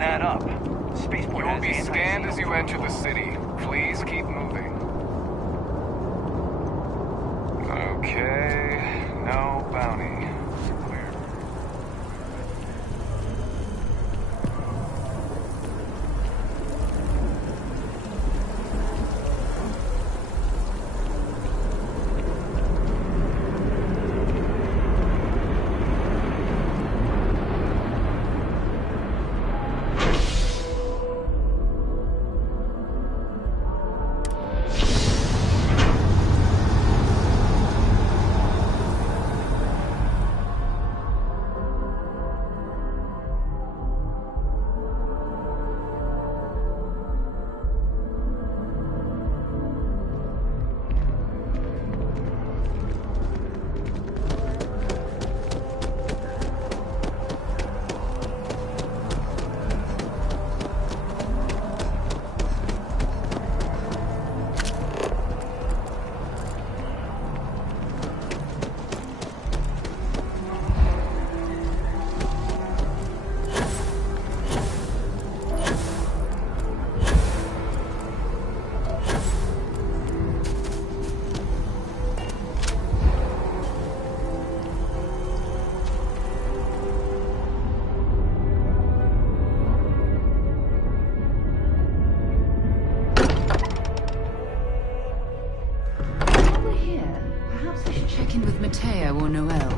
doesn't add up. Spaceport You will has be scanned as you anti-signal enter the city. Please keep moving. Okay, no bounty. Clear. Or Noel.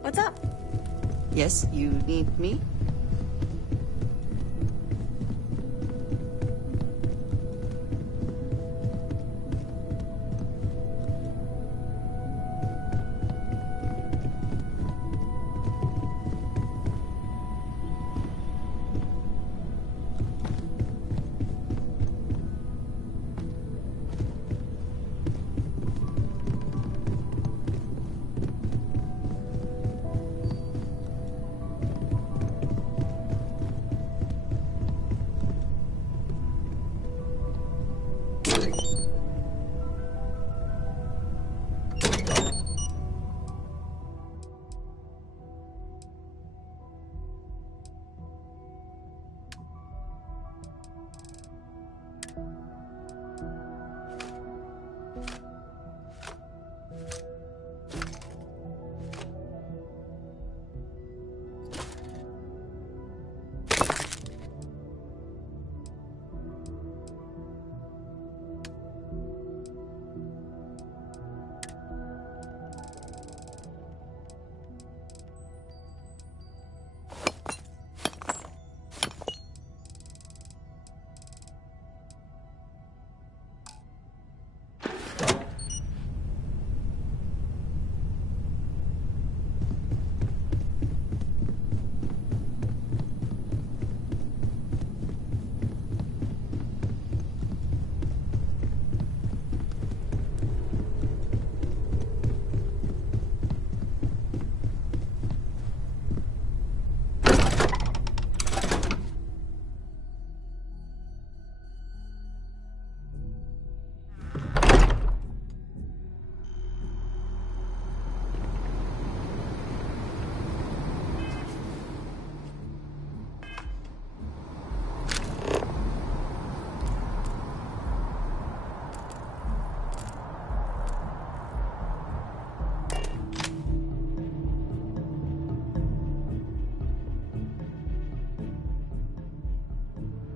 What's up? Yes, you need me?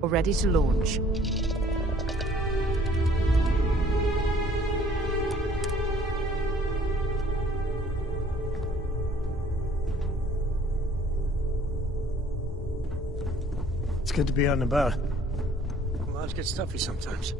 Ready to launch. It's good to be out and about. Lives get stuffy sometimes.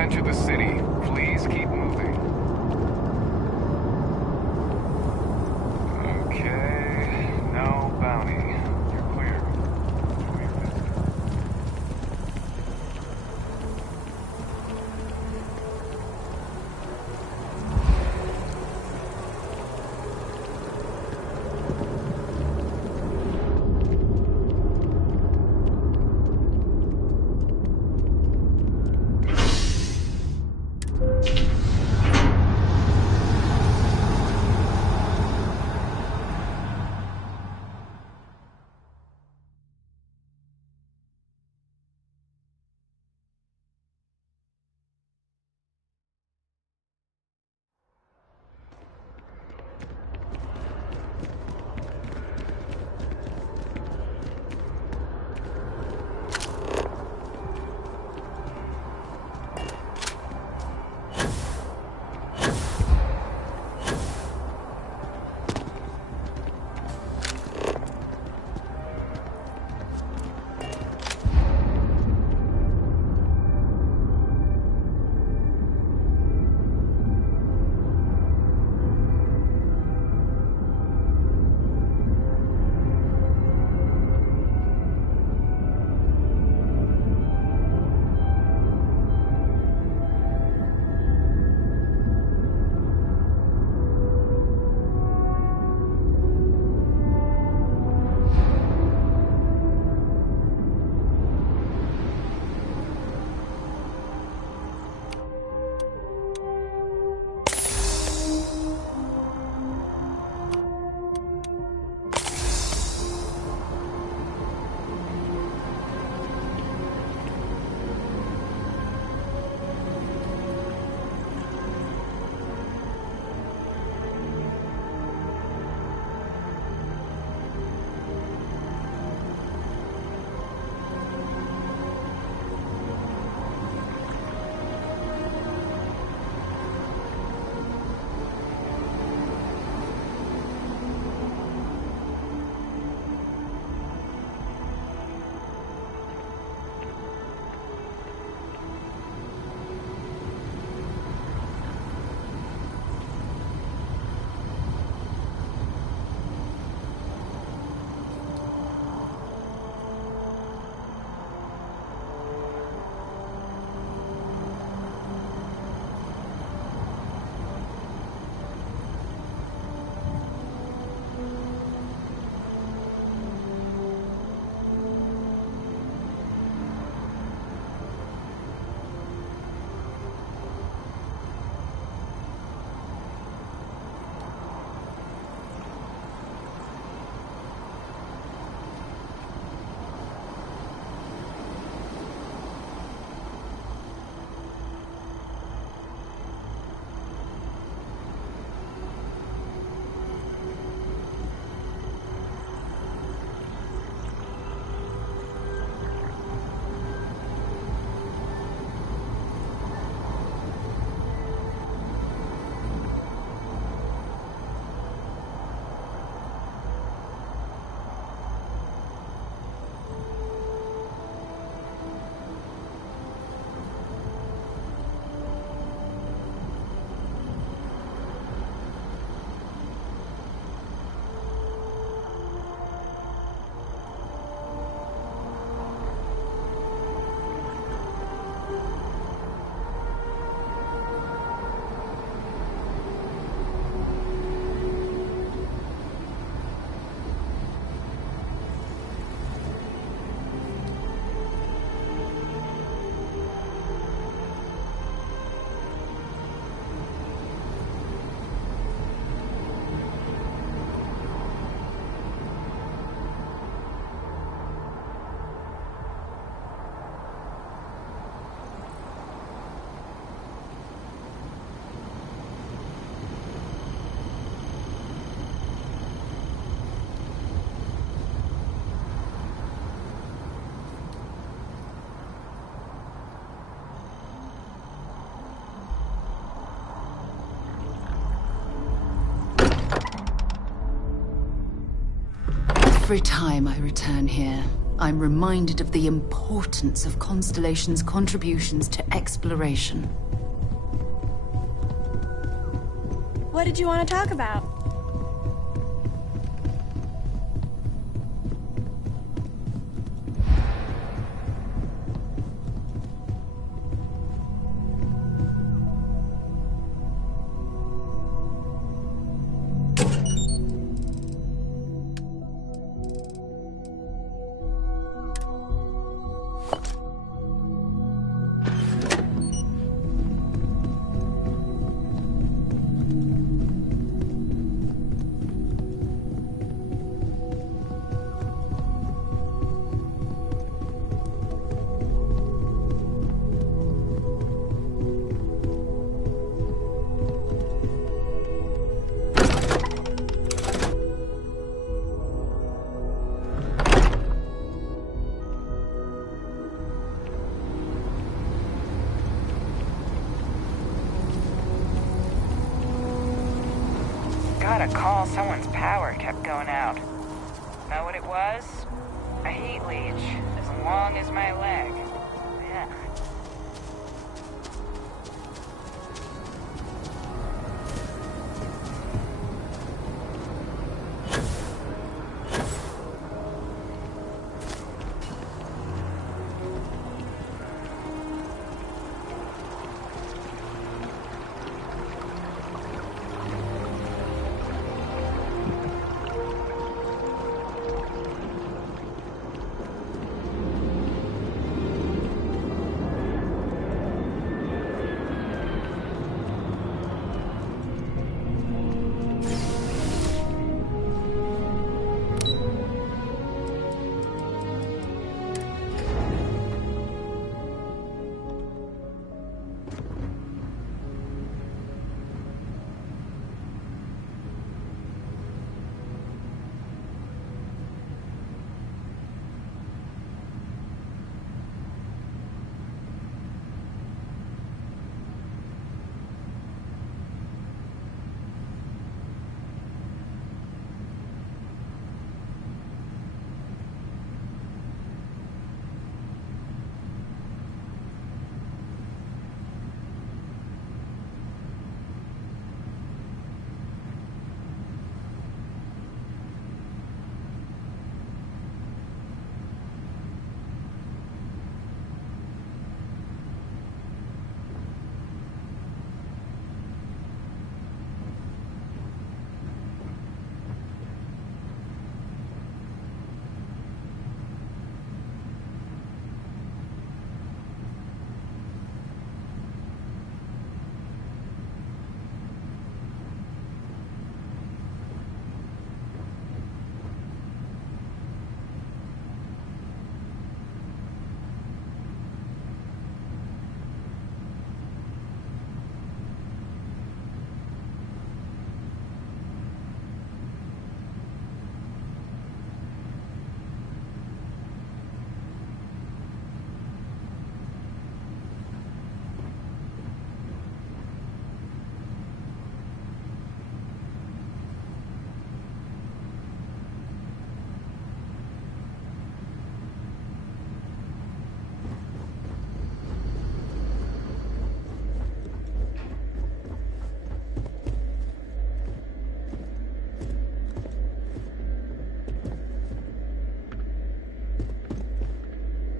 enter the city. Please keep moving. Okay, no bounty. You're clear. Enjoy your visit. Every time I return here, I'm reminded of the importance of Constellation's contributions to exploration. What did you want to talk about? Got a call someone's power kept going out. Know what it was? A heat leech, as long as my leg. Yeah.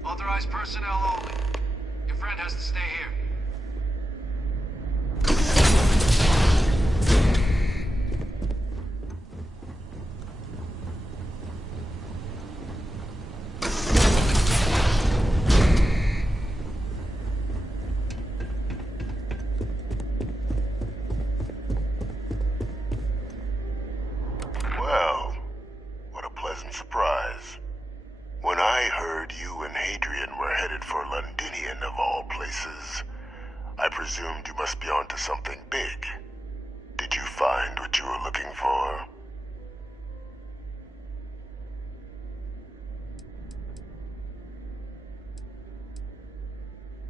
Authorized personnel only. Your friend has to stay here. Well, what a pleasant surprise. When I heard you and Hadrian were headed for Londinian of all places, I presumed you must be onto something big. Did you find what you were looking for?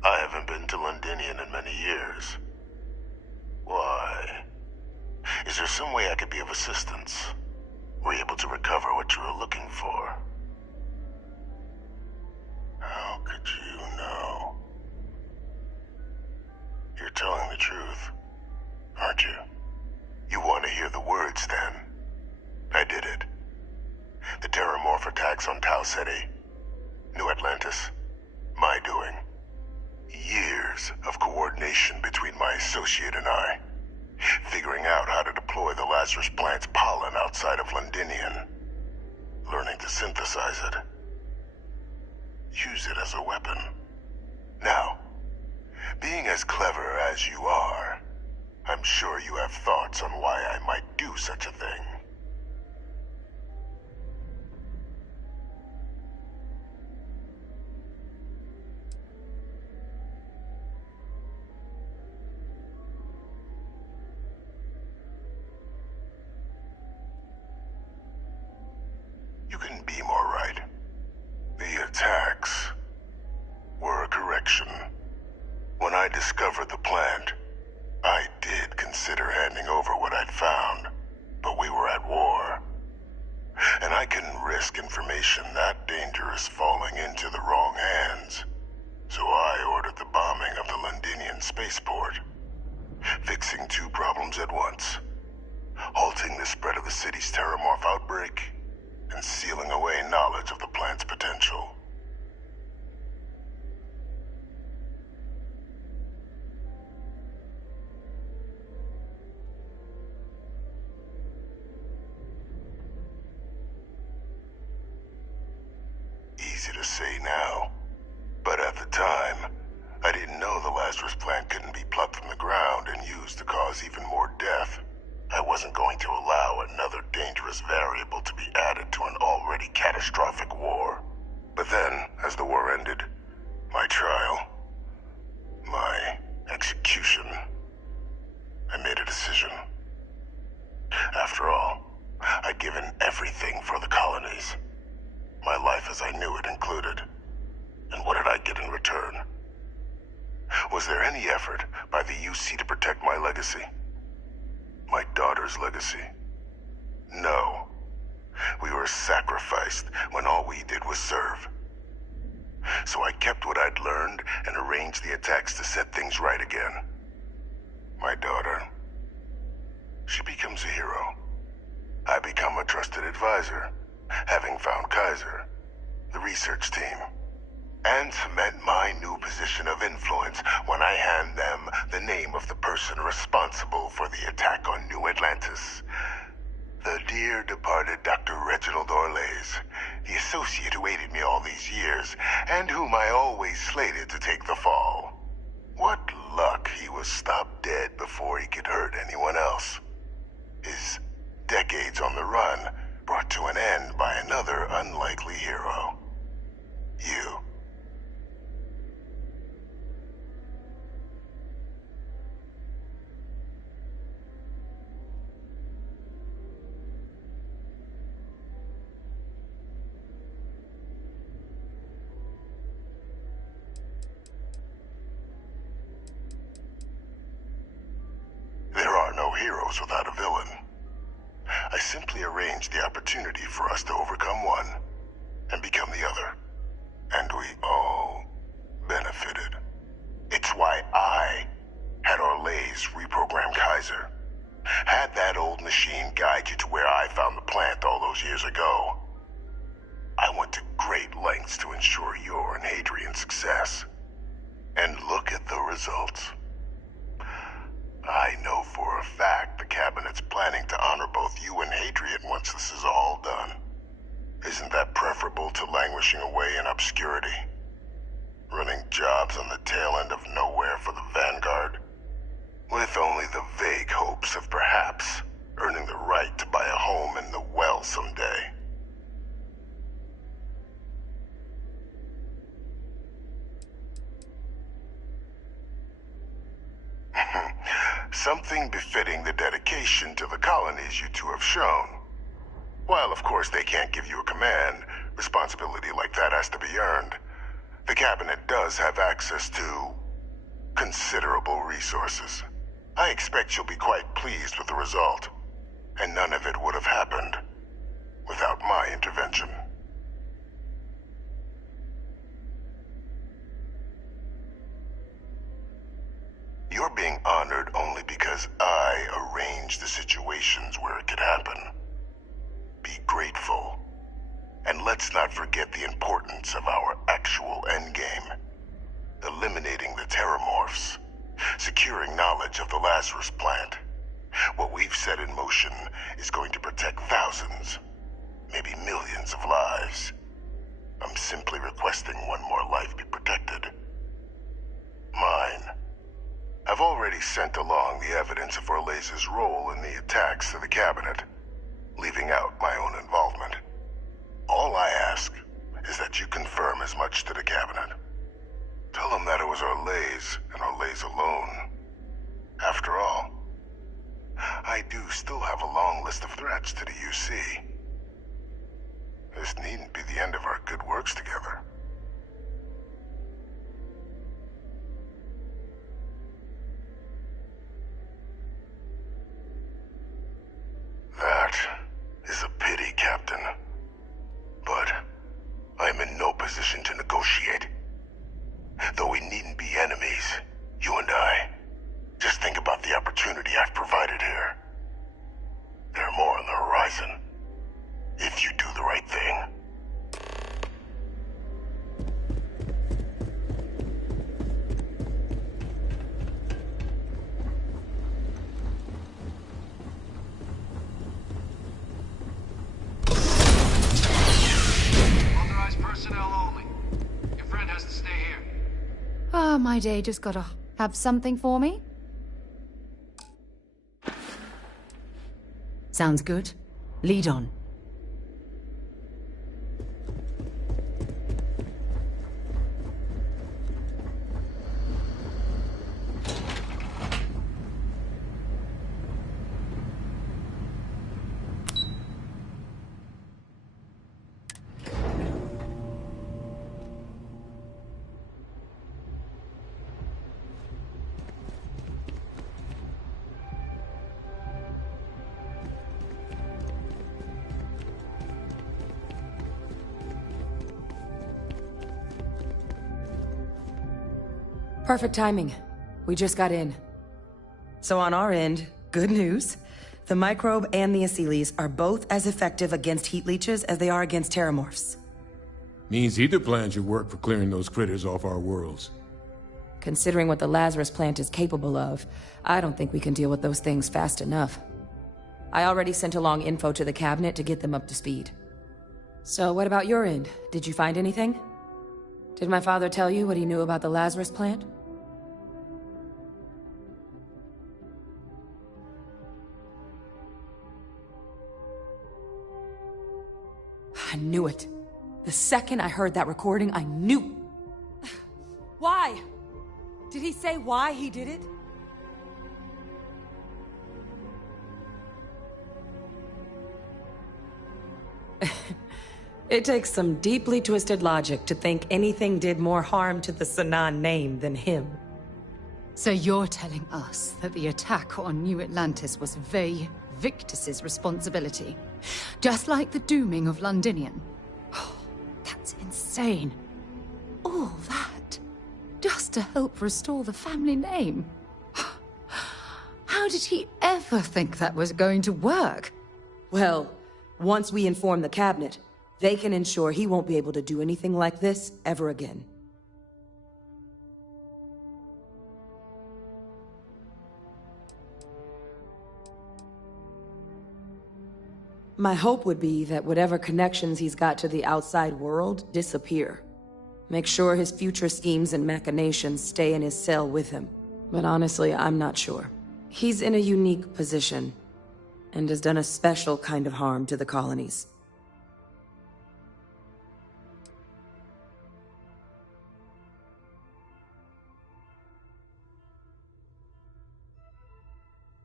I haven't been to Londinian in many years. Why? Is there some way I could be of assistance? Were you able to recover what you were looking for? How could you know? You're telling the truth, aren't you? You want to hear the words, then? I did it. The Terramorph attacks on Tau Ceti, New Atlantis, my doing. Years of coordination between my associate and I, figuring out how to deploy the Lazarus plant's pollen outside of Londinian, learning to synthesize it, use it as a weapon. Now, being as clever as you are, I'm sure you have thoughts on why I might do such a thing. You couldn't be more right. The attacks were a correction. When I discovered the plant, I did consider handing over what I'd found, but we were at war. And I couldn't risk information that dangerous falling into the wrong hands. So I ordered the bombing of the Londinian spaceport, fixing two problems at once: halting the spread of the city's Terramorph outbreak, and sealing away knowledge of the plant's potential. Easy to say now, but at the time, I didn't know the Lazarus plant couldn't be plucked from the ground and used to cause even more death. I wasn't going to allow another dangerous variable to be added to an already catastrophic war. But then, as the war ended, my trial, my execution, I made a decision. After all, I'd given everything for the colonies. My life as I knew it included. And what did I get in return? Was there any effort by the UC to protect my legacy? My daughter's legacy? No. We were sacrificed when all we did was serve. So I kept what I'd learned and arranged the attacks to set things right again. My daughter, she becomes a hero. I become a trusted advisor, having found Kaiser, the research team, and cement my new position of influence when I hand them the name of the person responsible for the attack on New Atlantis. The dear departed Dr. Reginald Orlays, the associate who aided me all these years, and whom I always slated to take the fall. What luck he was stopped dead before he could hurt anyone else. His decades on the run brought to an end by another unlikely hero. You. There are no heroes without a villain. I simply arranged the opportunity for us to overcome one and become the other. And we all benefited. It's why I had Orlays reprogram Kaiser. Had that old machine guide you to where I found the plant all those years ago. I went to great lengths to ensure your and Hadrian's success. And look at the results. I know for a fact the Cabinet's planning to honor both you and Hadrian once this is all done. Isn't that preferable to languishing away in obscurity? Running jobs on the tail end of nowhere for the Vanguard? With only the vague hopes of perhaps earning the right to buy a home in the well someday. Something befitting the dedication to the colonies you two have shown. While, of course, they can't give you a command, responsibility like that has to be earned. The Cabinet does have access to considerable resources. I expect you'll be quite pleased with the result. And none of it would have happened without my intervention. You're being honored only because I arranged the situations where it could happen. Be grateful. And let's not forget the importance of our actual endgame. Eliminating the Terramorphs. Securing knowledge of the Lazarus plant. What we've set in motion is going to protect thousands, maybe millions of lives. I'm simply requesting one more life be protected. Mine. I've already sent along the evidence of Orleza's role in the attacks to the cabinet, leaving out my own involvement. All I ask is that you confirm as much to the cabinet. Tell them that it was Orlez and Orlez alone. After all, I do still have a long list of threats to the UC. This needn't be the end of our good works together. That is a pity, Captain. But I'm in no position to negotiate. Though we needn't be enemies, you and I. Just think about the opportunity I've provided here. There are more on the horizon. If you do the right thing. Authorized personnel only. Your friend has to stay here. Ah, my day just gotta have something for me. Sounds good. Lead on. Perfect timing. We just got in. So on our end, good news. The microbe and the Asylees are both as effective against heat leeches as they are against terramorphs. Means either plan should work for clearing those critters off our worlds. Considering what the Lazarus plant is capable of, I don't think we can deal with those things fast enough. I already sent along info to the cabinet to get them up to speed. So what about your end? Did you find anything? Did my father tell you what he knew about the Lazarus plant? I knew it. The second I heard that recording, I knew. Why? Did he say why he did it? It takes some deeply twisted logic to think anything did more harm to the Sanan name than him. So you're telling us that the attack on New Atlantis was Vey Victus's responsibility? Just like the dooming of Londinian? Oh, that's insane. All that, just to help restore the family name. How did he ever think that was going to work? Well, once we inform the cabinet, they can ensure he won't be able to do anything like this ever again. My hope would be that whatever connections he's got to the outside world disappear. Make sure his future schemes and machinations stay in his cell with him. But honestly, I'm not sure. He's in a unique position, and has done a special kind of harm to the colonies.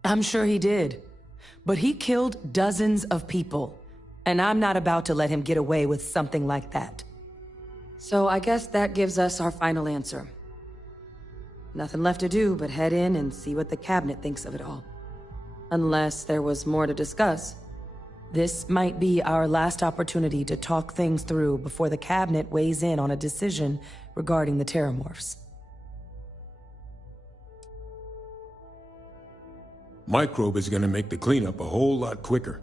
I'm sure he did. But he killed dozens of people, and I'm not about to let him get away with something like that. So I guess that gives us our final answer. Nothing left to do but head in and see what the cabinet thinks of it all. Unless there was more to discuss. This might be our last opportunity to talk things through before the cabinet weighs in on a decision regarding the Terramorphs. Microbe is gonna make the cleanup a whole lot quicker.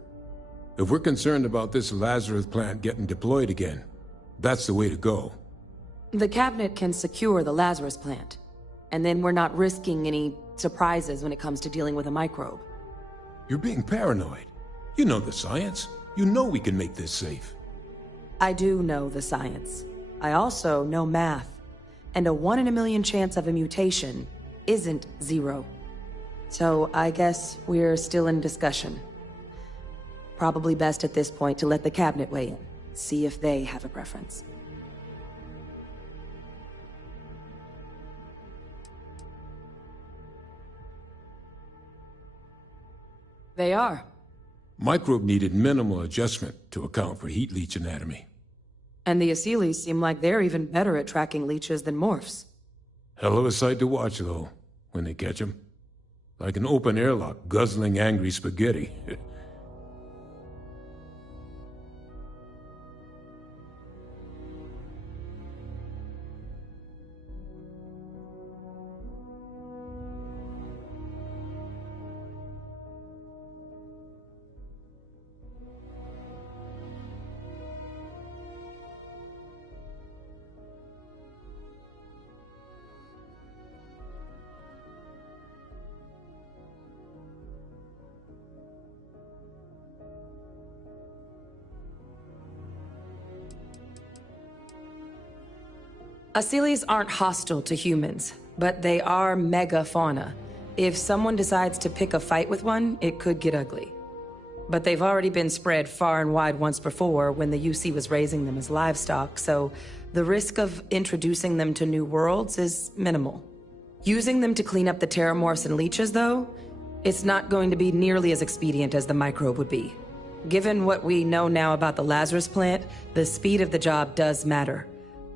If we're concerned about this Lazarus plant getting deployed again, that's the way to go. The cabinet can secure the Lazarus plant, and then we're not risking any surprises when it comes to dealing with a microbe. You're being paranoid. You know the science. You know we can make this safe. I do know the science. I also know math. And a 1 in a million chance of a mutation isn't 0. So I guess we're still in discussion. Probably best at this point to let the cabinet weigh in, see if they have a preference. They are. Microbe needed minimal adjustment to account for heat leech anatomy. And the Asylees seem like they're even better at tracking leeches than morphs. Hell of a sight to watch, though, when they catch them. Like an open airlock guzzling angry spaghetti. Asylees aren't hostile to humans, but they are megafauna. If someone decides to pick a fight with one, it could get ugly. But they've already been spread far and wide once before when the UC was raising them as livestock, so the risk of introducing them to new worlds is minimal. Using them to clean up the Terramorphs and leeches, though, it's not going to be nearly as expedient as the microbe would be. Given what we know now about the Lazarus plant, the speed of the job does matter.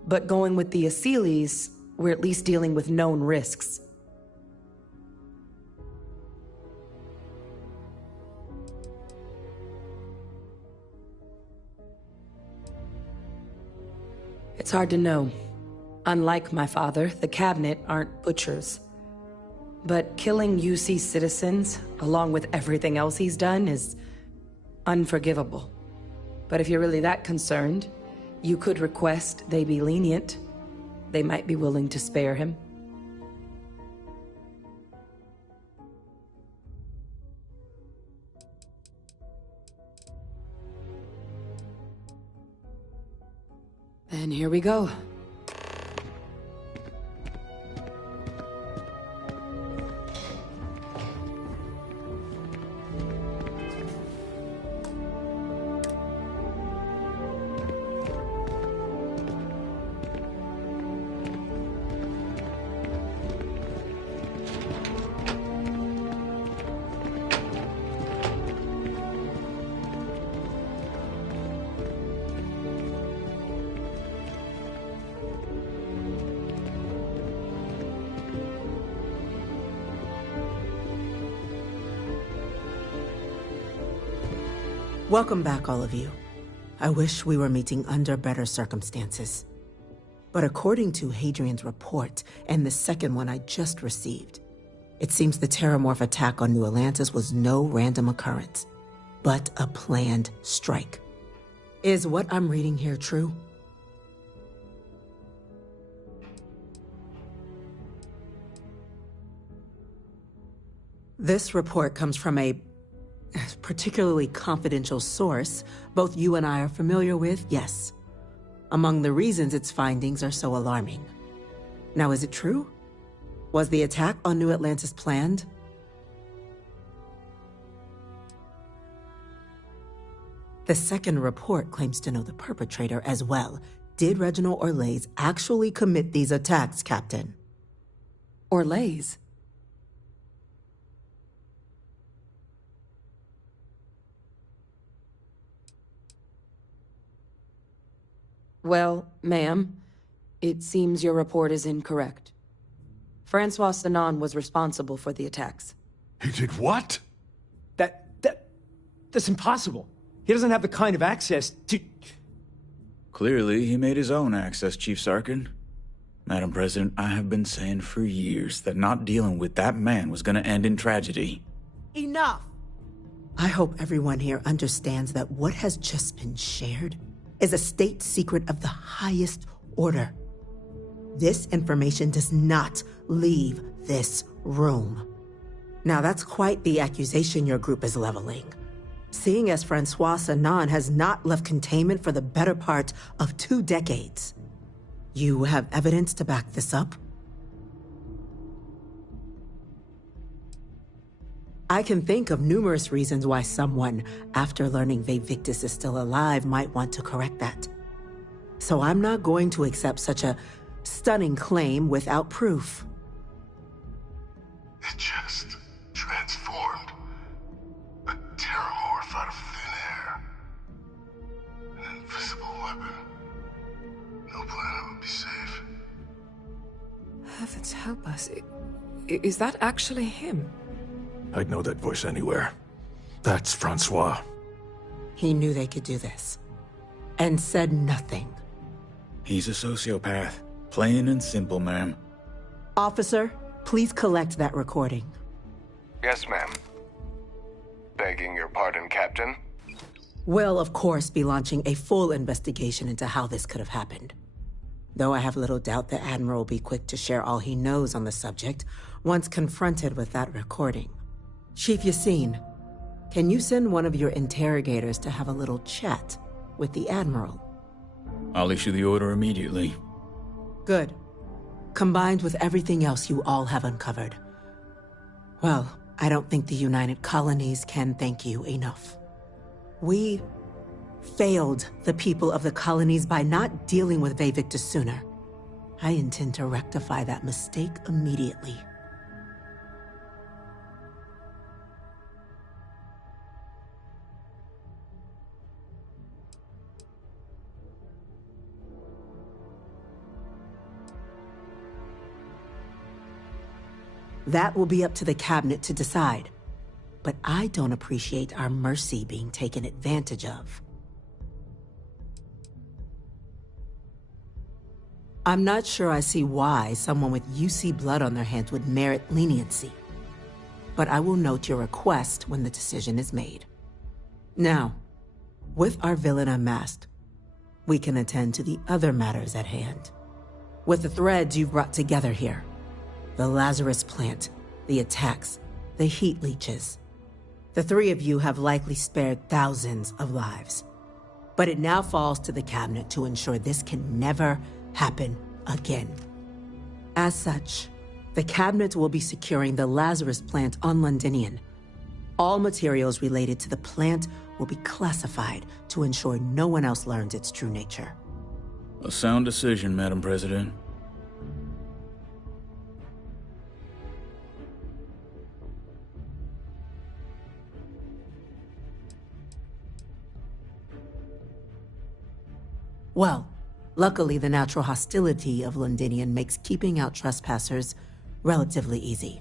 But going with the Asylees, we're at least dealing with known risks. It's hard to know. Unlike my father, the cabinet aren't butchers. But killing UC citizens, along with everything else he's done, is unforgivable. But if you're really that concerned, you could request they be lenient. They might be willing to spare him. Then here we go. Welcome back, all of you. I wish we were meeting under better circumstances. But according to Hadrian's report, and the second one I just received, it seems the Terramorph attack on New Atlantis was no random occurrence, but a planned strike. Is what I'm reading here true? This report comes from a particularly confidential source both you and I are familiar with, yes. Among the reasons its findings are so alarming. Now, is it true? Was the attack on New Atlantis planned? The second report claims to know the perpetrator as well. Did Reginald Orlays actually commit these attacks, Captain? Orlays? Well, ma'am, it seems your report is incorrect. Francois Sanon was responsible for the attacks. He did what? That's impossible. He doesn't have the kind of access to... Clearly, he made his own access, Chief Sarkin. Madam President, I have been saying for years that not dealing with that man was gonna end in tragedy. Enough! I hope everyone here understands that what has just been shared is a state secret of the highest order. This information does not leave this room. Now, that's quite the accusation your group is leveling. Seeing as Francois Sanan has not left containment for the better part of 2 decades. You have evidence to back this up? I can think of numerous reasons why someone, after learning Victus is still alive, might want to correct that. So I'm not going to accept such a stunning claim without proof. It just transformed. A terramorph out of thin air. An invisible weapon. No planet would be safe. Heavens help us. Is that actually him? I'd know that voice anywhere. That's Francois. He knew they could do this. And said nothing. He's a sociopath. Plain and simple, ma'am. Officer, please collect that recording. Yes, ma'am. Begging your pardon, Captain. We'll, of course, be launching a full investigation into how this could have happened. Though I have little doubt the Admiral will be quick to share all he knows on the subject once confronted with that recording. Chief Yassine, can you send one of your interrogators to have a little chat with the Admiral? I'll issue the order immediately. Good. Combined with everything else you all have uncovered. Well, I don't think the United Colonies can thank you enough. We failed the people of the colonies by not dealing with Victus sooner. I intend to rectify that mistake immediately. That will be up to the cabinet to decide. But I don't appreciate our mercy being taken advantage of. I'm not sure I see why someone with UC blood on their hands would merit leniency. But I will note your request when the decision is made. Now, with our villain unmasked, we can attend to the other matters at hand. With the threads you've brought together here, the Lazarus plant, the attacks, the heat leeches. The 3 of you have likely spared thousands of lives. But it now falls to the cabinet to ensure this can never happen again. As such, the cabinet will be securing the Lazarus plant on Londinian. All materials related to the plant will be classified to ensure no one else learns its true nature. A sound decision, Madam President. Well, luckily the natural hostility of Londinian makes keeping out trespassers relatively easy.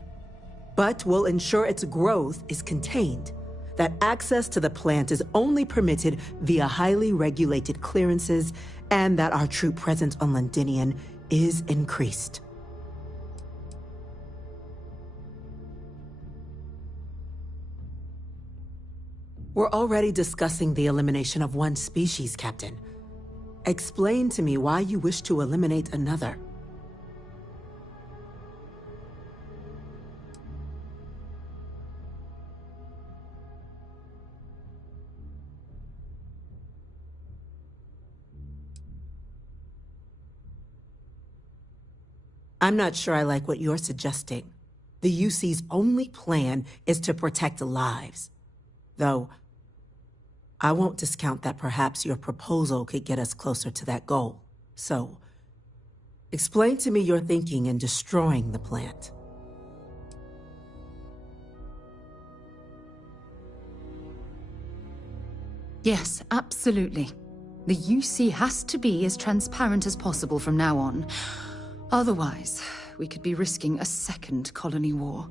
But we'll ensure its growth is contained, that access to the plant is only permitted via highly regulated clearances, and that our troop presence on Londinian is increased. We're already discussing the elimination of one species, Captain. Explain to me why you wish to eliminate another. I'm not sure I like what you're suggesting. The UC's only plan is to protect lives. Though, I won't discount that perhaps your proposal could get us closer to that goal. So, explain to me your thinking in destroying the plant. Yes, absolutely. The UC has to be as transparent as possible from now on. Otherwise, we could be risking a second colony war.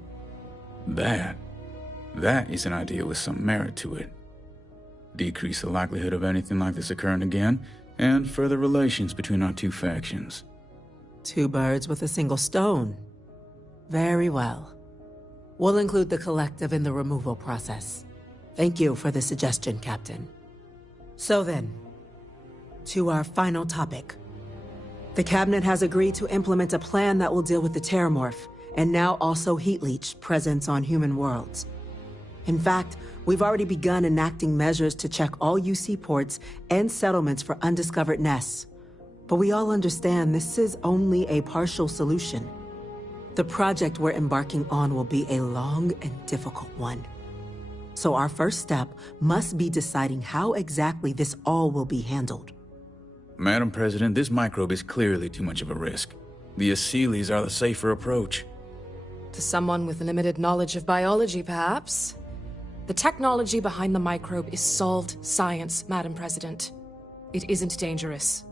That is an idea with some merit to it. decrease the likelihood of anything like this occurring again, and further relations between our two factions. 2 birds with a single stone. Very well. We'll include the Collective in the removal process. Thank you for the suggestion, Captain. So then, to our final topic. The Cabinet has agreed to implement a plan that will deal with the Terramorph, and now also Heat Leech presence on human worlds. In fact, we've already begun enacting measures to check all UC ports and settlements for undiscovered nests. But we all understand this is only a partial solution. The project we're embarking on will be a long and difficult one. So our first step must be deciding how exactly this all will be handled. Madam President, this microbe is clearly too much of a risk. The Aseles are the safer approach. To someone with limited knowledge of biology, perhaps? The technology behind the microbe is solved science, Madam President. It isn't dangerous.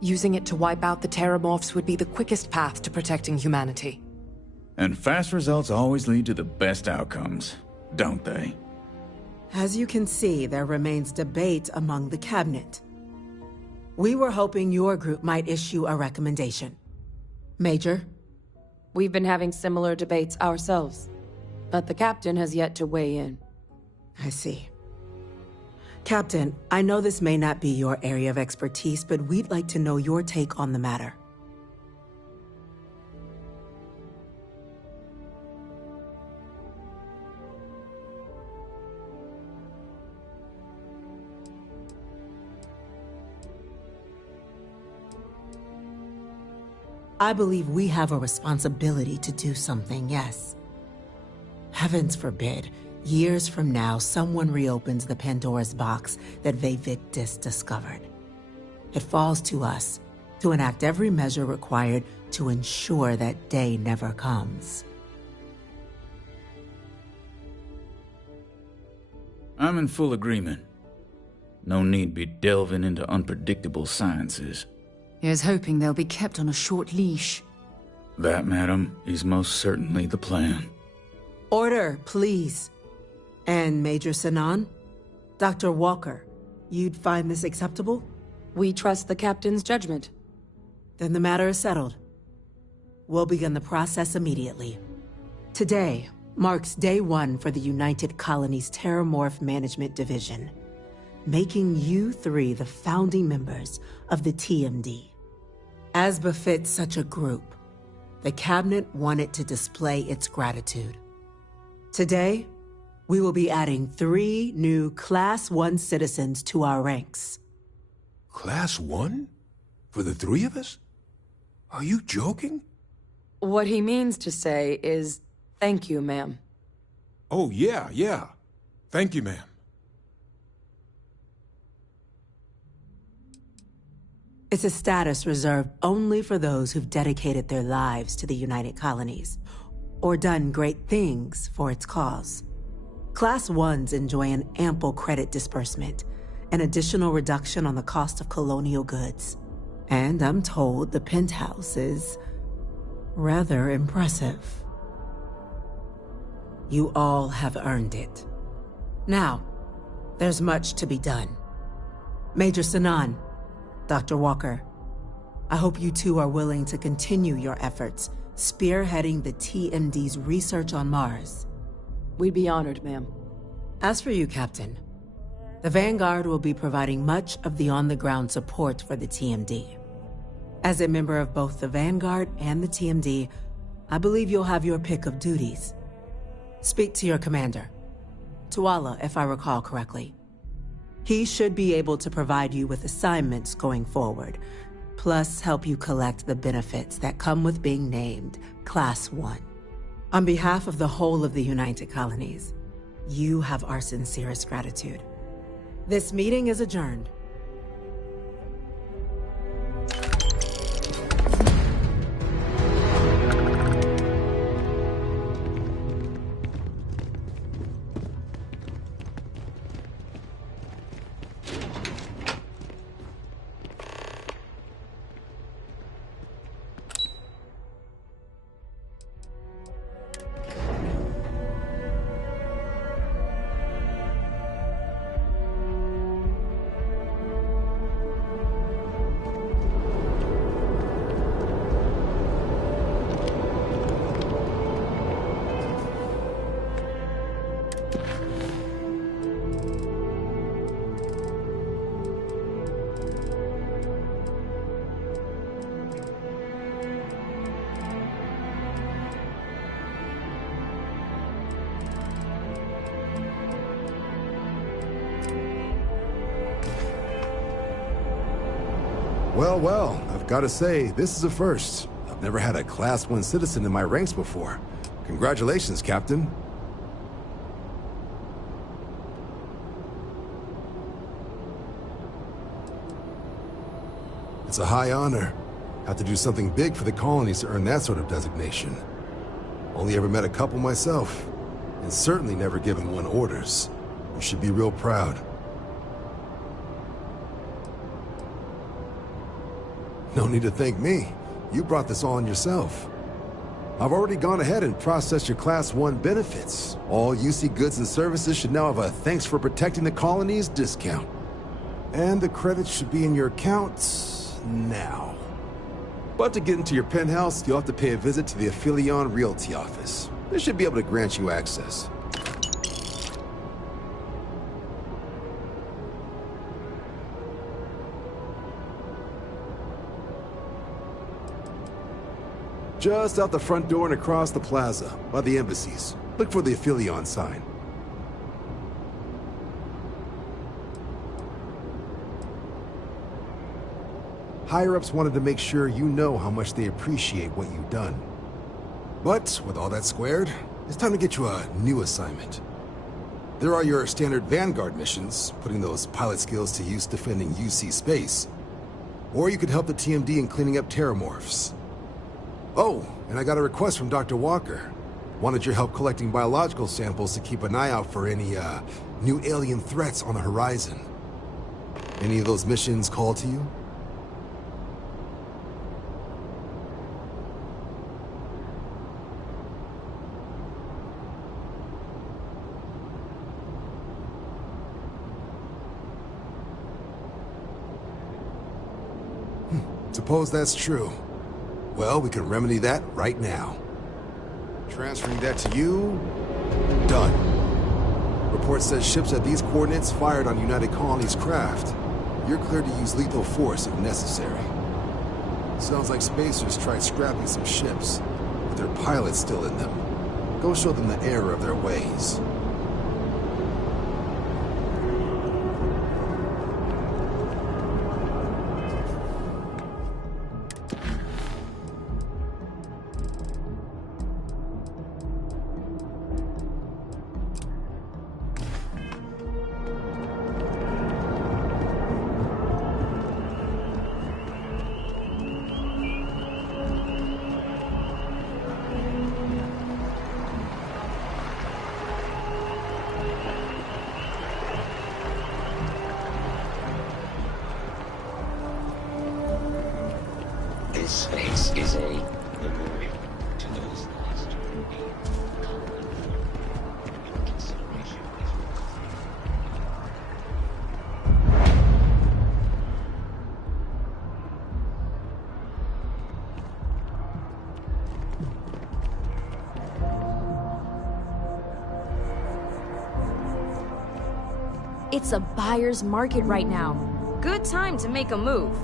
Using it to wipe out the Terramorphs would be the quickest path to protecting humanity. And fast results always lead to the best outcomes, don't they? As you can see, there remains debate among the Cabinet. We were hoping your group might issue a recommendation. Major? We've been having similar debates ourselves, but the Captain has yet to weigh in. I see. Captain, I know this may not be your area of expertise, but we'd like to know your take on the matter. I believe we have a responsibility to do something, yes. Heavens forbid, years from now, someone reopens the Pandora's box that Victis discovered. It falls to us to enact every measure required to ensure that day never comes. I'm in full agreement. No need be delving into unpredictable sciences. Here's hoping they'll be kept on a short leash. That, madam, is most certainly the plan. Order, please. And Major Sinan? Dr. Walker, you'd find this acceptable? We trust the Captain's judgment. Then the matter is settled. We'll begin the process immediately. Today marks day 1 for the United Colonies Terramorph Management Division, making you 3 the founding members of the TMD. As befits such a group, the Cabinet wanted to display its gratitude. Today, we will be adding 3 new Class 1 citizens to our ranks. Class 1? For the 3 of us? Are you joking? What he means to say is, thank you, ma'am. Oh, yeah. Thank you, ma'am. It's a status reserved only for those who've dedicated their lives to the United Colonies, or done great things for its cause. Class 1s enjoy an ample credit disbursement, an additional reduction on the cost of colonial goods. And I'm told the penthouse is rather impressive. You all have earned it. Now, there's much to be done. Major Sinan, Dr. Walker, I hope you 2 are willing to continue your efforts, spearheading the TMD's research on Mars. We'd be honored, ma'am. As for you, Captain, the Vanguard will be providing much of the on-the-ground support for the TMD. As a member of both the Vanguard and the TMD, I believe you'll have your pick of duties. Speak to your commander, Tuala, if I recall correctly. He should be able to provide you with assignments going forward, plus help you collect the benefits that come with being named Class 1. On behalf of the whole of the United Colonies, you have our sincerest gratitude. This meeting is adjourned. Well, well, I've got to say, this is a first. I've never had a Class 1 citizen in my ranks before. Congratulations, Captain. It's a high honor. Have to do something big for the colonies to earn that sort of designation. Only ever met a couple myself, and certainly never given one orders. You should be real proud. No need to thank me. You brought this on yourself. I've already gone ahead and processed your Class 1 benefits. All UC goods and services should now have a thanks for protecting the colonies discount. And the credits should be in your accounts now. But to get into your penthouse, you'll have to pay a visit to the Aphelion Realty office. They should be able to grant you access. Just out the front door and across the plaza, by the embassies. Look for the Aphelion sign. Higher-ups wanted to make sure you know how much they appreciate what you've done. But, with all that squared, it's time to get you a new assignment. There are your standard Vanguard missions, putting those pilot skills to use defending UC space. Or you could help the TMD in cleaning up terramorphs. Oh, and I got a request from Dr. Walker. Wanted your help collecting biological samples to keep an eye out for any, new alien threats on the horizon. Any of those missions call to you? Suppose that's true. Well, we can remedy that right now. Transferring that to you... Done. Report says ships at these coordinates fired on United Colonies craft. You're cleared to use lethal force if necessary. Sounds like spacers tried scrapping some ships, with their pilots still in them. Go show them the error of their ways. This space is a memorial to those lost in consideration. It's a buyer's market right now. Good time to make a move.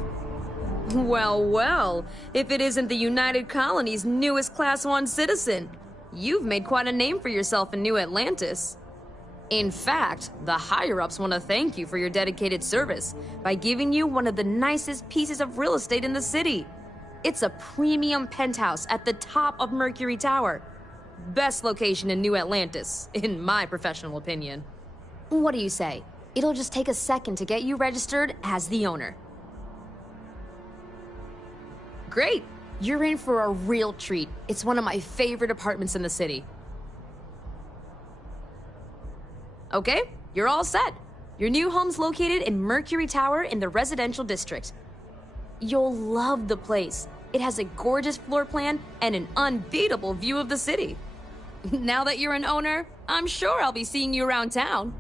Well, well, if it isn't the United Colony's newest Class 1 citizen. You've made quite a name for yourself in New Atlantis. In fact, the higher-ups want to thank you for your dedicated service by giving you one of the nicest pieces of real estate in the city. It's a premium penthouse at the top of Mercury Tower. Best location in New Atlantis, in my professional opinion. What do you say? It'll just take a second to get you registered as the owner. Great! You're in for a real treat. It's one of my favorite apartments in the city. Okay, you're all set. Your new home's located in Mercury Tower in the residential district. You'll love the place. It has a gorgeous floor plan and an unbeatable view of the city. Now that you're an owner, I'm sure I'll be seeing you around town.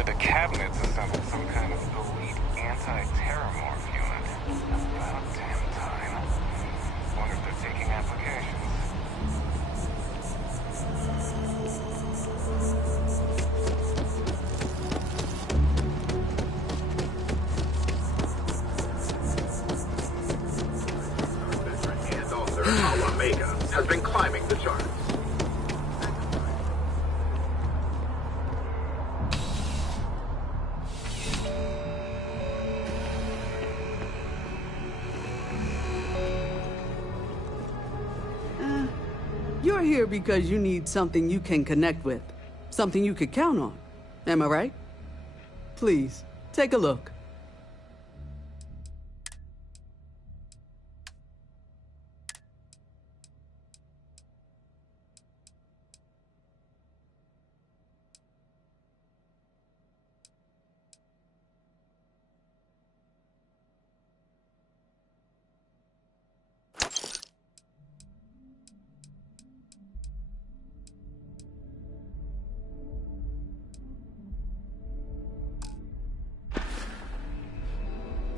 figure the cabinet's assembled some kind of elite anti-terramorph unit. About damn time. Wonder if they're taking applications. Omega has been climbing the charts. You're here because you need something you can connect with. Something you could count on. Am I right? Please, take a look.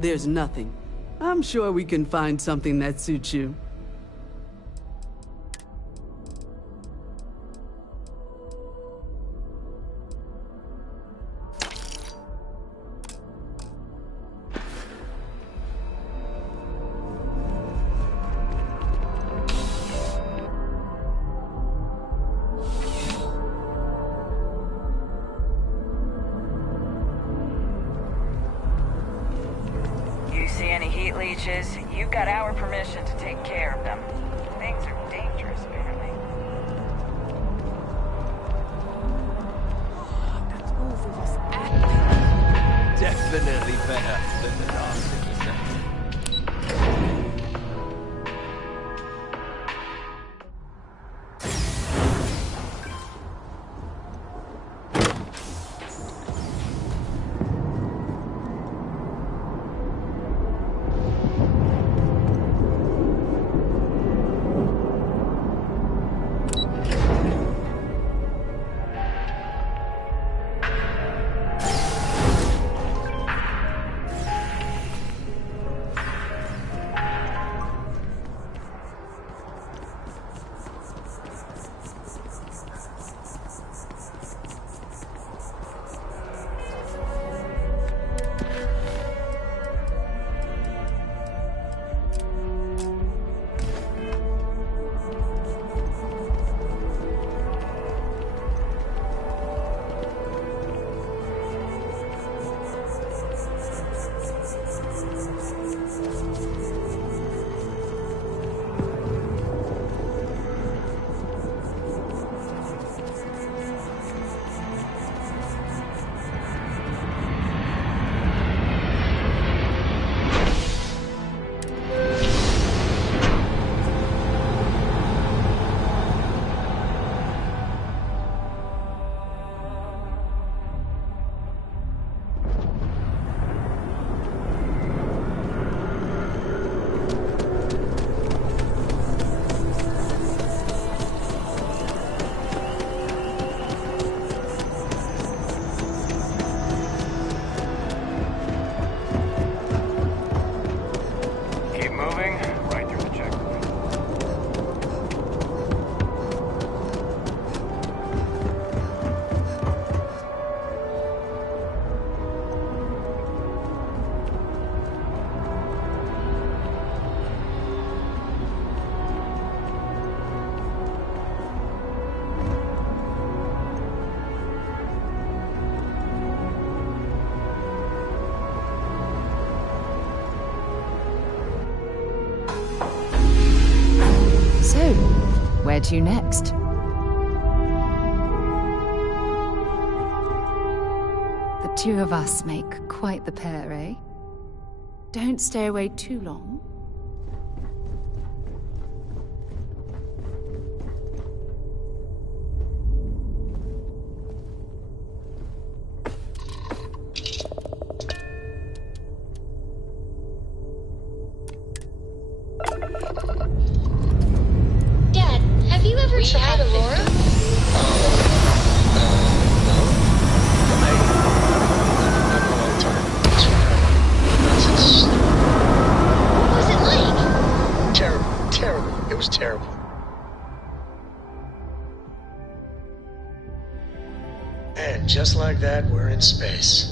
There's nothing. I'm sure we can find something that suits you. You've got our permission to take care of them. Things are dangerous, apparently. Definitely better than the last 6%. Where to next? The two of us make quite the pair, eh? Don't stay away too long. Hey, like that, we're in space.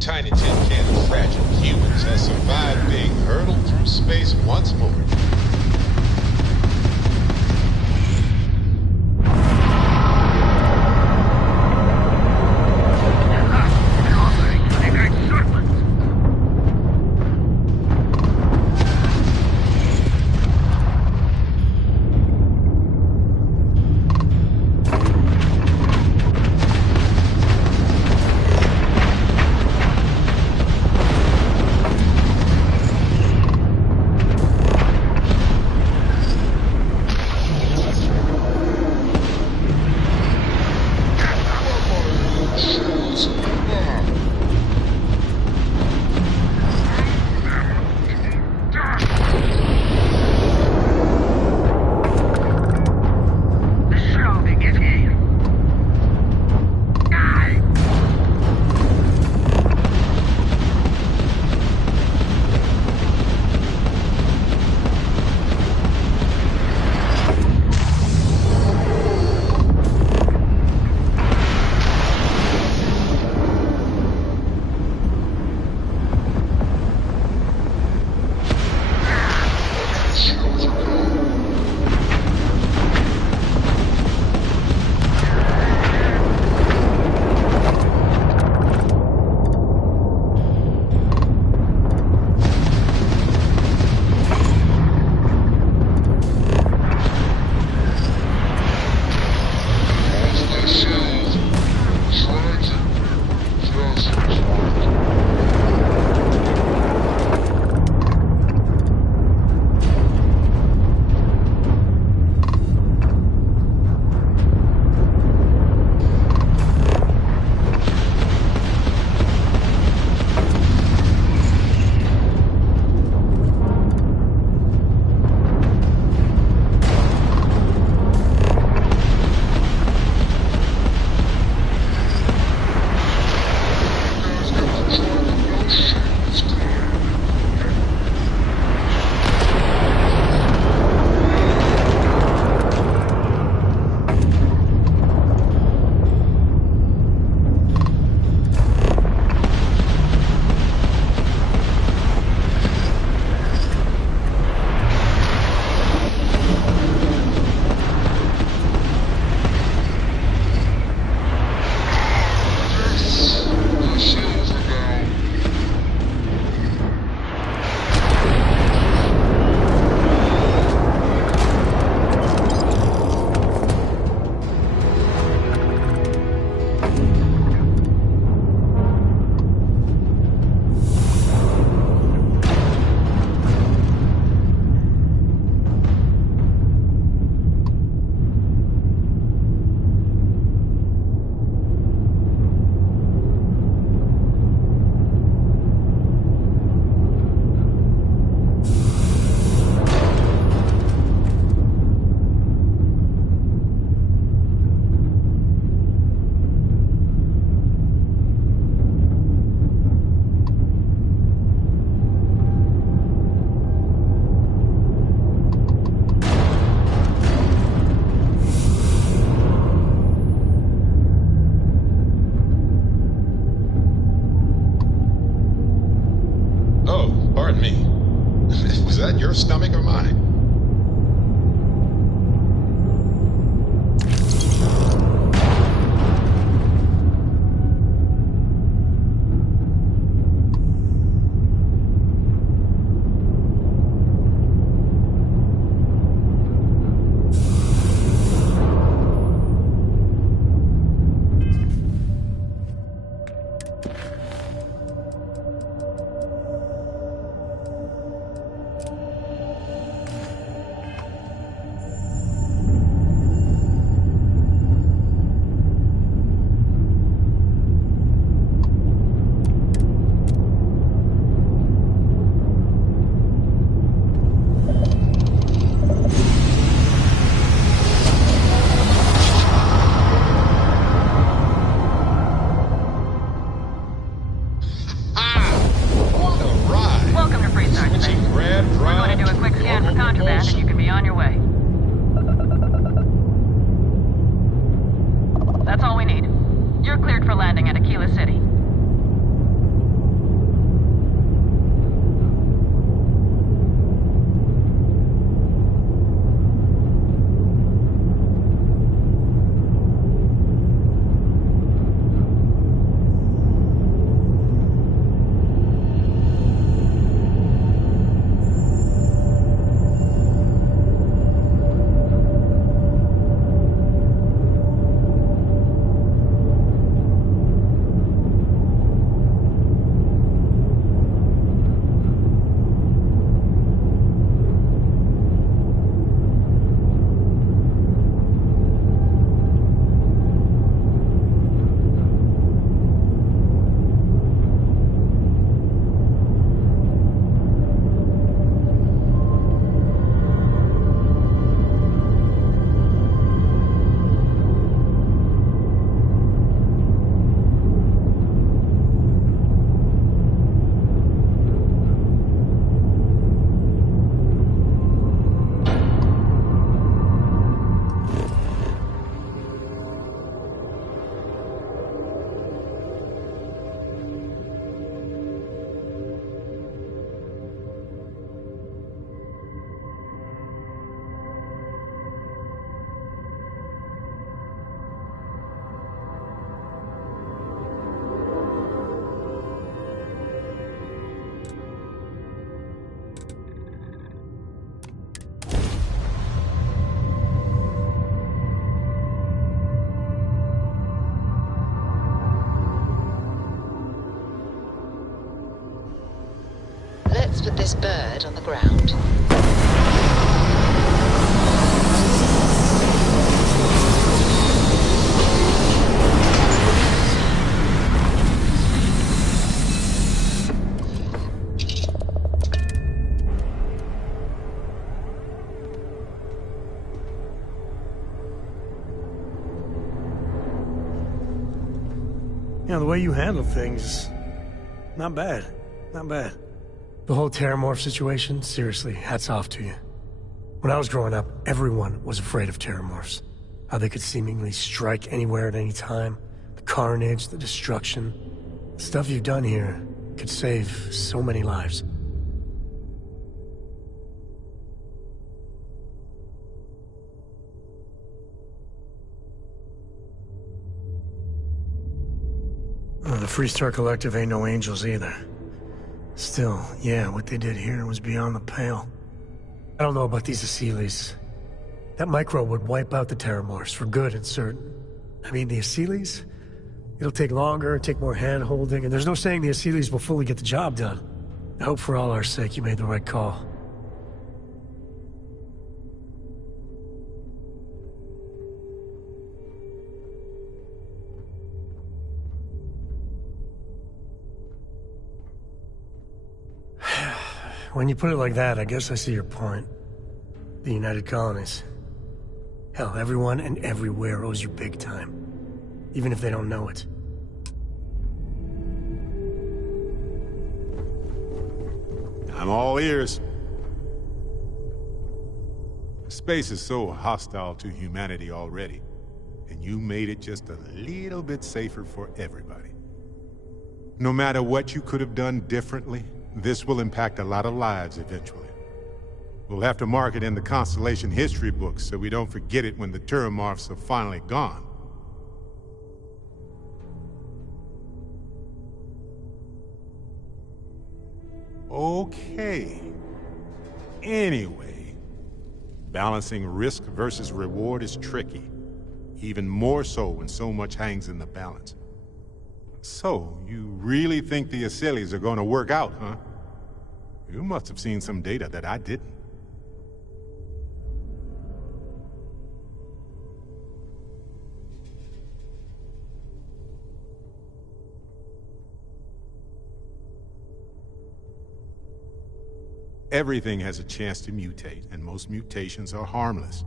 Tiny tin can of fragile humans has survived being hurtled through space once more. Let's put this bird on the ground. Yeah, the way you handle things, not bad. Not bad. The whole Terramorph situation, seriously, hats off to you. When I was growing up, everyone was afraid of Terramorphs. How they could seemingly strike anywhere at any time. The carnage, the destruction. The stuff you've done here could save so many lives. The Freestar Collective ain't no angels either. Still, yeah, what they did here was beyond the pale. I don't know about these Asylees. That microbe would wipe out the Terramorphs for good and certain. I mean, the Asylees? It'll take longer, take more hand-holding, and there's no saying the Asylees will fully get the job done. I hope for all our sake you made the right call. When you put it like that, I guess I see your point. The United Colonies. Hell, everyone and everywhere owes you big time. Even if they don't know it. I'm all ears. Space is so hostile to humanity already, and you made it just a little bit safer for everybody. No matter what you could have done differently, this will impact a lot of lives eventually. We'll have to mark it in the Constellation history books so we don't forget it when the Terramorphs are finally gone. Okay. Anyway, balancing risk versus reward is tricky. Even more so when so much hangs in the balance. So, you really think the Asylees are gonna work out, huh? You must have seen some data that I didn't. Everything has a chance to mutate, and most mutations are harmless.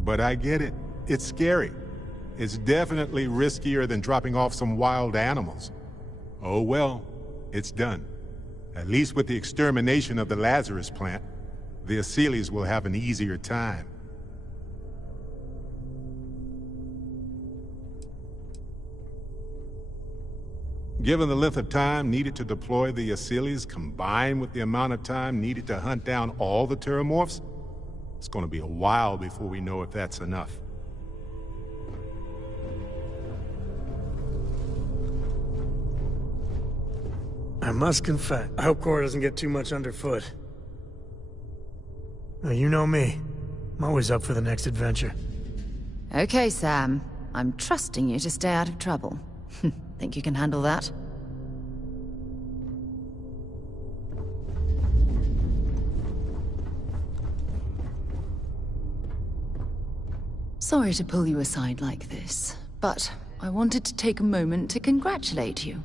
But I get it. It's scary. It's definitely riskier than dropping off some wild animals. Oh well, it's done. At least with the extermination of the Lazarus plant, the Asylees will have an easier time. Given the length of time needed to deploy the Asylees combined with the amount of time needed to hunt down all the Terramorphs, it's going to be a while before we know if that's enough. I must confess, I hope Cora doesn't get too much underfoot. Now, you know me. I'm always up for the next adventure. Okay, Sam. I'm trusting you to stay out of trouble. Think you can handle that? Sorry to pull you aside like this, but I wanted to take a moment to congratulate you.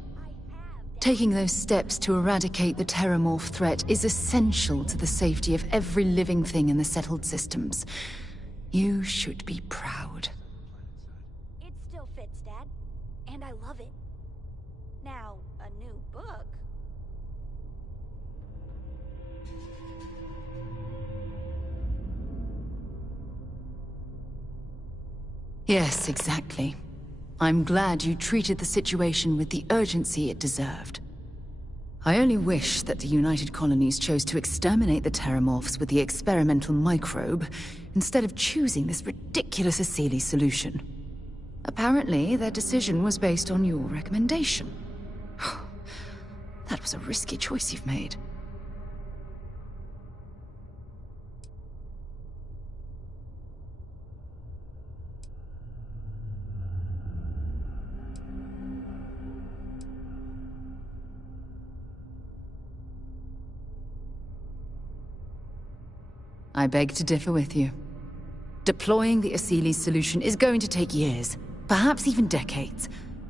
Taking those steps to eradicate the Terramorph threat is essential to the safety of every living thing in the settled systems. You should be proud. It still fits, Dad. And I love it. Now, a new book. Yes, exactly. I'm glad you treated the situation with the urgency it deserved. I only wish that the United Colonies chose to exterminate the Terramorphs with the experimental microbe, instead of choosing this ridiculous Asylee solution. Apparently, their decision was based on your recommendation. That was a risky choice you've made. I beg to differ with you. Deploying the Asili's solution is going to take years, perhaps even decades.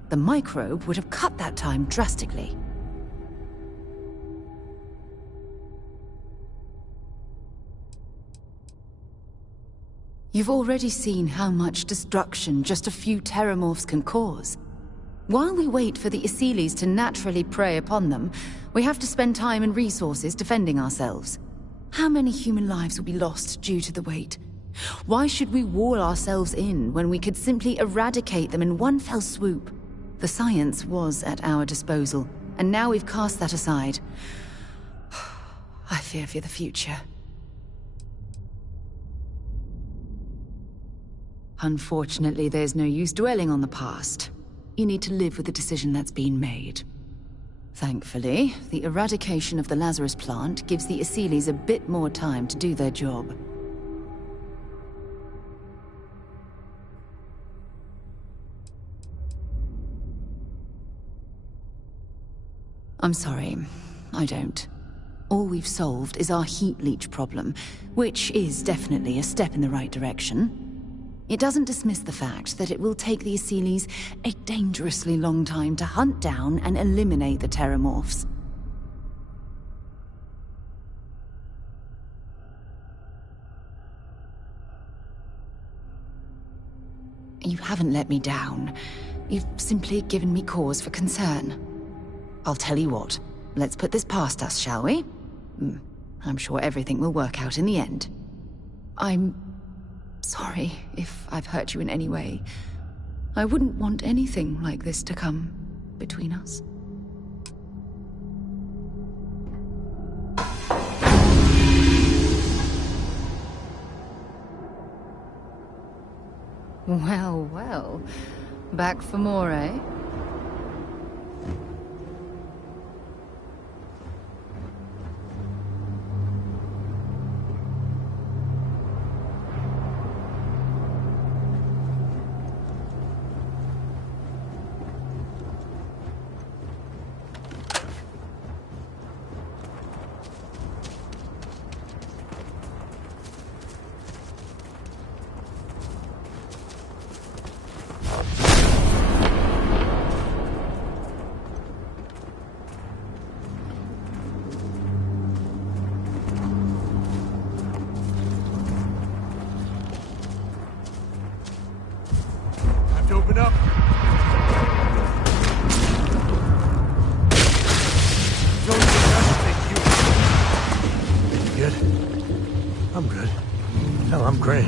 The microbe would have cut that time drastically. You've already seen how much destruction just a few terramorphs can cause. While we wait for the Asilis to naturally prey upon them, we have to spend time and resources defending ourselves. How many human lives will be lost due to the wait? Why should we wall ourselves in when we could simply eradicate them in one fell swoop? The science was at our disposal, and now we've cast that aside. I fear for the future. Unfortunately, there's no use dwelling on the past. You need to live with the decision that's been made. Thankfully, the eradication of the Lazarus plant gives the Asilis a bit more time to do their job. I'm sorry, I don't. All we've solved is our heat leech problem, which is definitely a step in the right direction. It doesn't dismiss the fact that it will take the Asilis a dangerously long time to hunt down and eliminate the terramorphs. You haven't let me down. You've simply given me cause for concern. I'll tell you what, let's put this past us, shall we? I'm sure everything will work out in the end. I'm sorry if I've hurt you in any way. I wouldn't want anything like this to come between us. Well, well. Back for more, eh? Open up. You good? I'm good. Hell, I'm great.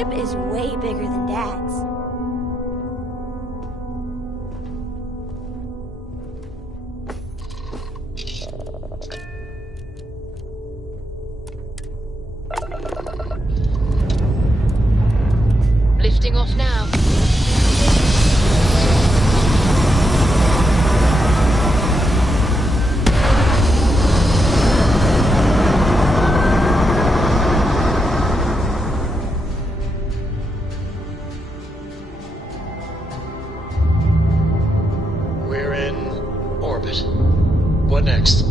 ship is way bigger than Dad's. Lifting off now. We're in orbit. What next?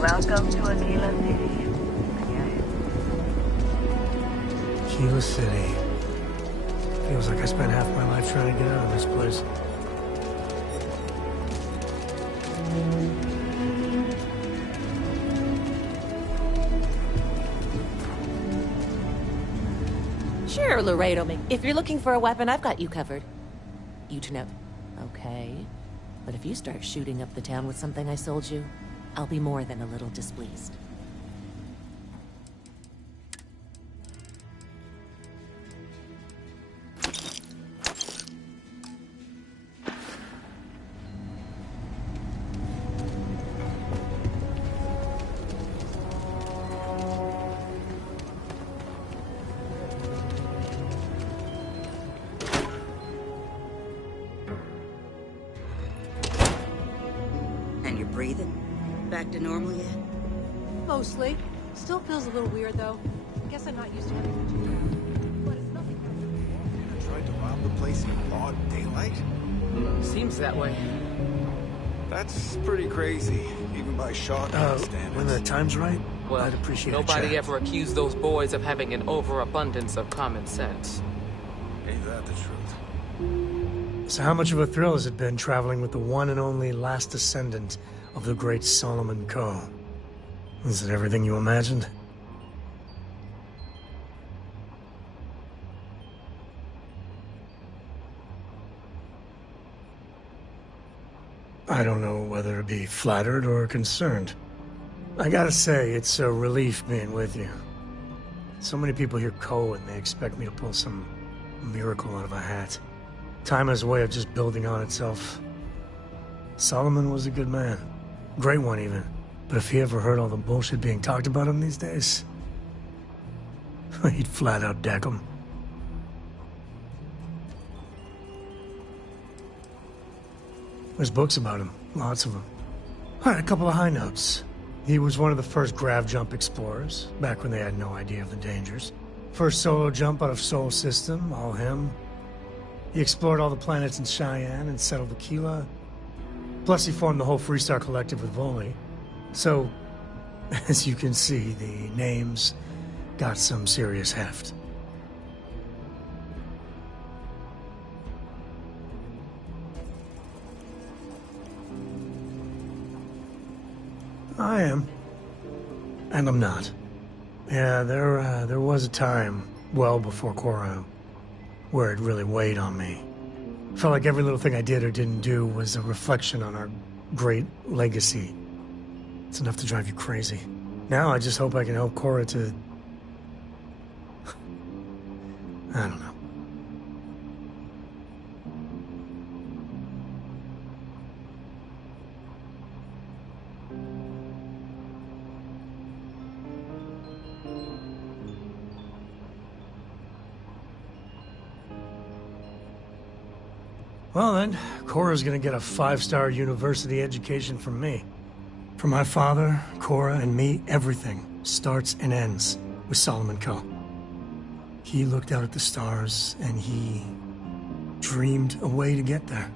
Welcome to Aquila City. Aquila City. Feels like I spent half my life trying to get out of this place. Sure, Laredo. If you're looking for a weapon, I've got you covered. You to know. Okay. But if you start shooting up the town with something I sold you, I'll be more than a little displeased. And you're breathing? Back to normal yet? Mostly. Still feels a little weird, though. I guess I'm not used to having such a... But it's nothing... You tried to rob the place in broad daylight? Seems that way. That's pretty crazy, even by shotgun standards. When the time's right, well, I'd appreciate nobody ever accused those boys of having an overabundance of common sense. Ain't that the truth? So how much of a thrill has it been traveling with the one and only last descendant of the great Solomon Coe? Is it everything you imagined? I don't know whether to be flattered or concerned. I gotta say, it's a relief being with you. So many people hear Coe and they expect me to pull some miracle out of a hat. Time has a way of just building on itself. Solomon was a good man. Great one, even. But if he ever heard all the bullshit being talked about him these days, he'd flat out deck him. There's books about him. Lots of them. All right, a couple of high notes. He was one of the first grav jump explorers, back when they had no idea of the dangers. First solo jump out of Sol System, all him. He explored all the planets in Cheyenne and settled Aquila. Plus he formed the whole Freestar Collective with Voli. So, as you can see, the names got some serious heft. I am. And I'm not. Yeah, there was a time, well before Korra, where it really weighed on me. Felt like every little thing I did or didn't do was a reflection on our great legacy. It's enough to drive you crazy. Now I just hope I can help Korra to... I don't know. Well then, Korra's gonna get a 5-star university education from me. For my father, Korra, and me, everything starts and ends with Solomon Coe. He looked out at the stars, and he dreamed a way to get there.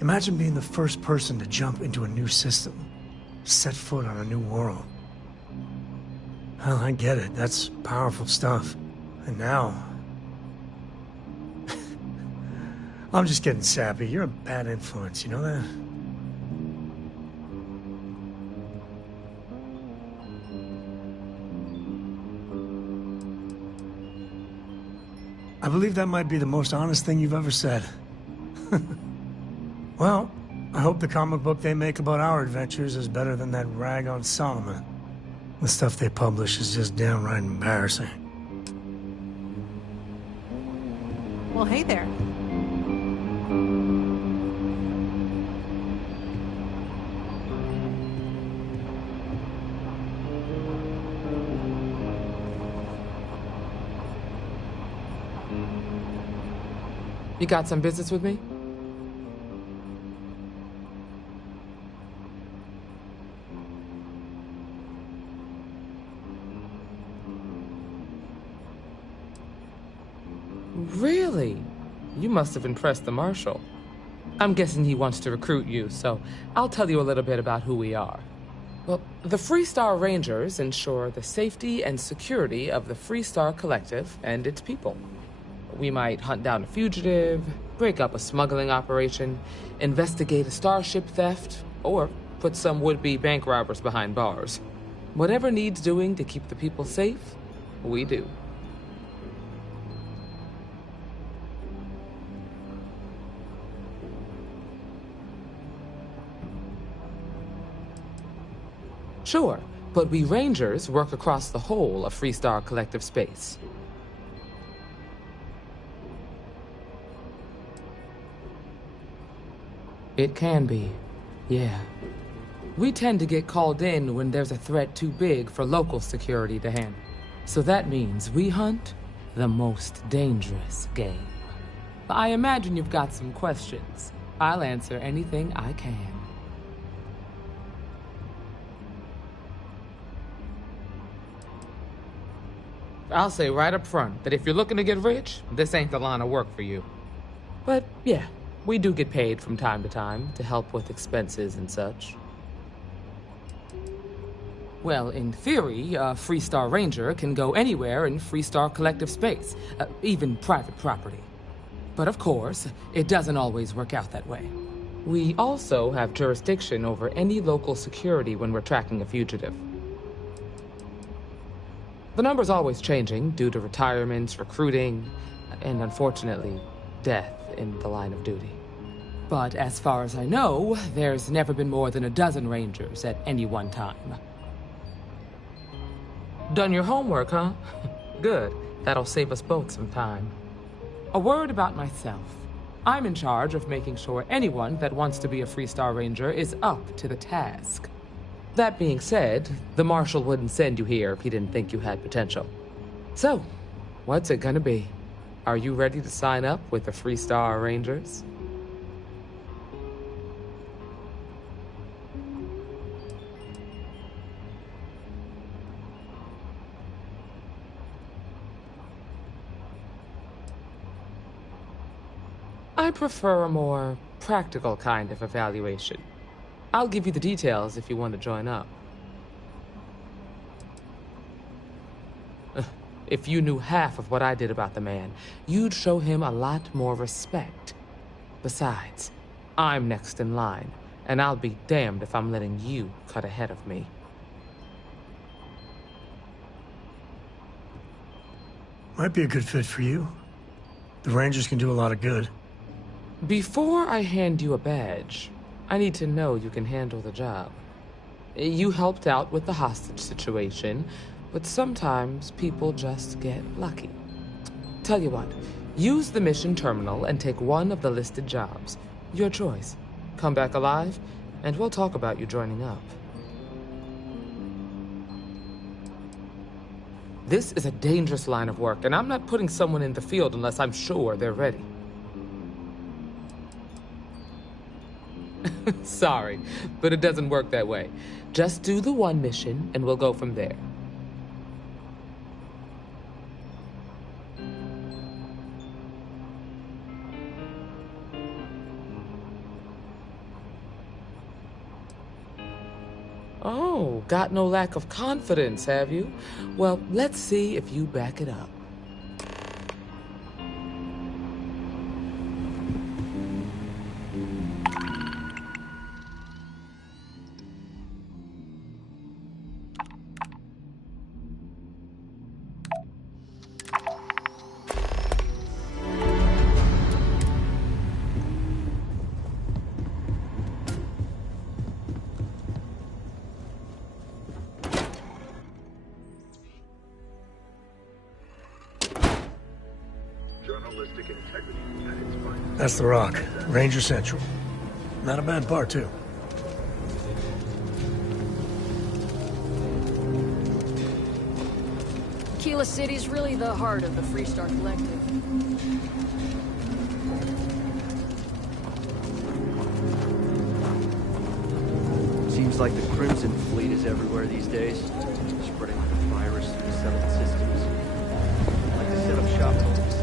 Imagine being the first person to jump into a new system, set foot on a new world. Well, I get it. That's powerful stuff. And now... I'm just getting sappy. You're a bad influence, you know that? I believe that might be the most honest thing you've ever said. Well, I hope the comic book they make about our adventures is better than that rag on Solomon. The stuff they publish is just downright embarrassing. Well, hey there. You got some business with me? Really? You must have impressed the Marshal. I'm guessing he wants to recruit you, so I'll tell you a little bit about who we are. Well, the Freestar Rangers ensure the safety and security of the Freestar Collective and its people. We might hunt down a fugitive, break up a smuggling operation, investigate a starship theft, or put some would-be bank robbers behind bars. Whatever needs doing to keep the people safe, we do. Sure, but we Rangers work across the whole of Freestar Collective space. It can be, yeah. We tend to get called in when there's a threat too big for local security to handle. So that means we hunt the most dangerous game. I imagine you've got some questions. I'll answer anything I can. I'll say right up front that if you're looking to get rich, this ain't the line of work for you. But yeah, we do get paid from time to time to help with expenses and such. Well, in theory, a Freestar Ranger can go anywhere in Freestar Collective space, even private property. But of course, it doesn't always work out that way. We also have jurisdiction over any local security when we're tracking a fugitive. The number's always changing due to retirements, recruiting, and unfortunately, death in the line of duty. But as far as I know, there's never been more than a dozen Rangers at any one time. Done your homework, huh? Good. That'll save us both some time. A word about myself. I'm in charge of making sure anyone that wants to be a Freestar Ranger is up to the task. That being said, the Marshal wouldn't send you here if he didn't think you had potential. So, what's it gonna be? Are you ready to sign up with the Freestar Rangers? I prefer a more practical kind of evaluation. I'll give you the details if you want to join up. If you knew half of what I did about the man, you'd show him a lot more respect. Besides, I'm next in line, and I'll be damned if I'm letting you cut ahead of me. Might be a good fit for you. The Rangers can do a lot of good. Before I hand you a badge, I need to know you can handle the job. You helped out with the hostage situation, but sometimes people just get lucky. Tell you what, use the mission terminal and take one of the listed jobs. Your choice. Come back alive, and we'll talk about you joining up. This is a dangerous line of work, and I'm not putting someone in the field unless I'm sure they're ready. Sorry, but it doesn't work that way. Just do the one mission, and we'll go from there. Oh, got no lack of confidence, have you? Well, let's see if you back it up. That's the Rock, Ranger Central. Not a bad bar, too. Keelah City's really the heart of the Freestar Collective. Seems like the Crimson Fleet is everywhere these days, spreading like a virus through the settled systems. I'd like to set up shop in the facility.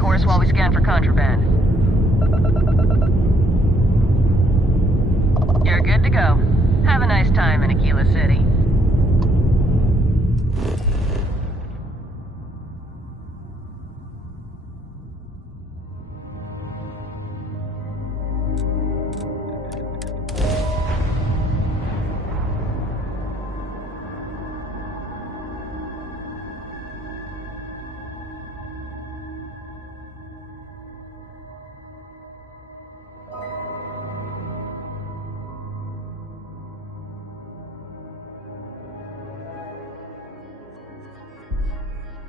course, while we scan for contraband. You're good to go. Have a nice time in Aquila City.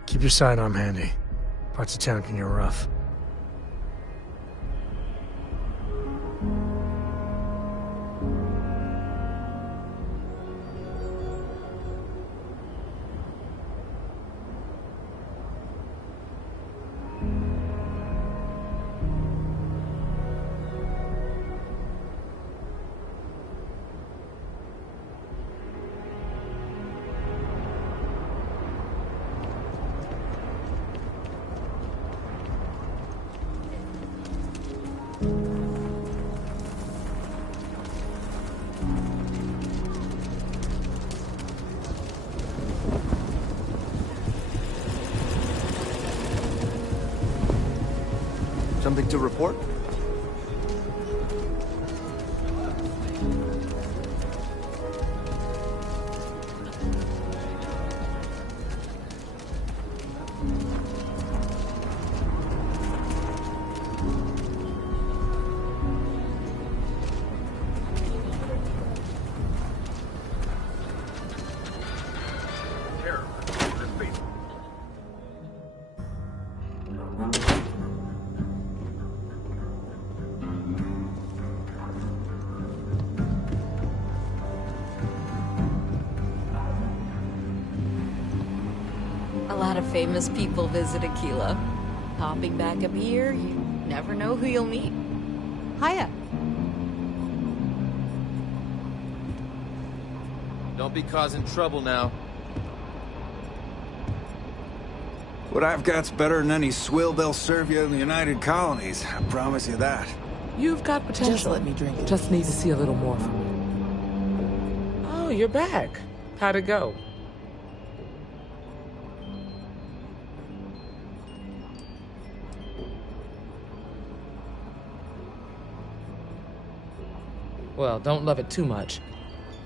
Keep your sidearm handy. Parts of town can get rough. Something to report? A lot of famous people visit Aquila. Popping back up here, you never know who you'll meet. Hiya. Don't be causing trouble now. What I've got's better than any swill they'll serve you in the United Colonies. I promise you that. You've got potential. Just let me drink it. Just need to see a little more from you. Oh, you're back. How'd it go? Well, don't love it too much.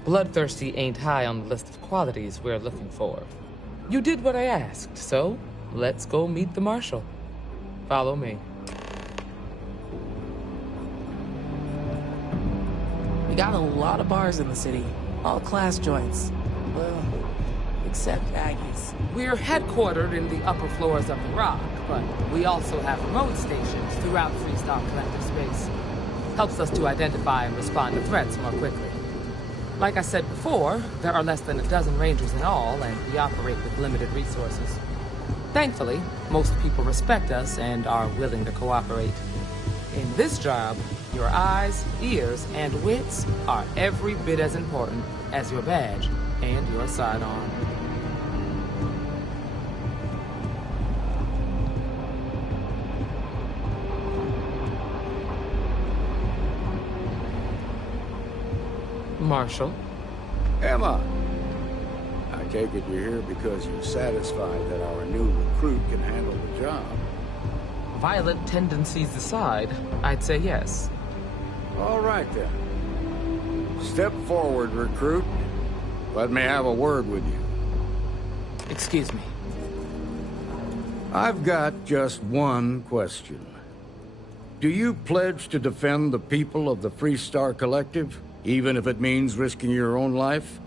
Bloodthirsty ain't high on the list of qualities we're looking for. You did what I asked, so let's go meet the Marshal. Follow me. We got a lot of bars in the city. All class joints. Well, except Aggie's. We're headquartered in the upper floors of the Rock, but we also have remote stations throughout Freestar Collective space. Helps us to identify and respond to threats more quickly. Like I said before, there are less than a dozen rangers in all, and we operate with limited resources. Thankfully, most people respect us and are willing to cooperate. In this job, your eyes, ears, and wits are every bit as important as your badge and your sidearm. Marshal? Emma! I take it you're here because you're satisfied that our new recruit can handle the job. Violent tendencies aside, I'd say yes. All right, then. Step forward, recruit. Let me have a word with you. Excuse me. I've got just one question. Do you pledge to defend the people of the Freestar Collective, even if it means risking your own life?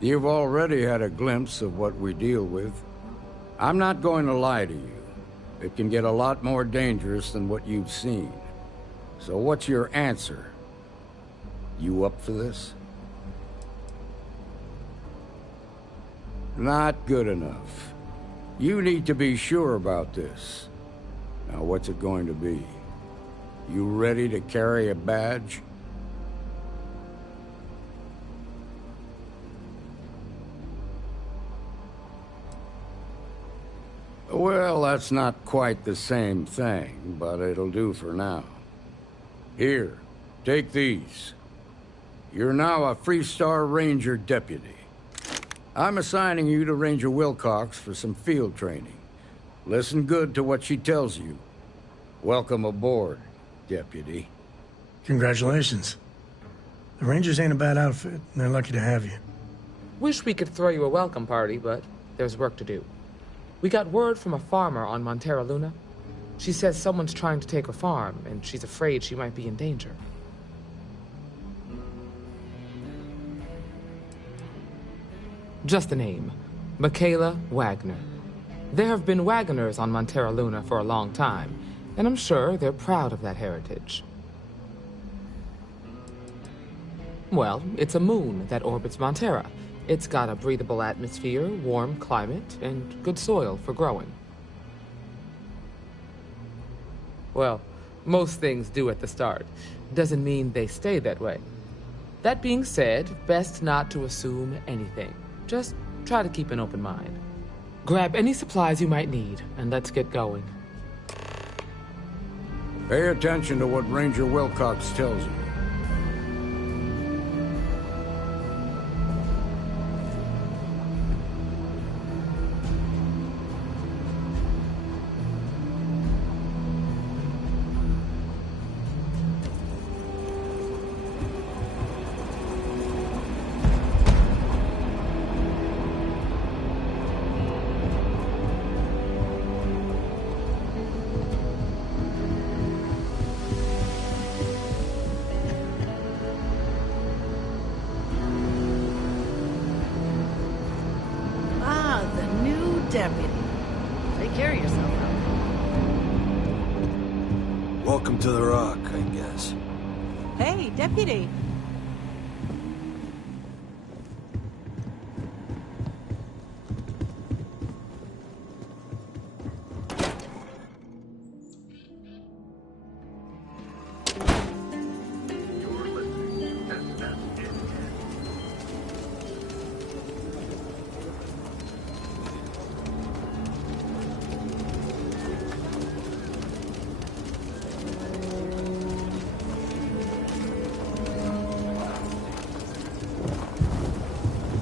You've already had a glimpse of what we deal with. I'm not going to lie to you. It can get a lot more dangerous than what you've seen. So what's your answer? You up for this? Not good enough. You need to be sure about this. Now what's it going to be? You ready to carry a badge? Well, that's not quite the same thing, but it'll do for now. Here, take these. You're now a Freestar Ranger deputy. I'm assigning you to Ranger Wilcox for some field training. Listen good to what she tells you. Welcome aboard, deputy. Congratulations. The Rangers ain't a bad outfit, and they're lucky to have you. Wish we could throw you a welcome party, but there's work to do. We got word from a farmer on Montera Luna. She says someone's trying to take her farm, and she's afraid she might be in danger. Just a name. Michaela Wagner. There have been Wagoners on Montera Luna for a long time, and I'm sure they're proud of that heritage. Well, it's a moon that orbits Montera. It's got a breathable atmosphere, warm climate, and good soil for growing. Well, most things do at the start. Doesn't mean they stay that way. That being said, best not to assume anything. Just try to keep an open mind. Grab any supplies you might need, and let's get going. Pay attention to what Ranger Wilcox tells you. Deputy. Take care of yourself out there. Welcome to the Rock, I guess. Hey, Deputy.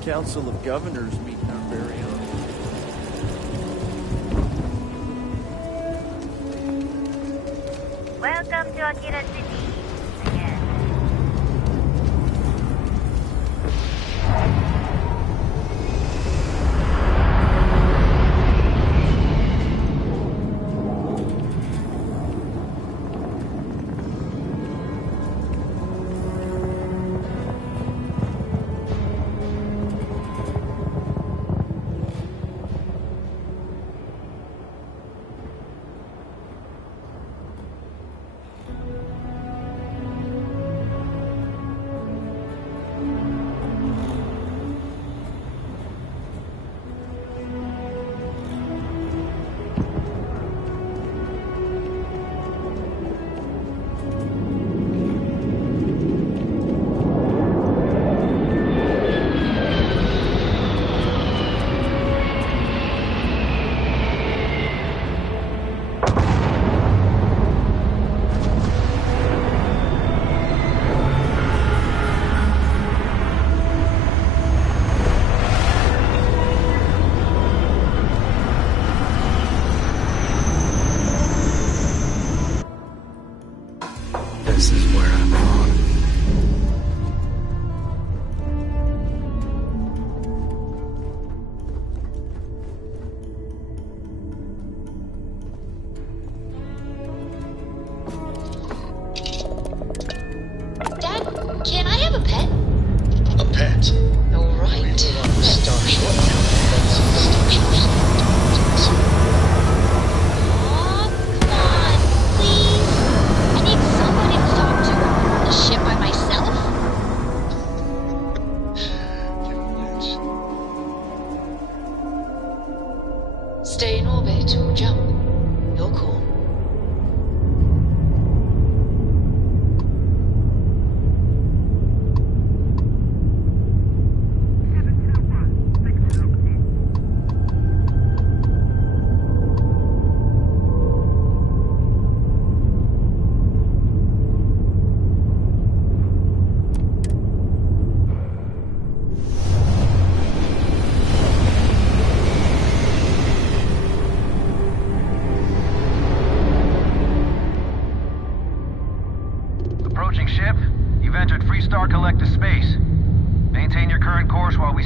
Council of Governors meeting our very own. Welcome to Akira City. Again.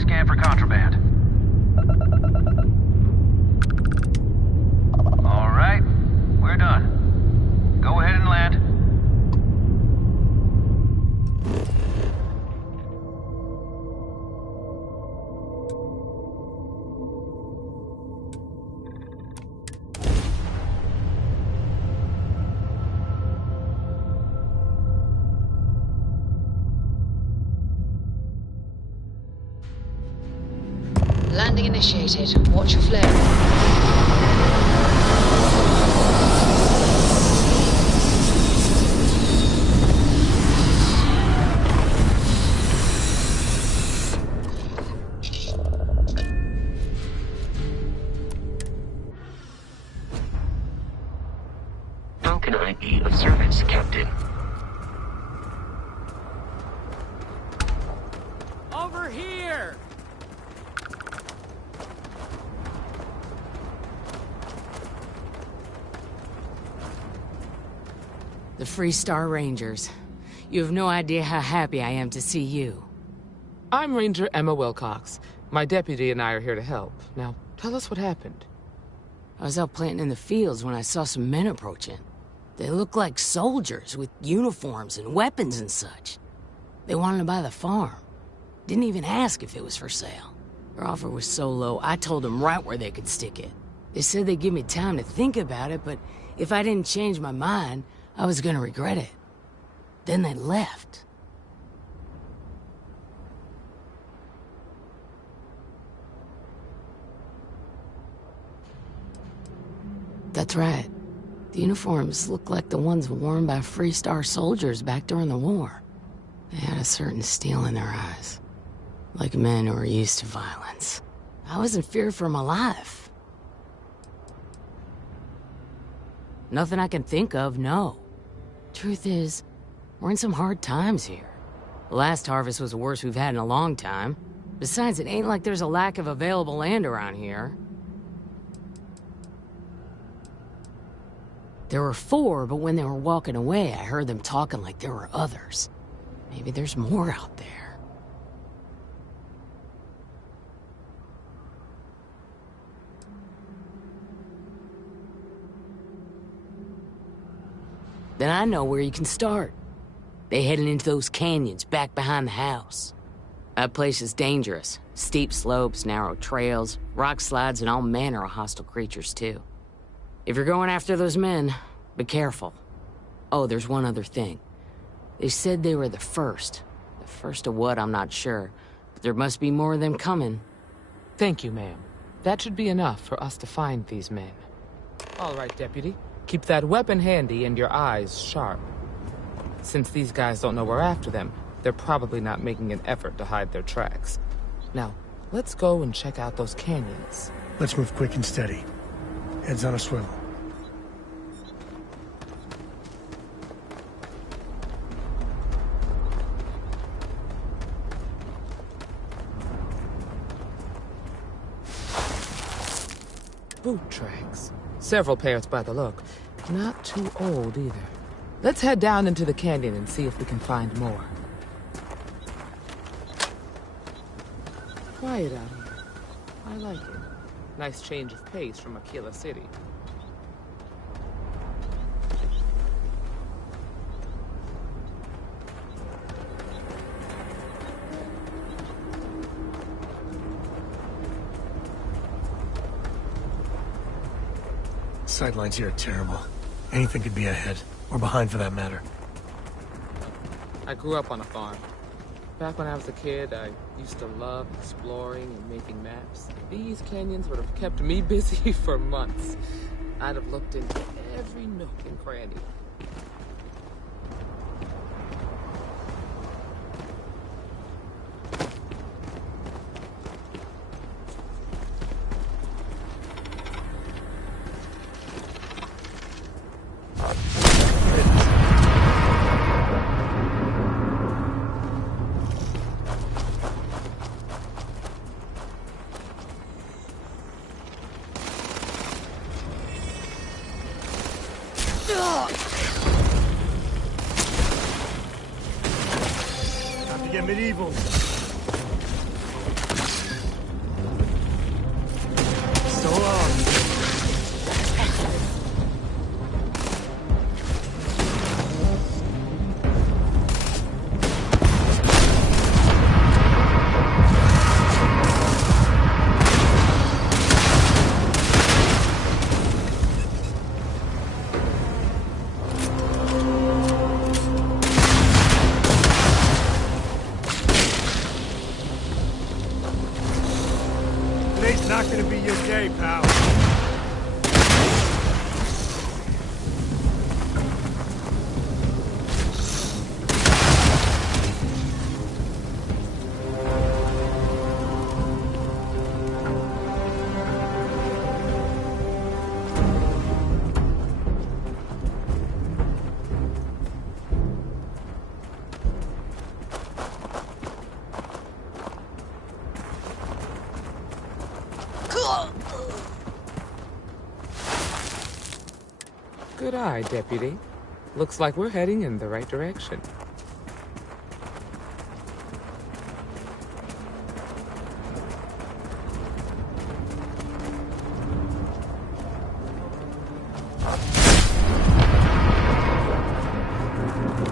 scan for contraband. All right, we're done. Go ahead and land. Landing initiated. Watch your flare. How can I be of service, Captain? Over here! The Freestar Rangers. You have no idea how happy I am to see you. I'm Ranger Emma Wilcox. My deputy and I are here to help. Now, tell us what happened. I was out planting in the fields when I saw some men approaching. They looked like soldiers with uniforms and weapons and such. They wanted to buy the farm. Didn't even ask if it was for sale. Their offer was so low, I told them right where they could stick it. They said they'd give me time to think about it, but if I didn't change my mind, I was gonna regret it. Then they left. That's right. The uniforms looked like the ones worn by Freestar soldiers back during the war. They had a certain steel in their eyes. Like men who were used to violence. I was in fear for my life. Nothing I can think of, no. Truth is, we're in some hard times here. The last harvest was the worst we've had in a long time. Besides, it ain't like there's a lack of available land around here. There were 4, but when they were walking away, I heard them talking like there were others. Maybe there's more out there. Then I know where you can start. They headed into those canyons back behind the house. That place is dangerous. Steep slopes, narrow trails, rock slides, and all manner of hostile creatures, too. If you're going after those men, be careful. Oh, there's one other thing. They said they were the first. The first of what, I'm not sure. But there must be more of them coming. Thank you, ma'am. That should be enough for us to find these men. All right, Deputy. Keep that weapon handy and your eyes sharp. Since these guys don't know we're after them, they're probably not making an effort to hide their tracks. Now, let's go and check out those canyons. Let's move quick and steady. Heads on a swivel. Boot tracks. Several pairs by the look. Not too old either. Let's head down into the canyon and see if we can find more. Quiet out here. I like it. Nice change of pace from Aquila City. Sightlines here are terrible. Anything could be ahead, or behind for that matter. I grew up on a farm. Back when I was a kid, I used to love exploring and making maps. These canyons would have kept me busy for months. I'd have looked into every nook and cranny. Time to get medieval. Today's not gonna be your day, pal. Good eye, Deputy. Looks like we're heading in the right direction.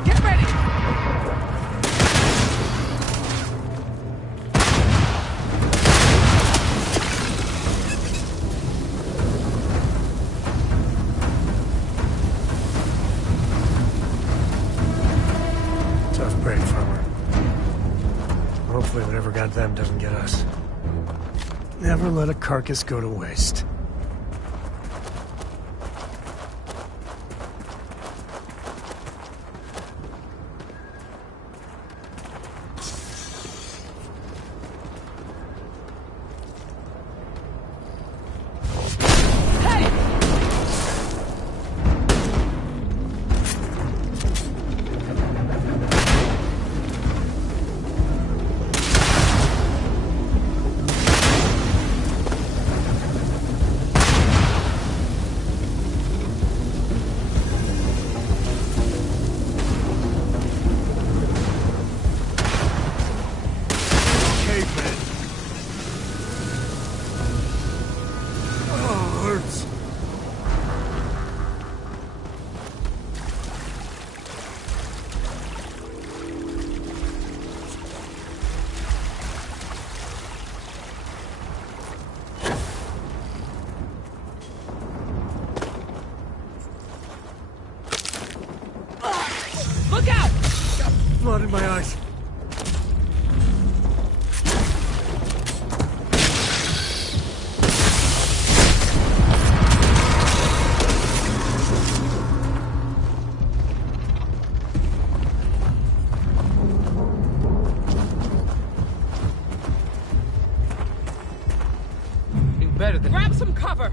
Get ready! Tough break from her. Hopefully whatever got them doesn't get us. Never let a carcass go to waste. Look out! Got blood in my eyes. You better than... Grab some cover!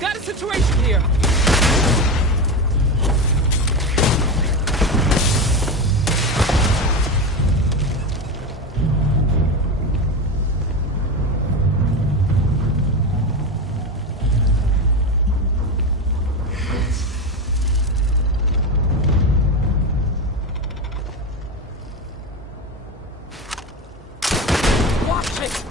Got a situation here. Watch it.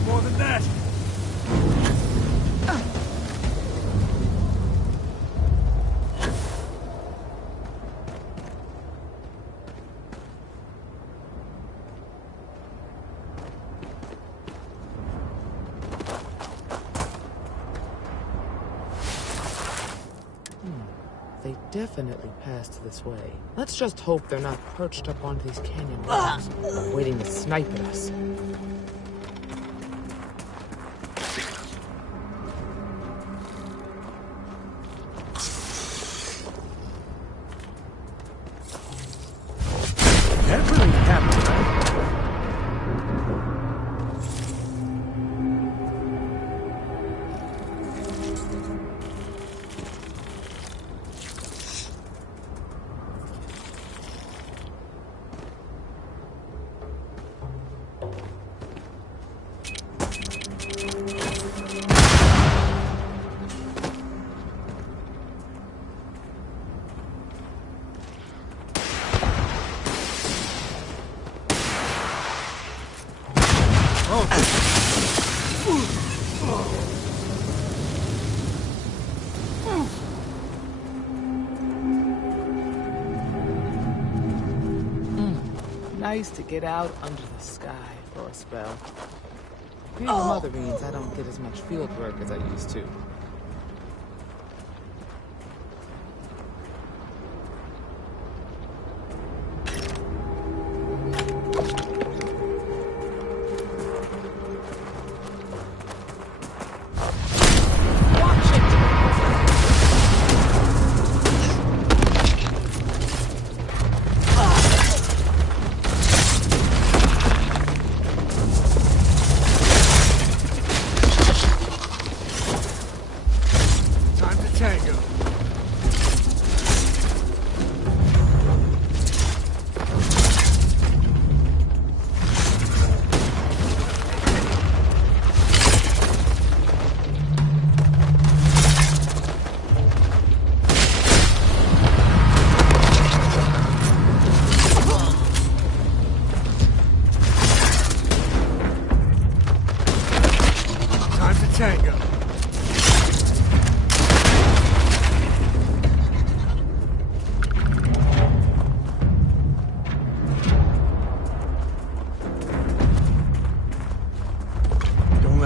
take more than that. They definitely passed this way. Let's just hope they're not perched up on these canyon walls, waiting to snipe at us. That really happened, right? Nice to get out under the sky for a spell. Being a mother means I don't get as much field work as I used to.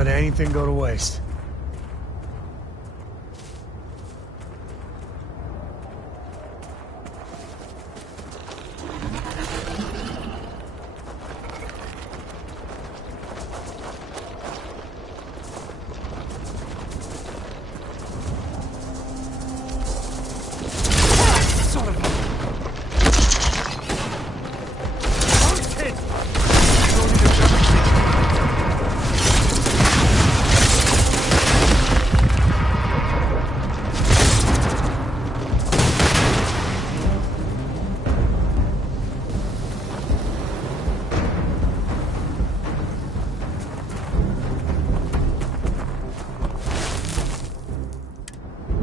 Anything go to waste.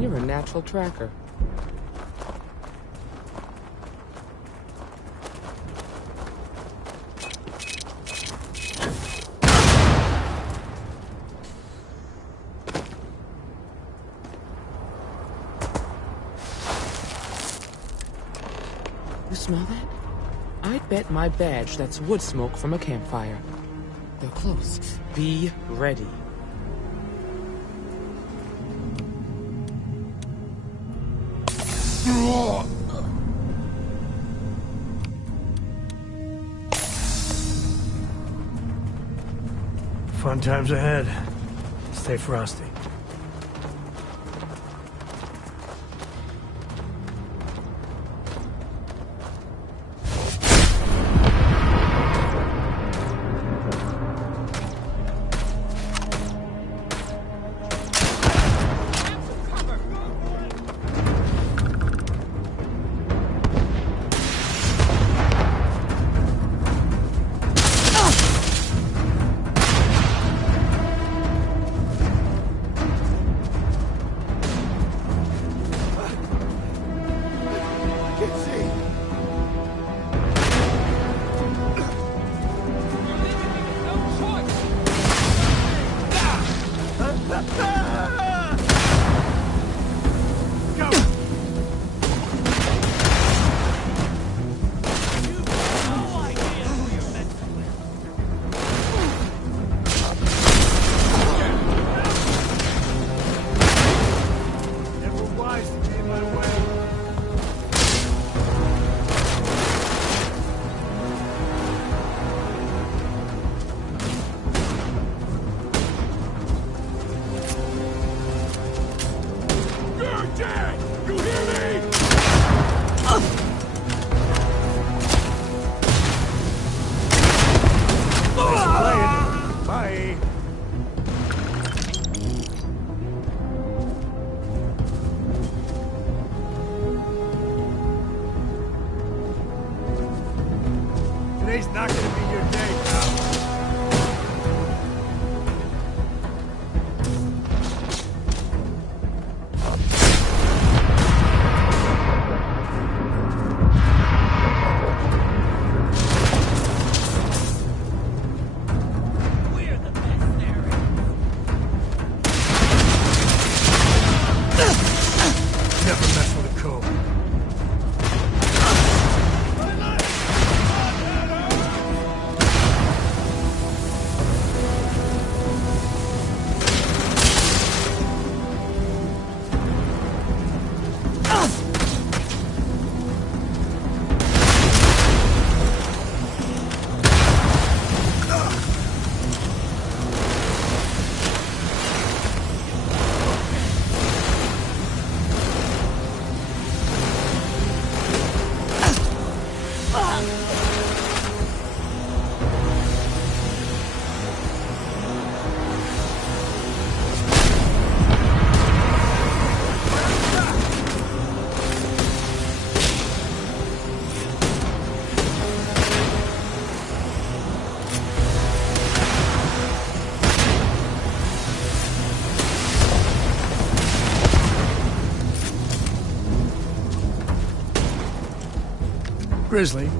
You're a natural tracker. You smell that? I'd bet my badge that's wood smoke from a campfire. They're close. Be ready. Fun times ahead. Stay frosty. Today's not gonna be your day, pal. Never mess with a code. Grizzly.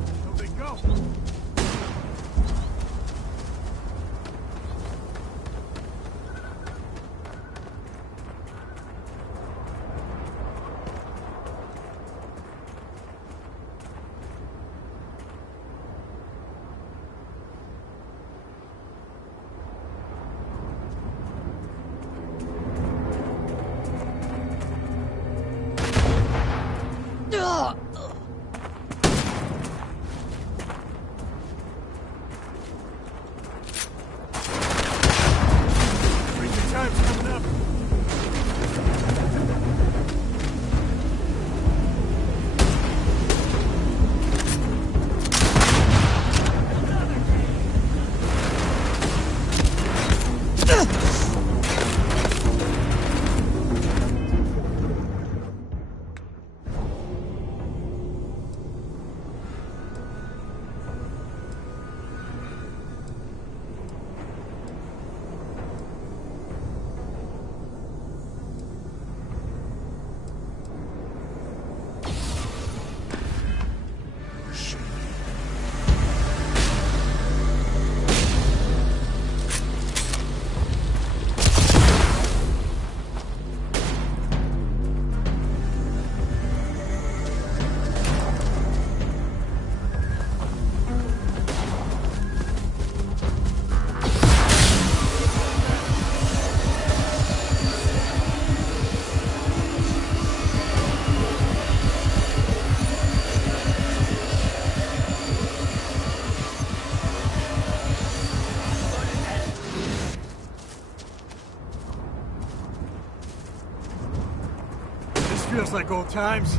Feels like old times.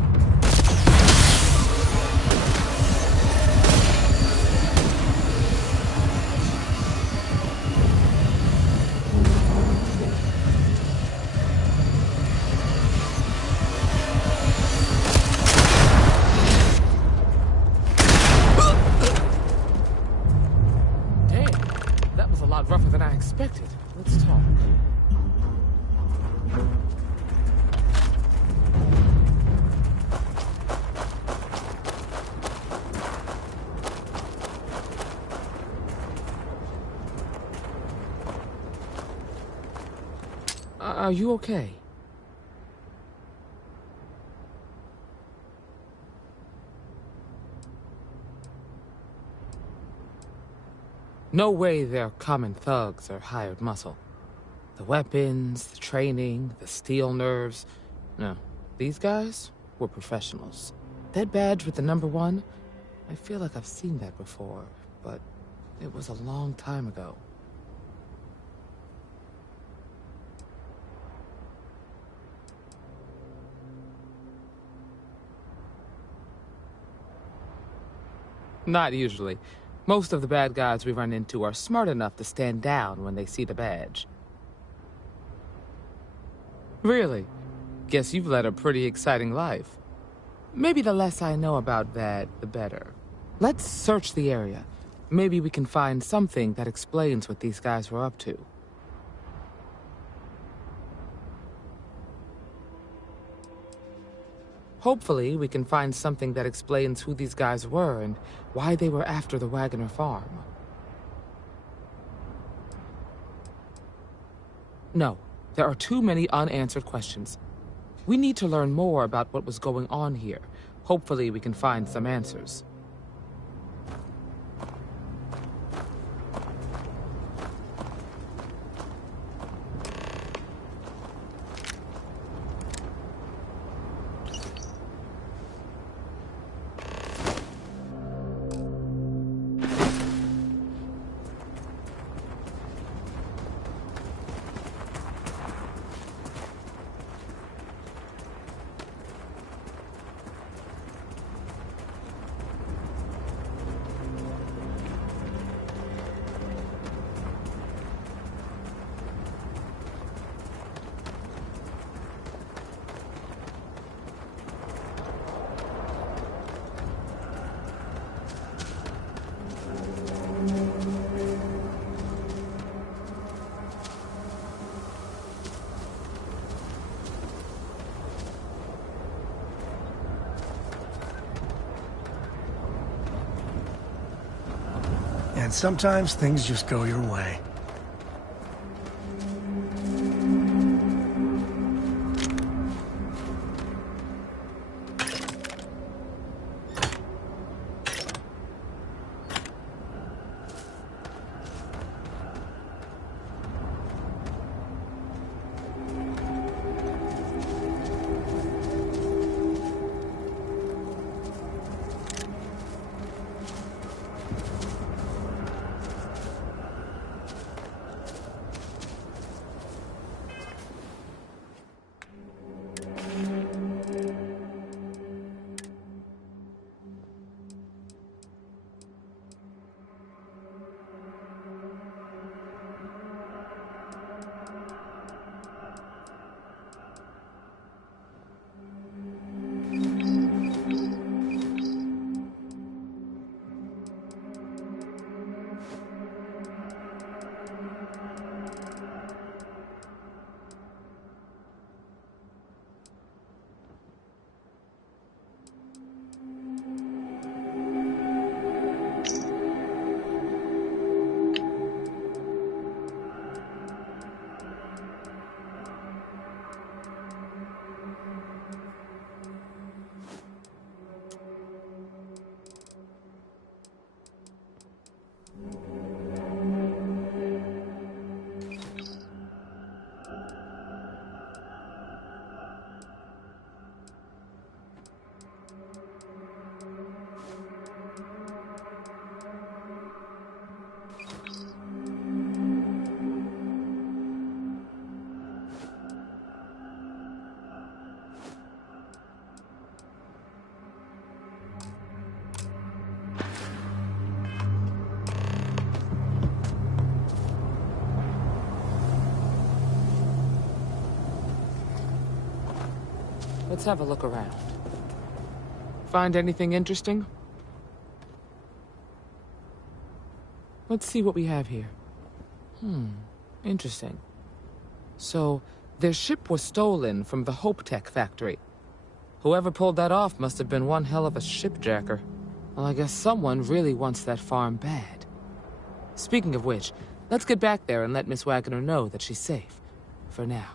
Damn, that was a lot rougher than I expected. Let's talk. Are you okay? No way they're common thugs or hired muscle. The weapons, the training, the steel nerves. No, these guys were professionals. That badge with the number 1, I feel like I've seen that before, but it was a long time ago. Not usually. Most of the bad guys we run into are smart enough to stand down when they see the badge. Really? Guess you've led a pretty exciting life. Maybe the less I know about that, the better. Let's search the area. Maybe we can find something that explains what these guys were up to. Hopefully, we can find something that explains who these guys were and why they were after the Wagoner farm. No, there are too many unanswered questions. We need to learn more about what was going on here. Hopefully, we can find some answers. And sometimes things just go your way. Let's have a look around. Find anything interesting? Let's see what we have here. Interesting. So, their ship was stolen from the Hope Tech factory. Whoever pulled that off must have been one hell of a shipjacker. Well, I guess someone really wants that farm bad. Speaking of which, let's get back there and let Miss Wagoner know that she's safe. For now.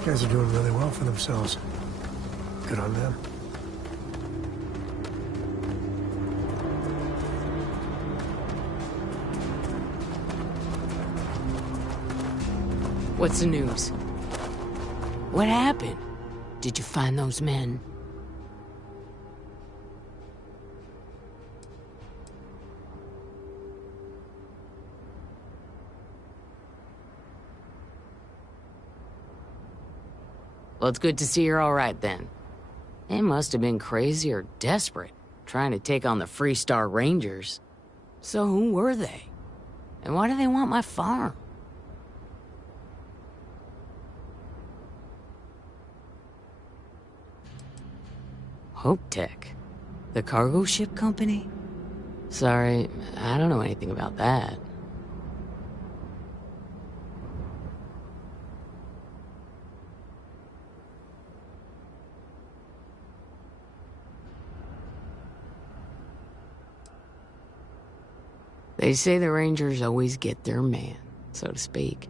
These guys are doing really well for themselves. Good on them. What's the news? What happened? Did you find those men? Well, it's good to see you're all right then. They must have been crazy or desperate, trying to take on the Freestar Rangers. So who were they? And why do they want my farm? Hope Tech? The cargo ship company? Sorry, I don't know anything about that. They say the Rangers always get their man, so to speak.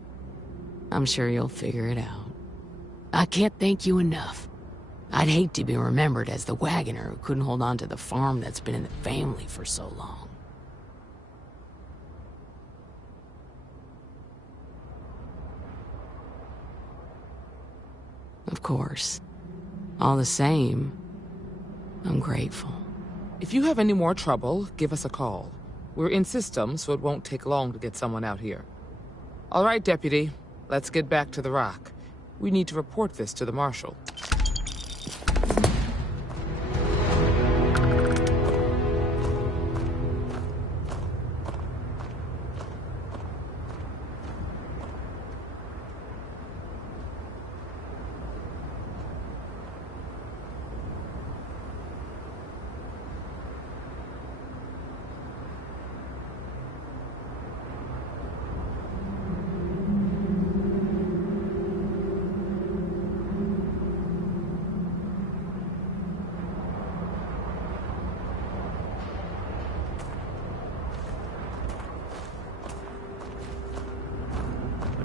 I'm sure you'll figure it out. I can't thank you enough. I'd hate to be remembered as the wagoner who couldn't hold on to the farm that's been in the family for so long. Of course. All the same, I'm grateful. If you have any more trouble, give us a call. We're in system, so it won't take long to get someone out here. All right, Deputy. Let's get back to the rock. We need to report this to the Marshal.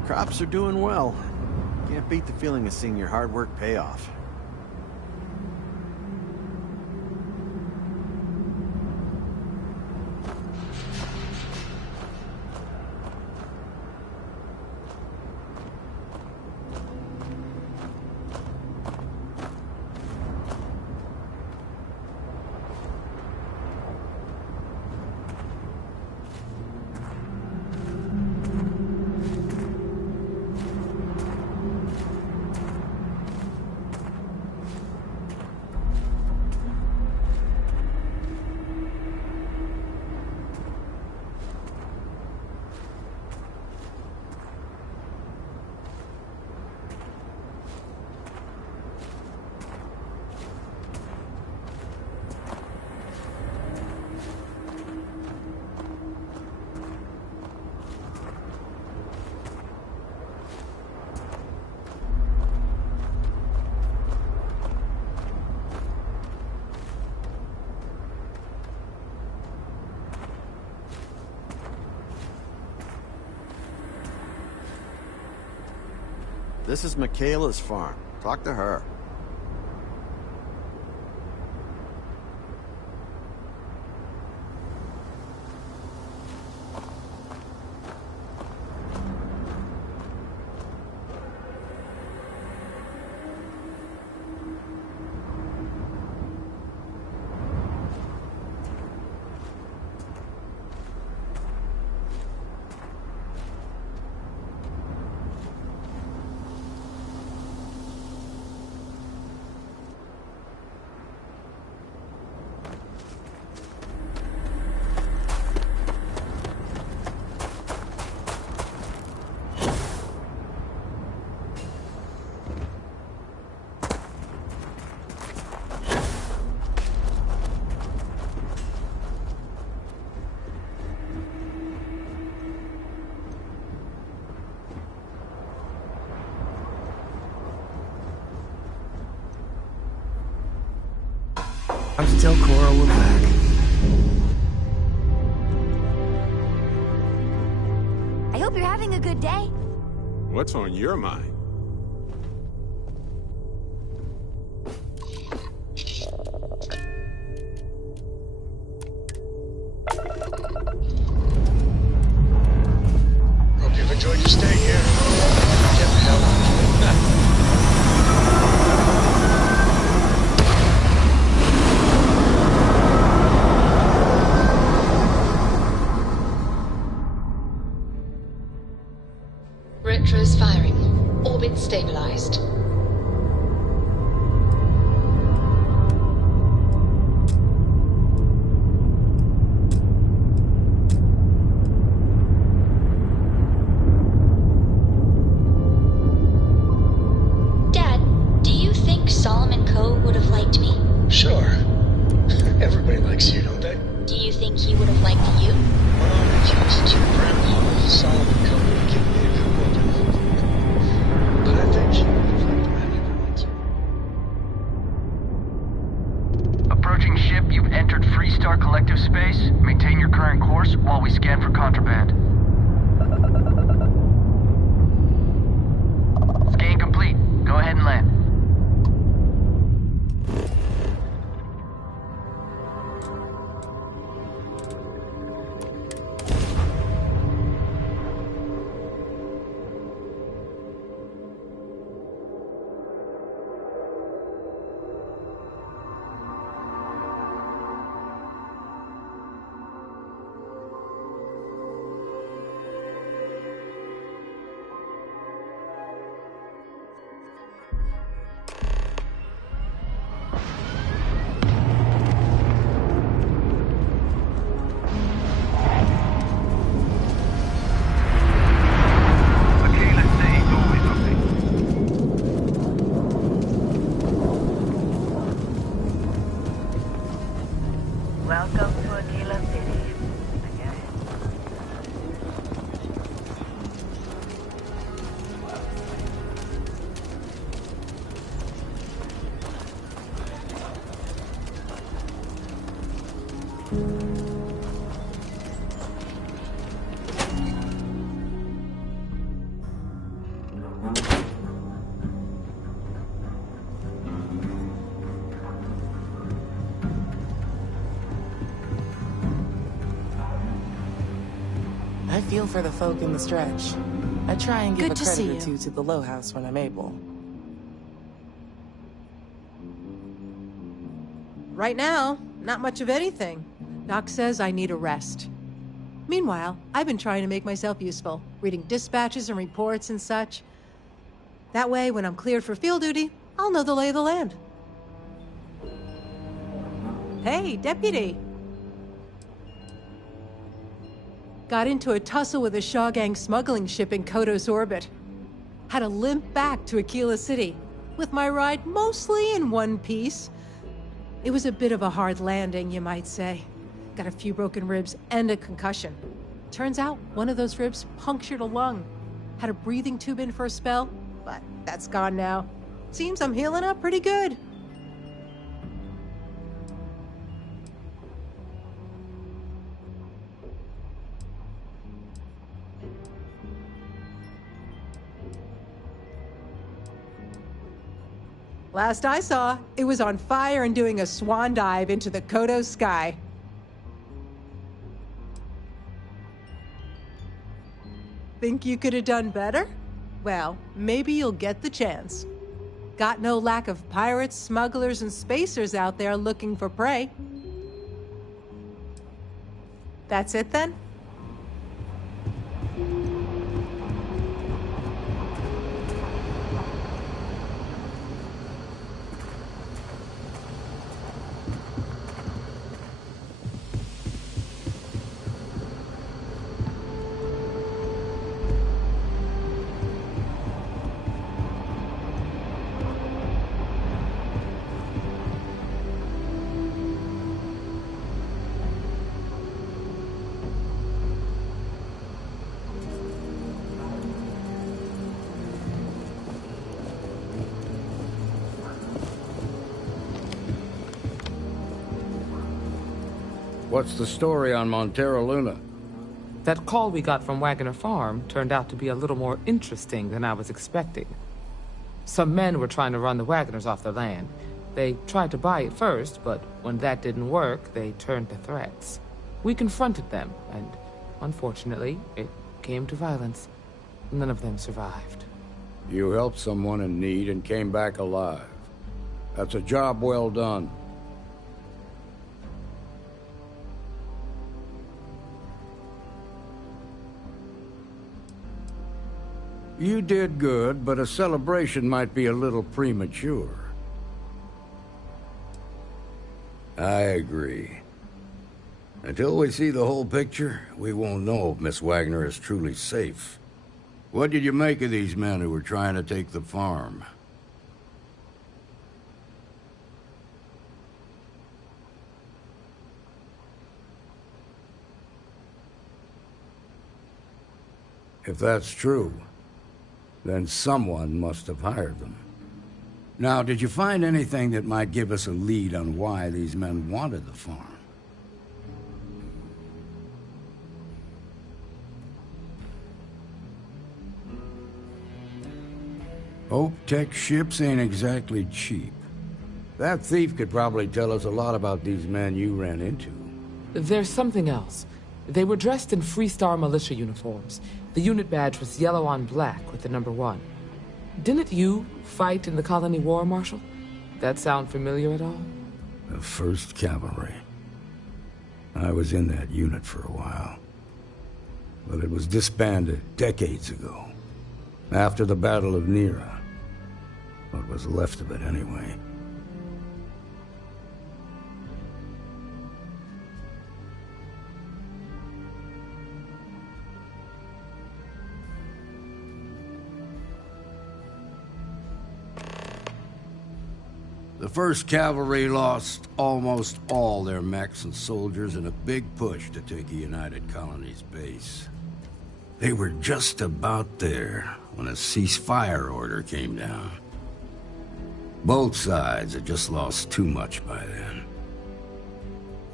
Crops are doing well. Can't beat the feeling of seeing your hard work pay off. This is Michaela's farm. Talk to her. How'd you tell Cora we're back? I hope you're having a good day. What's on your mind? liked me? Sure. Everybody likes you, don't they? Do you think he would have liked you? Well, if he was too grandpa, Solomon Cody would give me a good whooping. But I think he would have liked everyone too. Approaching ship, you've entered Freestar Collective space. Maintain your current course while we scan for contraband. Scan complete. Go ahead and land. Welcome to Aquila City. I get it. I feel for the folk in the stretch. I try and give Good a to see credit or you. two to the Low House when I'm able. Right now, not much of anything. Doc says I need a rest. Meanwhile, I've been trying to make myself useful, reading dispatches and reports and such. That way, when I'm cleared for field duty, I'll know the lay of the land. Hey, Deputy! Got into a tussle with a Shaw Gang smuggling ship in Kodos orbit. Had to limp back to Aquila City, with my ride mostly in one piece. It was a bit of a hard landing, you might say. Got a few broken ribs and a concussion. Turns out one of those ribs punctured a lung. Had a breathing tube in for a spell, but that's gone now. Seems I'm healing up pretty good. Last I saw, it was on fire and doing a swan dive into the Kodos sky. Think you could have done better? Well, maybe you'll get the chance. Got no lack of pirates, smugglers, and spacers out there looking for prey. That's it then? What's the story on Montero Luna? That call we got from Wagoner Farm turned out to be a little more interesting than I was expecting. Some men were trying to run the Wagoners off their land. They tried to buy it first, but when that didn't work, they turned to threats. We confronted them, and unfortunately, it came to violence. None of them survived. You helped someone in need and came back alive. That's a job well done. You did good, but a celebration might be a little premature. I agree. Until we see the whole picture, we won't know if Miss Wagner is truly safe. What did you make of these men who were trying to take the farm? If that's true, then someone must have hired them. Now, did you find anything that might give us a lead on why these men wanted the farm? Hope Tech ships ain't exactly cheap. That thief could probably tell us a lot about these men you ran into. There's something else. They were dressed in Freestar militia uniforms. The unit badge was yellow on black with the number 1. Didn't you fight in the Colony War, Marshal? That sound familiar at all? The 1st Cavalry. I was in that unit for a while. But it was disbanded decades ago. After the Battle of Nera. What was left of it, anyway. The 1st Cavalry lost almost all their mechs and soldiers in a big push to take a United Colonies base. They were just about there when a ceasefire order came down. Both sides had just lost too much by then.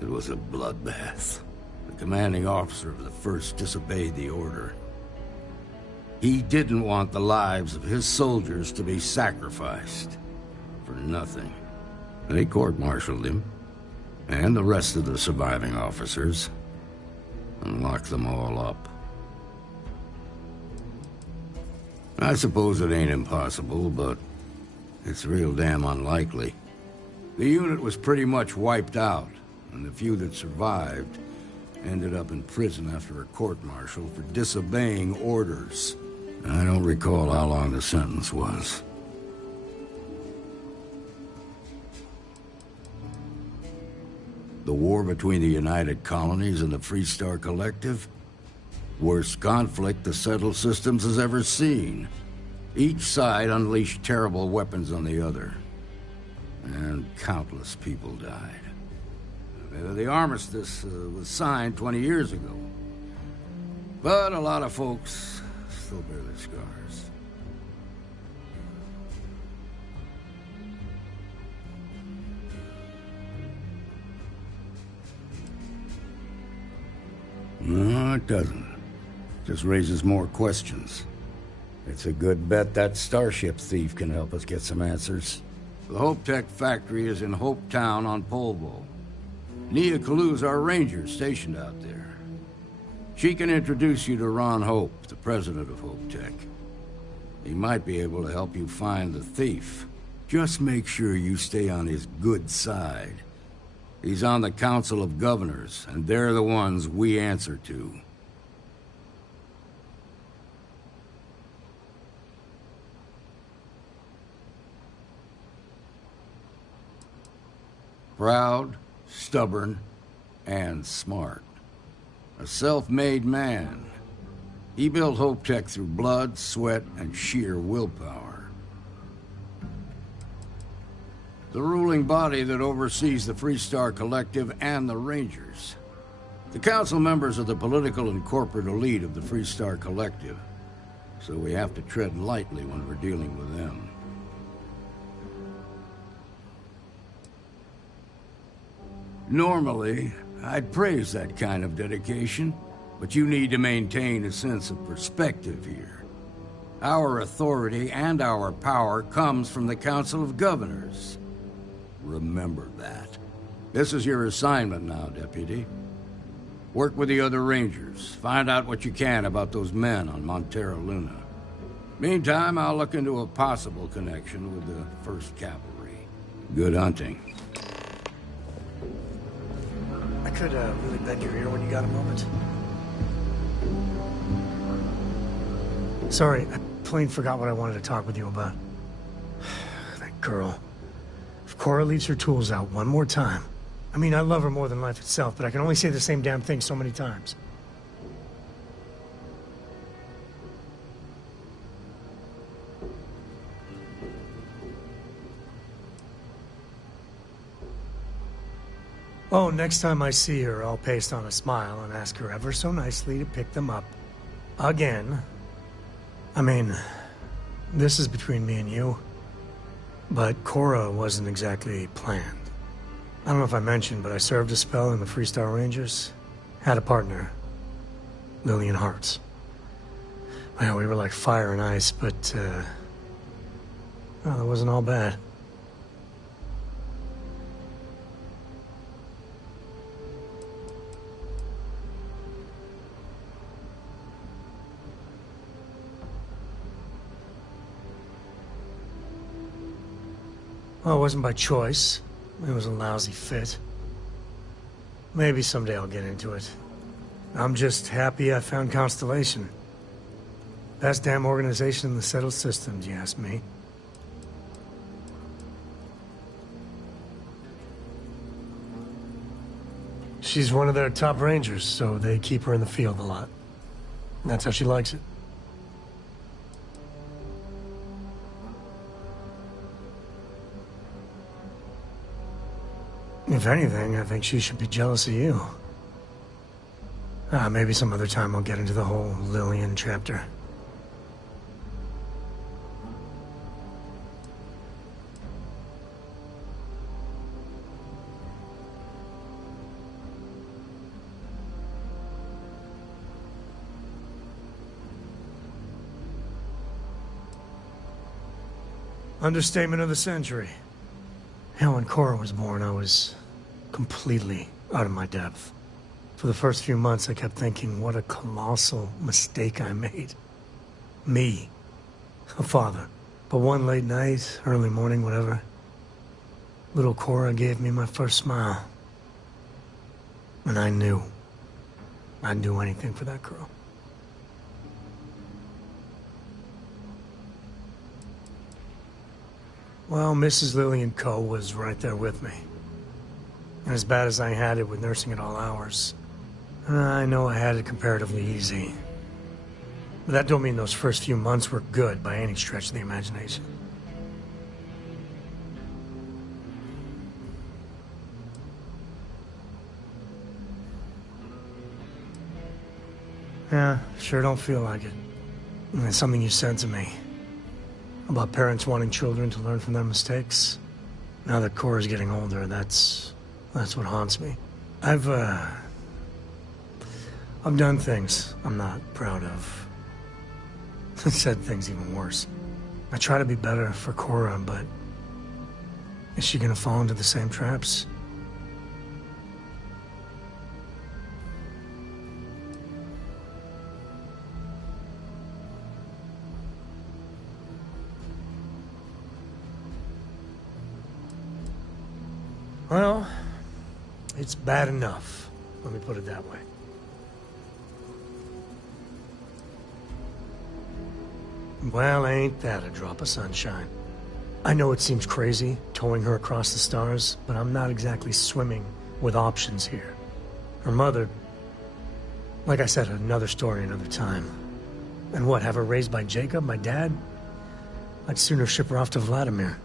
It was a bloodbath. The commanding officer of the 1st disobeyed the order. He didn't want the lives of his soldiers to be sacrificed for nothing. They court-martialed him, and the rest of the surviving officers, and locked them all up. I suppose it ain't impossible, but it's real damn unlikely. The unit was pretty much wiped out, and the few that survived ended up in prison after a court-martial for disobeying orders. I don't recall how long the sentence was. The war between the United Colonies and the Freestar Collective? Worst conflict the settled systems has ever seen. Each side unleashed terrible weapons on the other. And countless people died. The armistice was signed 20 years ago. But a lot of folks still bear their scars. No, it doesn't. Just raises more questions. It's a good bet that starship thief can help us get some answers. The Hope Tech factory is in Hope Town on Polvo. Nia Kalu's our ranger stationed out there. She can introduce you to Ron Hope, the president of Hope Tech. He might be able to help you find the thief. Just make sure you stay on his good side. He's on the Council of Governors, and they're the ones we answer to. Proud, stubborn, and smart. A self-made man. He built Hope Tech through blood, sweat, and sheer willpower. The ruling body that oversees the Freestar Collective and the Rangers. The council members are the political and corporate elite of the Freestar Collective, so we have to tread lightly when we're dealing with them. Normally, I'd praise that kind of dedication, but you need to maintain a sense of perspective here. Our authority and our power comes from the Council of Governors. Remember that. This is your assignment now, Deputy. Work with the other Rangers. Find out what you can about those men on Montero Luna. Meantime, I'll look into a possible connection with the 1st Cavalry. Good hunting. I could really bend your ear when you got a moment. Sorry, I plain forgot what I wanted to talk with you about. That girl. If Cora leaves her tools out one more time... I mean, I love her more than life itself, but I can only say the same damn thing so many times. Oh, next time I see her, I'll paste on a smile and ask her ever so nicely to pick them up. Again. I mean, this is between me and you, but Cora wasn't exactly planned. I don't know if I mentioned, but I served a spell in the Freestar Rangers. Had a partner, Lillian Hartz. Well, we were like fire and ice, but, well, it wasn't all bad. Well, it wasn't by choice. It was a lousy fit. Maybe someday I'll get into it. I'm just happy I found Constellation. Best damn organization in the settled systems, you ask me. She's one of their top rangers, so they keep her in the field a lot. That's how she likes it. If anything, I think she should be jealous of you. Maybe some other time I'll get into the whole Lillian chapter. Understatement of the century. Hell, when Cora was born, I was completely out of my depth. For the first few months, I kept thinking, what a colossal mistake I made. Me, a father. But one late night, early morning, whatever, little Cora gave me my first smile. And I knew I'd do anything for that girl. Well, Mrs. Lillian Coe was right there with me. And as bad as I had it with nursing at all hours, I know I had it comparatively easy. But that don't mean those first few months were good by any stretch of the imagination. Yeah, sure don't feel like it. And it's something you said to me. About parents wanting children to learn from their mistakes. Now that Cora's getting older, that's what haunts me. I've done things I'm not proud of. Said things even worse. I try to be better for Cora, but is she gonna fall into the same traps? Well, it's bad enough. Let me put it that way. Well, ain't that a drop of sunshine? I know it seems crazy, towing her across the stars, but I'm not exactly swimming with options here. Her mother... Like I said, another story, another time. And what, have her raised by Jacob, my dad? I'd sooner ship her off to Vladimir.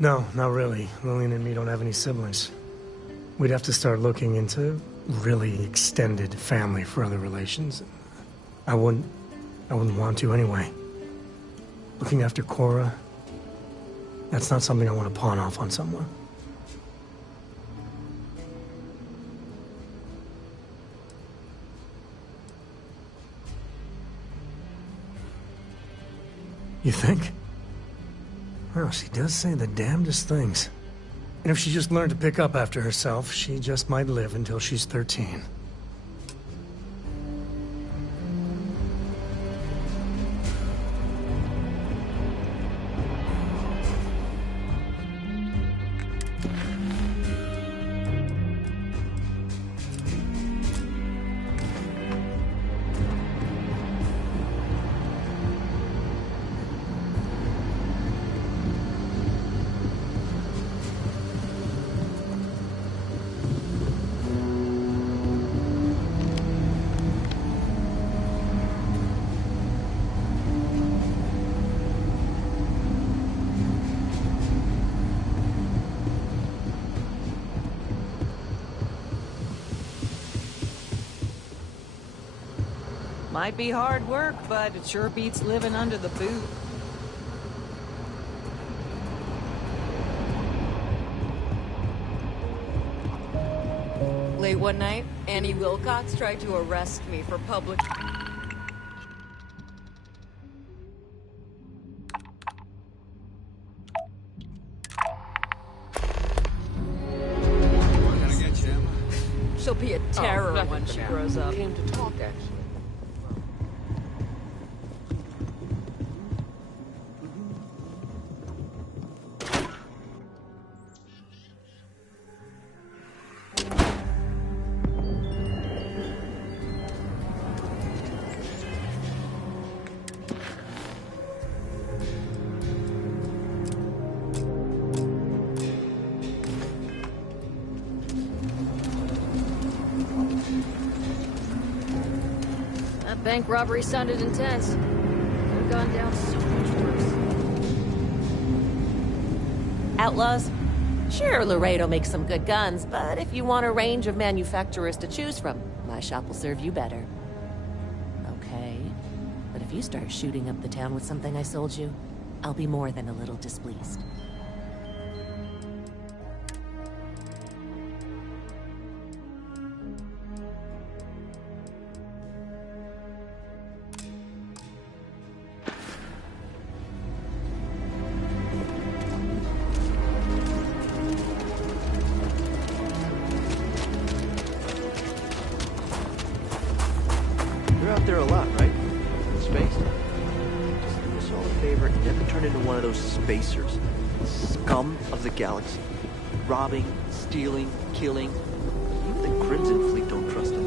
No, not really. Lillian and me don't have any siblings. We'd have to start looking into really extended family for other relations. I wouldn't want to anyway. Looking after Cora, that's not something I want to pawn off on someone. You think? Well, she does say the damnedest things. And if she just learned to pick up after herself, she just might live until she's 13. Might be hard work, but it sure beats living under the boot. Late one night, Annie Wilcox tried to arrest me for public... What can I get you, Emma? She'll be a terror nothing when for she now. grows up. Came to talk, actually. That bank robbery sounded intense. Could have gone down so much worse. Outlaws? Sure, Laredo makes some good guns, but if you want a range of manufacturers to choose from, my shop will serve you better. Okay, but if you start shooting up the town with something I sold you, I'll be more than a little displeased. You're out there a lot, right? In space? Just do us all a favor and never turn into one of those spacers. Scum of the galaxy. Robbing, stealing, killing. Even the Crimson Fleet don't trust them.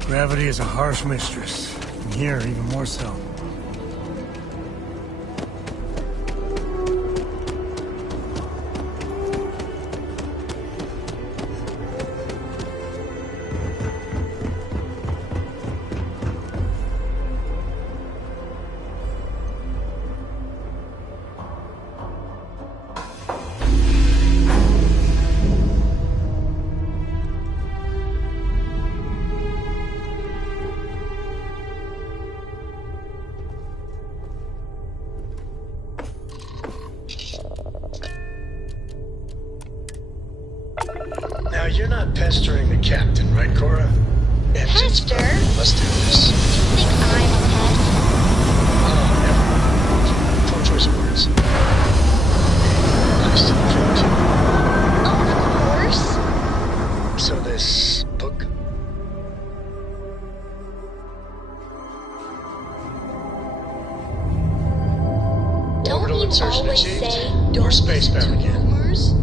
Gravity is a harsh mistress. And here, even more so. Now, you're not pestering the captain, right, Cora? Pester? Let's do this. You think I'm a pest? Oh, never mind. Poor choice of words. Nice to Of course. So this book? Don't Orbital you insertion always achieved. say, Or don't spacebound again. rumors?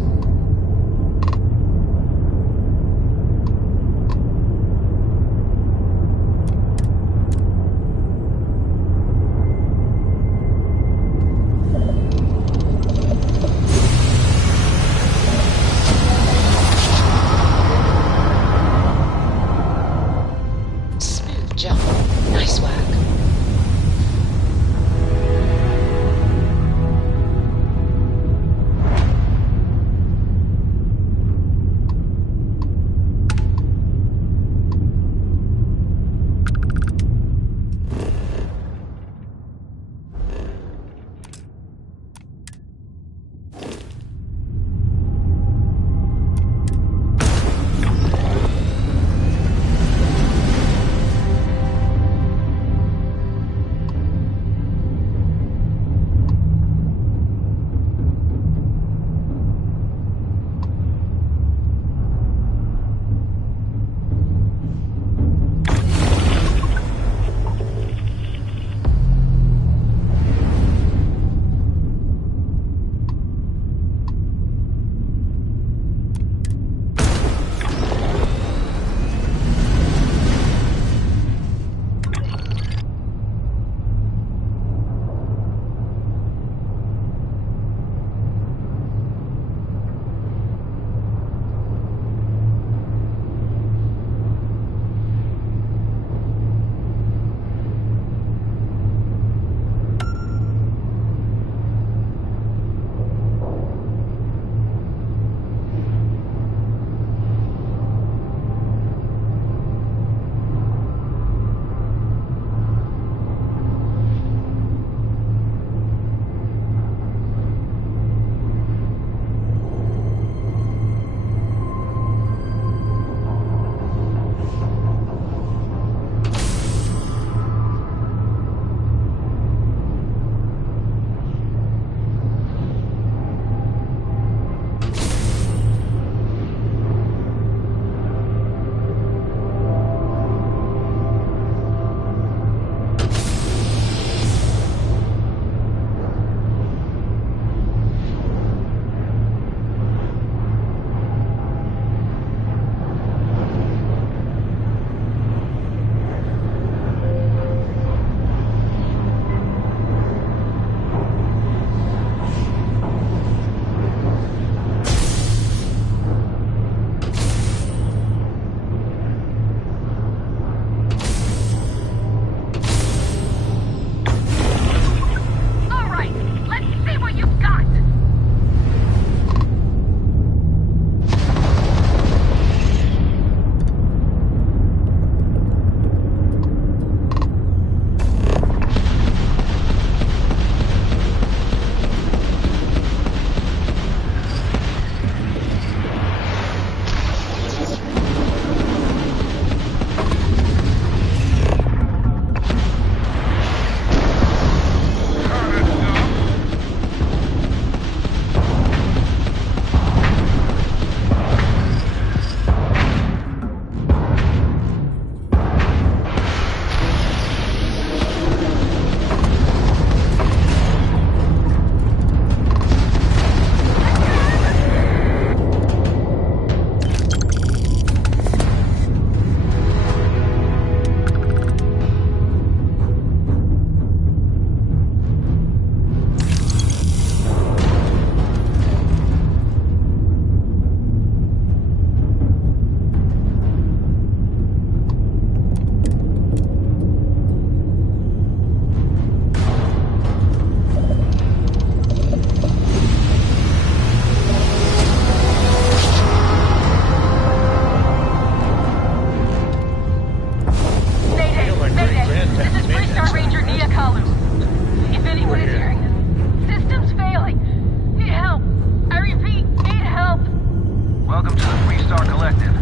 Welcome to the Freestar Collective.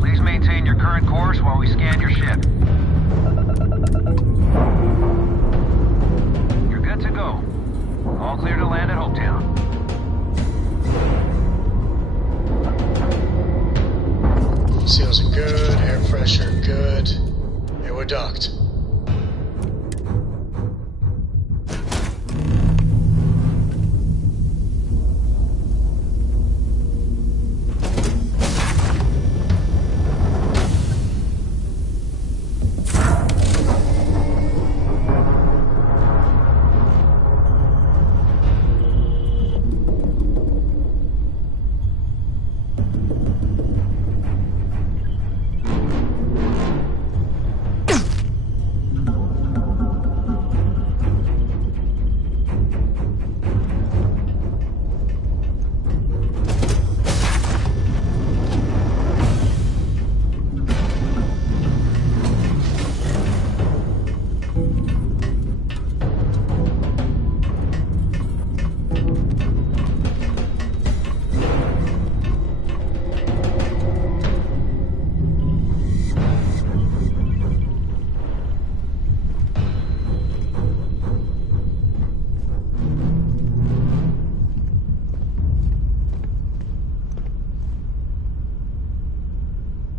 Please maintain your current course while we scan your ship. You're good to go. All clear to land at Hopetown. Seals are good, air pressure good. Yeah, we're docked.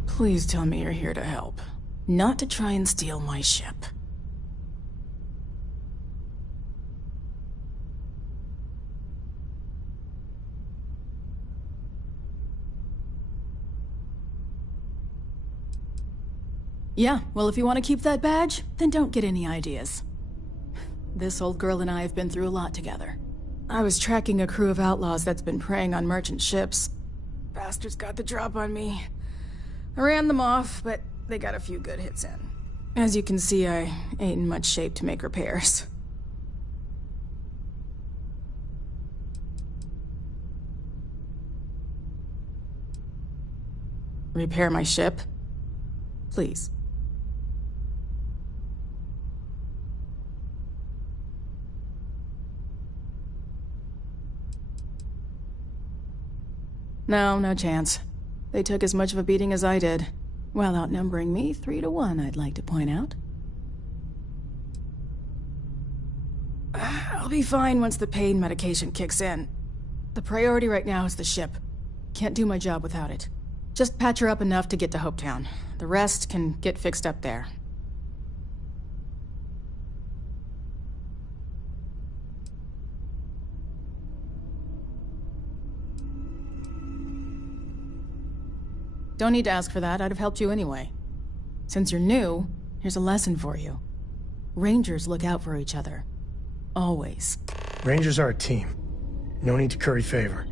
Please tell me you're here to help, not to try and steal my ship. Yeah, well, if you want to keep that badge, then don't get any ideas. This old girl and I have been through a lot together. I was tracking a crew of outlaws that's been preying on merchant ships. Bastards got the drop on me. I ran them off, but they got a few good hits in. As you can see, I ain't in much shape to make repairs. Repair my ship? Please. No, no chance. They took as much of a beating as I did, while outnumbering me 3-1, I'd like to point out. I'll be fine once the pain medication kicks in. The priority right now is the ship. Can't do my job without it. Just patch her up enough to get to Hopetown. The rest can get fixed up there. Don't need to ask for that, I'd have helped you anyway. Since you're new, here's a lesson for you. Rangers look out for each other. Always. Rangers are a team. No need to curry favor.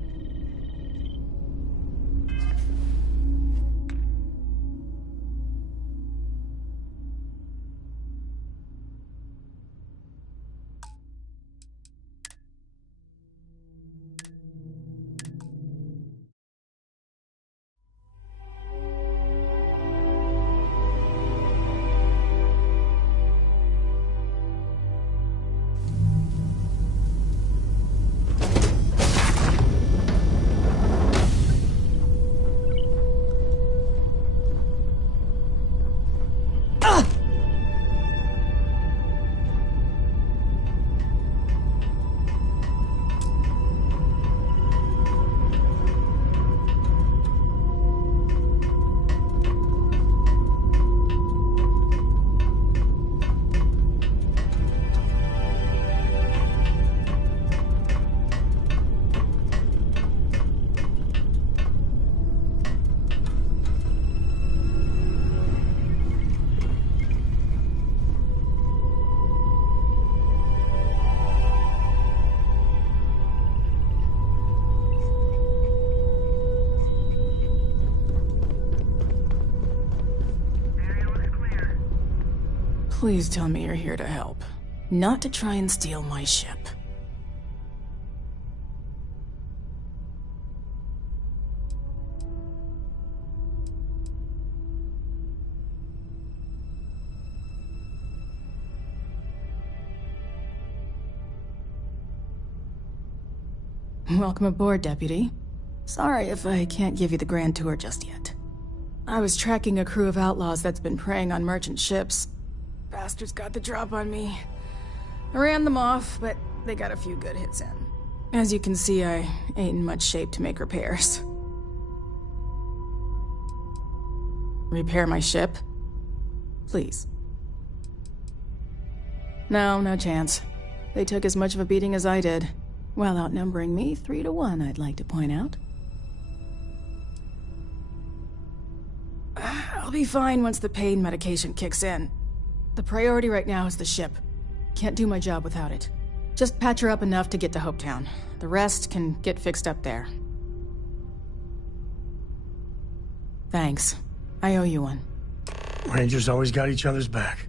Please tell me you're here to help, not to try and steal my ship. Welcome aboard, Deputy. Sorry if I can't give you the grand tour just yet. I was tracking a crew of outlaws that's been preying on merchant ships. Bastards got the drop on me. I ran them off, but they got a few good hits in. As you can see, I ain't in much shape to make repairs. Repair my ship? Please. No, no chance. They took as much of a beating as I did, while outnumbering me 3-1, I'd like to point out. I'll be fine once the pain medication kicks in. The priority right now is the ship. Can't do my job without it. Just patch her up enough to get to Hopetown. The rest can get fixed up there. Thanks. I owe you one. Rangers always got each other's back.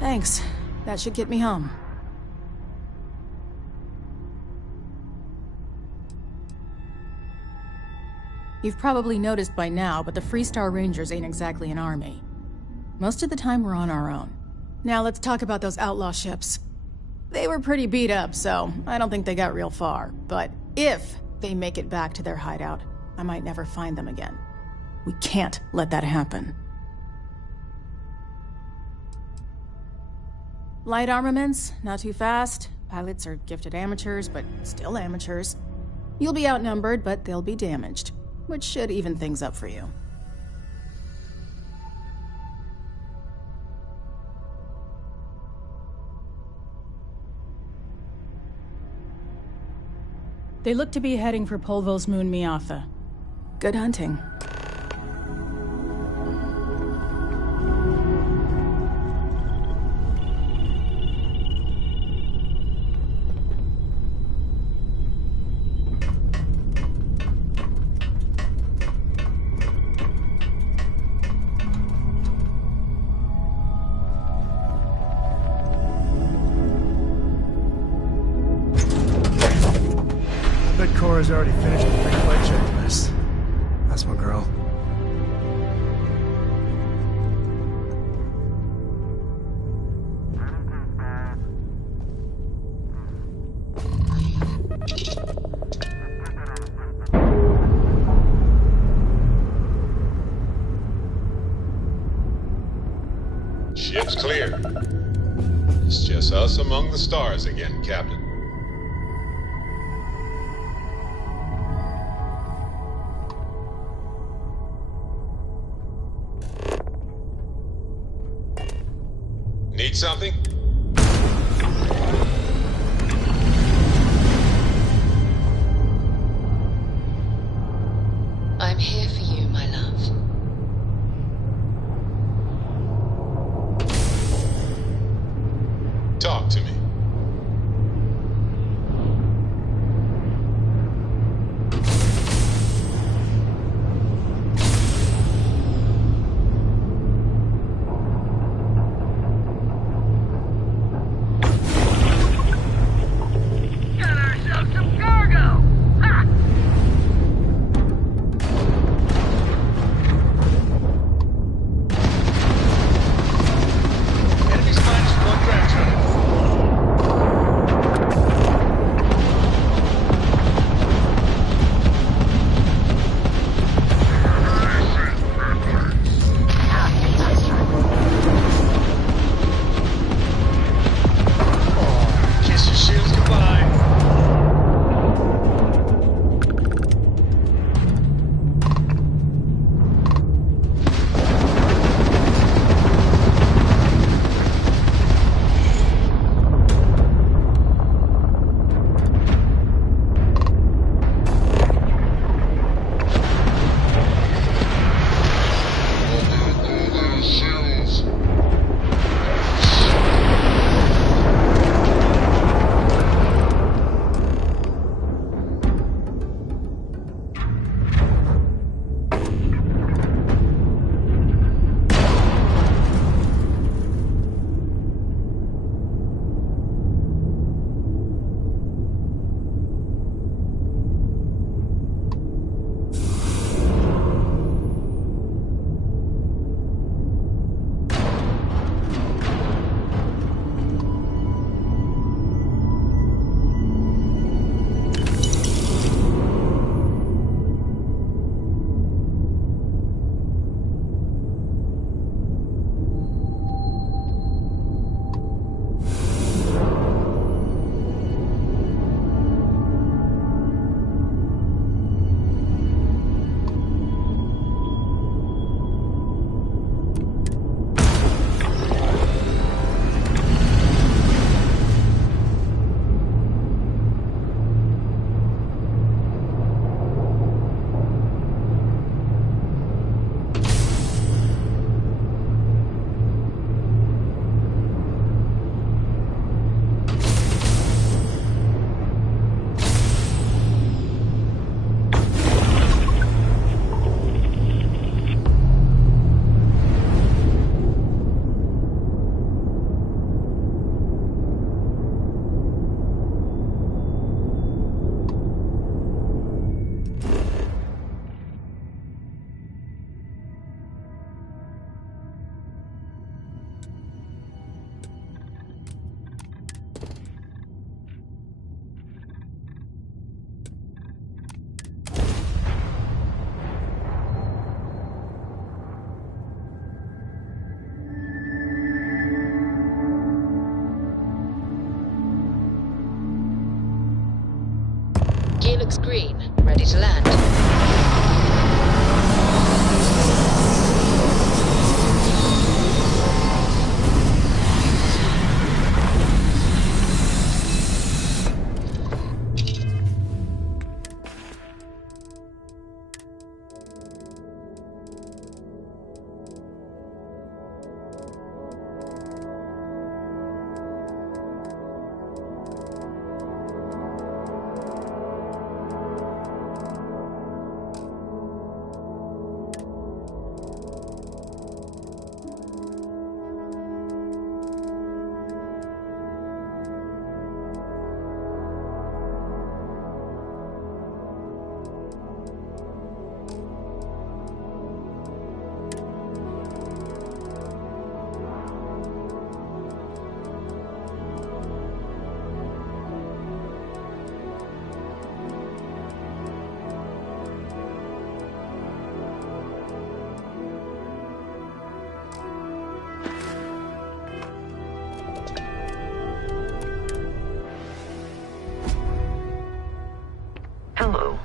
Thanks. That should get me home. You've probably noticed by now, but the Freestar Rangers ain't exactly an army. Most of the time we're on our own. Now let's talk about those outlaw ships. They were pretty beat up, so I don't think they got real far. But if they make it back to their hideout, I might never find them again. We can't let that happen. Light armaments, not too fast. Pilots are gifted amateurs, but still amateurs. You'll be outnumbered, but they'll be damaged, which should even things up for you. They look to be heading for Polvo's moon Miatha. Good hunting. Cora's already finished the pre-flight checklist. That's my girl. Ship's clear. It's just us among the stars again, Captain. Need something? I'm here for you, my love. Talk to me. Got ourselves some cargo! Ha! Enemies -1 transfer. Kiss your shields goodbye. Gear looks green. Ready to land. Hello.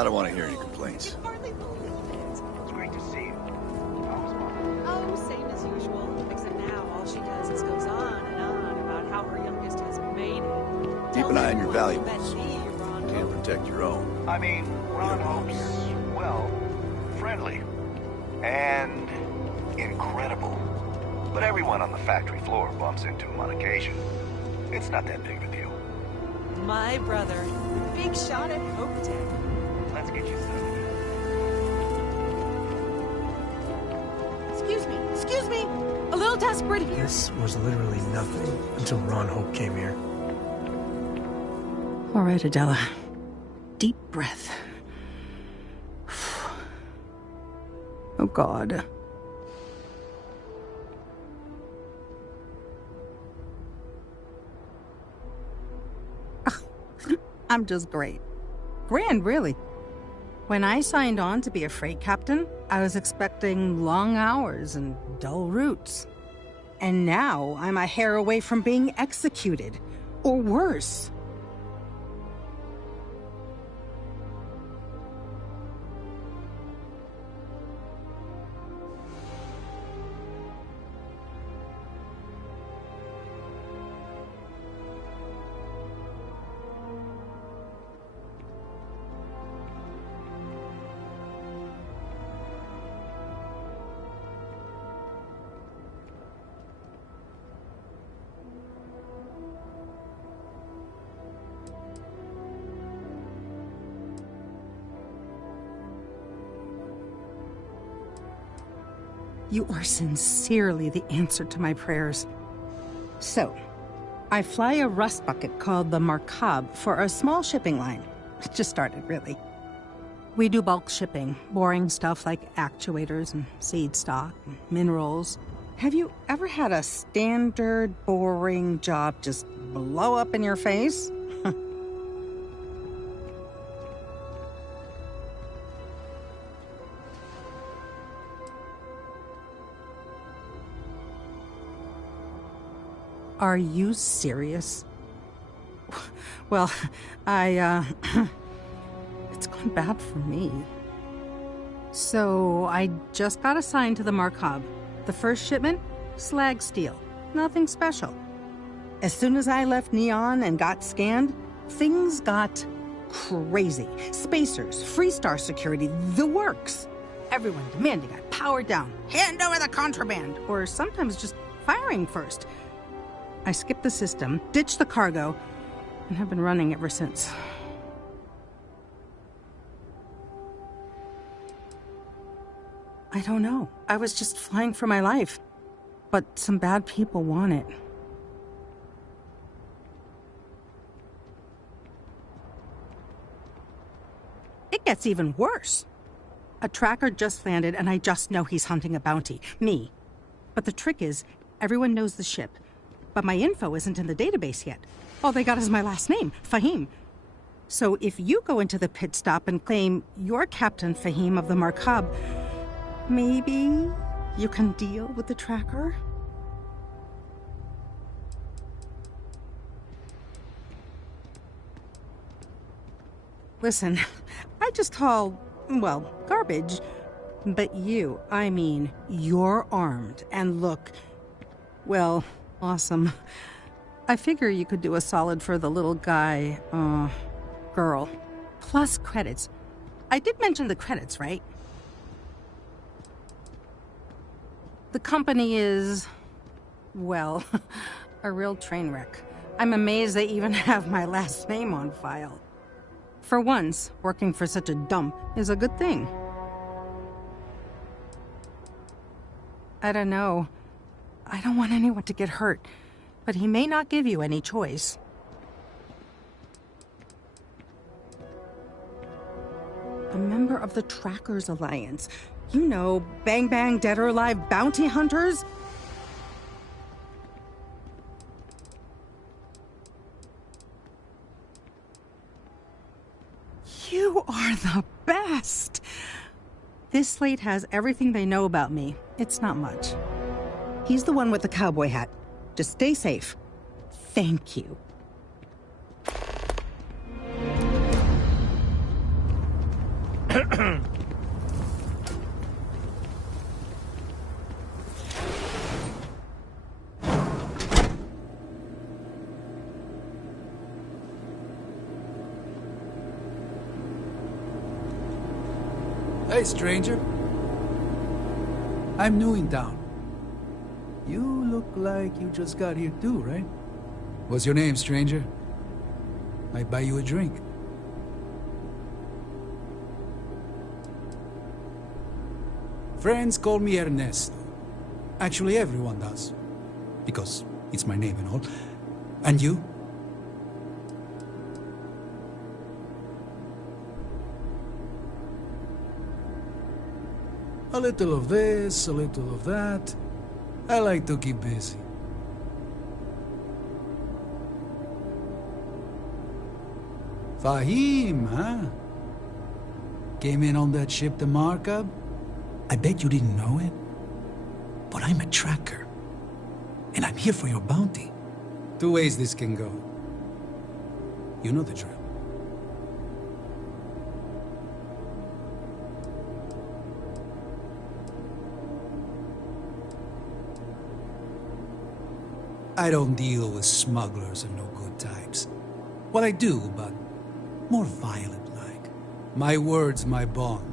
I don't want to hear any complaints. It's great to see you. Oh, same as usual. Except now all she does is goes on and on about how her youngest has made it. Keep an eye on your valuables. That's me, Ron. Can't protect your own. I mean, Ron Hope's, well, friendly. And incredible. But everyone on the factory floor bumps into him on occasion. It's not that big of a deal. My brother. Big shot at Hope Tech. Let's get you started. Excuse me. A little desperate here. This was literally nothing until Ron Hope came here. All right, Adela. Deep breath. Oh, God. I'm just great. Grand, really. When I signed on to be a freight captain, I was expecting long hours and dull routes. And now I'm a hair away from being executed. Or worse. You are sincerely the answer to my prayers. So, I fly a rust bucket called the Markab for a small shipping line. It just started, really. We do bulk shipping, boring stuff like actuators and seed stock and minerals. Have you ever had a standard, boring job just blow up in your face? Are you serious? Well, it's gone bad for me. So, I just got assigned to the Markab. The first shipment? Slag steel. Nothing special. As soon as I left Neon and got scanned, things got crazy. Spacers, Freestar security, the works. Everyone demanding I power down, hand over the contraband, or sometimes just firing first. I skipped the system, ditched the cargo, and have been running ever since. I don't know. I was just flying for my life. But some bad people want it. It gets even worse. A tracker just landed, and I just know he's hunting a bounty. Me. But the trick is, everyone knows the ship. But my info isn't in the database yet. All they got is my last name, Fahim. So if you go into the pit stop and claim you're Captain Fahim of the Markab, maybe you can deal with the tracker? Listen, I just haul, well, garbage. But you, I mean, you're armed and look, well, awesome. I figure you could do a solid for the little guy, girl. Plus credits. I did mention the credits, right? The company is, well, a real train wreck. I'm amazed they even have my last name on file. For once, working for such a dump is a good thing. I don't know. I don't want anyone to get hurt, but he may not give you any choice. A member of the Trackers Alliance. You know, Bang Bang Dead or Alive bounty hunters? You are the best! This slate has everything they know about me. It's not much. He's the one with the cowboy hat. Just stay safe. Thank you. Hey, stranger. I'm new in town. You look like you just got here too, right? What's your name, stranger? Might buy you a drink. Friends call me Ernesto. Actually, everyone does. Because it's my name and all. And you? A little of this, a little of that. I like to keep busy. Fahim, huh? Came in on that ship to Markup? I bet you didn't know it. But I'm a tracker. And I'm here for your bounty. Two ways this can go. You know the drill. I don't deal with smugglers and no good types. Well, I do, but more violent-like. My word's my bond.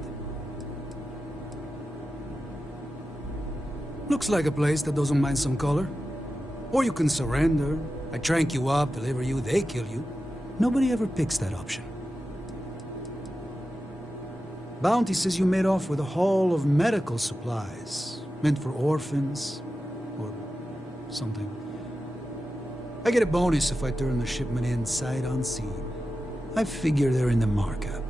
Looks like a place that doesn't mind some color. Or you can surrender. I trank you up, deliver you, they kill you. Nobody ever picks that option. Bounty says you made off with a haul of medical supplies, meant for orphans, or something. I get a bonus if I turn the shipment in sight unseen. I figure they're in the markup.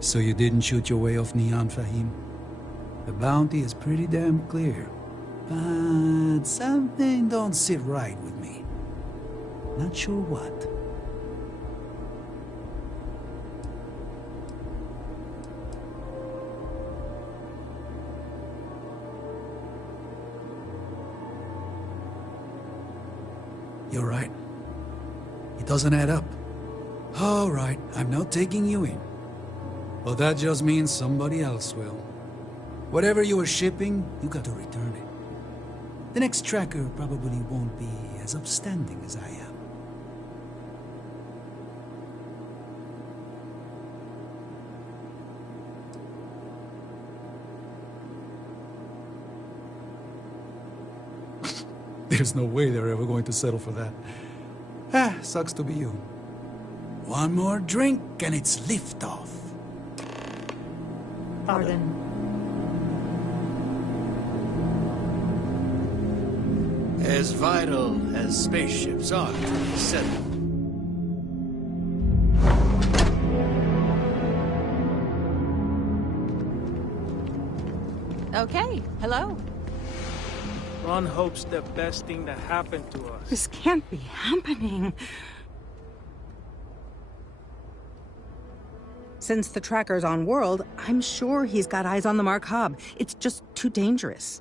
So you didn't shoot your way off Neon, Fahim? The bounty is pretty damn clear. But something don't sit right with me. Not sure what. You're right. It doesn't add up. All right, I'm not taking you in. But that just means somebody else will. Whatever you were shipping, you got to return it. The next tracker probably won't be as upstanding as I am. There's no way they're ever going to settle for that. Sucks to be you. One more drink and it's liftoff. Pardon. As vital as spaceships are to be settled. Okay, hello. Ron hopes the best thing that happened to us. This can't be happening. Since the tracker's on world, I'm sure he's got eyes on the Markab. It's just too dangerous.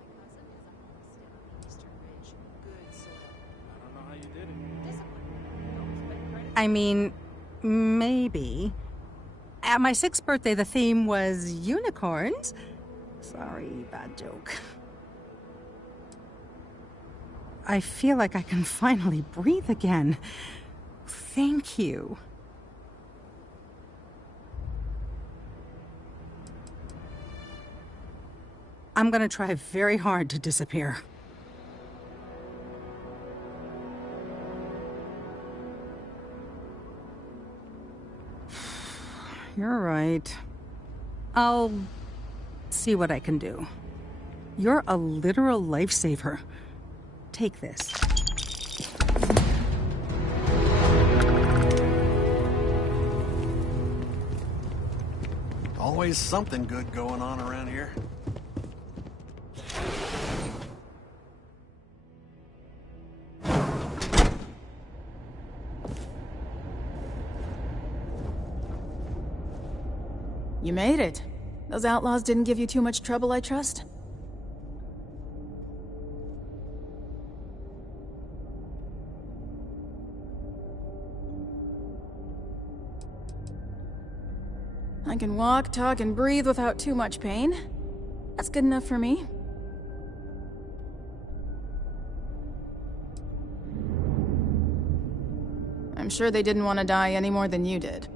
I mean, maybe. At my 6th birthday, the theme was unicorns. Sorry, bad joke. I feel like I can finally breathe again. Thank you. I'm gonna try very hard to disappear. You're right. I'll see what I can do. You're a literal lifesaver. Take this. Always something good going on around here. You made it. Those outlaws didn't give you too much trouble, I trust? I can walk, talk, and breathe without too much pain. That's good enough for me. I'm sure they didn't want to die any more than you did.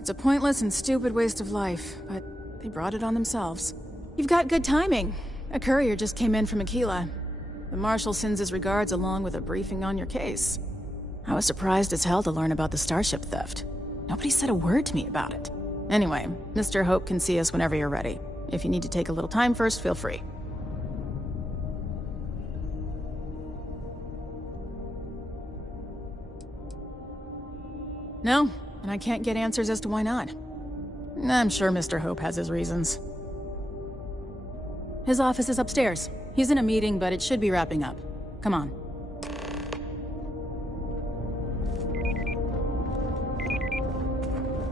It's a pointless and stupid waste of life, but they brought it on themselves. You've got good timing. A courier just came in from Aquila. The Marshal sends his regards along with a briefing on your case. I was surprised as hell to learn about the starship theft. Nobody said a word to me about it. Anyway, Mr. Hope can see us whenever you're ready. If you need to take a little time first, feel free. No, and I can't get answers as to why not. I'm sure Mr. Hope has his reasons. His office is upstairs. He's in a meeting, but it should be wrapping up. Come on.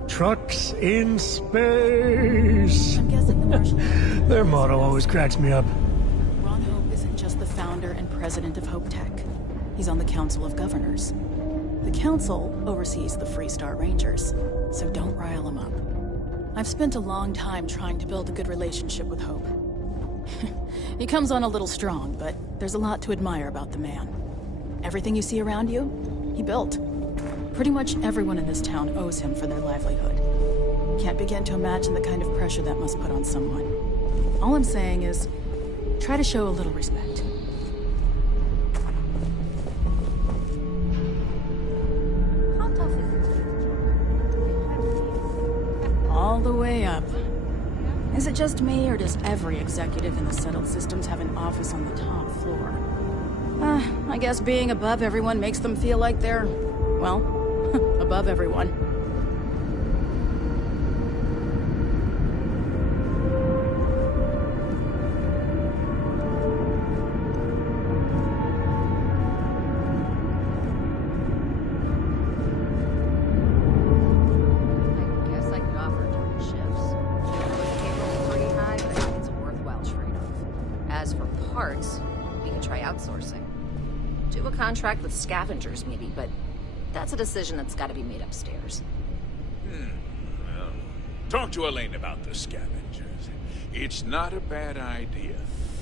Trucks in space. I'm guessing the Marshal... Their motto always cracks me up. Ron Hope isn't just the founder and president of Hope Tech. He's on the Council of Governors. The Council oversees the Freestar Rangers, so don't rile him up. I've spent a long time trying to build a good relationship with Hope. He comes on a little strong, but there's a lot to admire about the man. Everything you see around you, he built. Pretty much everyone in this town owes him for their livelihood. Can't begin to imagine the kind of pressure that must put on someone. All I'm saying is, try to show a little respect. All the way up. Is it just me, or does every executive in the settled systems have an office on the top floor? I guess being above everyone makes them feel like they're, well, above everyone. Contract with scavengers, maybe, but that's a decision that's got to be made upstairs. Well, talk to Elaine about the scavengers. It's not a bad idea,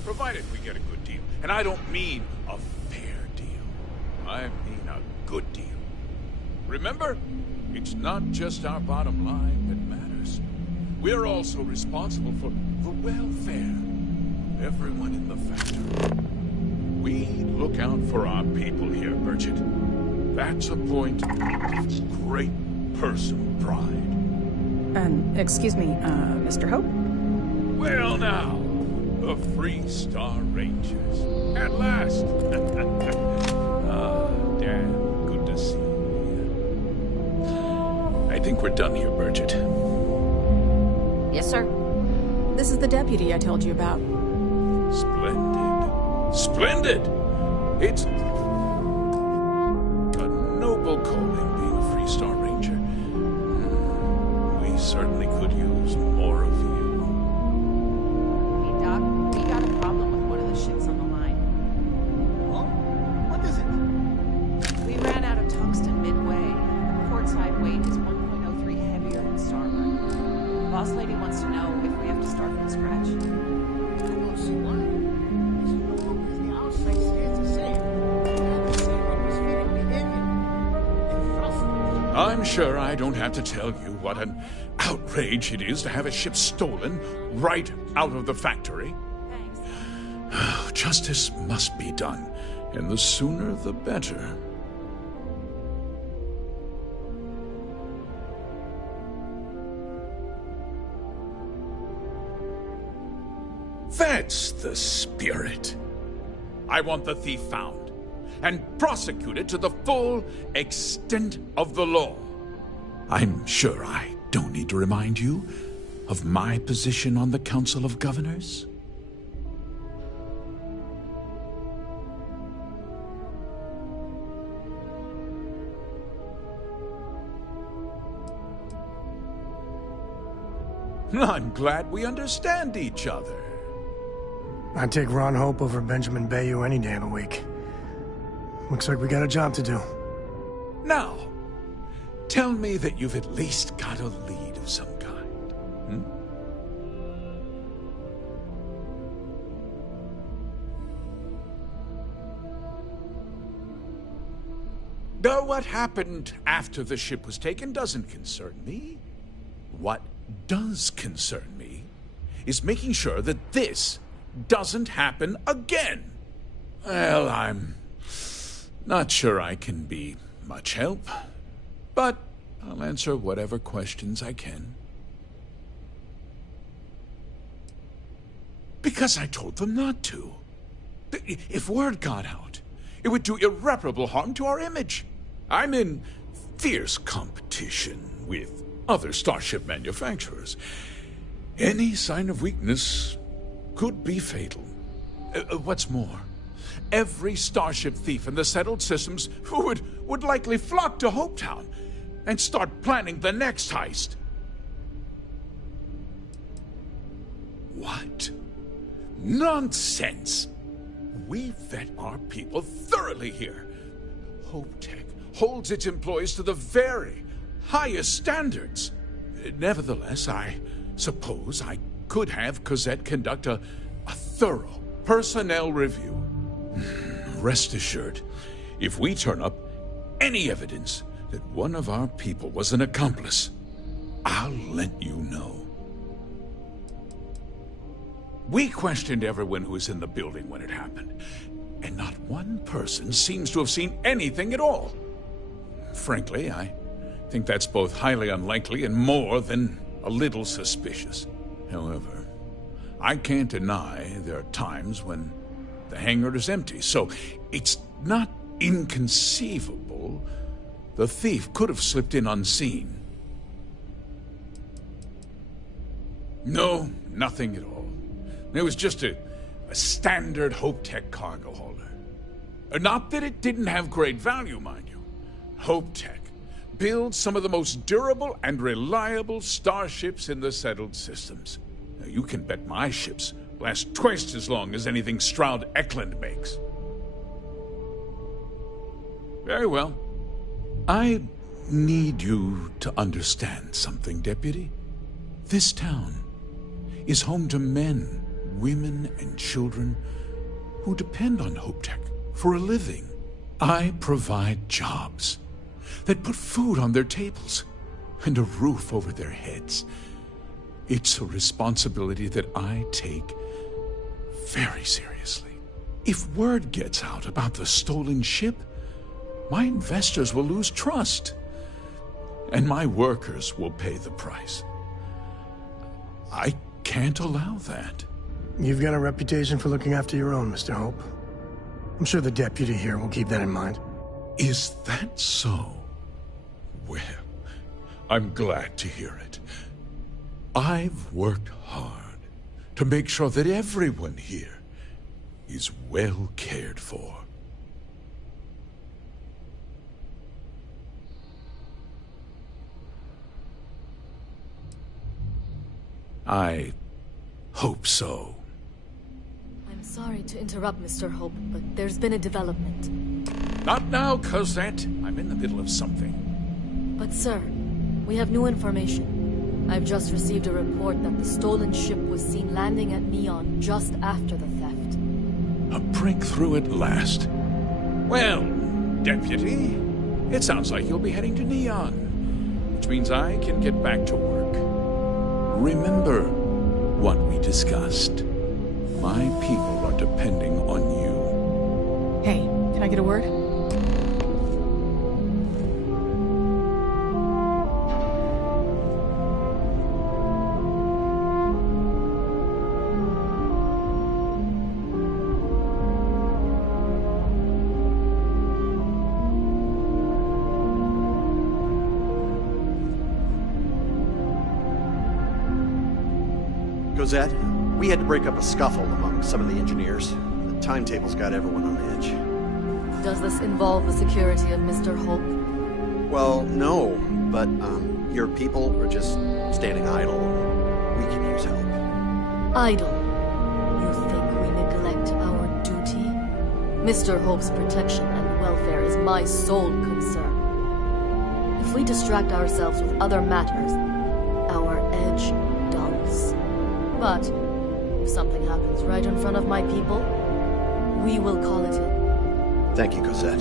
provided we get a good deal. And I don't mean a fair deal. I mean a good deal. Remember, it's not just our bottom line that matters. We're also responsible for the welfare of everyone in the factory. We look out for our people here, Bridget. That's a point of great personal pride. Excuse me, Mr. Hope? Well now, the Freestar Rangers. At last! Damn good to see you. I think we're done here, Bridget. Yes, sir. This is the deputy I told you about. Splendid. Splendid! It's a noble calling being a Freestar Ranger. We certainly could use more of you. Hey, Doc, we got a problem with one of the ships on the line. Well, what is it? We ran out of tungsten midway. The portside weight is 1.03 heavier than starboard. Boss lady wants to know if we have to start from scratch. I don't see why. I'm sure I don't have to tell you what an outrage it is to have a ship stolen right out of the factory. Justice must be done, and the sooner the better. That's the spirit. I want the thief found and prosecuted to the full extent of the law. I'm sure I don't need to remind you of my position on the Council of Governors. I'm glad we understand each other. I'd take Ron Hope over Benjamin Bayou any day of the week. Looks like we got a job to do. Now, tell me that you've at least got a lead of some kind. Though what happened after the ship was taken doesn't concern me. What does concern me is making sure that this doesn't happen again. Well, I'm not sure I can be much help, but I'll answer whatever questions I can. Because I told them not to. If word got out, it would do irreparable harm to our image. I'm in fierce competition with other starship manufacturers. Any sign of weakness could be fatal. What's more, every starship thief in the settled systems would likely flock to Hopetown and start planning the next heist. What? Nonsense! We vet our people thoroughly here. HopeTech holds its employees to the very highest standards. Nevertheless, I suppose I could have Cosette conduct a thorough personnel review. Rest assured, if we turn up any evidence that one of our people was an accomplice, I'll let you know. We questioned everyone who was in the building when it happened, and not one person seems to have seen anything at all. Frankly, I think that's both highly unlikely and more than a little suspicious. However, I can't deny there are times when the hangar is empty, so it's not inconceivable the thief could have slipped in unseen. No, nothing at all. It was just a standard HopeTech cargo holder. Not that it didn't have great value, mind you. HopeTech builds some of the most durable and reliable starships in the settled systems. Now, you can bet my ships last twice as long as anything Stroud Eklund makes. Very well. I need you to understand something, Deputy. This town is home to men, women, and children who depend on HopeTech for a living. I provide jobs that put food on their tables and a roof over their heads. It's a responsibility that I take very seriously. If word gets out about the stolen ship, my investors will lose trust, and my workers will pay the price. I can't allow that. You've got a reputation for looking after your own, Mr. Hope. I'm sure the deputy here will keep that in mind. Is that so? Well, I'm glad to hear it. I've worked hard to make sure that everyone here is well cared for. I hope so. I'm sorry to interrupt, Mr. Hope, but there's been a development. Not now, Cosette. I'm in the middle of something. But sir, we have new information. I've just received a report that the stolen ship was seen landing at Neon just after the theft. A breakthrough at last. Well, Deputy, it sounds like you'll be heading to Neon, which means I can get back to work. Remember what we discussed. My people are depending on you. Hey, can I get a word? Cosette, we had to break up a scuffle among some of the engineers. The timetables got everyone on edge. Does this involve the security of Mr. Hope? Well, no, but your people are just standing idle. We can use help. Idle? You think we neglect our duty? Mr. Hope's protection and welfare is my sole concern. If we distract ourselves with other matters, our edge dulls. But if something happens right in front of my people, we will call it in. Thank you, Cosette.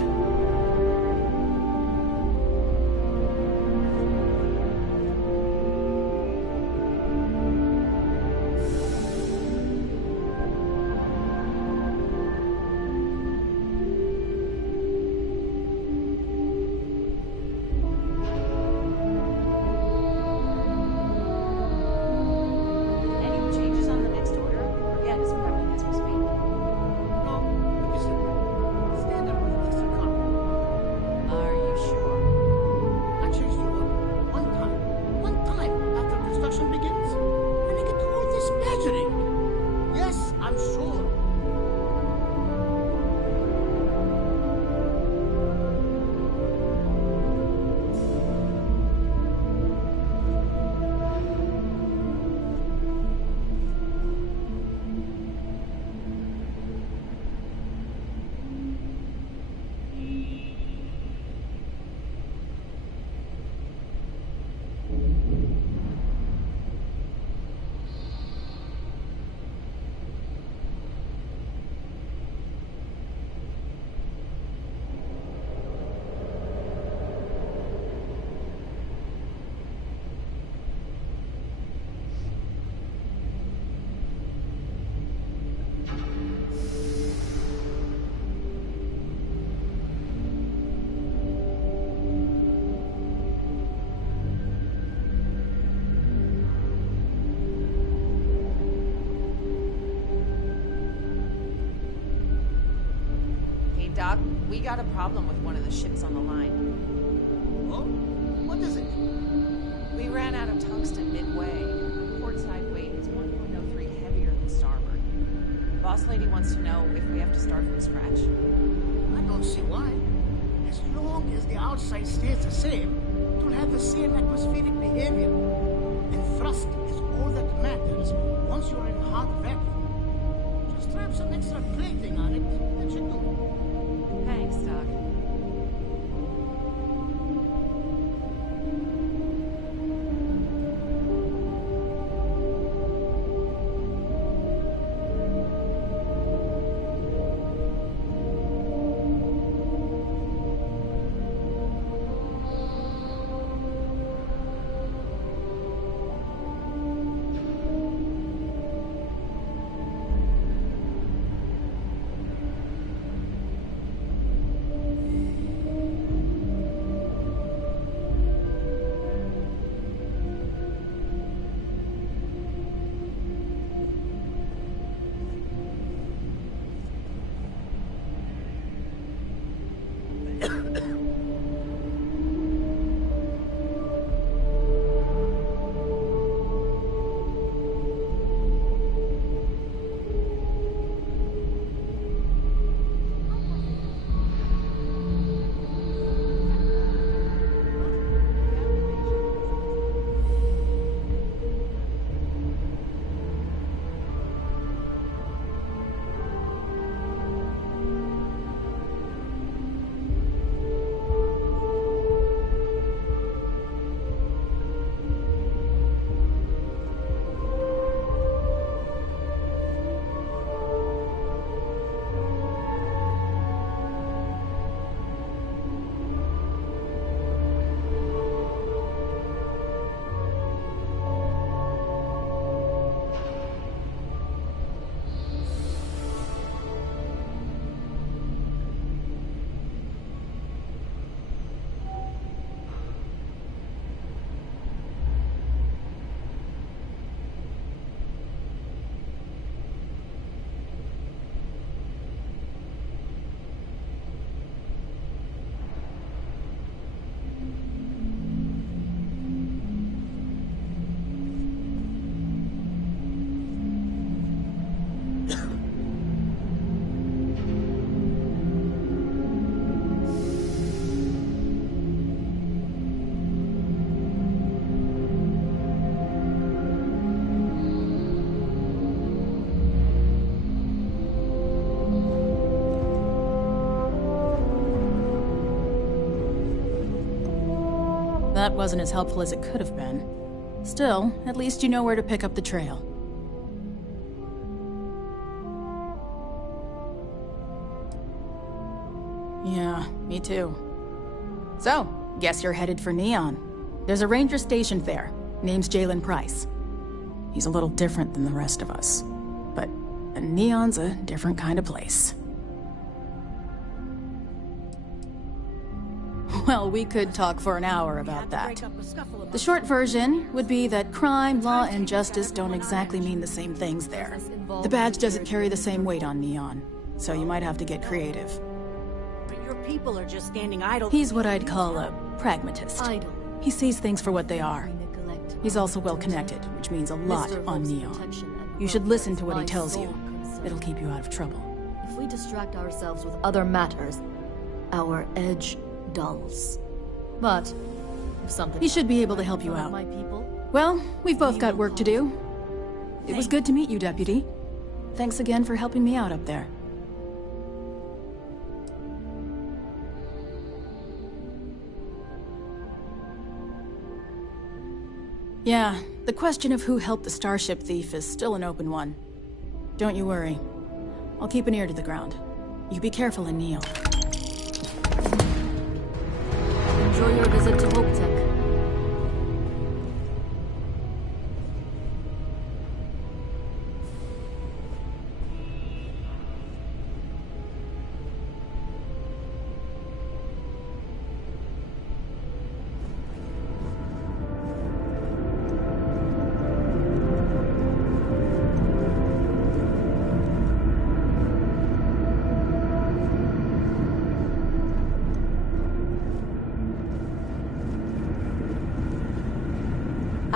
We got a problem with one of the ships on the line. Oh? What is it? We ran out of tungsten midway. Portside weight is 1.03 heavier than starboard. Boss lady wants to know if we have to start from scratch. I don't see why. As long as the outside stays the same, it will have the same atmospheric behavior. And thrust is all that matters once you're in hot vacuum. Just strap some extra plating on it, that should do it. Thanks, Doc. That wasn't as helpful as it could have been. Still, at least you know where to pick up the trail. Yeah, me too. So, guess you're headed for Neon. There's a ranger stationed there. Name's Jalen Price. He's a little different than the rest of us. But Neon's a different kind of place. Well, we could talk for an hour about that. The short version would be that crime, law, and justice don't exactly mean the same things there. The badge doesn't carry the same weight on Neon, so you might have to get creative. But your people are just standing idle. He's what I'd call a pragmatist. He sees things for what they are. He's also well-connected, which means a lot on Neon. You should listen to what he tells you. It'll keep you out of trouble. If we distract ourselves with other matters, our edge dulls. But if something... He should be able to help you out. Well, we've both got work to do. It was good to meet you, Deputy. Thanks again for helping me out up there. Yeah, the question of who helped the Starship thief is still an open one. Don't you worry. I'll keep an ear to the ground. You be careful in Neon. Enjoy your visit to Hope Tech.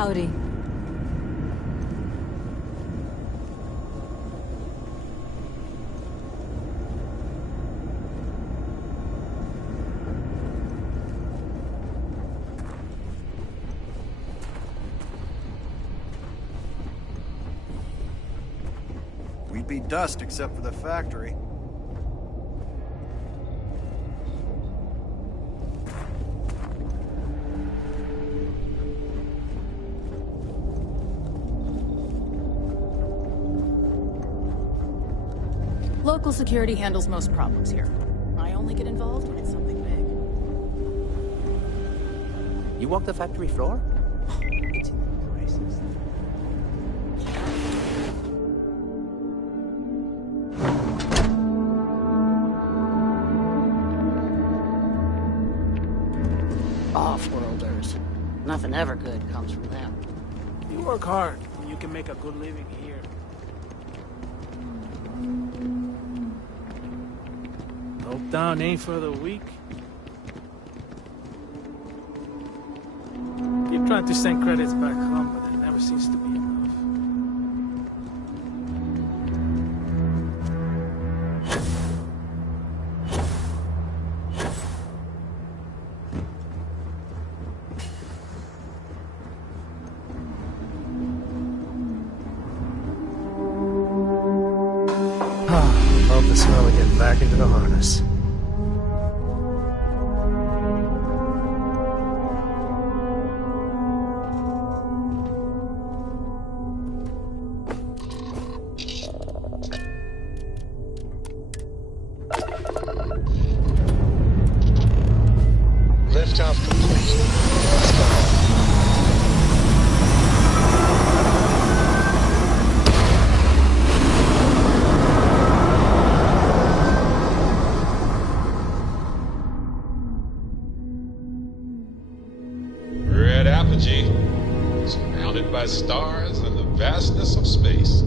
Howdy. We'd be dust except for the factory. Local security handles most problems here. I only get involved when it's something big. You walk the factory floor? It's in the crisis. Off-worlders. Nothing ever good comes from them. You work hard, and you can make a good living here. Locked down ain't for the weak. Keep trying to send credits back home, but there never seems to be enough. Love the smell of getting back into the harness. Liftoff complete. Let's go. Red apogee, surrounded by stars and the vastness of space.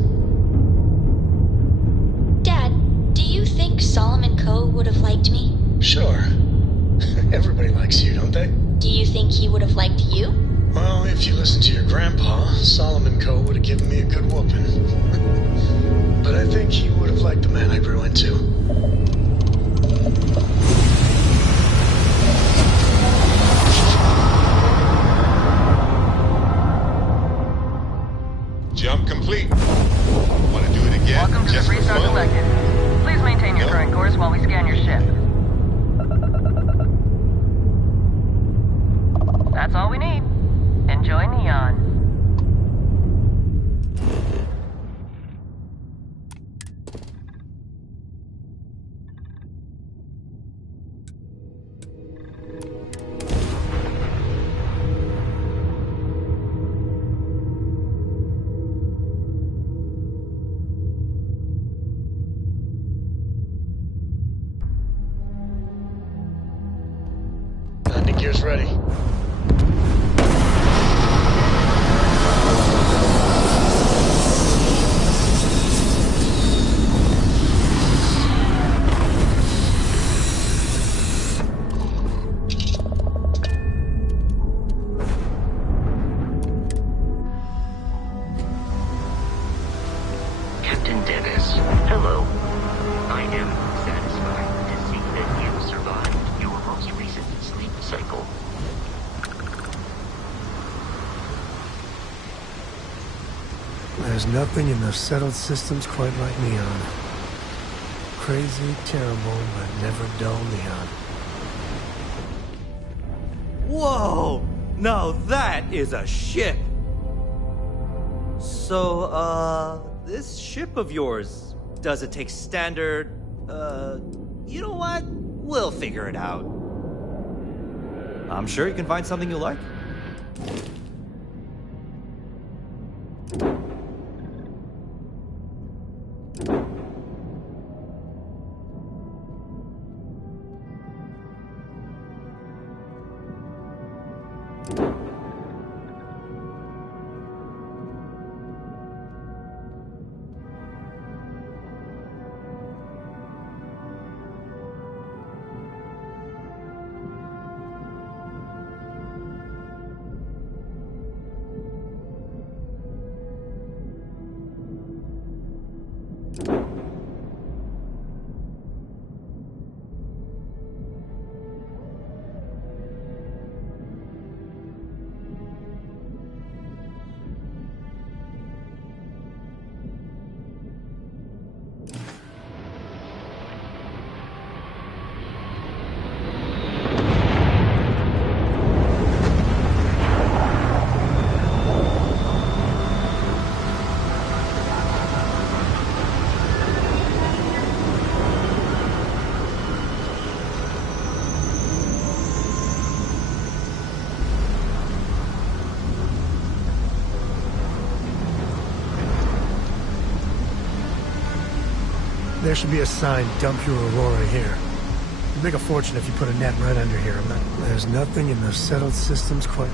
Dad, do you think Solomon Coe would have liked me? Sure. Everybody likes you, don't they? Do you think he would have liked you? Well, if you listen to your grandpa, Solomon Coe would have given me a good whooping. But I think he would have liked the man I grew into. Jump complete. Want to do it again? Welcome to the just for Freestar fun? Collective. Please maintain your current course while we scan your ship. That's all we need. Enjoy Neon. Landing gear's ready. Captain Dennis, hello. I am satisfied to see that you survived your most recent sleep cycle. There's nothing in the settled systems quite like Neon. Crazy, terrible, but never dull Neon. Whoa! Now that is a ship! So, this ship of yours, does it take standard, you know what? We'll figure it out. I'm sure you can find something you like. There should be a sign, dump your Aurora here. You'd make a fortune if you put a net right under here. There's nothing in the settled systems quite...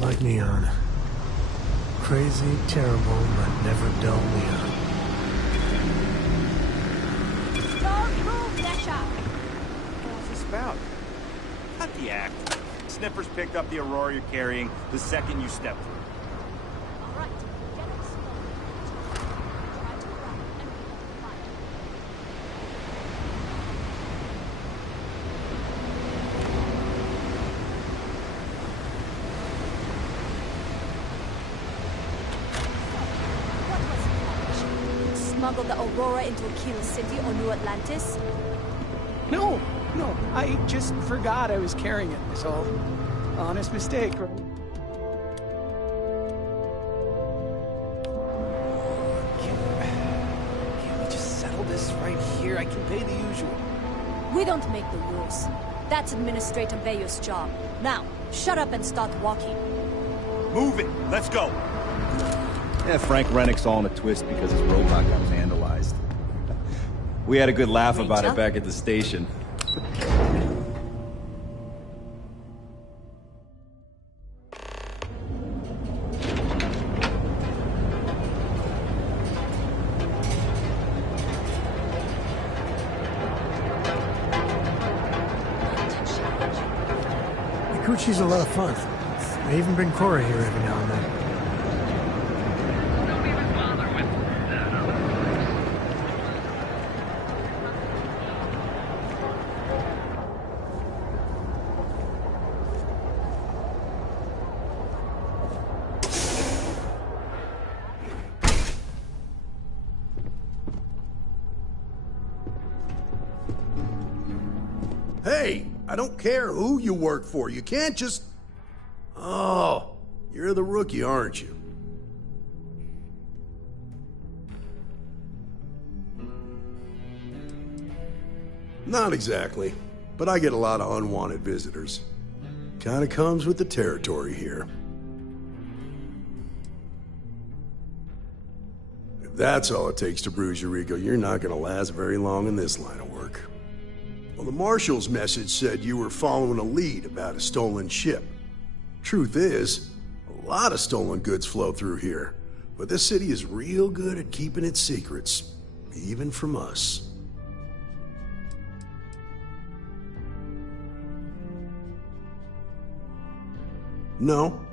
Like Neon. Crazy, terrible, but never dull Neon. What's this about? Cut the act. Sniffers picked up the Aurora you're carrying the second you stepped through. Smuggle the Aurora into Aquila City or New Atlantis? No, I just forgot I was carrying it, is all. Honest mistake, right? Can we just settle this right here? I can pay the usual. We don't make the rules. That's Administrator Bayer's job. Now, shut up and start walking. Move it! Let's go! Yeah, Frank Rennick's all in a twist because his robot got vandalized. We had a good laugh about it back at the station. The Coochie's a lot of fun. They even bring Cora here every now and then. Hey, I don't care who you work for. You can't just... Oh, you're the rookie, aren't you? Not exactly, but I get a lot of unwanted visitors. Kinda comes with the territory here. If that's all it takes to bruise your ego, you're not gonna last very long in this line of work. Well, the Marshal's message said you were following a lead about a stolen ship. Truth is, a lot of stolen goods flow through here, but this city is real good at keeping its secrets, even from us. No,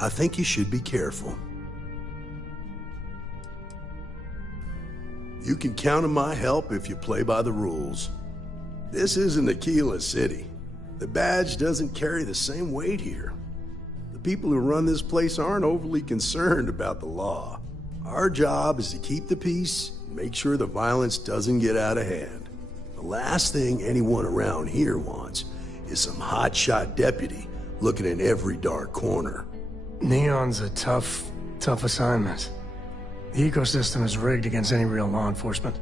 I think you should be careful. You can count on my help if you play by the rules. This isn't Aquila City. The badge doesn't carry the same weight here. The people who run this place aren't overly concerned about the law. Our job is to keep the peace and make sure the violence doesn't get out of hand. The last thing anyone around here wants is some hotshot deputy looking in every dark corner. Neon's a tough assignment. The ecosystem is rigged against any real law enforcement.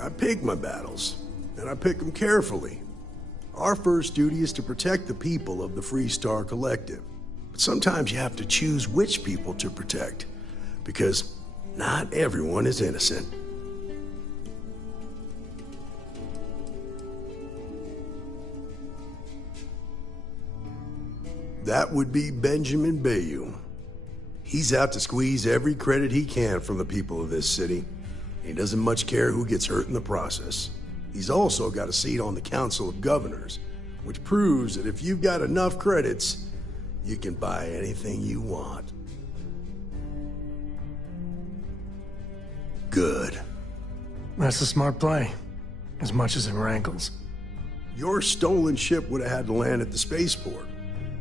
I pick my battles, and I pick them carefully. Our first duty is to protect the people of the Freestar Collective. But sometimes you have to choose which people to protect, because not everyone is innocent. That would be Benjamin Bayou. He's out to squeeze every credit he can from the people of this city. He doesn't much care who gets hurt in the process. He's also got a seat on the Council of Governors, which proves that if you've got enough credits, you can buy anything you want. Good. That's a smart play, as much as it rankles. Your stolen ship would have had to land at the spaceport.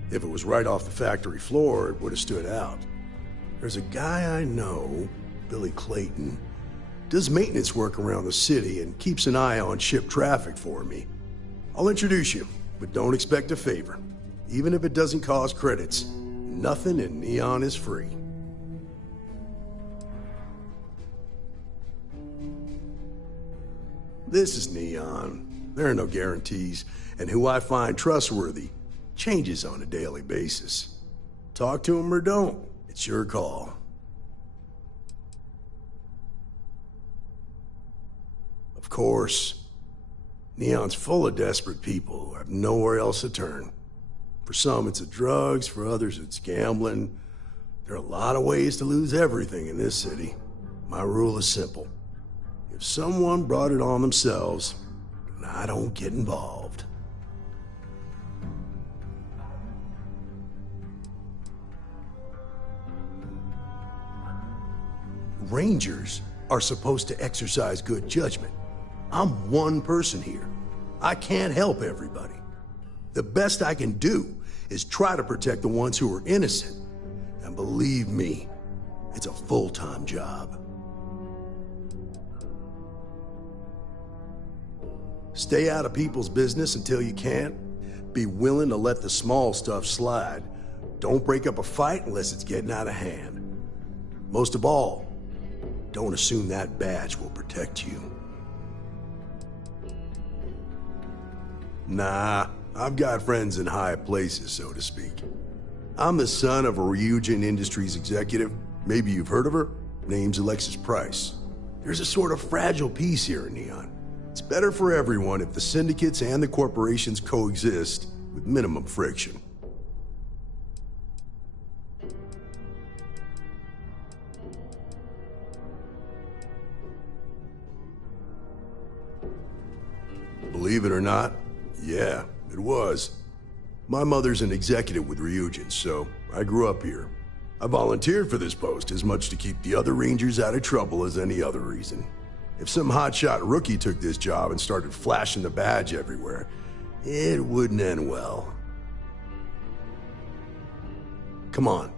If it was right off the factory floor, it would have stood out. There's a guy I know, Billy Clayton, does maintenance work around the city and keeps an eye on ship traffic for me. I'll introduce you, but don't expect a favor. Even if it doesn't cost credits, nothing in Neon is free. This is Neon. There are no guarantees, and who I find trustworthy changes on a daily basis. Talk to him or don't, it's your call. Of course, Neon's full of desperate people who have nowhere else to turn. For some, it's the drugs. For others, it's gambling. There are a lot of ways to lose everything in this city. My rule is simple. If someone brought it on themselves, then I don't get involved. Rangers are supposed to exercise good judgment. I'm one person here. I can't help everybody. The best I can do is try to protect the ones who are innocent. And believe me, it's a full-time job. Stay out of people's business until you can. Be willing to let the small stuff slide. Don't break up a fight unless it's getting out of hand. Most of all, don't assume that badge will protect you. Nah, I've got friends in high places, so to speak. I'm the son of a Ryujin Industries executive. Maybe you've heard of her. Name's Alexis Price. There's a sort of fragile peace here in Neon. It's better for everyone if the syndicates and the corporations coexist with minimum friction. Believe it or not, yeah, it was. My mother's an executive with Ryujin, so I grew up here. I volunteered for this post as much to keep the other Rangers out of trouble as any other reason. If some hotshot rookie took this job and started flashing the badge everywhere, it wouldn't end well. Come on.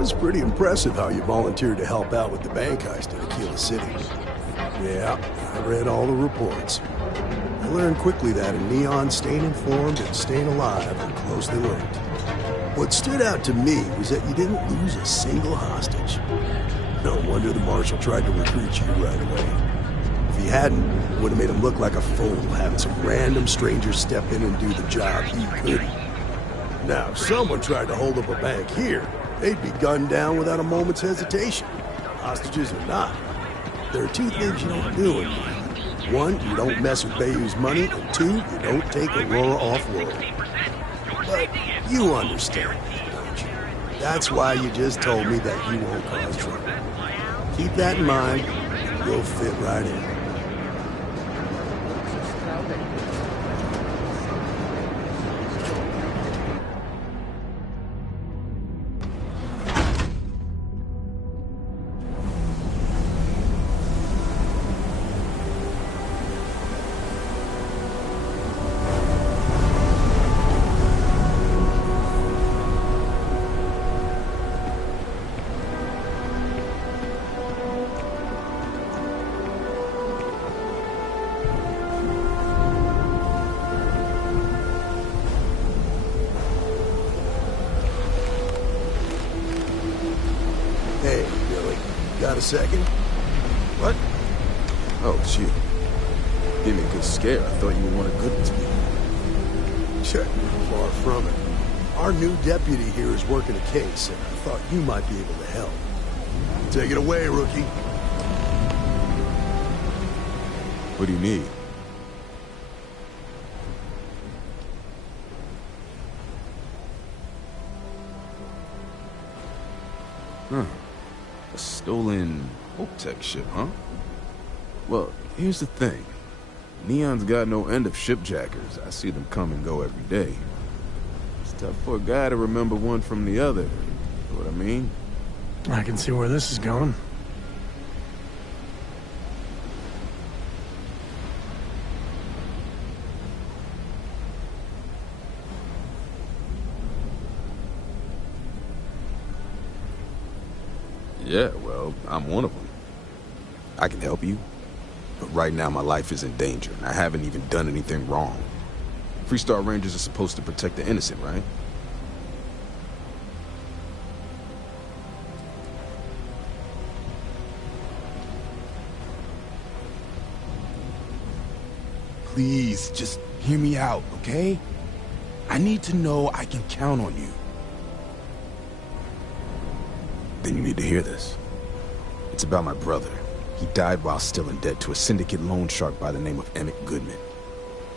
It's pretty impressive how you volunteered to help out with the bank heist in Aquila City. Yeah, I read all the reports. I learned quickly that in Neon, staying informed and staying alive are closely linked. What stood out to me was that you didn't lose a single hostage. No wonder the Marshal tried to recruit you right away. If he hadn't, it would have made him look like a fool having some random stranger step in and do the job he couldn't. Now, if someone tried to hold up a bank here, they'd be gunned down without a moment's hesitation. Hostages or not. There are two things you don't do in here. One, you don't mess with Bayou's money, and two, you don't take Aurora off-world. But you understand, don't you? That's why you just told me that you won't cause trouble. Keep that in mind, you'll fit right in. second? What? Oh, gee. Gave me a good scare. I thought you were one of Goodman's people. Check. Far from it. Our new deputy here is working a case, and I thought you might be able to help. Take it away, rookie. What do you need? Huh. A stolen Hope-Tech ship, huh? Well, here's the thing. Neon's got no end of shipjackers. I see them come and go every day. It's tough for a guy to remember one from the other. You know what I mean? I can see where this is going. Yeah, well, I'm one of them. I can help you, but right now my life is in danger, and I haven't even done anything wrong. Freestar Rangers are supposed to protect the innocent, right? Please, just hear me out, okay? I need to know I can count on you. Then you need to hear this. It's about my brother. He died while still in debt to a syndicate loan shark by the name of Emmett Goodman.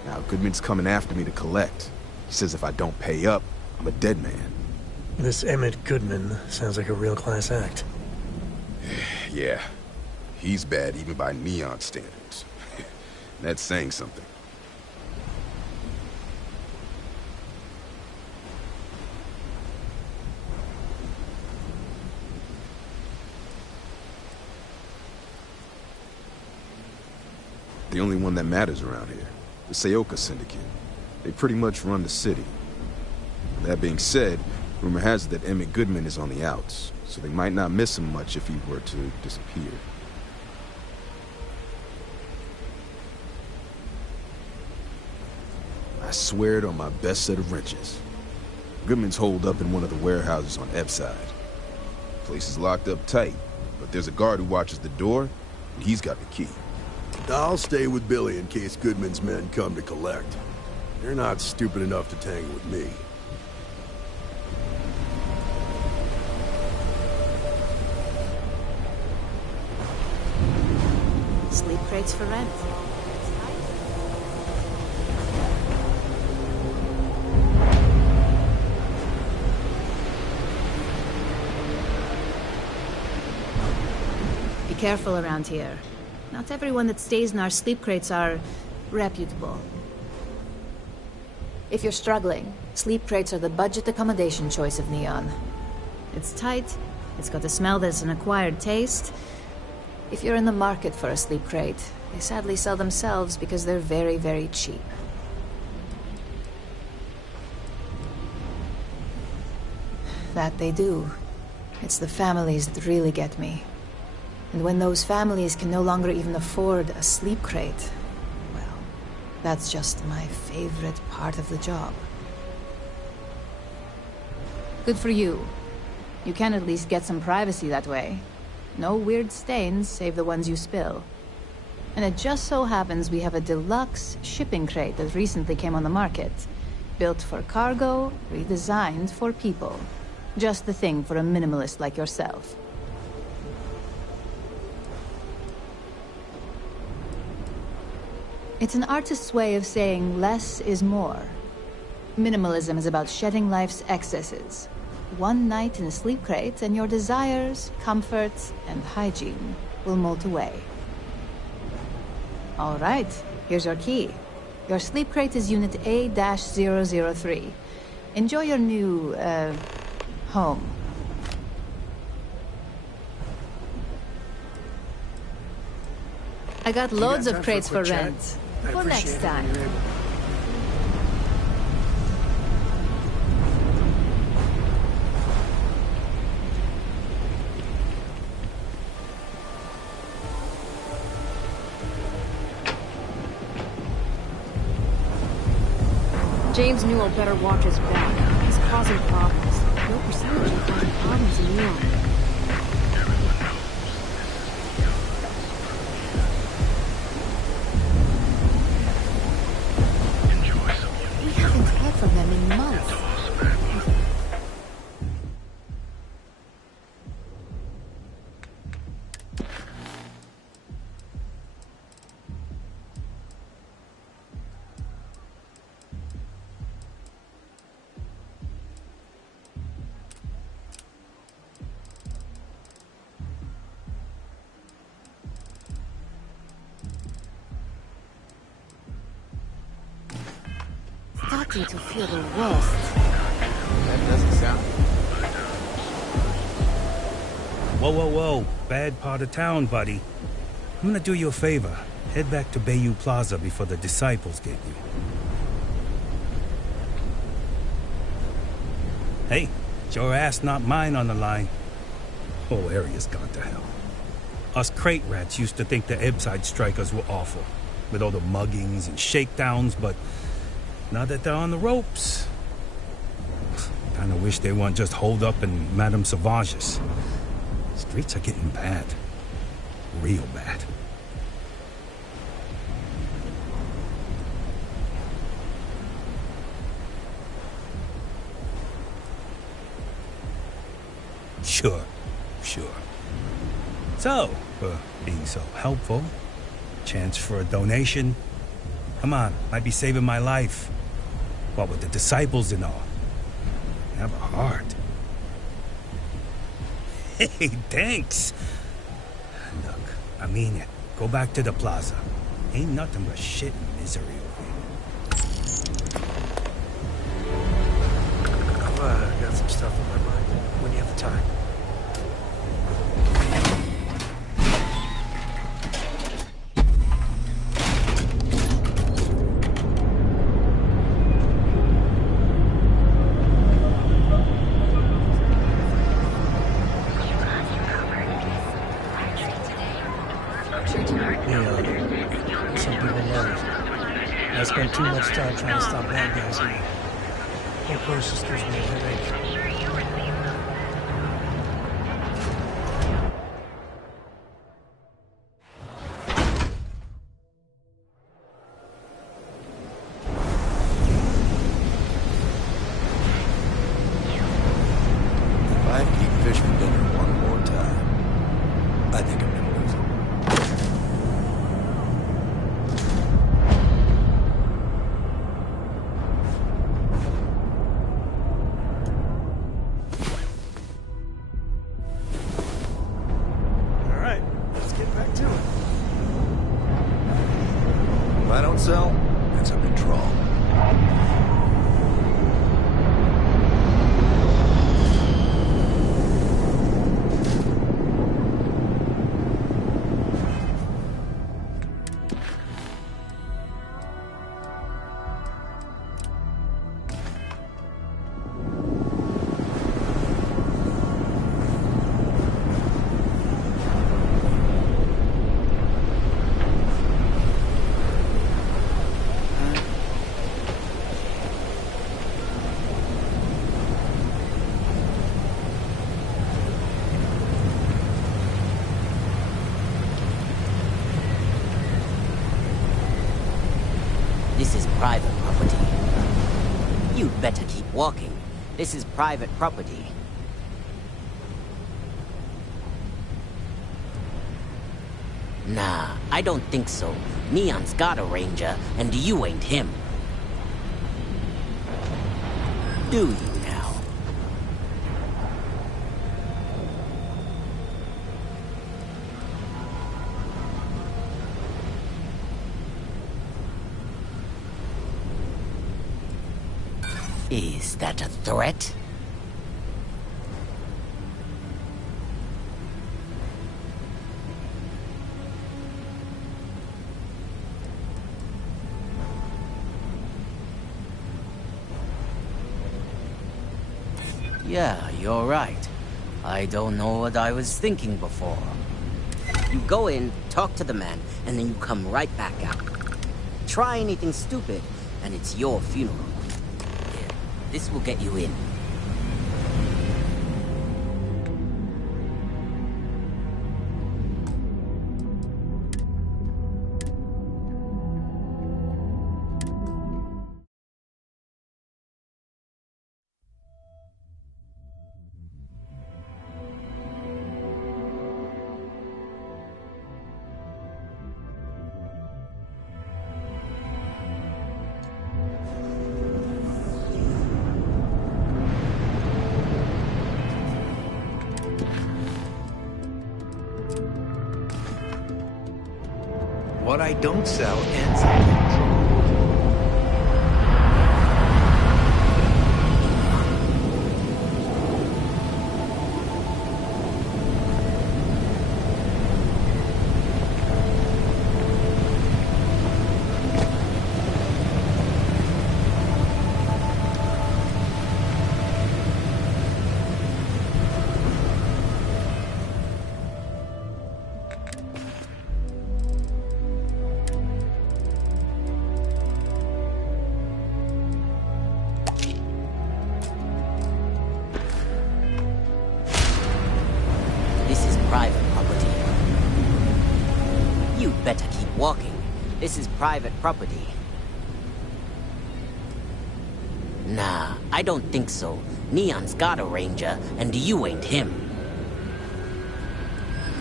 Now, Goodman's coming after me to collect. He says if I don't pay up, I'm a dead man. This Emmett Goodman sounds like a real class act. Yeah. He's bad even by Neon standards. That's saying something. The only one that matters around here. The Seoka Syndicate. They pretty much run the city. That being said, rumor has it that Emmett Goodman is on the outs, so they might not miss him much if he were to disappear. I swear it on my best set of wrenches. Goodman's holed up in one of the warehouses on Epside. The place is locked up tight, but there's a guard who watches the door, and he's got the key. I'll stay with Billy in case Goodman's men come to collect. They're not stupid enough to tangle with me. Sleep crates for rent. Be careful around here. Not everyone that stays in our sleep crates are reputable. If you're struggling, sleep crates are the budget accommodation choice of Neon. It's tight, it's got a smell that's an acquired taste. If you're in the market for a sleep crate, they sadly sell themselves because they're very, very cheap. That they do. It's the families that really get me. And when those families can no longer even afford a sleep crate, well, that's just my favorite part of the job. Good for you. You can at least get some privacy that way. No weird stains, save the ones you spill. And it just so happens we have a deluxe shipping crate that recently came on the market. Built for cargo, redesigned for people. Just the thing for a minimalist like yourself. It's an artist's way of saying less is more. Minimalism is about shedding life's excesses. One night in a sleep crate and your desires, comforts, and hygiene will molt away. All right, here's your key. Your sleep crate is Unit A-003. Enjoy your new, home. I got loads of crates for rent. For next time. James Newell better watch his back. He's causing problems. No percentage of causing problems in Neon. starting to feel the worst. That doesn't sound... Whoa, whoa, whoa. Bad part of town, buddy. I'm gonna do you a favor. Head back to Bayou Plaza before the disciples get you. Hey, it's your ass, not mine on the line. Whole area's gone to hell. Us crate rats used to think the Ebbside strikers were awful, with all the muggings and shakedowns, but now that they're on the ropes, kinda wish they weren't just holed up in Madame Sauvage's. Streets are getting bad. Real bad. Sure. So, for being so helpful, chance for a donation. Come on, might be saving my life. What with the disciples and all. Have a heart. Hey, thanks. Look, I mean it. Go back to the plaza. Ain't nothing but shit and misery over here. I've got some stuff on my mind when you have the time. Too much time trying to stop bad guys here. Whole process gives me a headache. If I eat fish for dinner one more time, I think I'm gonna lose it. So, ends up in trouble. This is private property. You'd better keep walking. This is private property. Nah, I don't think so. Neon's got a ranger, and you ain't him. Do you now? Is that a threat? Yeah, you're right. I don't know what I was thinking before. You go in, talk to the man, and then you come right back out. Try anything stupid, and it's your funeral. Here, this will get you in. What I don't sell ends up in trouble. better keep walking. This is private property. Nah, I don't think so. Neon's got a ranger, and you ain't him.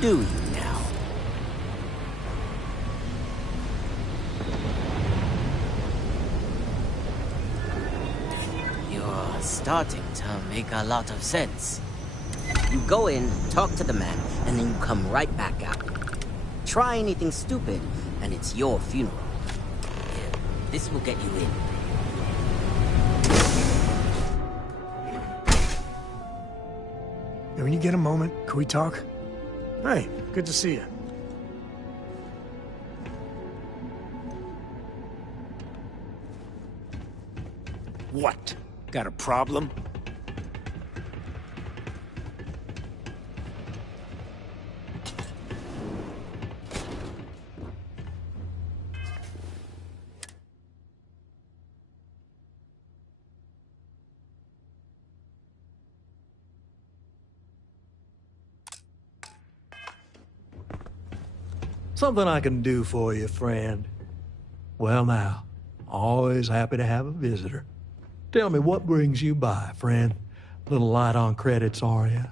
Do you now? You're starting to make a lot of sense. You go in, talk to the man, and then you come right back out. Try anything stupid, and it's your funeral. Here, this will get you in. When you get a moment, can we talk? Hey, good to see you. What? Got a problem? Something I can do for you, friend. Well now, always happy to have a visitor. Tell me, what brings you by, friend? Little light on credits, are you?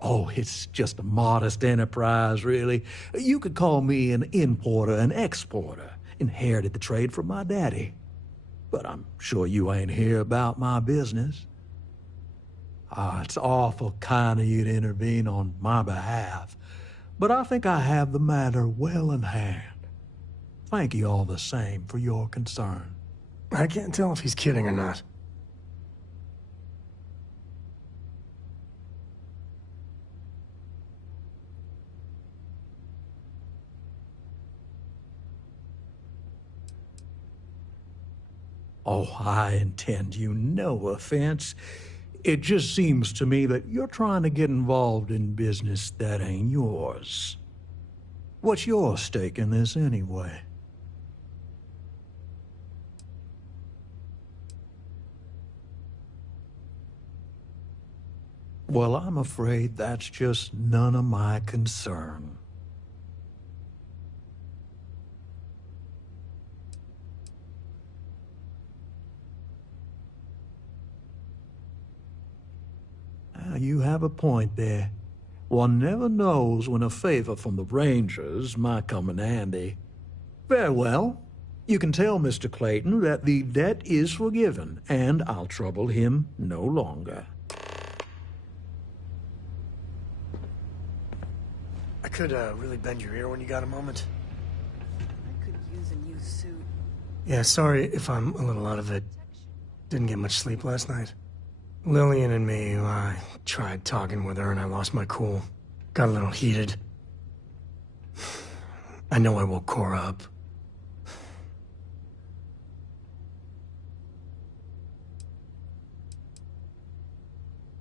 Oh, it's just a modest enterprise, really. You could call me an importer and exporter. Inherited the trade from my daddy. But I'm sure you ain't hear about my business. It's awful kind of you to intervene on my behalf, but I think I have the matter well in hand. Thank you all the same for your concern. I can't tell if he's kidding or not. Oh, I intend you no offense. It just seems to me that you're trying to get involved in business that ain't yours. What's your stake in this anyway? Well, I'm afraid that's just none of my concern. You have a point there. One never knows when a favor from the Rangers might come in handy. Very well. You can tell Mr. Clayton that the debt is forgiven, and I'll trouble him no longer. I could really bend your ear when you got a moment. I could use a new suit. Yeah, sorry if I'm a little out of it. Didn't get much sleep last night. Lillian and me, I tried talking with her and I lost my cool. Got a little heated. I know I woke Cora up.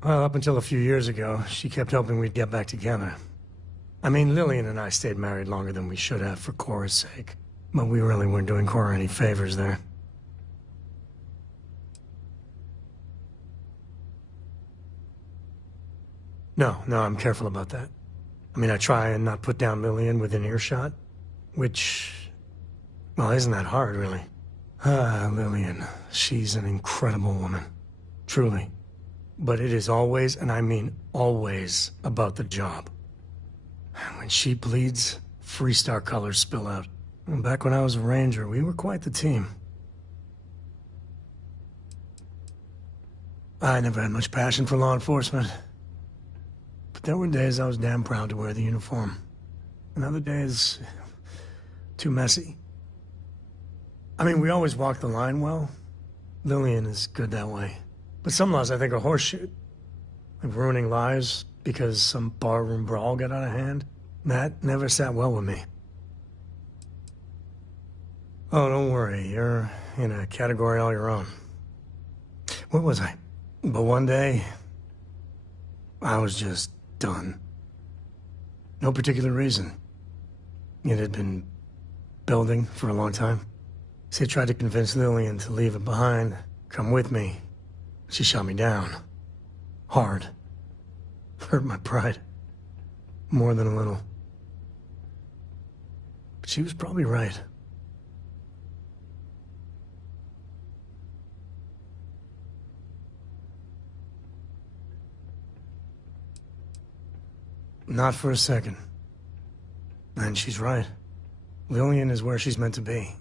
Well, up until a few years ago, she kept hoping we'd get back together. I mean, Lillian and I stayed married longer than we should have for Cora's sake. But we really weren't doing Cora any favors there. No, I'm careful about that. I mean, I try and not put down Lillian within earshot, which, well, isn't that hard, really? Lillian, she's an incredible woman. Truly. But it is always, and I mean always, about the job. When she bleeds, Freestar colors spill out. And back when I was a ranger, we were quite the team. I never had much passion for law enforcement. But there were days I was damn proud to wear the uniform. And other days, too messy. I mean, we always walk the line well. Lillian is good that way. But some laws I think are horseshit. Like ruining lives because some barroom brawl got out of hand. That never sat well with me. Oh, don't worry. You're in a category all your own. What was I? But one day, I was just done. No particular reason. It had been building for a long time. See, I tried to convince Lillian to leave it behind, come with me. She shot me down. Hard. Hurt my pride. More than a little. But she was probably right. Not for a second. And she's right. Lillian is where she's meant to be.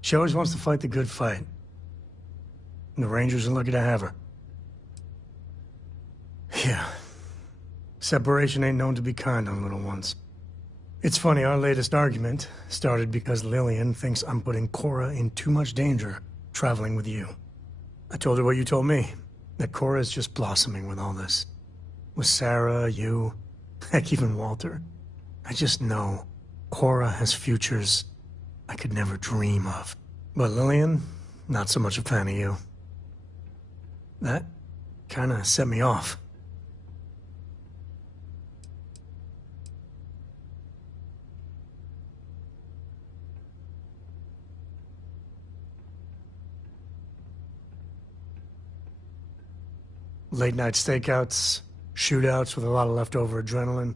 She always wants to fight the good fight. And the Rangers are lucky to have her. Yeah. Separation ain't known to be kind on little ones. It's funny, our latest argument started because Lillian thinks I'm putting Cora in too much danger traveling with you. I told her what you told me, that Cora is just blossoming with all this. With Sarah, you, heck, even Walter. I just know Cora has futures I could never dream of. But Lillian, not so much a fan of you. That kinda set me off. Late night stakeouts, shootouts with a lot of leftover adrenaline.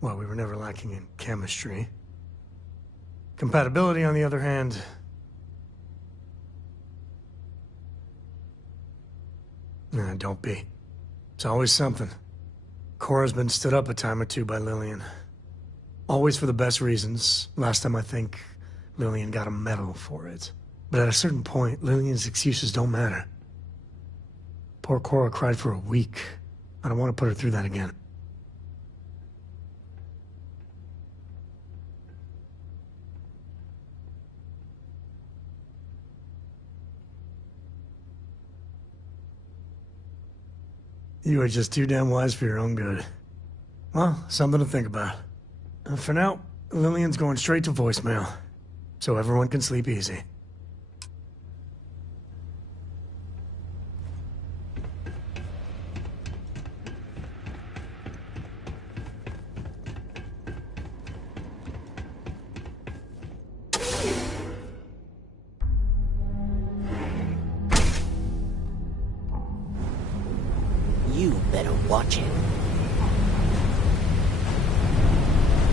Well, we were never lacking in chemistry. Compatibility, on the other hand... Nah, don't be. It's always something. Cora's been stood up a time or two by Lillian. Always for the best reasons. Last time I think Lillian got a medal for it. But at a certain point, Lillian's excuses don't matter. Poor Cora cried for a week. I don't want to put her through that again. You are just too damn wise for your own good. Well, something to think about. For now, Lillian's going straight to voicemail, so everyone can sleep easy. You better watch it.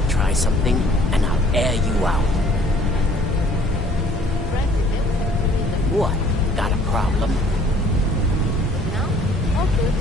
Try something, and I'll air you out. What? Got a problem? No? Okay.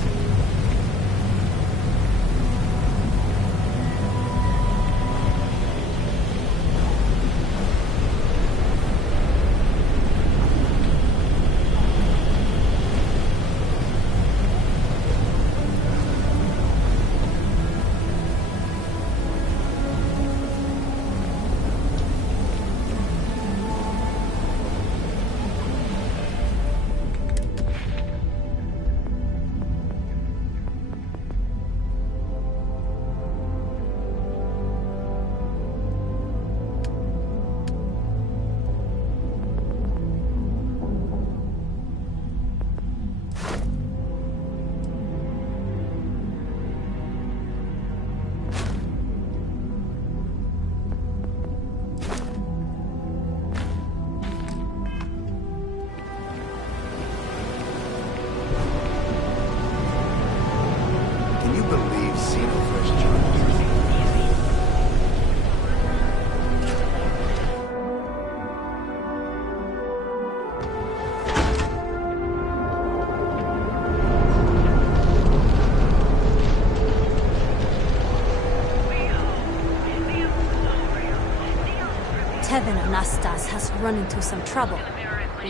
Tevin Anastas has run into some trouble.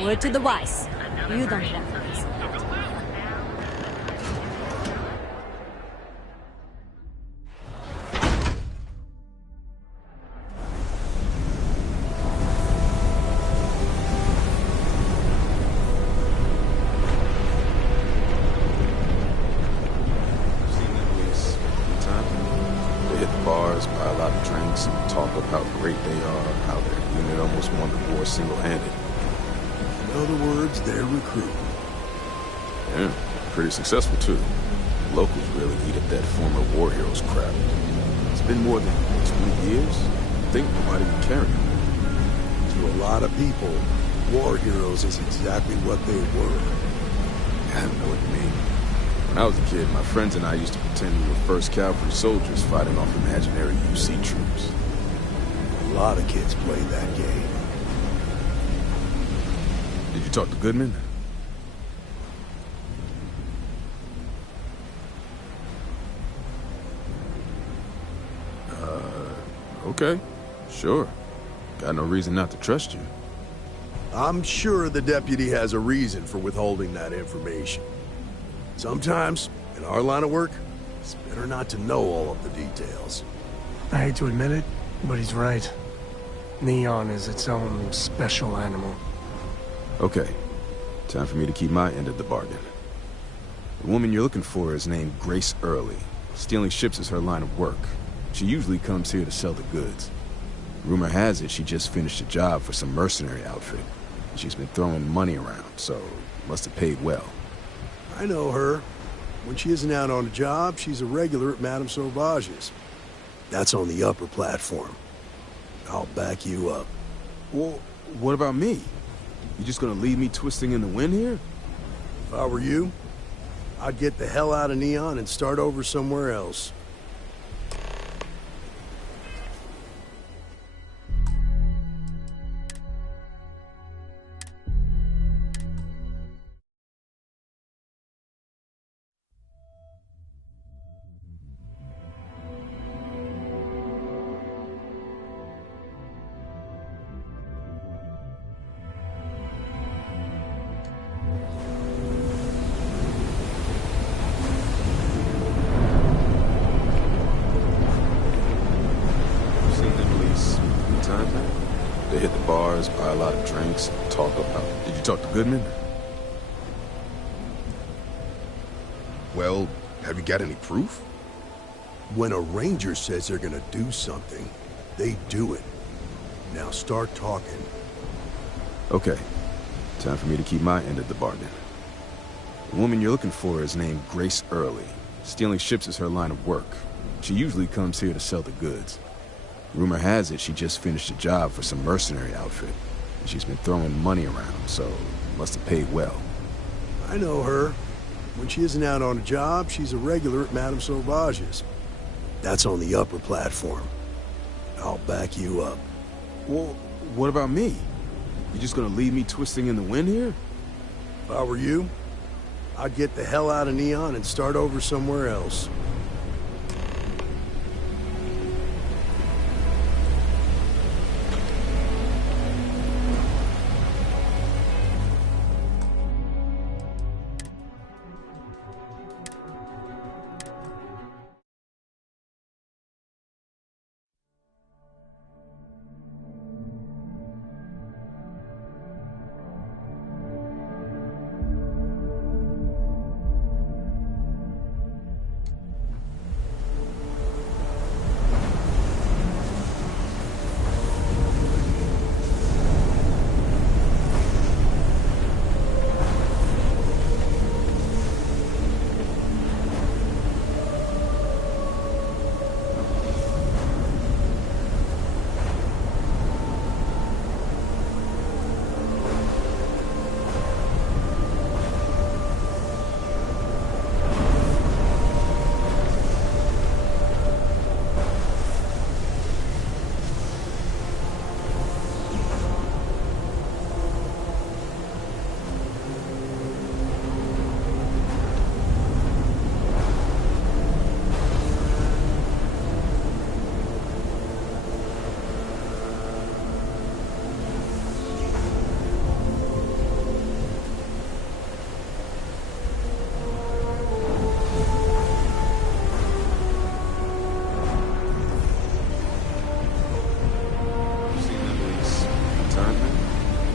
Word to the wise. You don't want this. Successful too. Locals really eat up that former war heroes crap. It's been more than 20 years. I think nobody would carry them. To a lot of people, war heroes is exactly what they were. I know what you mean. I was a kid, my friends and I used to pretend we were first cavalry soldiers fighting off imaginary UC troops. A lot of kids played that game. Did you talk to Goodman? Okay. Sure. Got no reason not to trust you. I'm sure the deputy has a reason for withholding that information. Sometimes, in our line of work, it's better not to know all of the details. I hate to admit it, but he's right. Neon is its own special animal. Okay. Time for me to keep my end of the bargain. The woman you're looking for is named Grace Early. Stealing ships is her line of work. She usually comes here to sell the goods. Rumor has it she just finished a job for some mercenary outfit. She's been throwing money around, so must have paid well. I know her. When she isn't out on a job, she's a regular at Madame Sauvage's. That's on the upper platform. I'll back you up. Well, what about me? You just gonna leave me twisting in the wind here? If I were you, I'd get the hell out of Neon and start over somewhere else. They hit the bars, buy a lot of drinks, talk about... Did you talk to Goodman? Well, have you got any proof? When a ranger says they're gonna do something, they do it. Now start talking. Okay. Time for me to keep my end of the bargain. The woman you're looking for is named Grace Early. Stealing ships is her line of work. She usually comes here to sell the goods. Rumor has it she just finished a job for some mercenary outfit. She's been throwing money around, so must have paid well. I know her. When she isn't out on a job, she's a regular at Madame Sauvage's. That's on the upper platform. I'll back you up. Well, what about me? You just gonna leave me twisting in the wind here? If I were you, I'd get the hell out of Neon and start over somewhere else.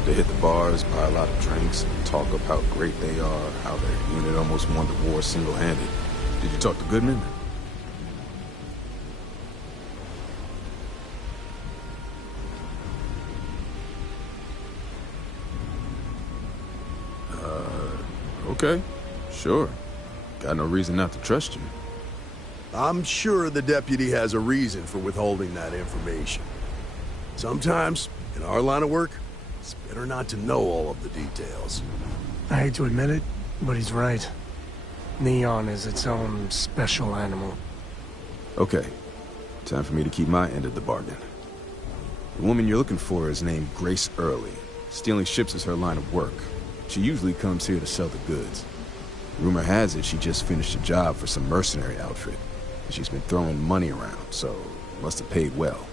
They hit the bars, buy a lot of drinks, talk up how great they are, how their unit almost won the war single-handed. Did you talk to Goodman? Okay. Sure. Got no reason not to trust you. I'm sure the deputy has a reason for withholding that information. Sometimes, in our line of work, it's better not to know all of the details. I hate to admit it, but he's right. Neon is its own special animal. Okay. Time for me to keep my end of the bargain. The woman you're looking for is named Grace Early. Stealing ships is her line of work. She usually comes here to sell the goods. Rumor has it she just finished a job for some mercenary outfit. She's been throwing money around, so must have paid well.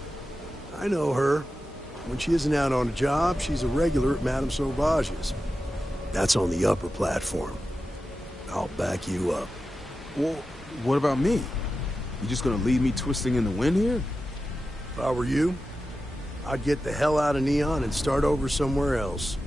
I know her. When she isn't out on a job, she's a regular at Madame Sauvage's. That's on the upper platform. I'll back you up. Well, what about me? You just gonna leave me twisting in the wind here? If I were you, I'd get the hell out of Neon and start over somewhere else.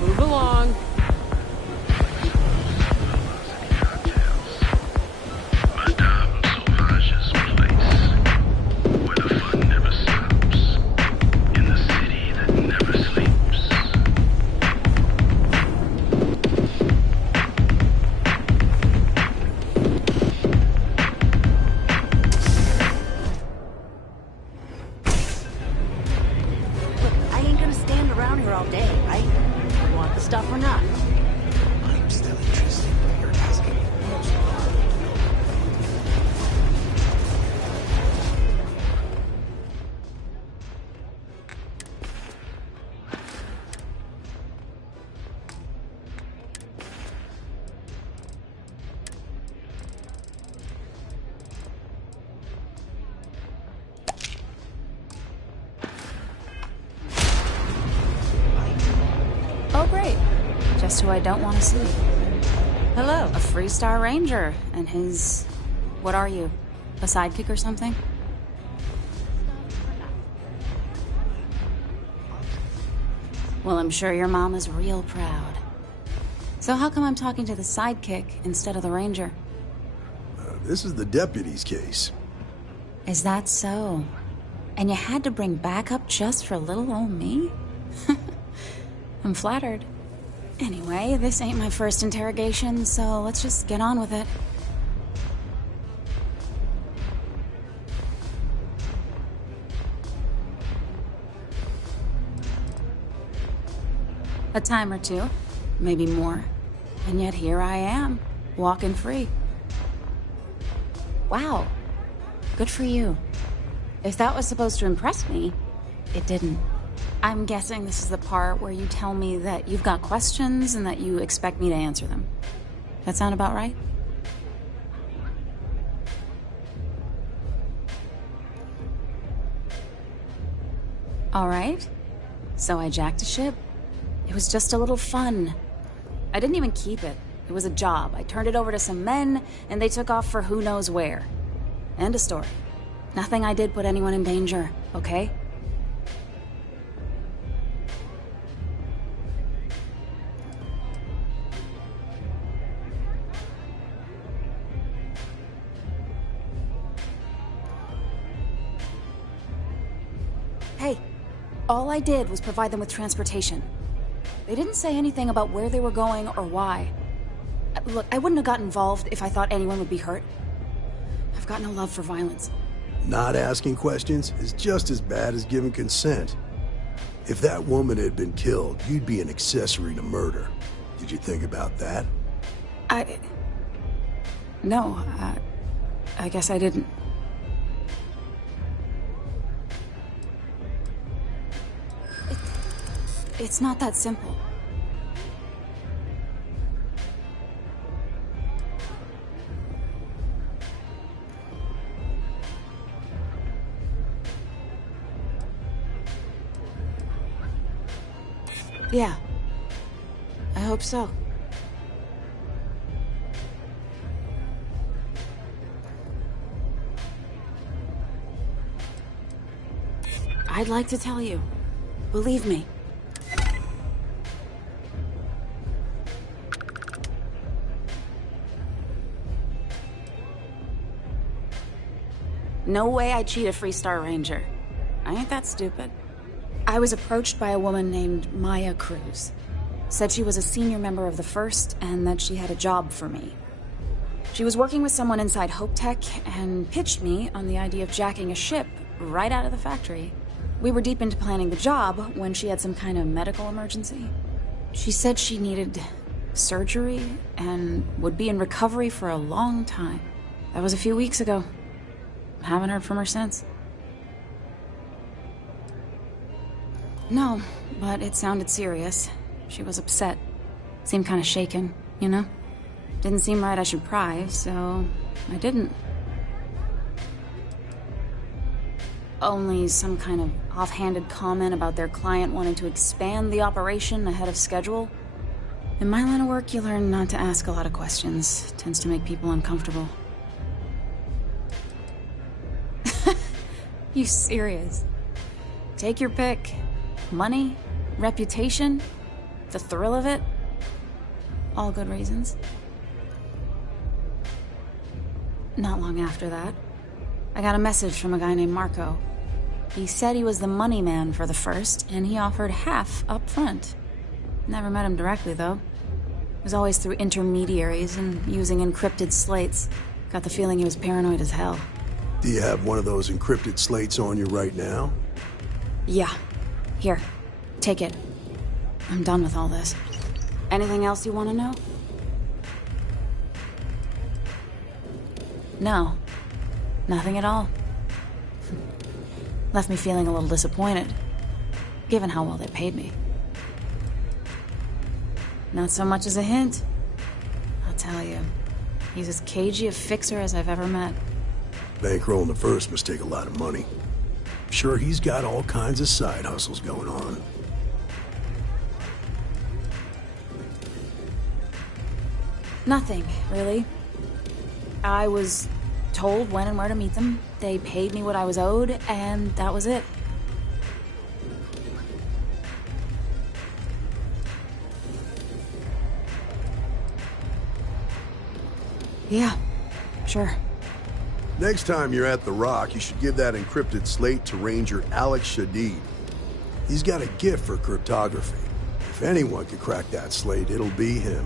Move along. I ain't gonna stand around here all day, right? You want the stuff or not? I'm still interested in your asking. Oh, great. Just who I don't want to see. Hello, a Freestar Ranger, and his... What are you? A sidekick or something? Well, I'm sure your mom is real proud. So how come I'm talking to the sidekick instead of the Ranger? This is the deputy's case. Is that so? And you had to bring backup just for little old me? I'm flattered. Anyway, this ain't my first interrogation, so let's just get on with it. A time or two, maybe more. And yet here I am, walking free. Wow. Good for you. If that was supposed to impress me, it didn't. I'm guessing this is the part where you tell me that you've got questions and that you expect me to answer them. That sound about right? All right. So I jacked a ship. It was just a little fun. I didn't even keep it. It was a job. I turned it over to some men, and they took off for who knows where. End of story. Nothing I did put anyone in danger, okay? Hey, all I did was provide them with transportation. They didn't say anything about where they were going or why. Look, I wouldn't have got involved if I thought anyone would be hurt. I've got no love for violence. Not asking questions is just as bad as giving consent. If that woman had been killed, you'd be an accessory to murder. Did you think about that? No, I guess I didn't. It's not that simple. Yeah. I hope so. I'd like to tell you. Believe me. No way I'd cheat a Freestar Ranger. I ain't that stupid. I was approached by a woman named Maya Cruz. Said she was a senior member of the First and that she had a job for me. She was working with someone inside Hope Tech and pitched me on the idea of jacking a ship right out of the factory. We were deep into planning the job when she had some kind of medical emergency. She said she needed surgery and would be in recovery for a long time. That was a few weeks ago. Haven't heard from her since. No, but it sounded serious. She was upset. Seemed kind of shaken, you know? Didn't seem right I should pry, so I didn't. Only some kind of offhanded comment about their client wanting to expand the operation ahead of schedule. In my line of work, you learn not to ask a lot of questions. It tends to make people uncomfortable. You serious? Take your pick. Money, reputation, the thrill of it. All good reasons. Not long after that, I got a message from a guy named Marco. He said he was the money man for the First, and he offered half up front. Never met him directly, though. It was always through intermediaries and using encrypted slates. Got the feeling he was paranoid as hell. Do you have one of those encrypted slates on you right now? Yeah. Here. Take it. I'm done with all this. Anything else you want to know? No. Nothing at all. Left me feeling a little disappointed, given how well they paid me. Not so much as a hint. I'll tell you, he's as cagey a fixer as I've ever met. Bankrolling the First must take a lot of money. Sure, he's got all kinds of side hustles going on. Nothing, really. I was told when and where to meet them. They paid me what I was owed, and that was it. Yeah, sure. Next time you're at the Rock, you should give that encrypted slate to Ranger Alex Shadid. He's got a gift for cryptography. If anyone could crack that slate, it'll be him.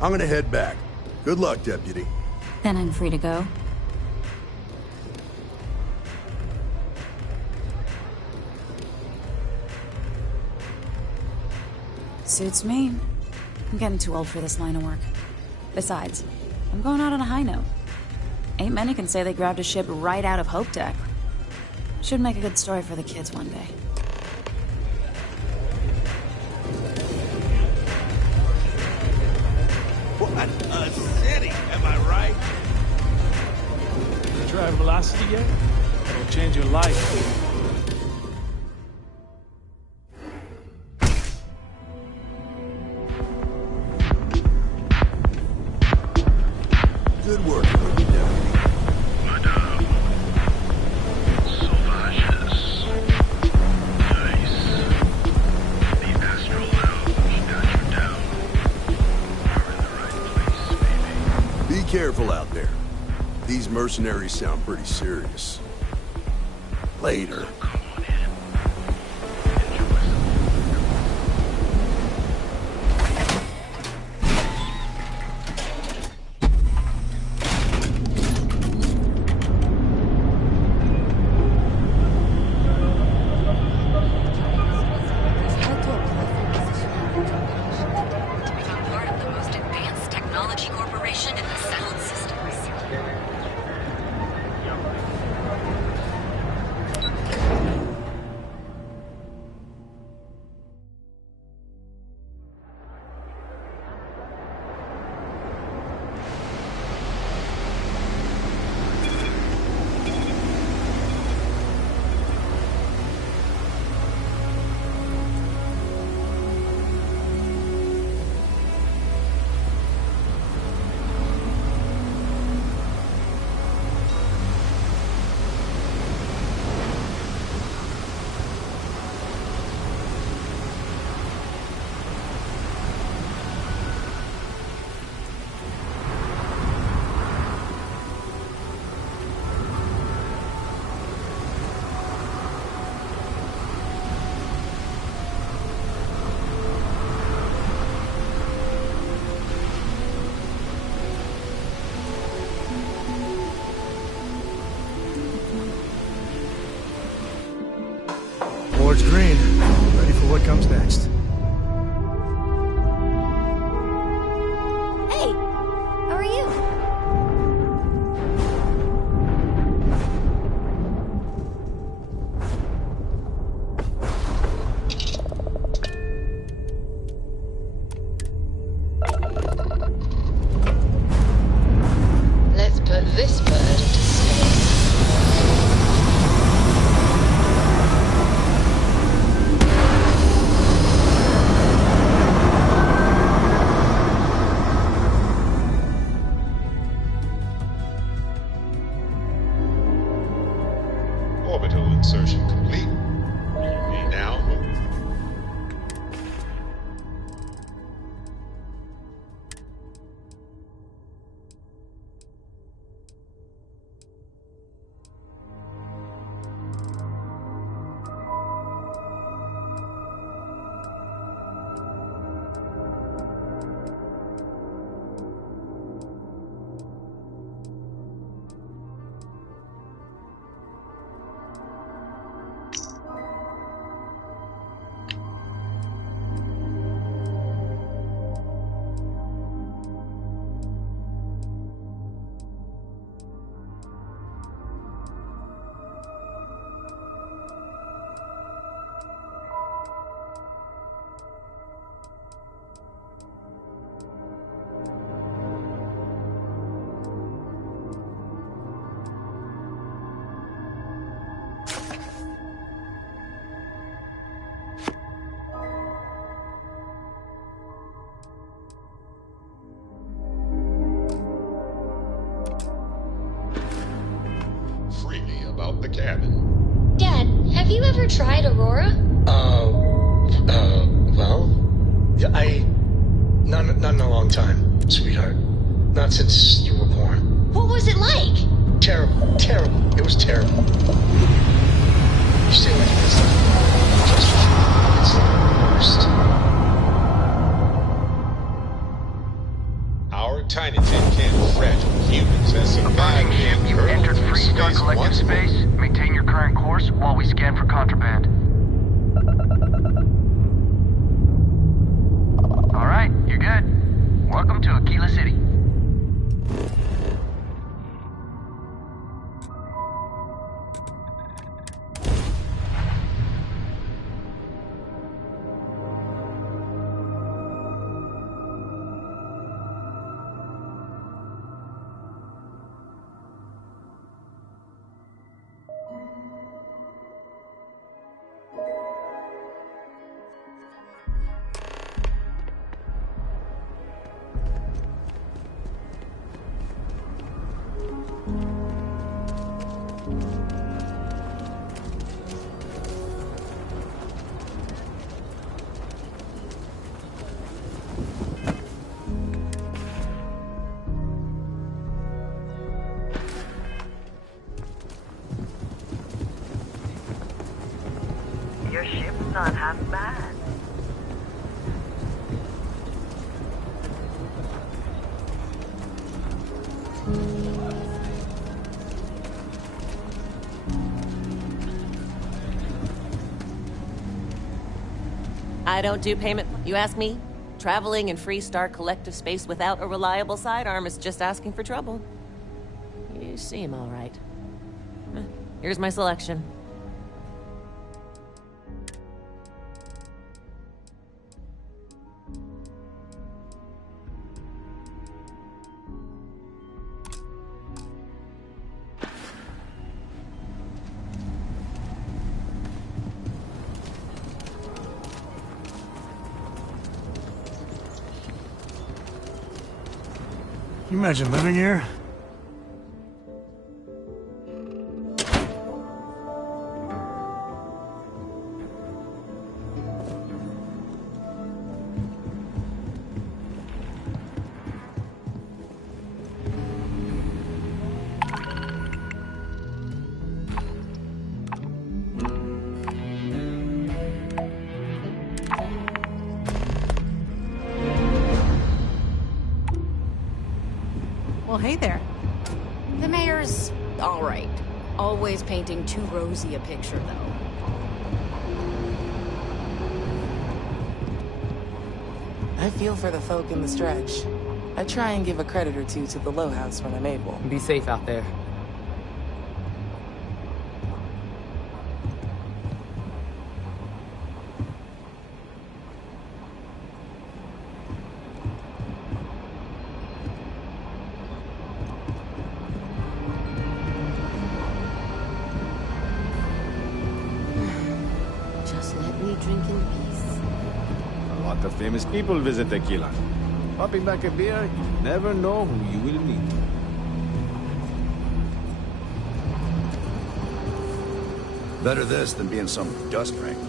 I'm gonna head back. Good luck, Deputy. Then I'm free to go. Suits me. I'm getting too old for this line of work. Besides, I'm going out on a high note. Ain't many can say they grabbed a ship right out of Hope Tech. Should make a good story for the kids one day. What a city, am I right? You tried Velocity yet? It'll change your life. Good work, Deputy. Madame. Sauvages. Nice. The Astral Lounge got you down. You're in the right place, baby. Be careful out there. These mercenaries sound pretty serious. Later. what comes next. Hey, how are you? Let's put this bird into space. Orbital insertion complete. You may now move. Freely about the cabin. Dad, have you ever tried Aurora? Well, yeah, not in a long time, sweetheart. Not since you were born. What was it like? Terrible, terrible. It was terrible. You stay with me, it's the worst. Our tiny tin can of fragile humans has survived ship, you entered Freestar Collective space. Maintain your current course while we scan for contraband. Alright, you're good. Welcome to Aquila City. Your ship's not half bad. I don't do payment. You ask me? Traveling in Freestar Collective space without a reliable sidearm is just asking for trouble. You seem all right. Here's my selection. Can you imagine living here? Well, hey there. The mayor's all right. Always painting too rosy a picture, though. I feel for the folk in the stretch. I try and give a credit or two to the Low House when I'm able. Be safe out there. Just let me drink in peace. A lot of famous people visit Tequila. Popping back a beer, you never know who you will meet. Better this than being some dust wrangler.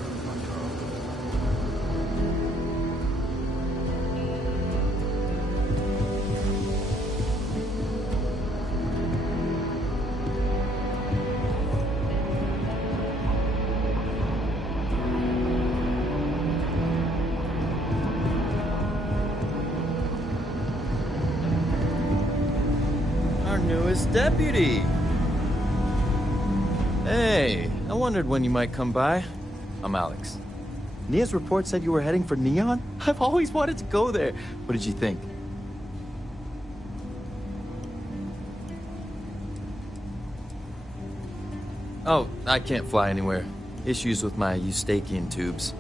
Our newest deputy. Hey, I wondered when you might come by. I'm Alex. Nia's report said you were heading for Neon? I've always wanted to go there. What did you think? Oh, I can't fly anywhere. Issues with my Eustachian tubes.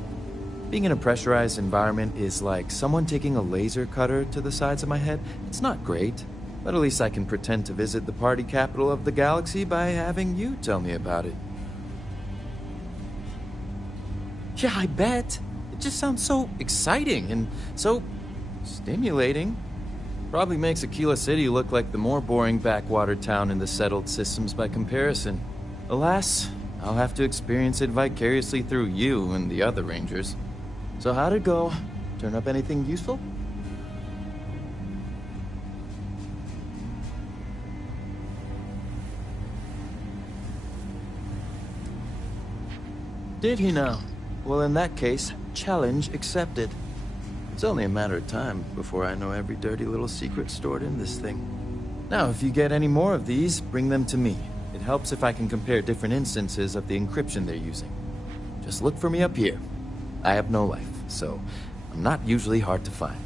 Being in a pressurized environment is like someone taking a laser cutter to the sides of my head. It's not great, but at least I can pretend to visit the party capital of the galaxy by having you tell me about it. Yeah, I bet. It just sounds so exciting and so stimulating. Probably makes Aquila City look like the more boring backwater town in the settled systems by comparison. Alas, I'll have to experience it vicariously through you and the other rangers. So how'd it go? Turn up anything useful? Did he now? Well, in that case, challenge accepted. It's only a matter of time before I know every dirty little secret stored in this thing. Now, if you get any more of these, bring them to me. It helps if I can compare different instances of the encryption they're using. Just look for me up here. I have no life, so I'm not usually hard to find.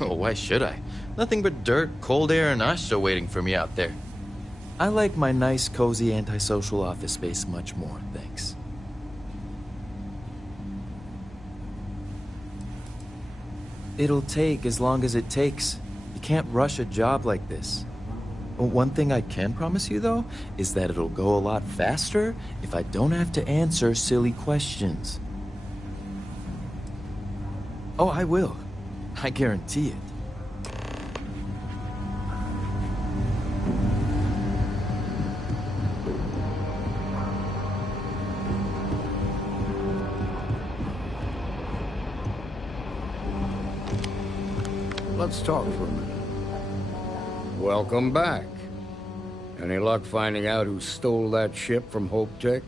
Oh, why should I? Nothing but dirt, cold air, and Asha waiting for me out there. I like my nice, cozy, antisocial office space much more, thanks. It'll take as long as it takes. You can't rush a job like this. One thing I can promise you, though, is that it'll go a lot faster if I don't have to answer silly questions. Oh, I will. I guarantee it. Let's talk for a minute. Welcome back. Any luck finding out who stole that ship from Hope Tech?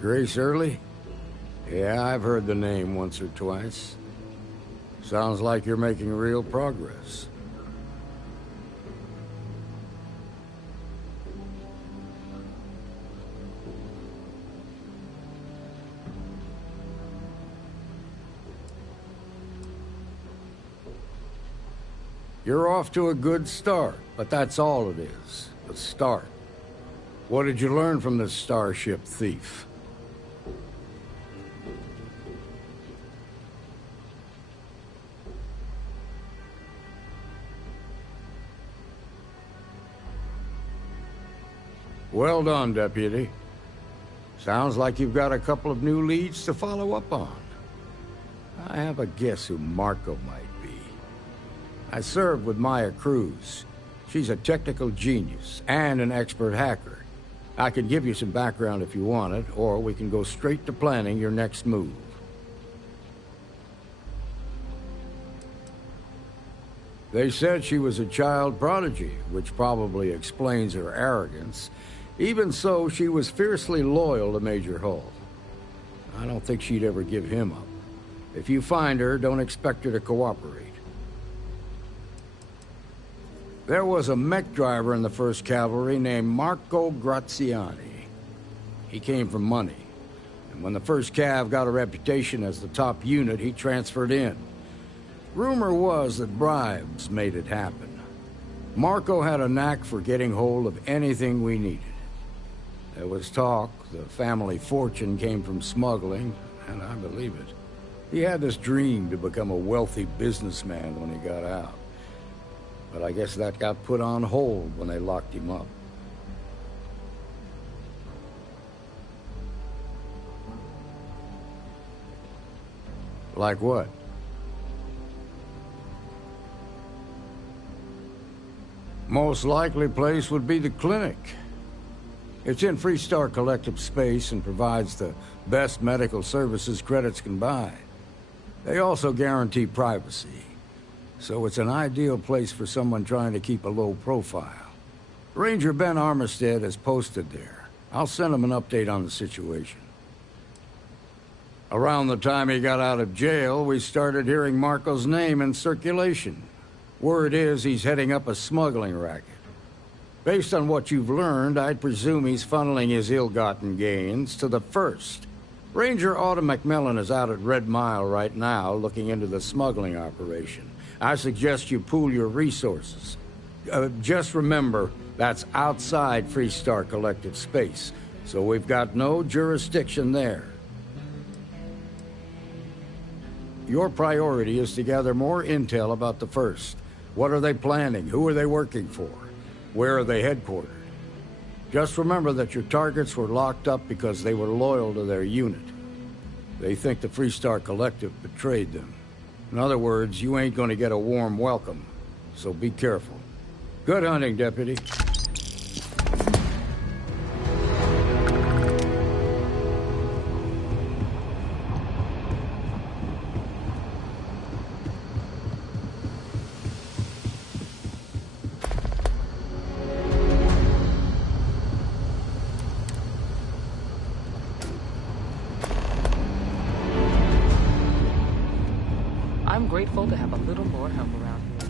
Grace Early? Yeah, I've heard the name once or twice. Sounds like you're making real progress. You're off to a good start, but that's all it is. A start. What did you learn from this starship thief? Well done, Deputy. Sounds like you've got a couple of new leads to follow up on. I have a guess who Marco might be. I served with Maya Cruz. She's a technical genius and an expert hacker. I can give you some background if you want it, or we can go straight to planning your next move. They said she was a child prodigy, which probably explains her arrogance. Even so, she was fiercely loyal to Major Hull. I don't think she'd ever give him up. If you find her, don't expect her to cooperate. There was a mech driver in the 1st Cavalry named Marco Graziani. He came from money. And when the 1st Cav got a reputation as the top unit, he transferred in. Rumor was that bribes made it happen. Marco had a knack for getting hold of anything we needed. There was talk the family fortune came from smuggling, and I believe it. He had this dream to become a wealthy businessman when he got out. But I guess that got put on hold when they locked him up. Like what? Most likely place would be the clinic. It's in Freestar Collective space and provides the best medical services credits can buy. They also guarantee privacy, so it's an ideal place for someone trying to keep a low profile. Ranger Ben Armistead is posted there. I'll send him an update on the situation. Around the time he got out of jail, we started hearing Marco's name in circulation. Word is he's heading up a smuggling racket. Based on what you've learned, I'd presume he's funneling his ill-gotten gains to the 1st. Ranger Autumn McMillan is out at Red Mile right now, looking into the smuggling operation. I suggest you pool your resources. Just remember, that's outside Freestar Collective space, so we've got no jurisdiction there. Your priority is to gather more intel about the 1st. What are they planning? Who are they working for? Where are they headquartered? Just remember that your targets were locked up because they were loyal to their unit. They think the Freestar Collective betrayed them. In other words, you ain't gonna get a warm welcome, so be careful. Good hunting, Deputy. I'm grateful to have a little more help around here.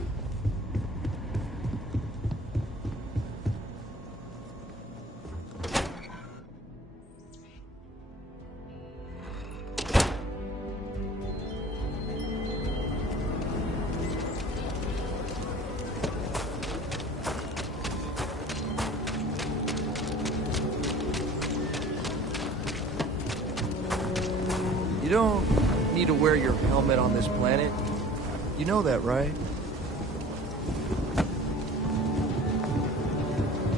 You don't need to wear your helmet on this planet. You know that, right?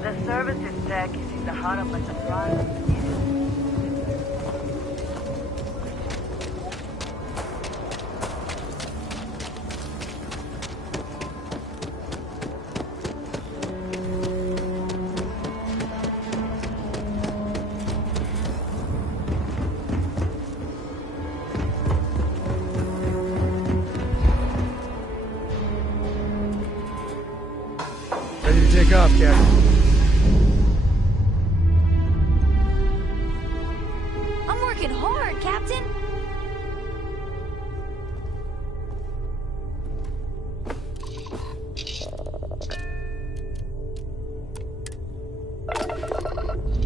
The services tech is in the heart of a surprise. Ready to take off, Captain. I'm working hard, Captain.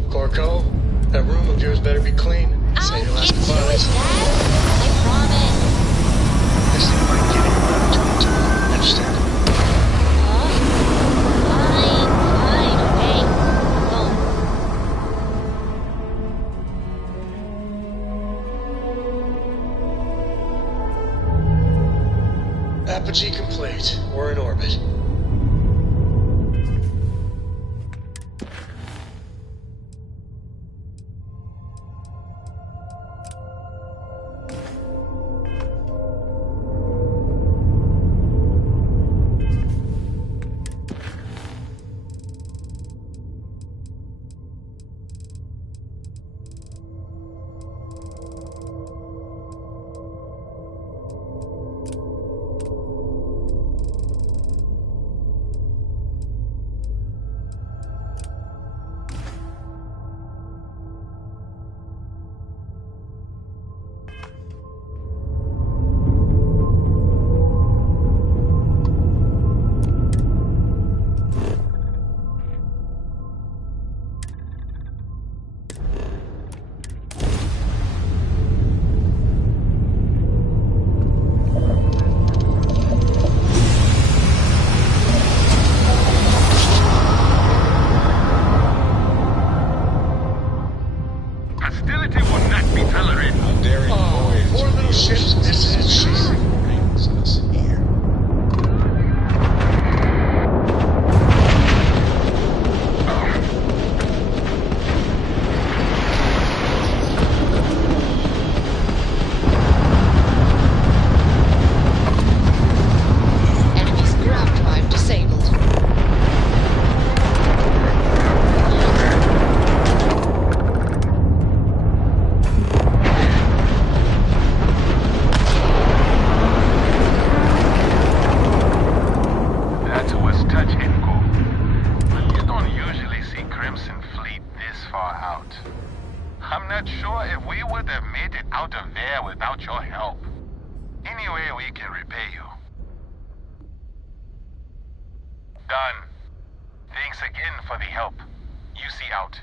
Corco, that room of yours better be clean. Say your last goodbyes. I promise. This thing might get in about 22. Understand? Fine, fine. Let's touch and go. You don't usually see Crimson Fleet this far out. I'm not sure if we would have made it out of there without your help. Any way we can repay you. Done. Thanks again for the help. You see out.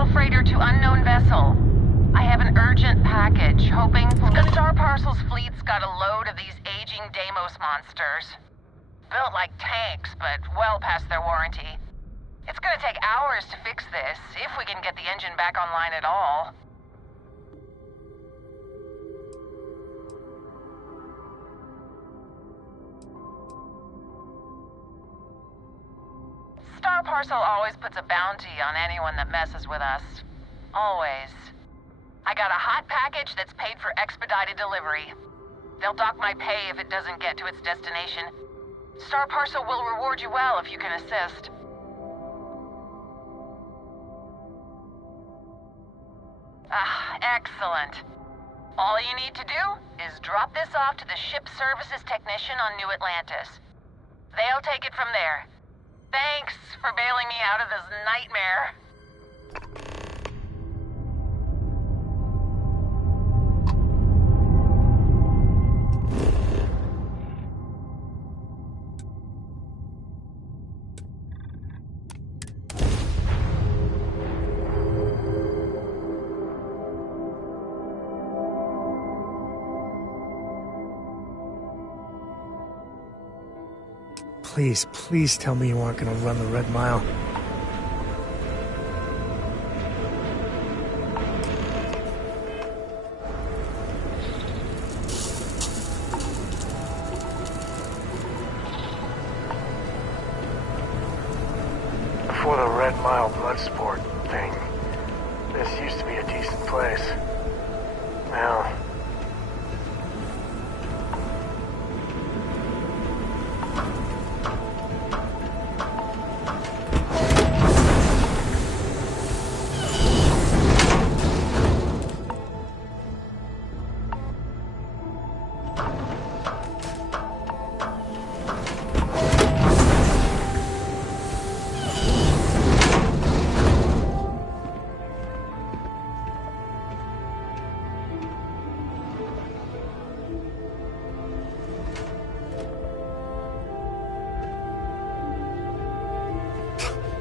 Parcel freighter to unknown vessel. I have an urgent package, hoping the Star Parcel's fleet's got a load of these aging Deimos monsters. Built like tanks, but well past their warranty. It's gonna take hours to fix this, if we can get the engine back online at all. Star Parcel always puts a bounty on anyone that messes with us. Always. I got a hot package that's paid for expedited delivery. They'll dock my pay if it doesn't get to its destination. Star Parcel will reward you well if you can assist. Ah, excellent. All you need to do is drop this off to the ship services technician on New Atlantis. They'll take it from there. Thanks for bailing me out of this nightmare. Please, please tell me you aren't gonna run the Red Mile. Before the Red Mile Bloodsport thing, this used to be a decent place. Now...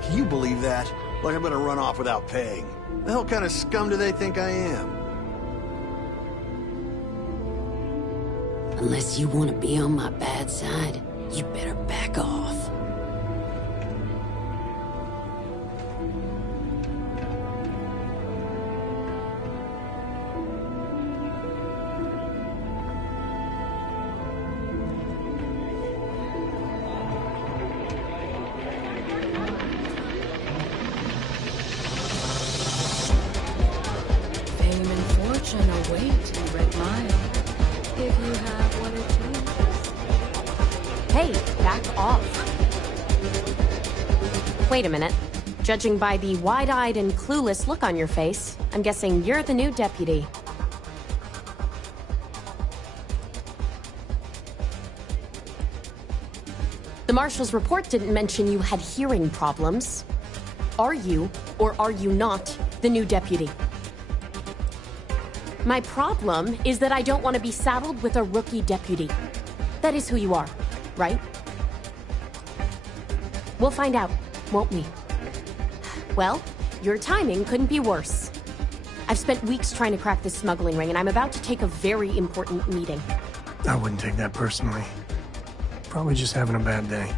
Can you believe that? Like I'm gonna run off without paying. The hell kind of scum do they think I am? Unless you want to be on my bad side, you better back off. Await in Red Mile, if you have what it takes. Hey, back off. Wait a minute. Judging by the wide-eyed and clueless look on your face, I'm guessing you're the new deputy. The Marshal's report didn't mention you had hearing problems. Are you, or are you not, the new deputy? My problem is that I don't want to be saddled with a rookie deputy. That is who you are, right? We'll find out, won't we? Well, your timing couldn't be worse. I've spent weeks trying to crack this smuggling ring, and I'm about to take a very important meeting. I wouldn't take that personally. Probably just having a bad day.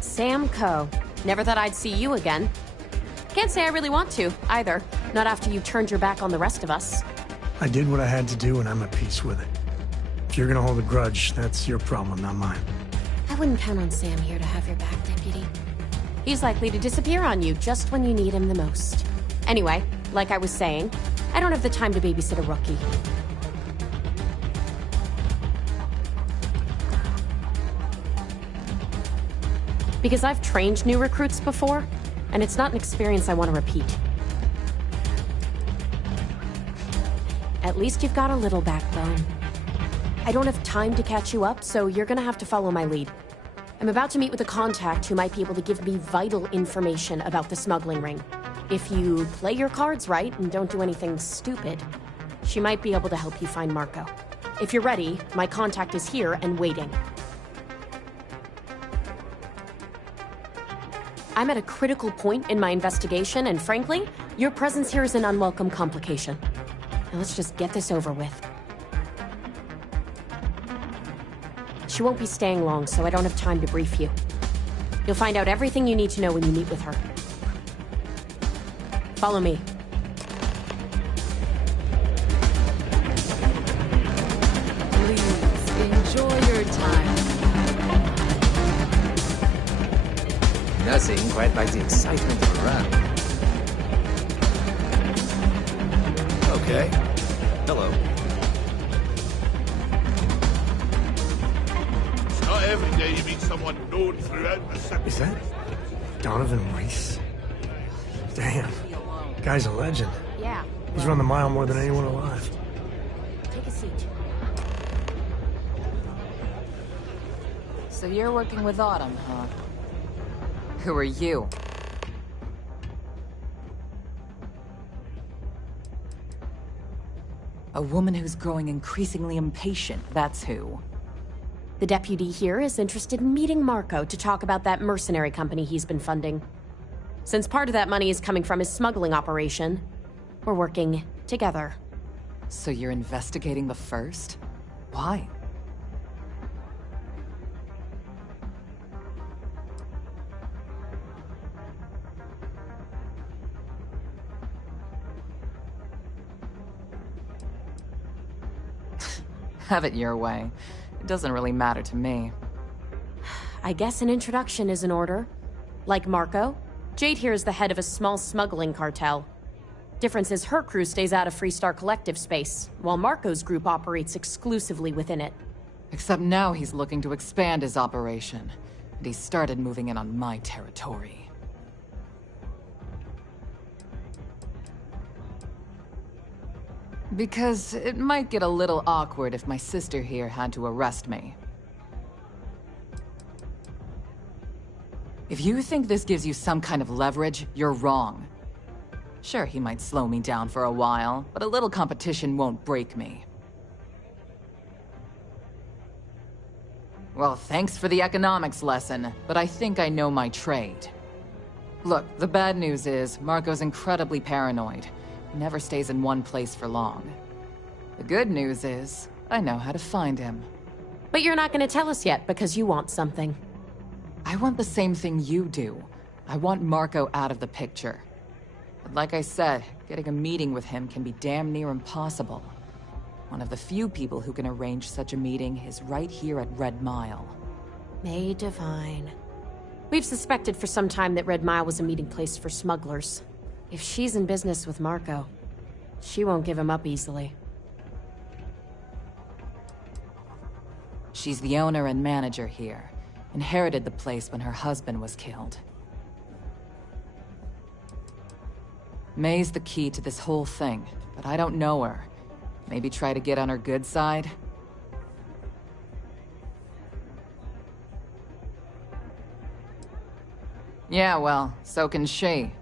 Sam Coe. Never thought I'd see you again. Can't say I really want to, either. Not after you turned your back on the rest of us. I did what I had to do, and I'm at peace with it. If you're gonna hold a grudge, that's your problem, not mine. I wouldn't count on Sam here to have your back, Deputy. He's likely to disappear on you just when you need him the most. Anyway, like I was saying, I don't have the time to babysit a rookie. Because I've trained new recruits before, and it's not an experience I want to repeat. At least you've got a little backbone. I don't have time to catch you up, so you're gonna have to follow my lead. I'm about to meet with a contact who might be able to give me vital information about the smuggling ring. If you play your cards right and don't do anything stupid, she might be able to help you find Marco. If you're ready, my contact is here and waiting. I'm at a critical point in my investigation, and frankly, Your presence here is an unwelcome complication. Now let's just get this over with. She won't be staying long, so I don't have time to brief you. You'll find out everything you need to know when you meet with her. Follow me. Please, enjoy your time. Nothing quite like the excitement of a run. Okay. Hello. It's not every day you meet someone known throughout the city. Is that Donovan Reese? Damn. Guy's a legend. Yeah. He's run the mile more than anyone alive. Take a seat. So you're working with Autumn, huh? Who are you? A woman who's growing increasingly impatient, that's who. The deputy here is interested in meeting Marco to talk about that mercenary company he's been funding. Since part of that money is coming from his smuggling operation, we're working together. So you're investigating the first? Why? Have it your way. It doesn't really matter to me. I guess an introduction is in order. Like Marco, Jade here is the head of a small smuggling cartel. Difference is her crew stays out of Freestar Collective space, while Marco's group operates exclusively within it. Except now he's looking to expand his operation, and he started moving in on my territory. Because it might get a little awkward if my sister here had to arrest me. If you think this gives you some kind of leverage, you're wrong. Sure, he might slow me down for a while, but a little competition won't break me. Well, thanks for the economics lesson, but I think I know my trade. Look, the bad news is, Marco's incredibly paranoid. He never stays in one place for long. The good news is, I know how to find him. But you're not gonna tell us yet because you want something. I want the same thing you do. I want Marco out of the picture. But like I said, getting a meeting with him can be damn near impossible. One of the few people who can arrange such a meeting is right here at Red Mile. May Divine. We've suspected for some time that Red Mile was a meeting place for smugglers. If she's in business with Marco, she won't give him up easily. She's the owner and manager here. Inherited the place when her husband was killed. May's the key to this whole thing, but I don't know her. Maybe try to get on her good side? Yeah, well, so can she.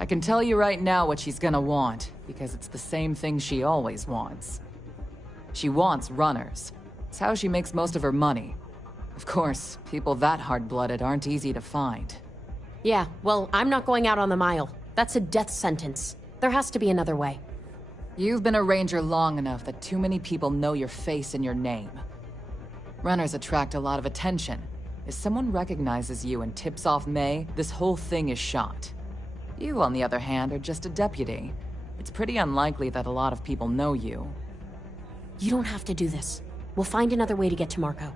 I can tell you right now what she's gonna want, because it's the same thing she always wants. She wants runners. It's how she makes most of her money. Of course, people that hard-blooded aren't easy to find. Yeah, well, I'm not going out on the mile. That's a death sentence. There has to be another way. You've been a ranger long enough that too many people know your face and your name. Runners attract a lot of attention. If someone recognizes you and tips off May, this whole thing is shot. You, on the other hand, are just a deputy. It's pretty unlikely that a lot of people know you. You don't have to do this. We'll find another way to get to Marco.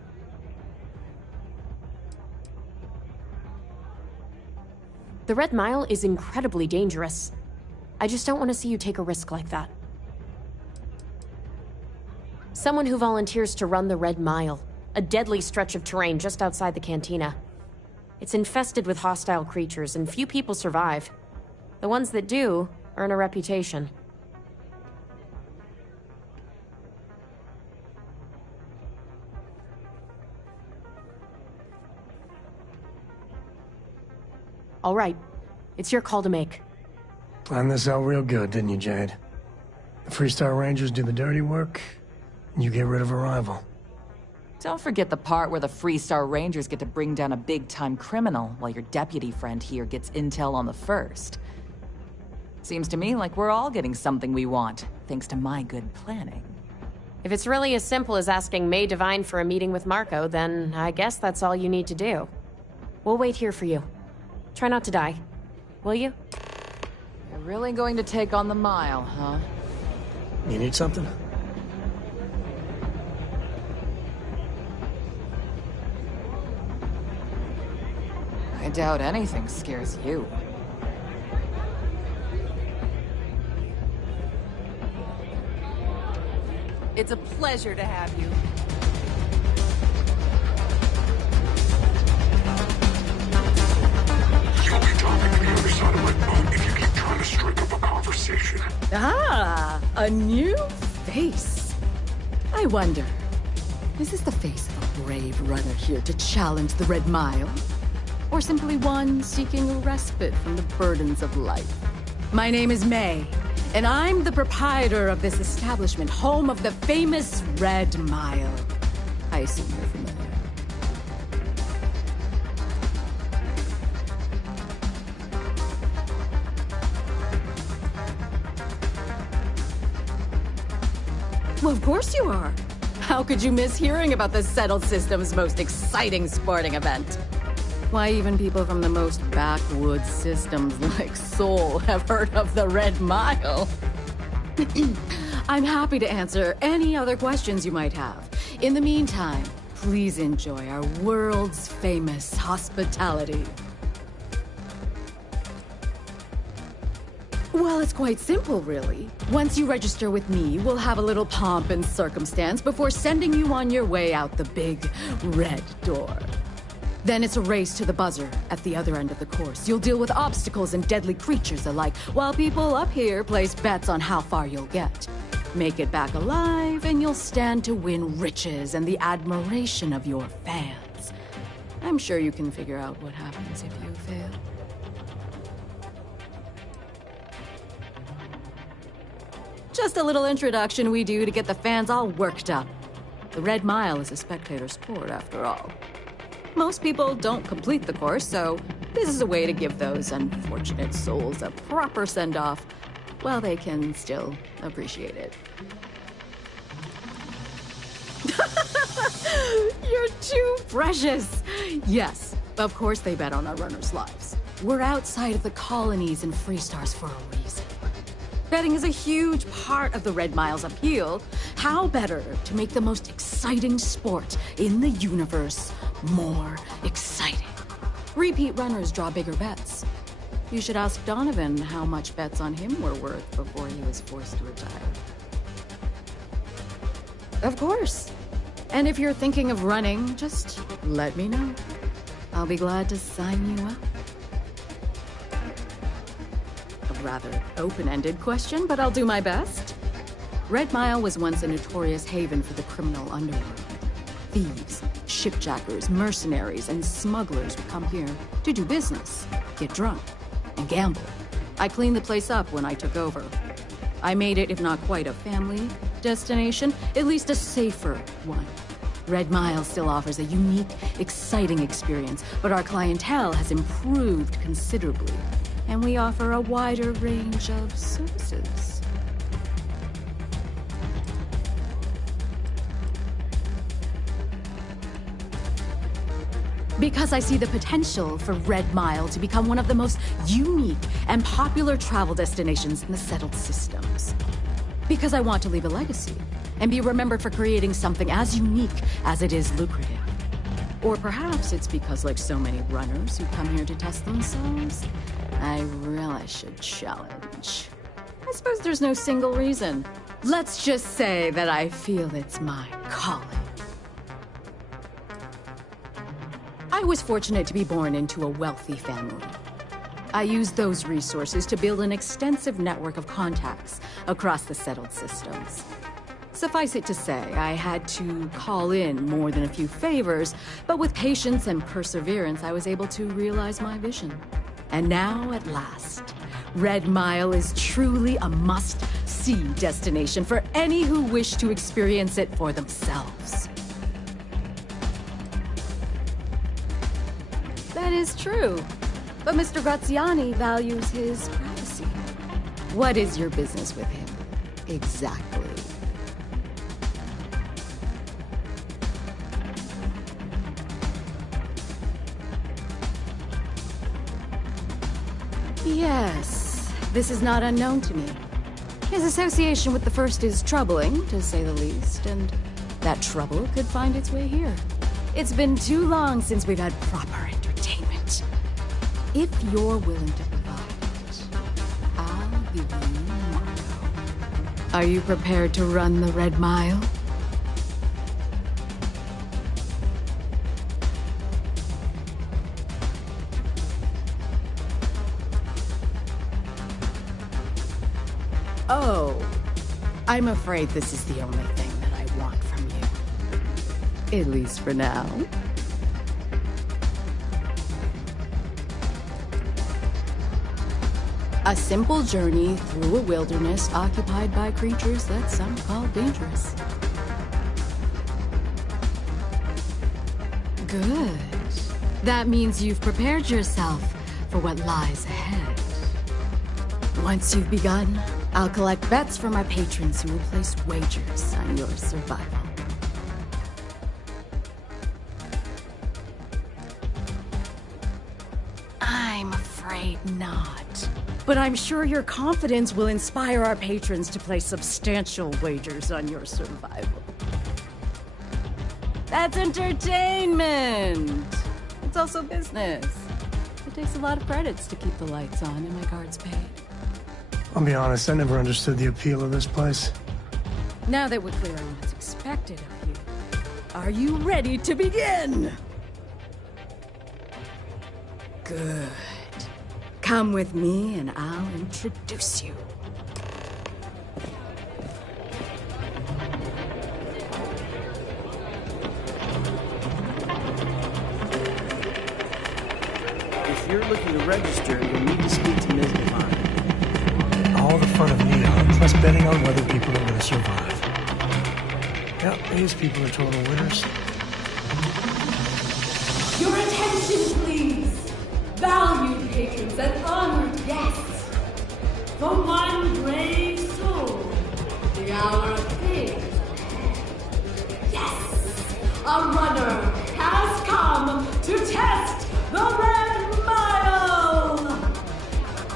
The Red Mile is incredibly dangerous. I just don't want to see you take a risk like that. Someone who volunteers to run the Red Mile, a deadly stretch of terrain just outside the cantina. It's infested with hostile creatures, and few people survive. The ones that do earn a reputation. All right. It's your call to make. Planned this out real good, didn't you, Jade? The Freestar Rangers do the dirty work, and you get rid of a rival. Don't forget the part where the Freestar Rangers get to bring down a big-time criminal, while your deputy friend here gets intel on the first. Seems to me like we're all getting something we want, thanks to my good planning. If it's really as simple as asking May Divine for a meeting with Marco, then I guess that's all you need to do. We'll wait here for you. Try not to die. Will you? You're really going to take on the mile, huh? You need something? I doubt anything scares you. It's a pleasure to have you. You'll be talking to the other side of my boat if you keep trying to strike up a conversation. Ah, a new face. I wonder, is this the face of a brave runner here to challenge the Red Mile? Or simply one seeking a respite from the burdens of life? My name is May, and I'm the proprietor of this establishment, home of the famous Red Mile. I assume you're familiar. Well, of course you are. How could you miss hearing about the Settled System's most exciting sporting event? Why, even people from the most backwoods systems like Seoul have heard of the Red Mile. I'm happy to answer any other questions you might have. In the meantime, please enjoy our world's famous hospitality. Well, it's quite simple, really. Once you register with me, we'll have a little pomp and circumstance before sending you on your way out the big red door. Then it's a race to the buzzer at the other end of the course. You'll deal with obstacles and deadly creatures alike, while people up here place bets on how far you'll get. Make it back alive, and you'll stand to win riches and the admiration of your fans. I'm sure you can figure out what happens if you fail. Just a little introduction we do to get the fans all worked up. The Red Mile is a spectator sport, after all. Most people don't complete the course, so this is a way to give those unfortunate souls a proper send-off while they can still appreciate it. You're too precious! Yes, of course they bet on our runners' lives. We're outside of the colonies and Freestars for a reason. Betting is a huge part of the Red Mile's appeal. How better to make the most exciting sport in the universe more exciting? Repeat runners draw bigger bets. You should ask Donovan how much bets on him were worth before he was forced to retire. Of course. And if you're thinking of running, just let me know. I'll be glad to sign you up. A rather open-ended question, but I'll do my best. Red Mile was once a notorious haven for the criminal underworld. Thieves, shipjackers, mercenaries, and smugglers would come here to do business, get drunk, and gamble. I cleaned the place up when I took over. I made it, if not quite a family destination, at least a safer one. Red Mile still offers a unique, exciting experience, but our clientele has improved considerably, and we offer a wider range of services. Because I see the potential for Red Mile to become one of the most unique and popular travel destinations in the Settled Systems. Because I want to leave a legacy and be remembered for creating something as unique as it is lucrative. Or perhaps it's because, like so many runners who come here to test themselves, I really should challenge. I suppose there's no single reason. Let's just say that I feel it's my calling. I was fortunate to be born into a wealthy family. I used those resources to build an extensive network of contacts across the Settled Systems. Suffice it to say, I had to call in more than a few favors, but with patience and perseverance, I was able to realize my vision. And now, at last, Red Mile is truly a must-see destination for any who wish to experience it for themselves. That is true, but Mr. Graziani values his privacy. What is your business with him? Exactly. Yes, this is not unknown to me. His association with the First is troubling, to say the least, and that trouble could find its way here. It's been too long since we've had proper entertainment. If you're willing to provide it, I'll give you Marco. Are you prepared to run the Red Mile? Oh, I'm afraid this is the only thing that I want from you. At least for now. A simple journey through a wilderness occupied by creatures that some call dangerous. Good. That means you've prepared yourself for what lies ahead. Once you've begun, I'll collect bets from my patrons who will place wagers on your survival. I'm afraid not. But I'm sure your confidence will inspire our patrons to place substantial wagers on your survival. That's entertainment! It's also business. It takes a lot of credits to keep the lights on and my guards paid. I'll be honest, I never understood the appeal of this place. Now that we're clear on what's expected of you, are you ready to begin? Good. Come with me and I'll introduce you. If you're looking to register, you'll need to speak to Ms. Devine. All the fun of Neon, plus betting on whether people are going to survive. Yep, these people are total winners. Your attention, please! Valued patrons and honored guests! For one brave soul, the hour of fate is ahead. Yes! A runner has come to test the Red Mile!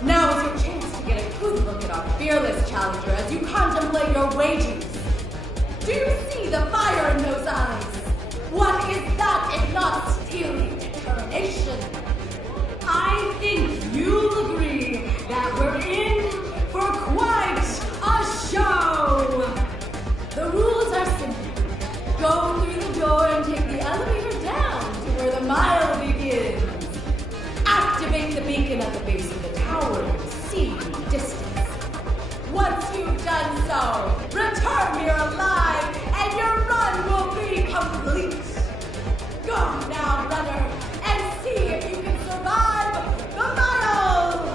Now is your chance to get a good look at our fearless challenger as you contemplate your wagers. Do you see the fire in those eyes? What is that if not steely determination? I think you'll agree that we're in for quite a show! The rules are simple. Go through the door and take the elevator down to where the mile begins. Activate the beacon at the base of the tower and see in the distance. Once you've done so, return here alive and your run will be complete. Go now, runner, and see if you can survive the mile!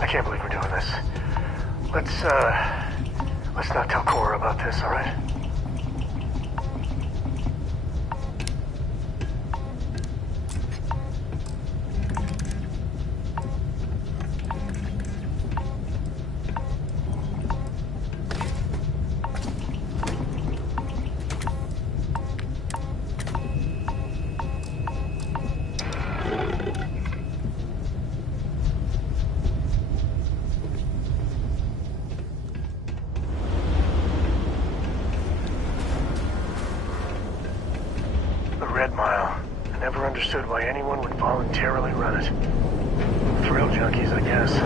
I can't believe we're doing this. Let's not tell Cora about this, all right? Never understood why anyone would voluntarily run it. Thrill junkies, I guess.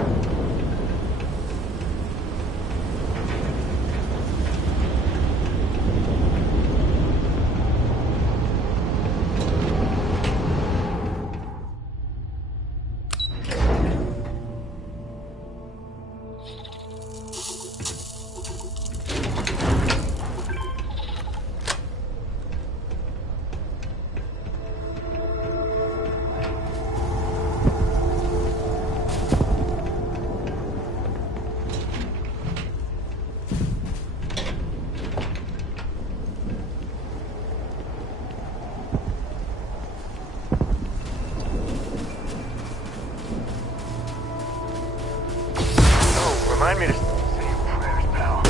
Remind me to say your prayers, pal.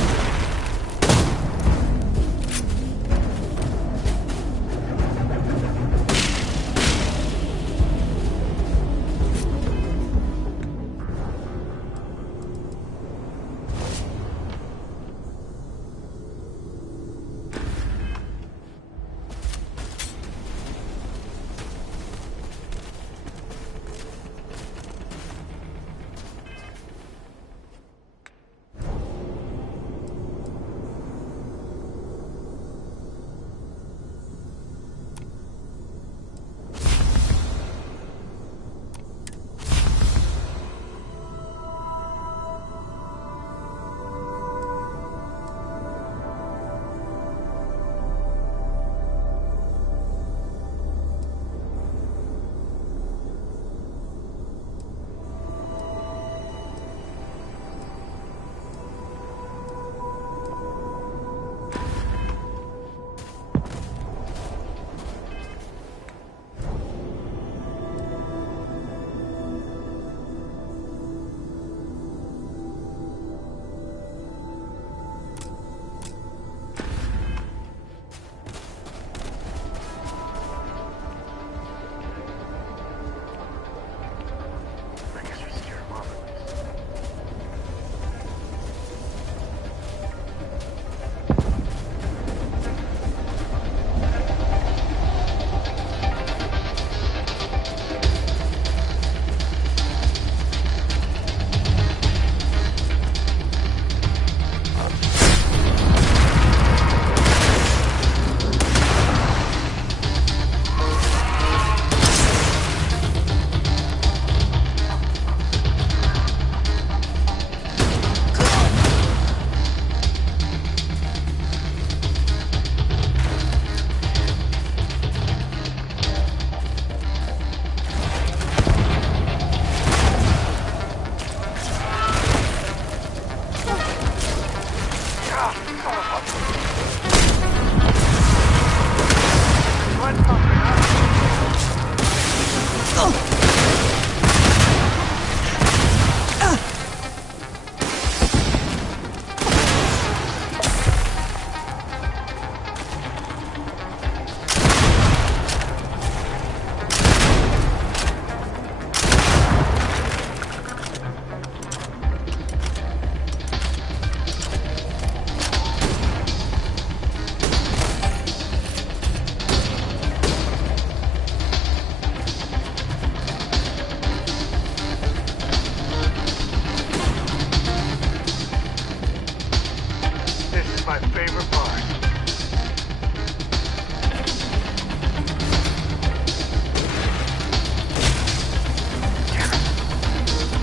My favorite part.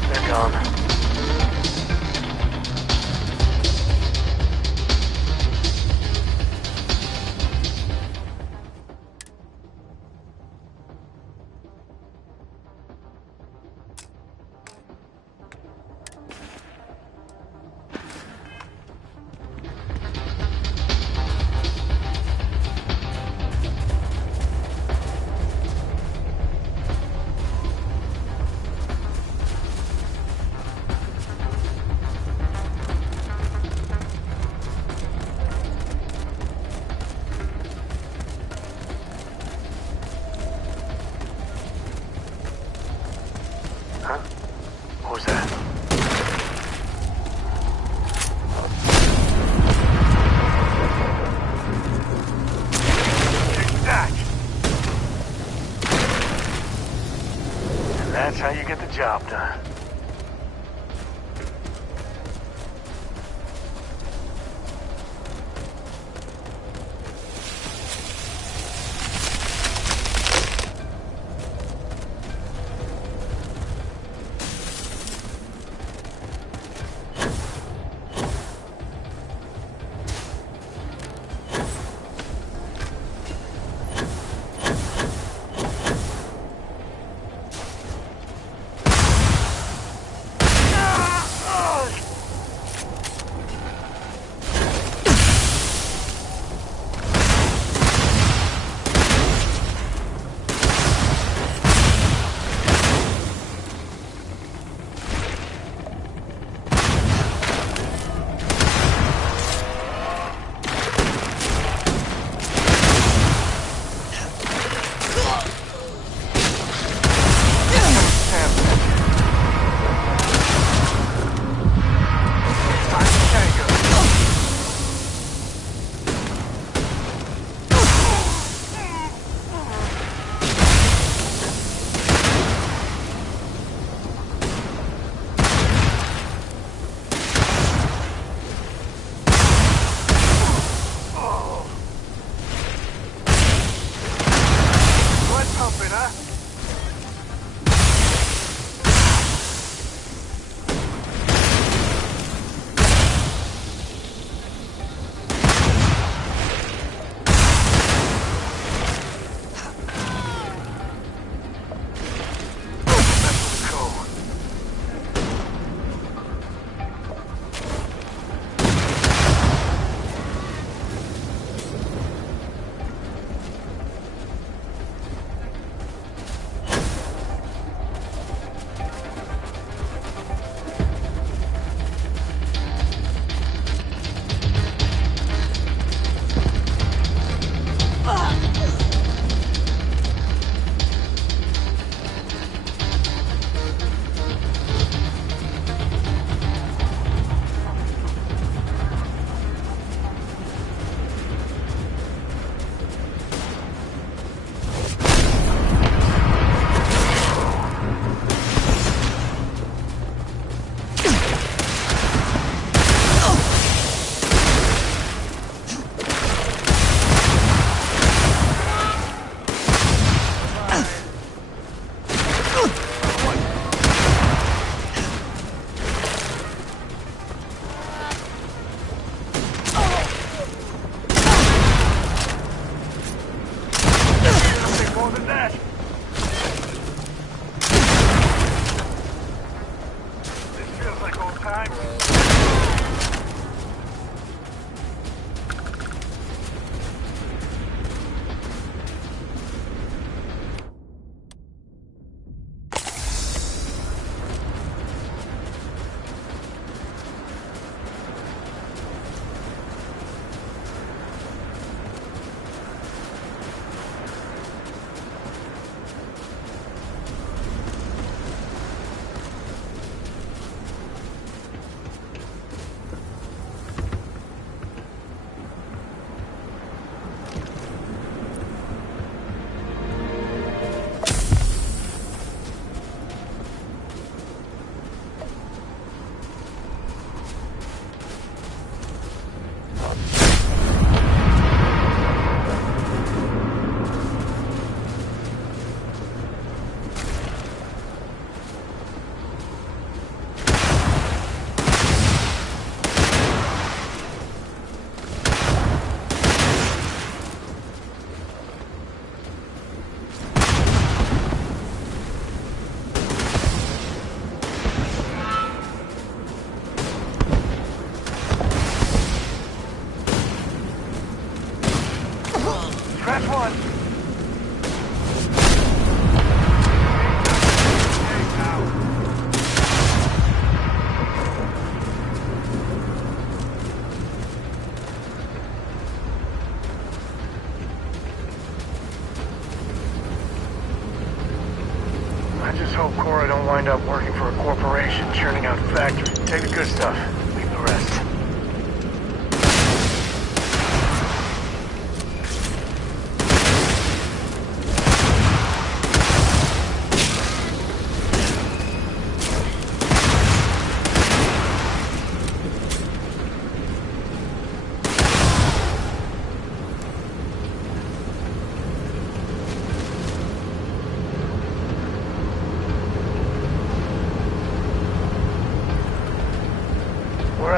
They're gone. Huh? What was that? Take that! That's how you get the job done. hope Cora don't wind up working for a corporation churning out factories. Take the good stuff, leave the rest.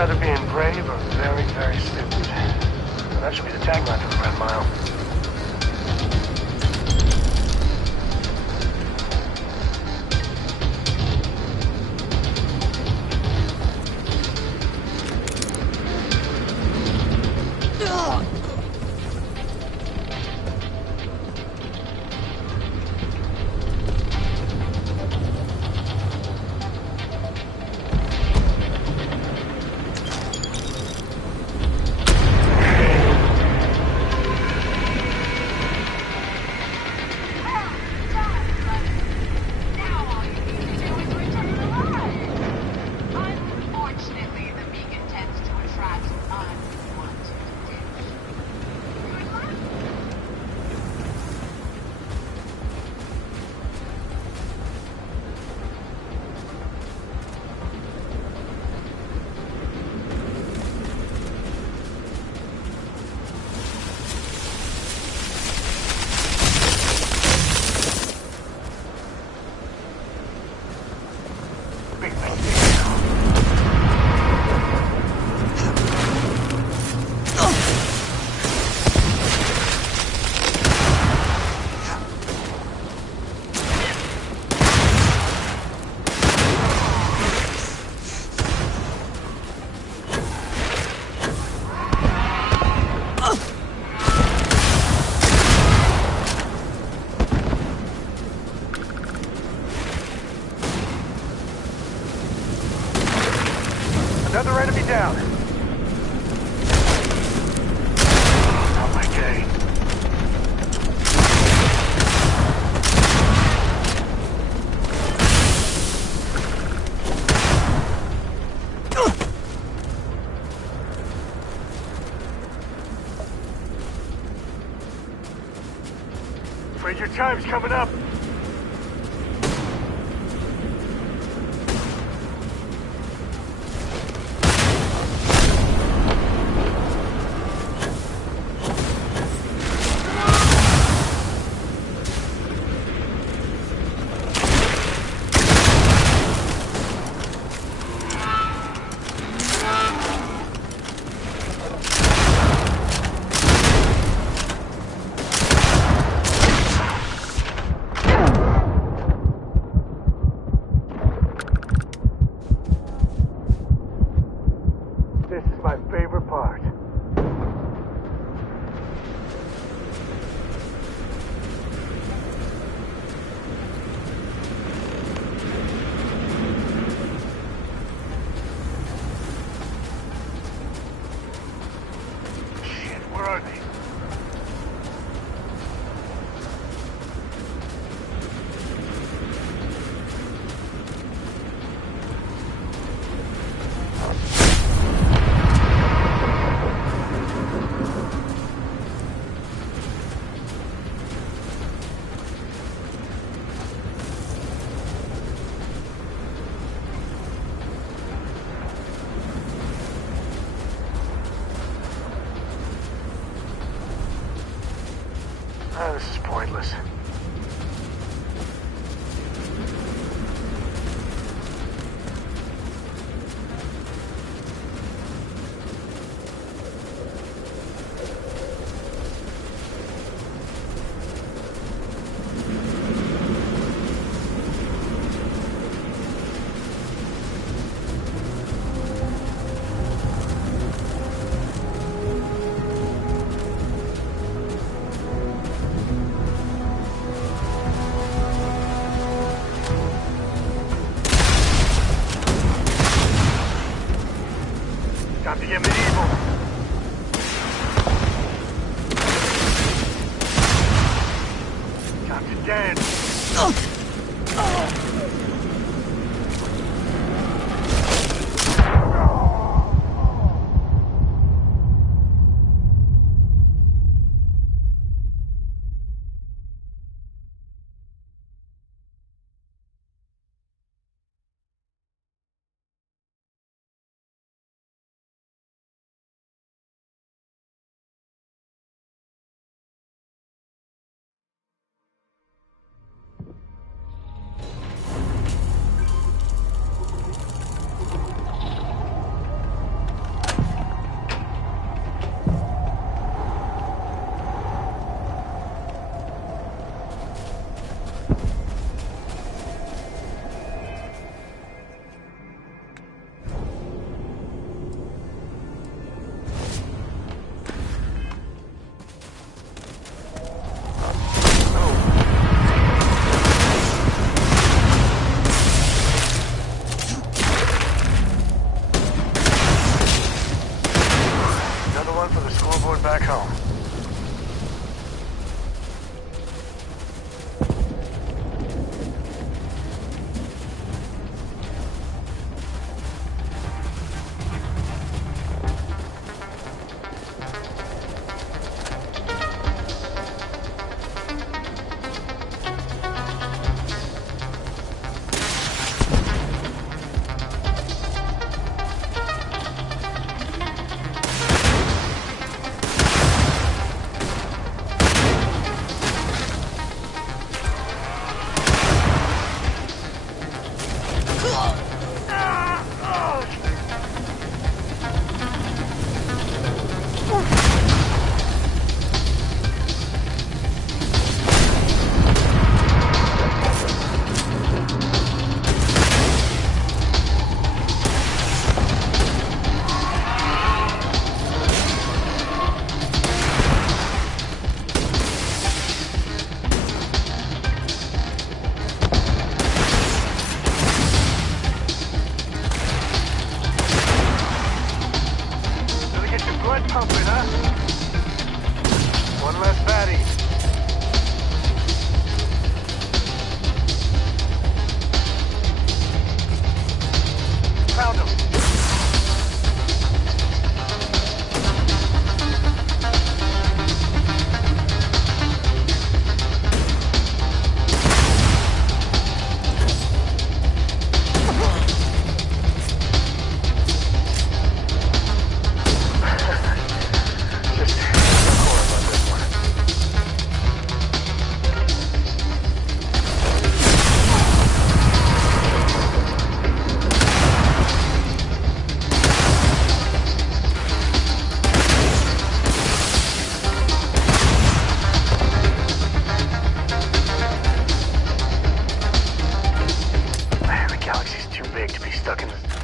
either being brave or very, very stupid. That should be the tagline for the Red Mile. Another enemy down. Oh my day. Afraid your time's coming up. This is my favorite part. Shit, where are they? This is pointless. Time to get medieval. Time to dance.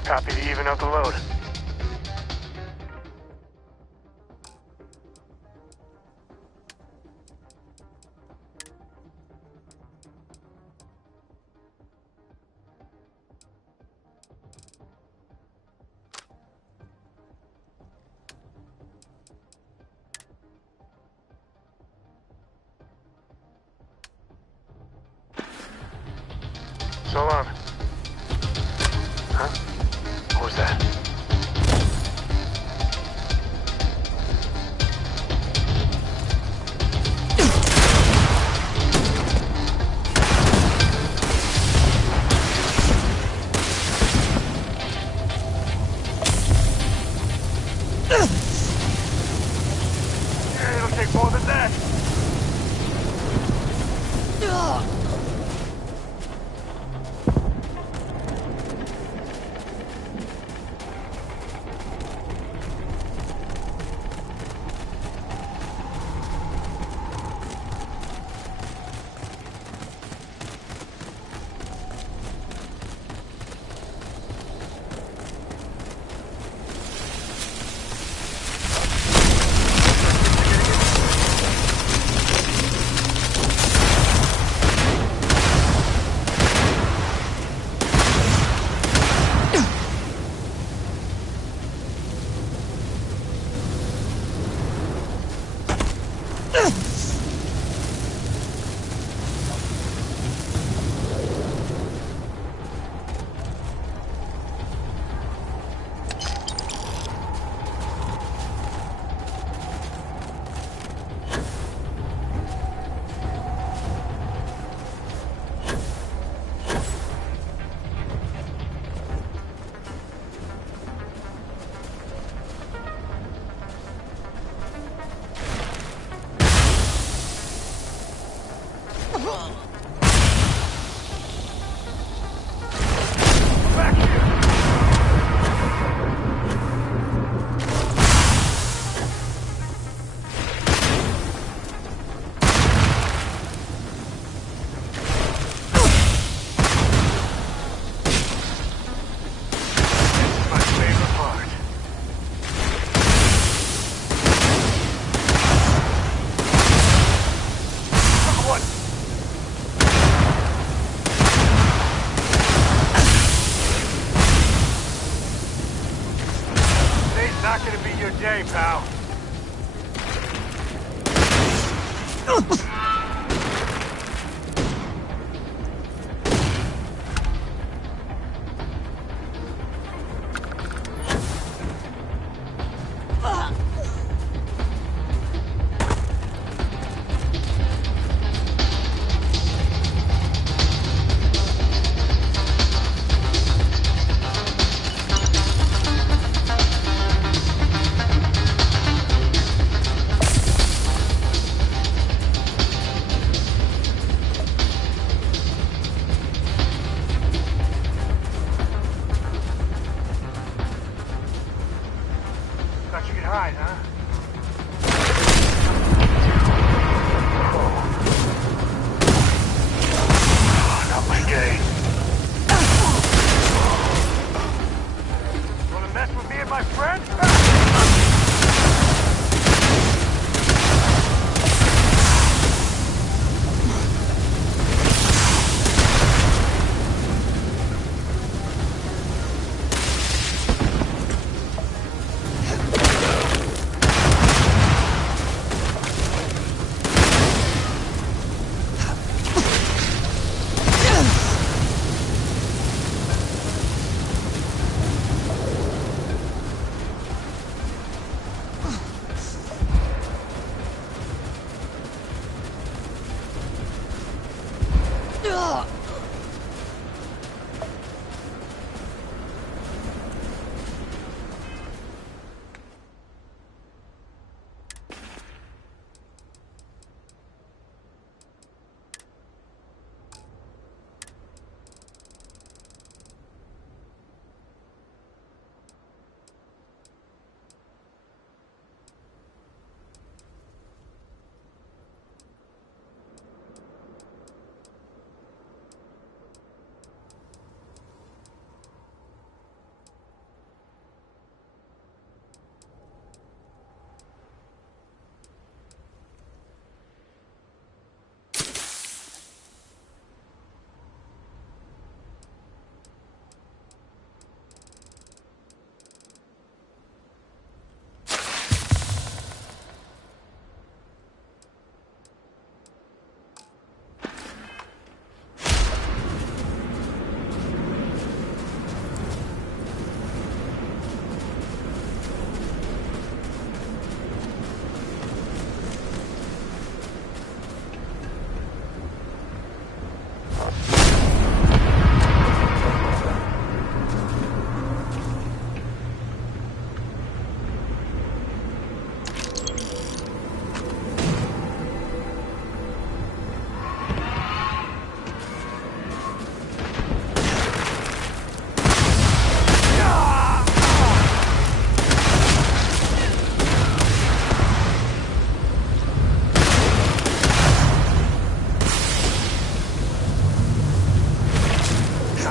Happy to even out the load. So long. Huh? What was that? It'll take more than that. Not gonna be your day, pal. Thought you could hide, huh? Oh, not my day. Wanna mess with me and my friend?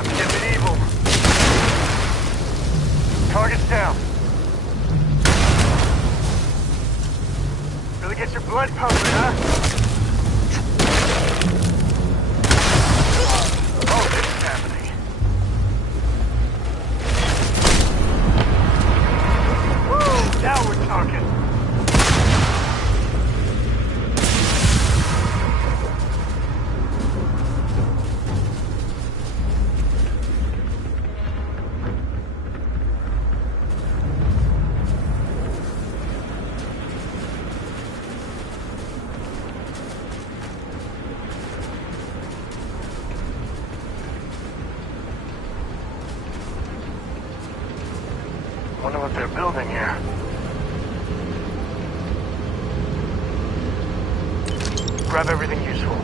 Get medieval. Target's down. Really gets your blood pumping, huh? Oh, this is happening. Woo! Now we're talking. Wonder what they're building here. Grab everything useful.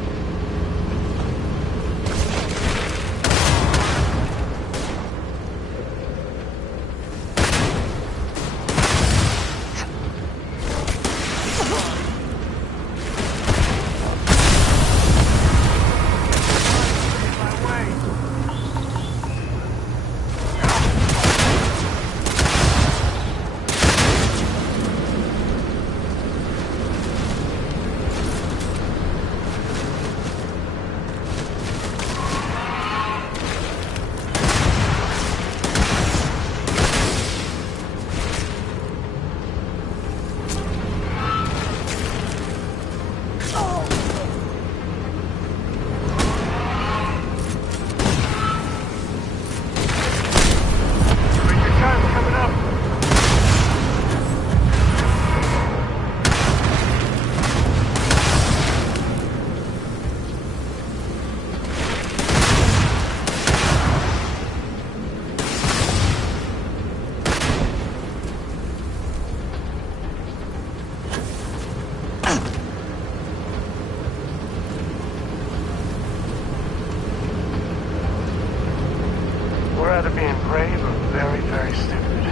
We're either being brave or very, very stupid.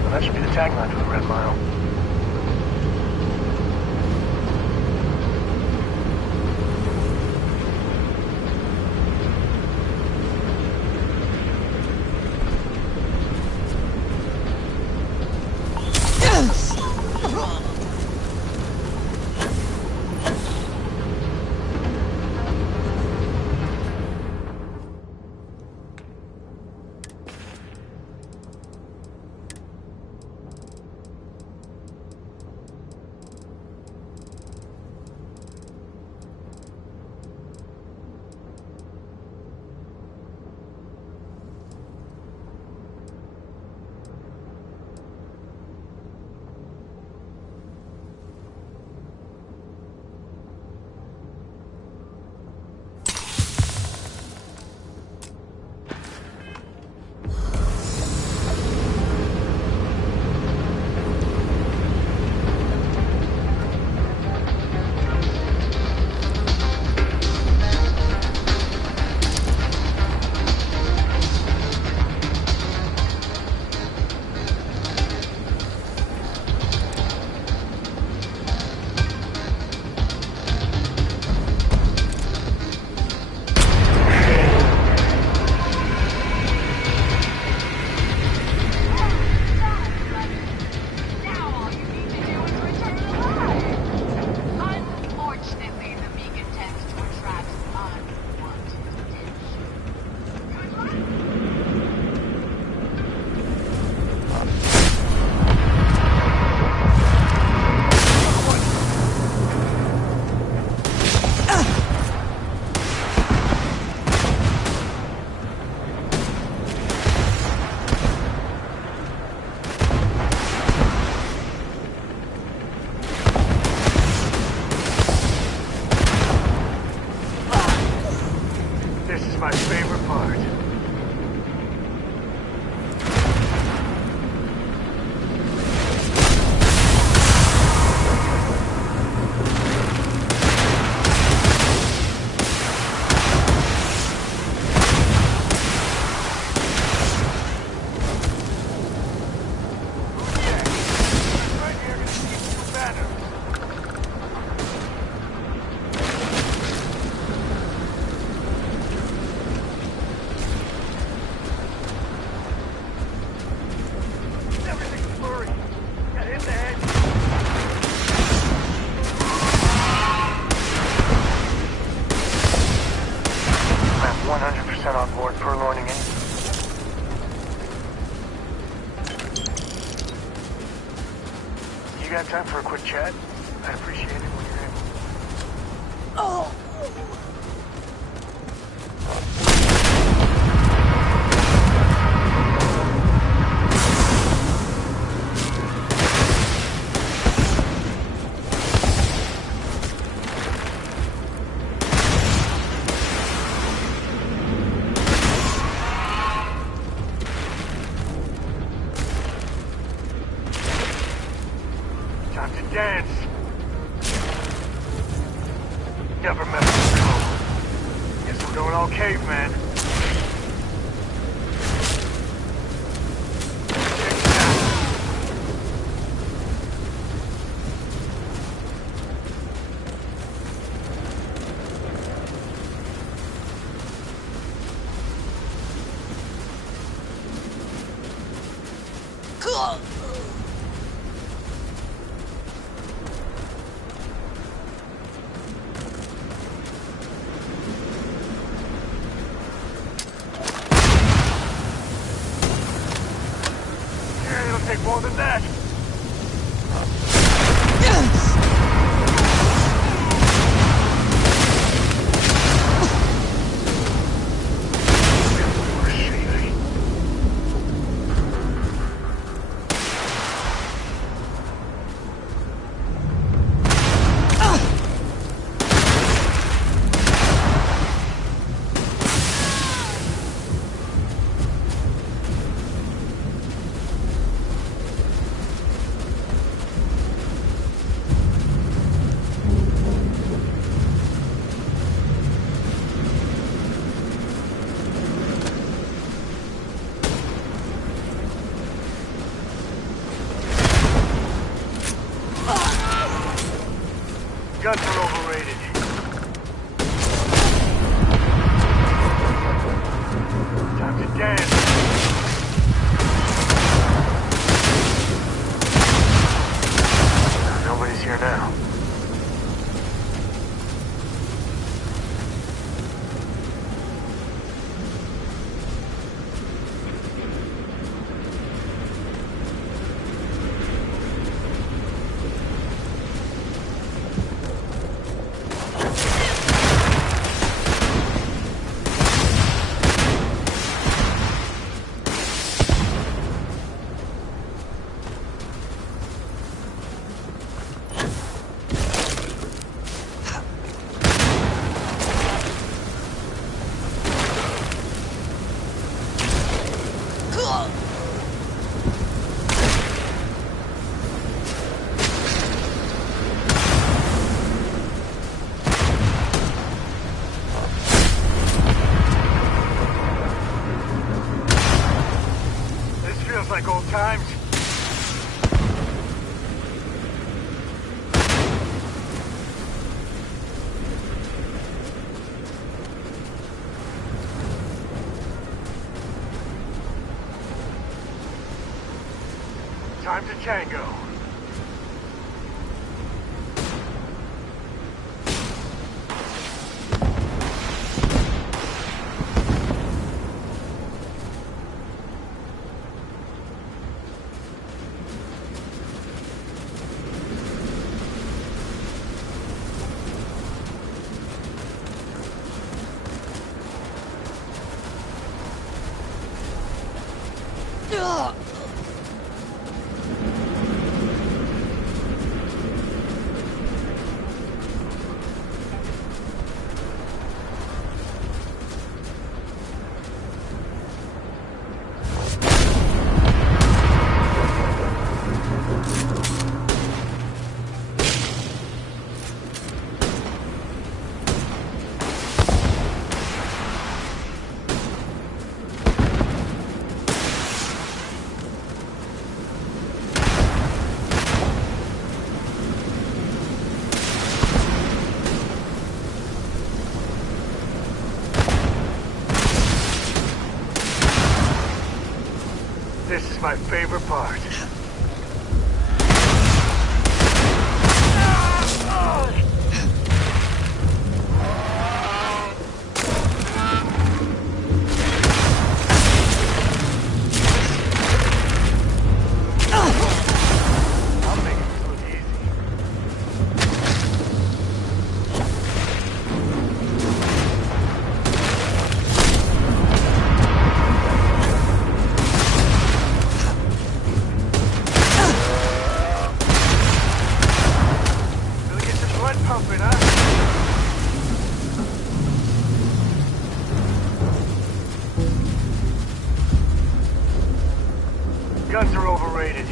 Well, that should be the tagline for the Red Mile. My favorite part. 100% on board, purloining in. You got time for a quick chat? I'd appreciate it when you're able. Oh! Dance. Never met us before. Guess we're going all caveman. Cool. Take more than that. Guns are overrated. Time to dance. Nobody's here now. Like old times. Time to tango. This is my favorite part. Guns are overrated.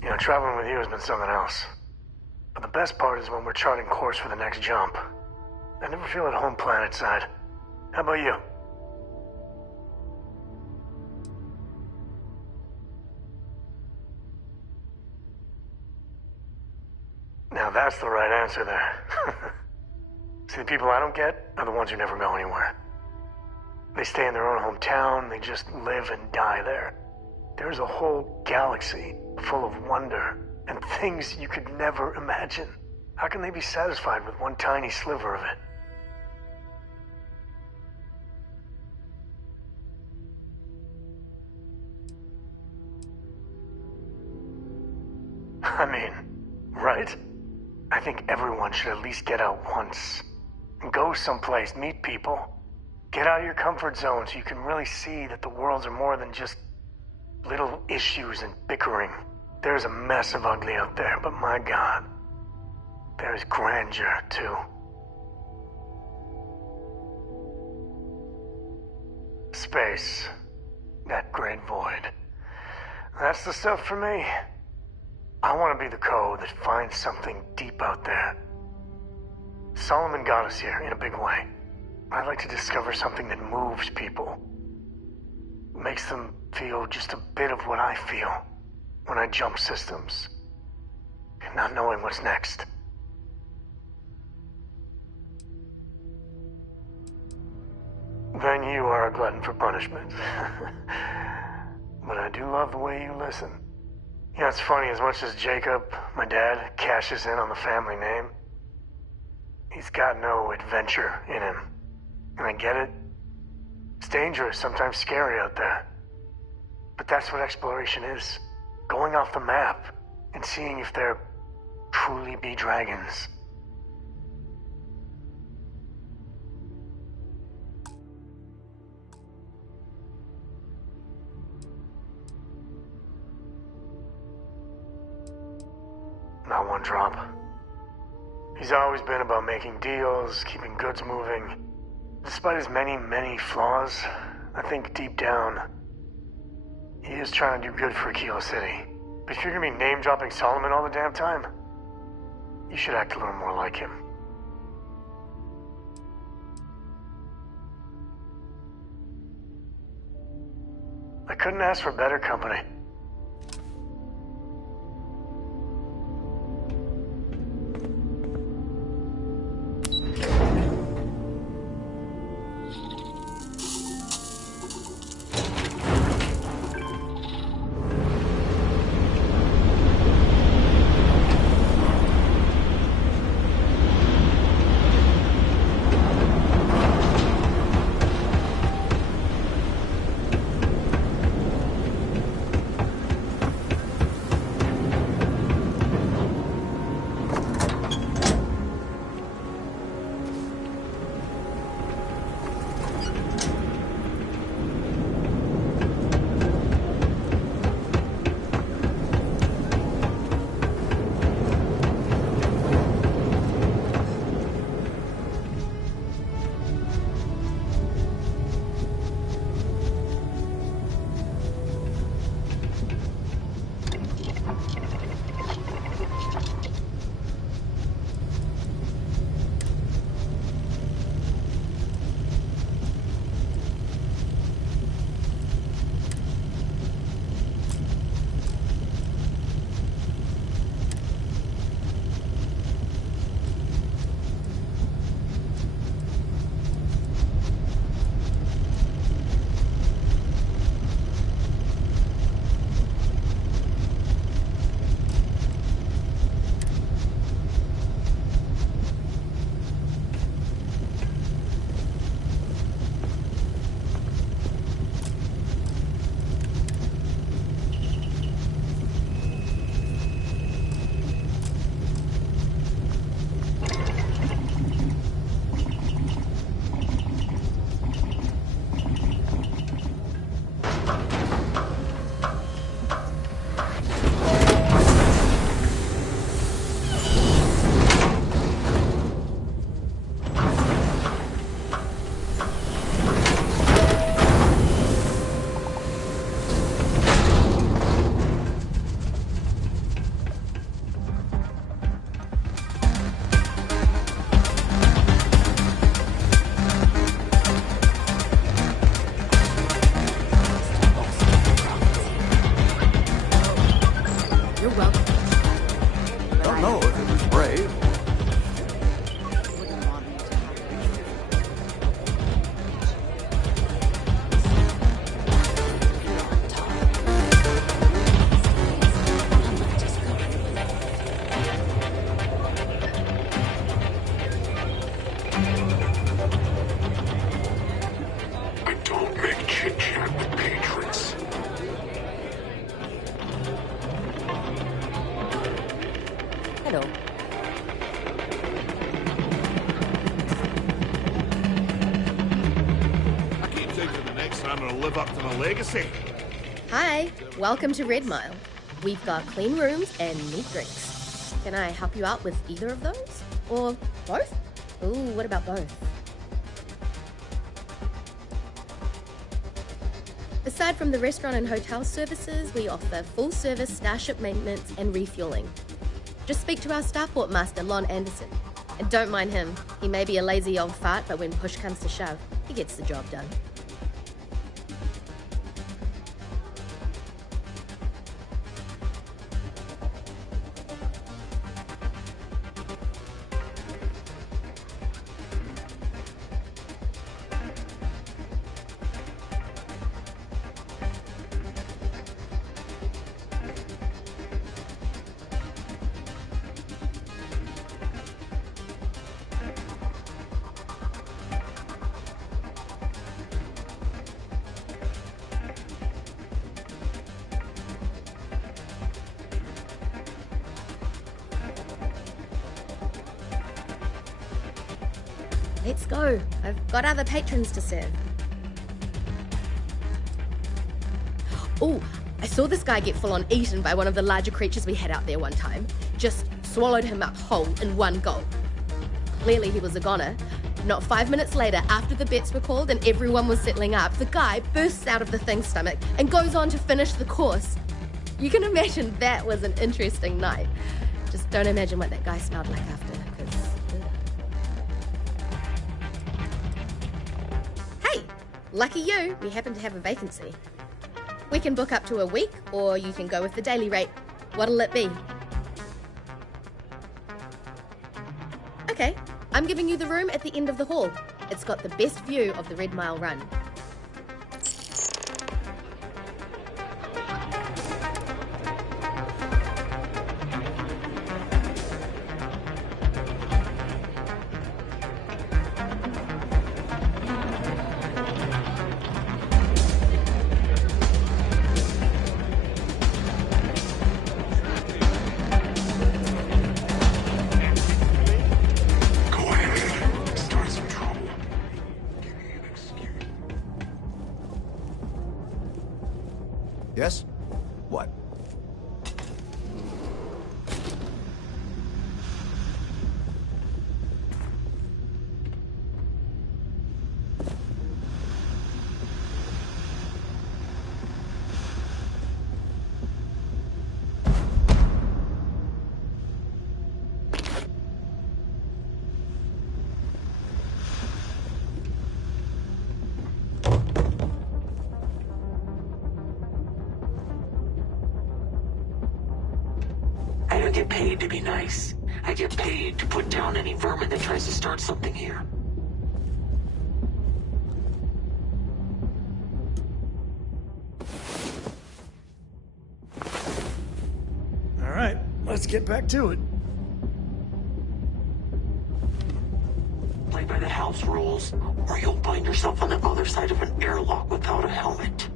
You know, traveling with you has been something else. But the best part is when we're charting course for the next jump. I never feel at home planet side. How about you? Now that's the right answer there. See, the people I don't get are the ones who never go anywhere. They stay in their own hometown, they just live and die there. There's a whole galaxy full of wonder and things you could never imagine. How can they be satisfied with one tiny sliver of it? I mean, right? I think everyone should at least get out once. And go someplace, meet people. Get out of your comfort zone so you can really see that the worlds are more than just little issues and bickering. There's a mess of ugly out there, but my God, there's grandeur, too. Space. That great void. That's the stuff for me. I want to be the code that finds something deep out there. Solomon got us here in a big way. I'd like to discover something that moves people. Makes them feel just a bit of what I feel when I jump systems. And not knowing what's next. Then you are a glutton for punishment. But I do love the way you listen. You know, it's funny, as much as Jacob, my dad, cashes in on the family name, he's got no adventure in him. And I get it. It's dangerous, sometimes scary out there. But that's what exploration is. Going off the map and seeing if there truly be dragons. Not one drop. He's always been about making deals, keeping goods moving. Despite his many, many flaws, I think deep down, he is trying to do good for Kilo City. But if you're gonna be name-dropping Solomon all the damn time, you should act a little more like him. I couldn't ask for better company. You're welcome. I don't know if it was brave. Wouldn't want me to have I don't make chit-chat with patrons. Hello. I keep thinking the next time I'm gonna live up to my legacy. Hi, welcome to Red Mile. We've got clean rooms and neat drinks. Can I help you out with either of those? Or both? Ooh, what about both? Aside from the restaurant and hotel services, we offer full-service starship maintenance and refueling. Just speak to our starport master, Lon Anderson. And don't mind him. He may be a lazy old fart, but when push comes to shove, he gets the job done. Let's go. I've got other patrons to serve. Oh, I saw this guy get full on eaten by one of the larger creatures we had out there one time. Just swallowed him up whole in one gulp. Clearly he was a goner. Not 5 minutes later, after the bets were called and everyone was settling up, the guy bursts out of the thing's stomach and goes on to finish the course. You can imagine that was an interesting night. Just don't imagine what that guy smelled like after. Lucky you, we happen to have a vacancy. We can book up to a week, or you can go with the daily rate. What'll it be? Okay, I'm giving you the room at the end of the hall. It's got the best view of the Red Mile Run. Yes? What? I don't get paid to be nice. I get paid to put down any vermin that tries to start something here. All right, let's get back to it. Play by the house rules, or you'll find yourself on the other side of an airlock without a helmet.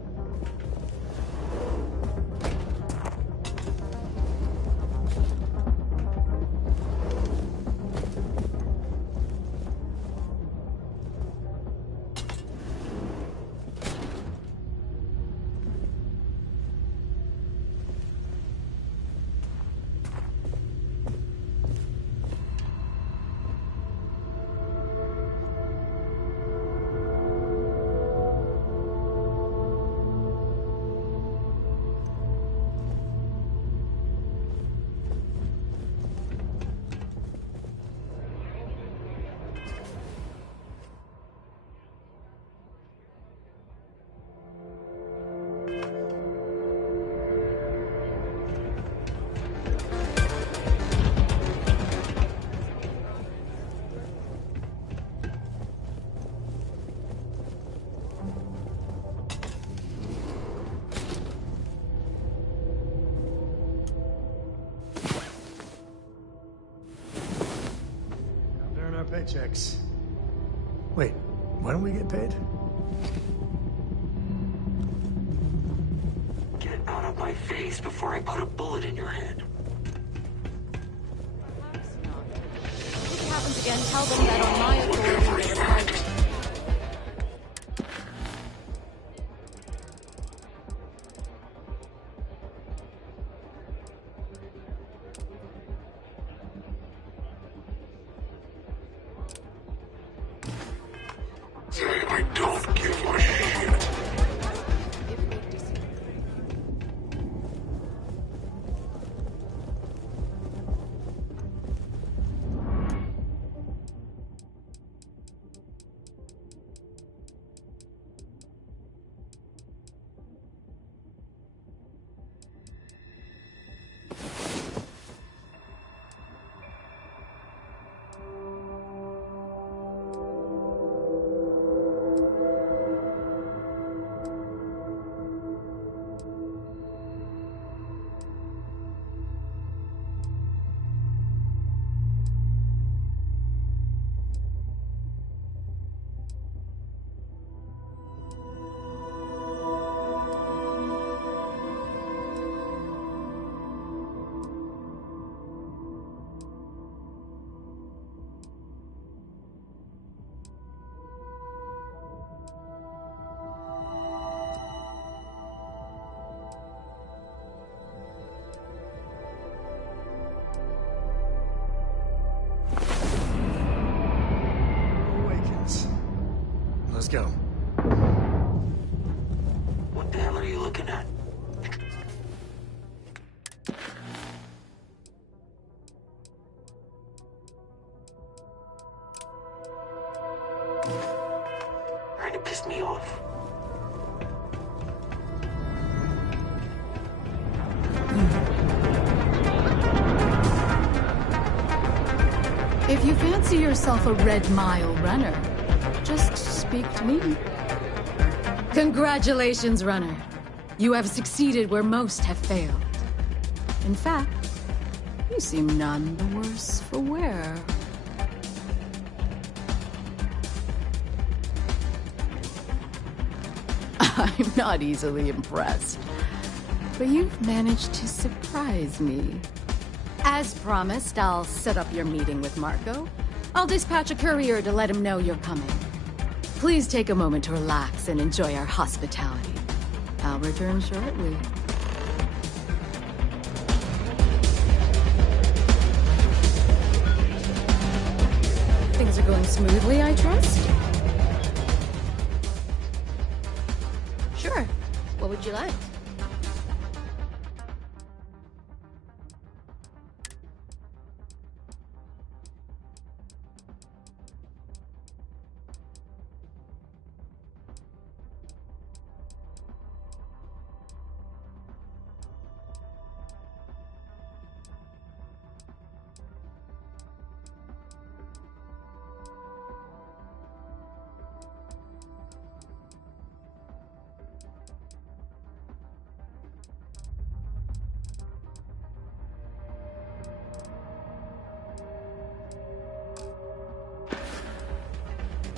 Paychecks. Wait, why don't we get paid? Get out of my face before I put a bullet in your head. If this happens again, tell them that on my authority they required. I don't give a shit. Let's go. What the hell are you looking at? Trying to piss me off. If you fancy yourself a Red Mile runner, just speak to me. Congratulations, runner. You have succeeded where most have failed. In fact, you seem none the worse for wear. I'm not easily impressed, but you've managed to surprise me. As promised, I'll set up your meeting with Marco. I'll dispatch a courier to let him know you're coming. Please take a moment to relax and enjoy our hospitality. I'll return shortly. Things are going smoothly, I trust? Sure. What would you like?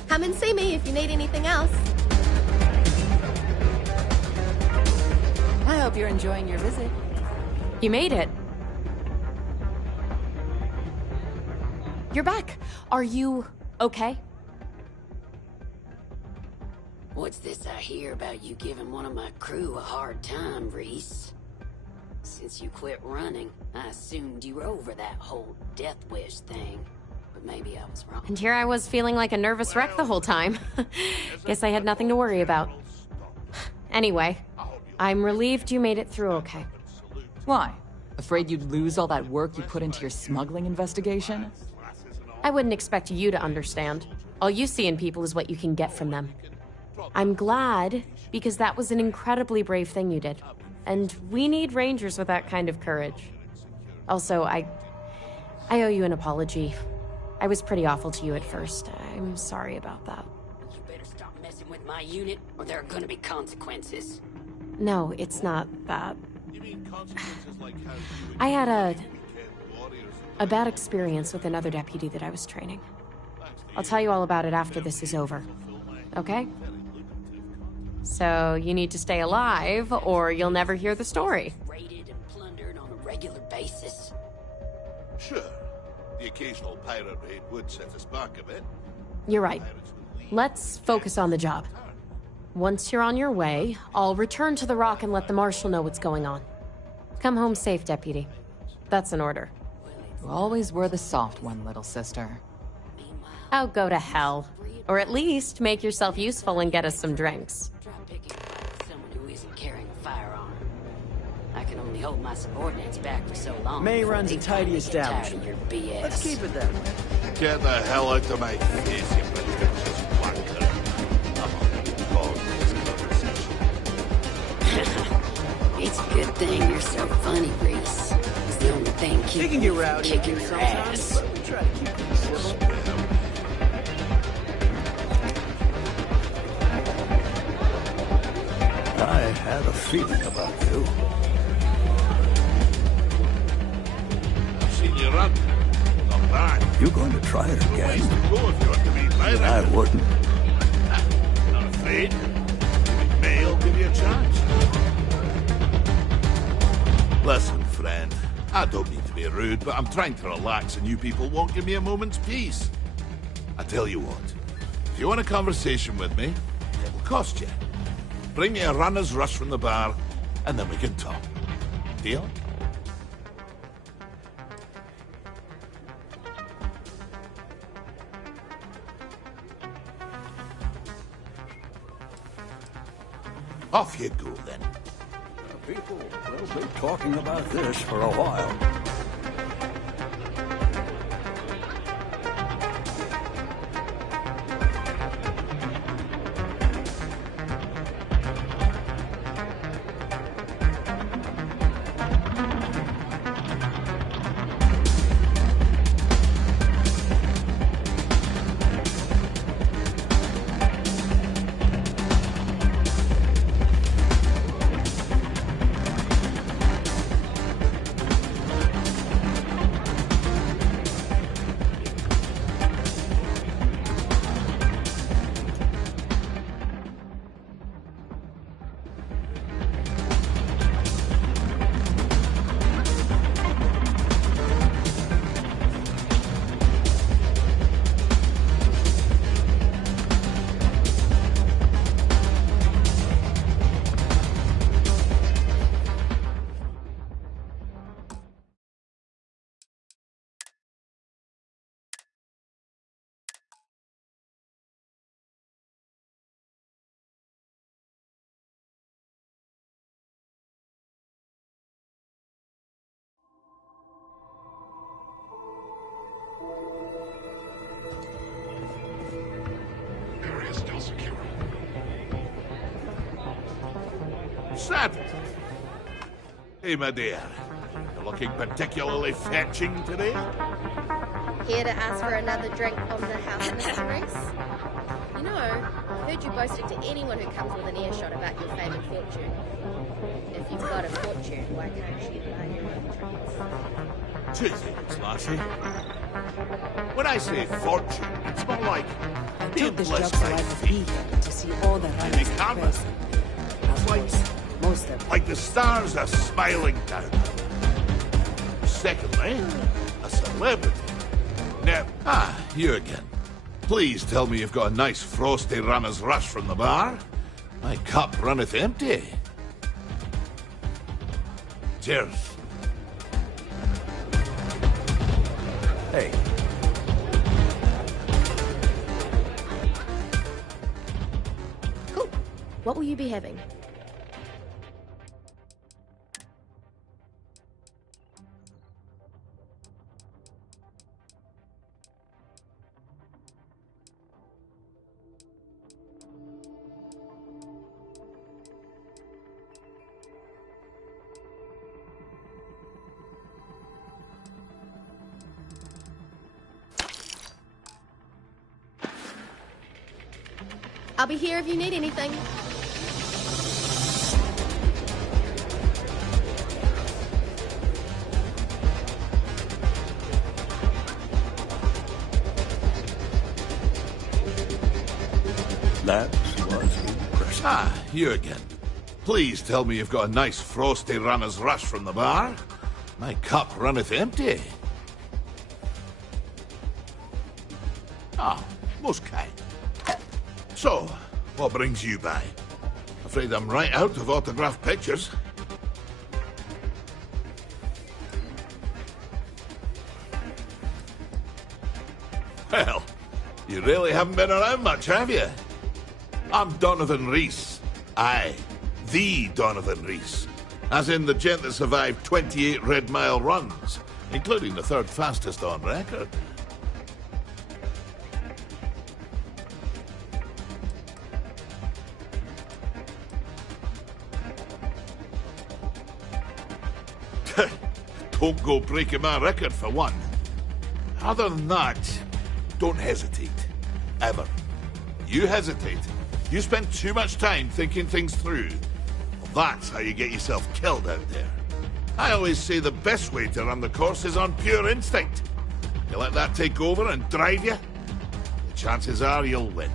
Come and see me if you need anything else. I hope you're enjoying your visit. You made it. You're back. Are you okay? What's this I hear about you giving one of my crew a hard time, Reese? Since you quit running, I assumed you were over that whole death wish thing. But maybe I was wrong. And here I was feeling like a nervous wreck the whole time. Guess I had nothing to worry about. Anyway, I'm relieved you made it through okay. Why? Afraid you'd lose all that work you put into your smuggling investigation? I wouldn't expect you to understand. All you see in people is what you can get from them. I'm glad, because that was an incredibly brave thing you did. And we need rangers with that kind of courage. Also, I owe you an apology. I was pretty awful to you at first. I'm sorry about that. You better stop messing with my unit, or there are gonna be consequences. No, it's not that. I had a bad experience with another deputy that I was training. I'll tell you all about it after this is over. Okay? So, you need to stay alive, or you'll never hear the story. Raided and plundered on a regular basis. Sure. The occasional pirate raid would set us back a bit. You're right. Let's focus on the job. Once you're on your way, I'll return to the Rock and let the Marshal know what's going on. Come home safe, Deputy. That's an order. You always were the soft one, little sister. Oh, go to hell. Or at least make yourself useful and get us some drinks. Someone who isn't carrying a firearm. I can only hold my subordinates back for so long. May before runs they a tidy finally get tired of establishment. your BS. Let's keep it that way. Get the hell out of my face, you pretentious wanker. I'm on the phone with this conversation. It's a good thing you're so funny, Reese. It's the only thing We keeping can me get from rowdy kicking here your sometimes, ass. but we try to keep things civil. I had a feeling about you. I've seen you run. Not bad. You going to try it again? Ways to go if you want to be pirate. I wouldn't. Not afraid. Maybe May will give you a chance. Listen, friend. I don't mean to be rude, but I'm trying to relax and you people won't give me a moment's peace. I tell you what. If you want a conversation with me, it will cost you. Bring me a runner's rush from the bar, and then we can talk. Deal? Off you go, then. People will be talking about this for a while. Area still secure. Settled. Hey, my dear. You're looking particularly fetching today? Here to ask for another drink on the house, Mr. Reese? You know, I heard you boasting to anyone who comes within earshot about your fame and fortune. If you've got a fortune, why can't you buy your own drinks? Two things, lassie. When I say fortune, it's more like being Took this blessed job so by I could be here to see all the Maybe runners karma. present. It's like, Most of them. like the stars are smiling down. Secondly, a celebrity. Now, you again. Please tell me you've got a nice frosty runner's rush from the bar. My cup runneth empty. Cheers. Hey, Cool. What will you be having? I'll be here if you need anything. That was impressive. Ah, you again. Please tell me you've got a nice frosty runner's rush from the bar. My cup runneth empty. Ah, most kind. So, what brings you by? Afraid I'm right out of autographed pictures. Well, you really haven't been around much, have you? I'm Donovan Reese. Aye, the Donovan Reese. As in the gent that survived 28 Red Mile runs, including the third fastest on record. Don't go breaking my record for one. Other than that, don't hesitate. Ever. You hesitate. You spend too much time thinking things through. Well, that's how you get yourself killed out there. I always say the best way to run the course is on pure instinct. You let that take over and drive you, the chances are you'll win.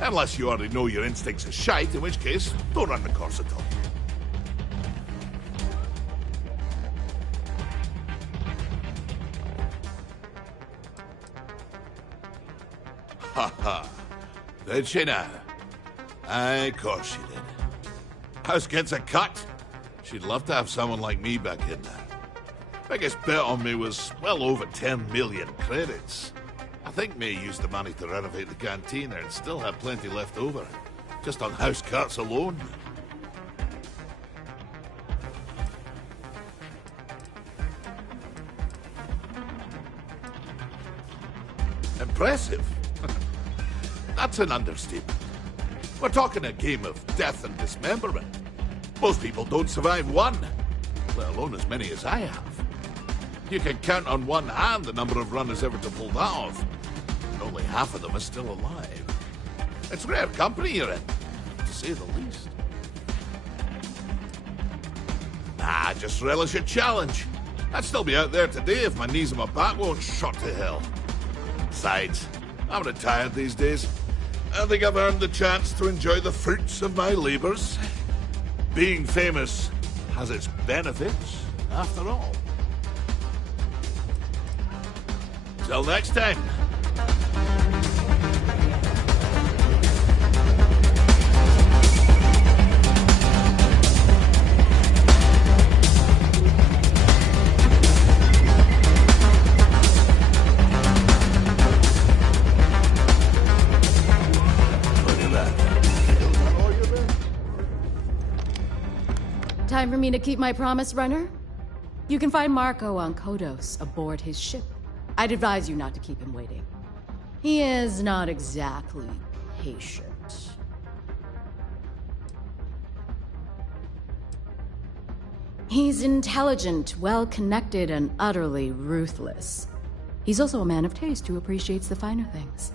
Unless you already know your instincts are shite, in which case, don't run the course at all. Ha ha. Did she now? Aye, of course she did. House gets a cut. She'd love to have someone like me back in there. Biggest bet on me was well over 10 million credits. I think May used the money to renovate the canteen and still had plenty left over. Just on house cuts alone. Impressive. That's an understatement. We're talking a game of death and dismemberment. Most people don't survive one, let alone as many as I have. You can count on one hand the number of runners ever to pull that off, and only half of them are still alive. It's rare company you're in, to say the least. Nah, just relish a challenge. I'd still be out there today if my knees and my back won't shot to hell. Besides, I'm retired these days. I think I've earned the chance to enjoy the fruits of my labors. Being famous has its benefits, after all. Till next time. Time for me to keep my promise, runner? You can find Marco on Kodos aboard his ship. I'd advise you not to keep him waiting. He is not exactly patient. He's intelligent, well-connected, and utterly ruthless. He's also a man of taste who appreciates the finer things.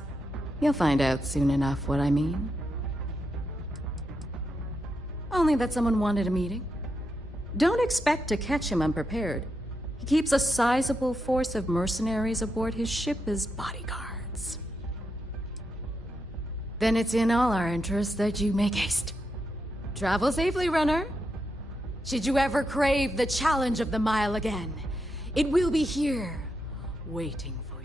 You'll find out soon enough what I mean. Only that someone wanted a meeting. Don't expect to catch him unprepared. He keeps a sizable force of mercenaries aboard his ship as bodyguards. Then it's in all our interests that you make haste. Travel safely, runner. Should you ever crave the challenge of the mile again, it will be here, waiting for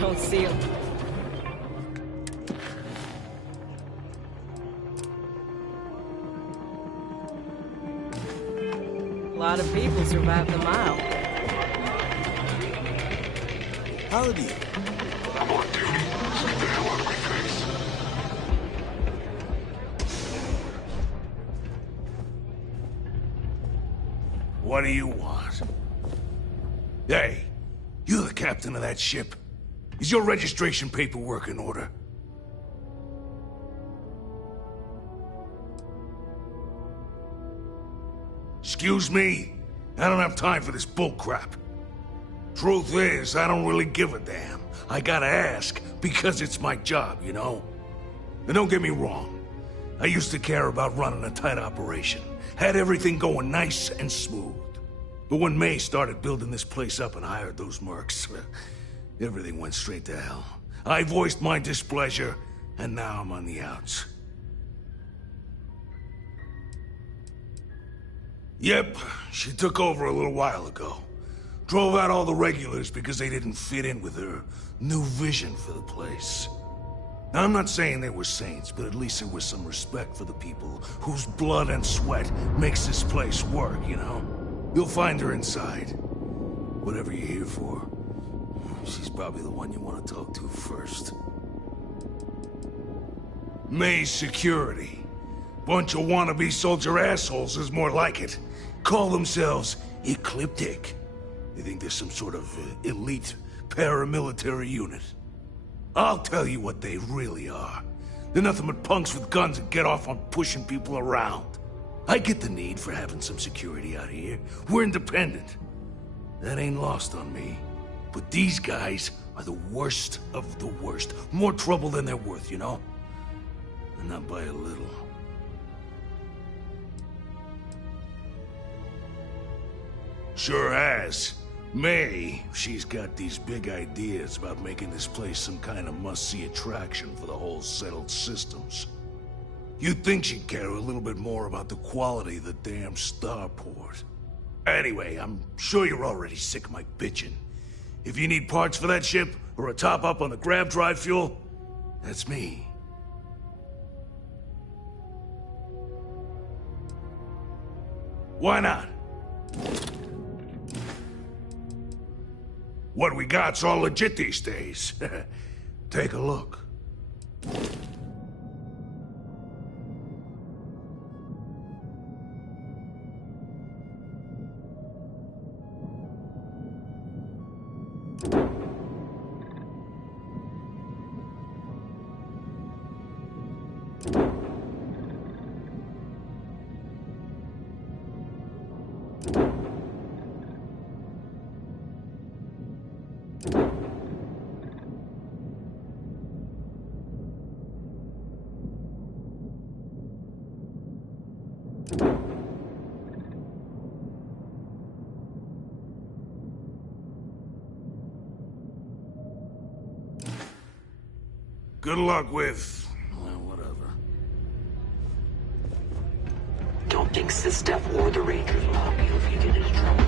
Don't see him. A lot of people survived the mile. Howdy. I'm on duty. Stay the hell out of my face. What do you want? Hey, you the captain of that ship? Is your registration paperwork in order? Excuse me? I don't have time for this bull crap. Truth is, I don't really give a damn. I gotta ask, because it's my job, you know? And don't get me wrong. I used to care about running a tight operation. Had everything going nice and smooth. But when May started building this place up and hired those mercs, everything went straight to hell. I voiced my displeasure, and now I'm on the outs. Yep, she took over a little while ago. Drove out all the regulars because they didn't fit in with her new vision for the place. Now, I'm not saying they were saints, but at least there was some respect for the people whose blood and sweat makes this place work, you know? You'll find her inside. Whatever you're here for. She's probably the one you want to talk to first. May's security. Bunch of wannabe soldier assholes is more like it. Call themselves Ecliptic. They think they're some sort of elite paramilitary unit. I'll tell you what they really are. They're nothing but punks with guns that get off on pushing people around. I get the need for having some security out here. We're independent. That ain't lost on me. But these guys are the worst of the worst. More trouble than they're worth, you know? And not by a little. Sure has. May, she's got these big ideas about making this place some kind of must-see attraction for the whole settled systems. You'd think she'd care a little bit more about the quality of the damn starport. Anyway, I'm sure you're already sick of my bitching. If you need parts for that ship, or a top-up on the grav drive fuel, that's me. Why not? What we got's all legit these days. Take a look. Good luck with... well, whatever. Don't think Sysdef or the Rangers will help you if you get into trouble.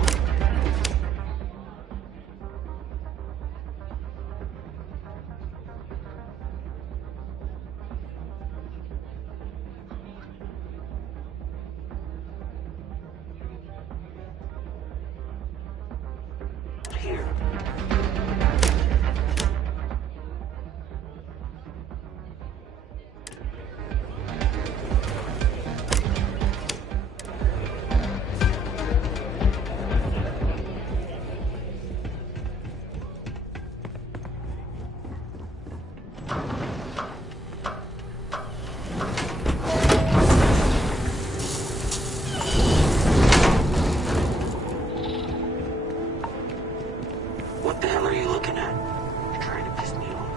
Here. What the hell are you looking at? You're trying to piss me off.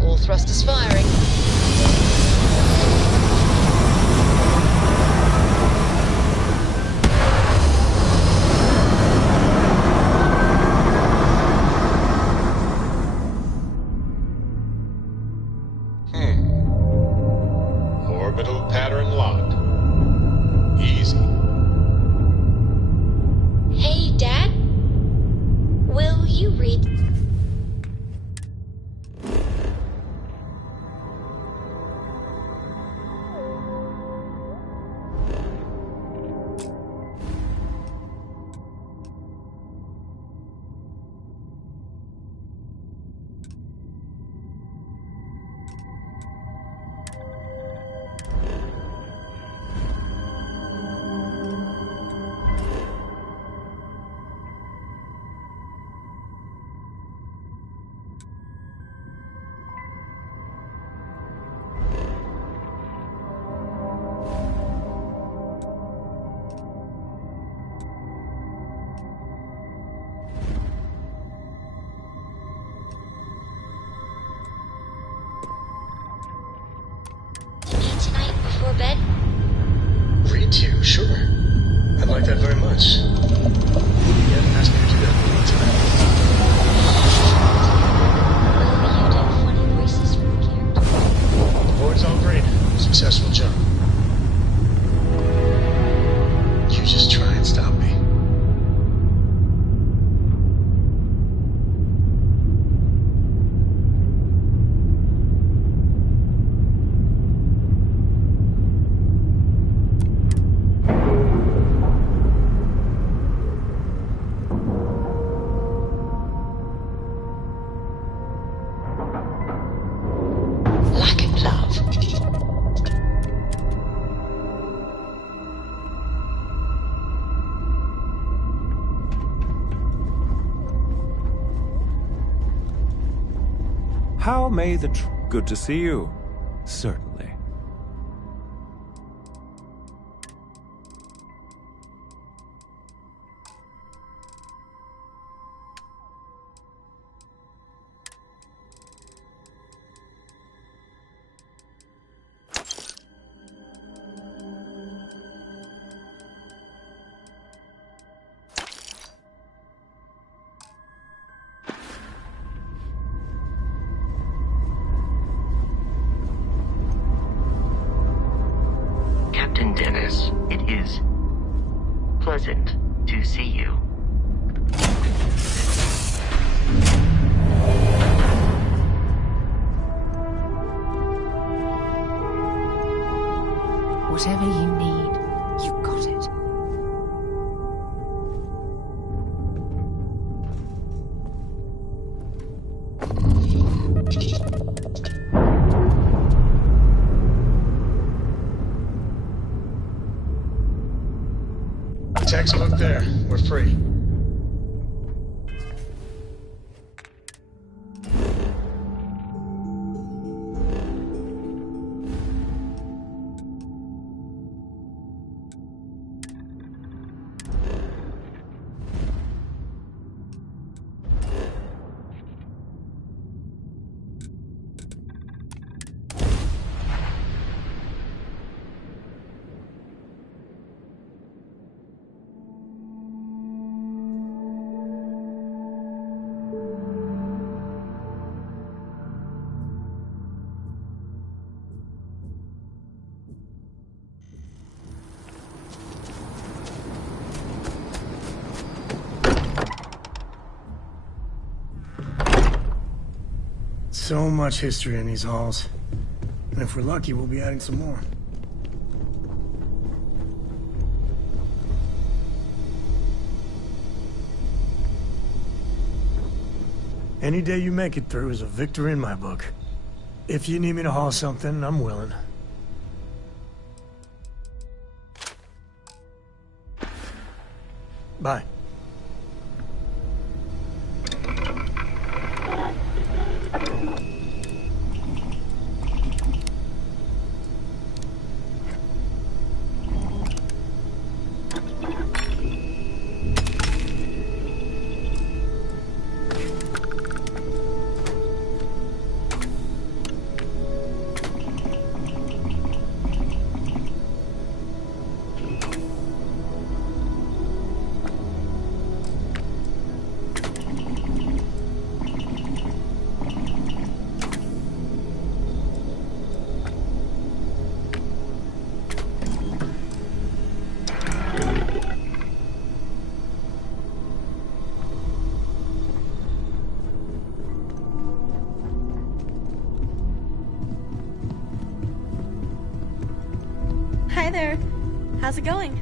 All thrusters firing. Sure. I'd like that very much. You haven't asked me to do that in a long time. You did funny voices for the character. The board's all great. Successful job. You just try and stop me. How may the good to see you. Certainly. Captain Dennis, it is pleasant to see you. Whatever you need, you got it. Textbook there. We're free. So much history in these halls. And if we're lucky, we'll be adding some more. Any day you make it through is a victory in my book. If you need me to haul something, I'm willing. Bye. Hi there. How's it going?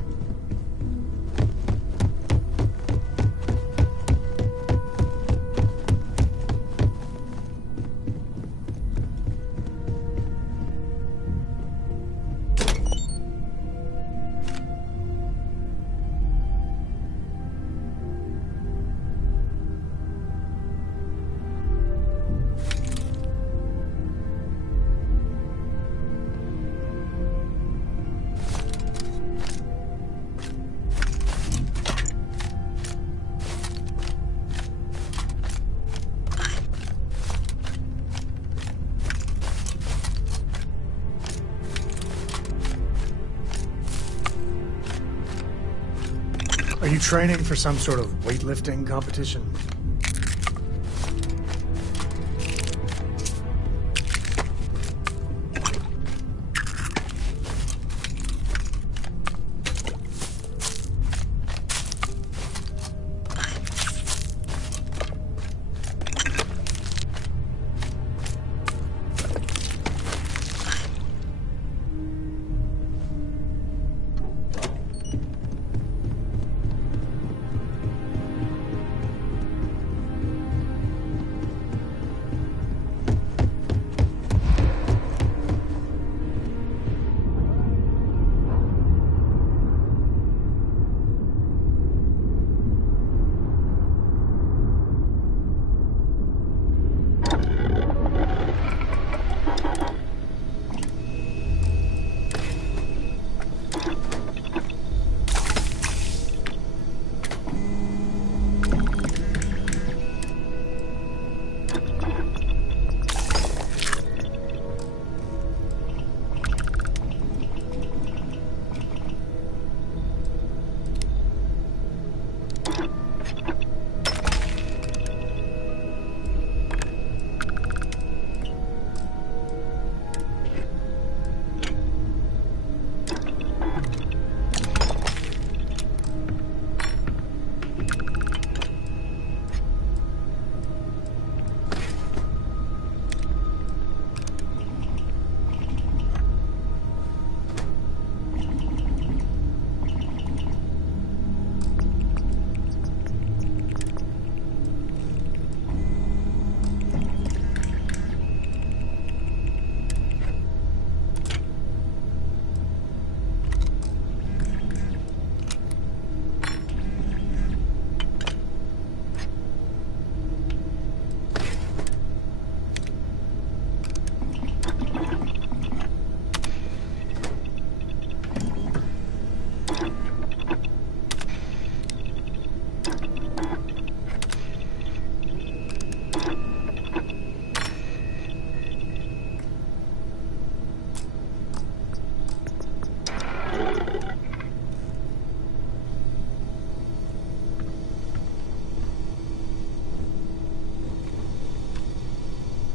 you training for some sort of weightlifting competition?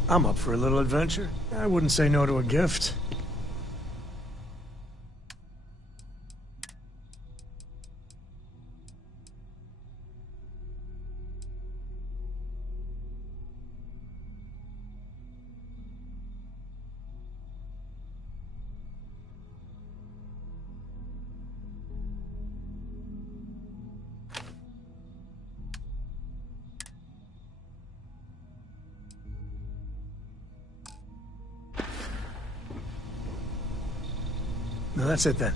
I'm up for a little adventure. I wouldn't say no to a gift. No, that's it then.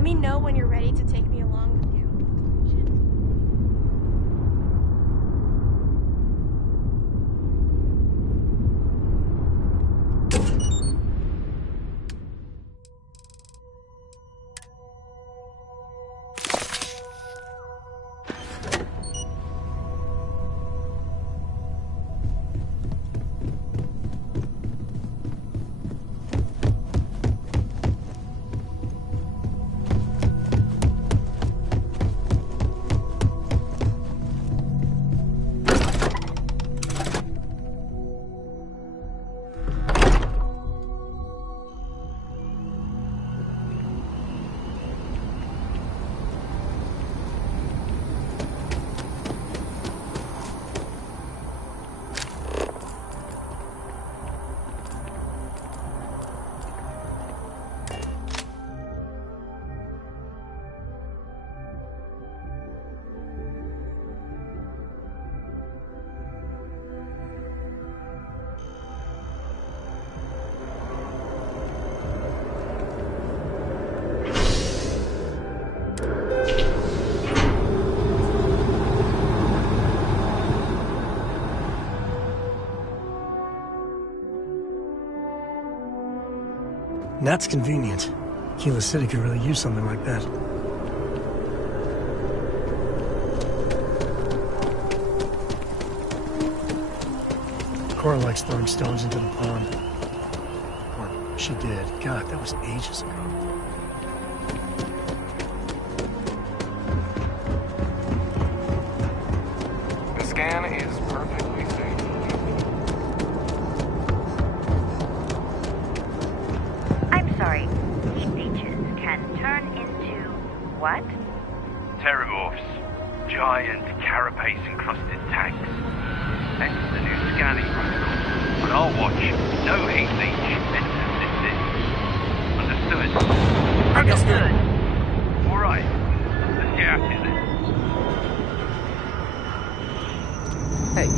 Let me know when you're ready to take me along with you. That's convenient. Kila City could really use something like that. Cora likes throwing stones into the pond. Or she did. God, that was ages ago. The scan is perfectly safe. I'm sorry. Heat leeches can turn into what? Terramorphs. Giant carapace-encrusted tanks. That's the new scanning protocol. On our watch, no heat leech enters this city. Understood? Understood. All right. Let's get at it then. Hey.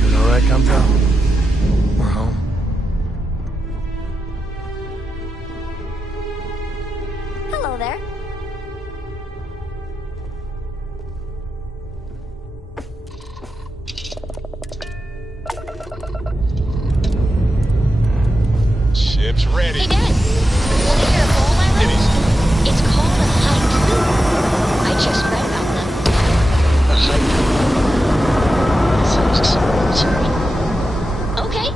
Doing all right, Comtel? We're home. Hello there. Ship's ready. Hey, Dad. Want to hear a poem I wrote? It's called a haiku. I just read about them. A haiku? Sounds exciting. Okay.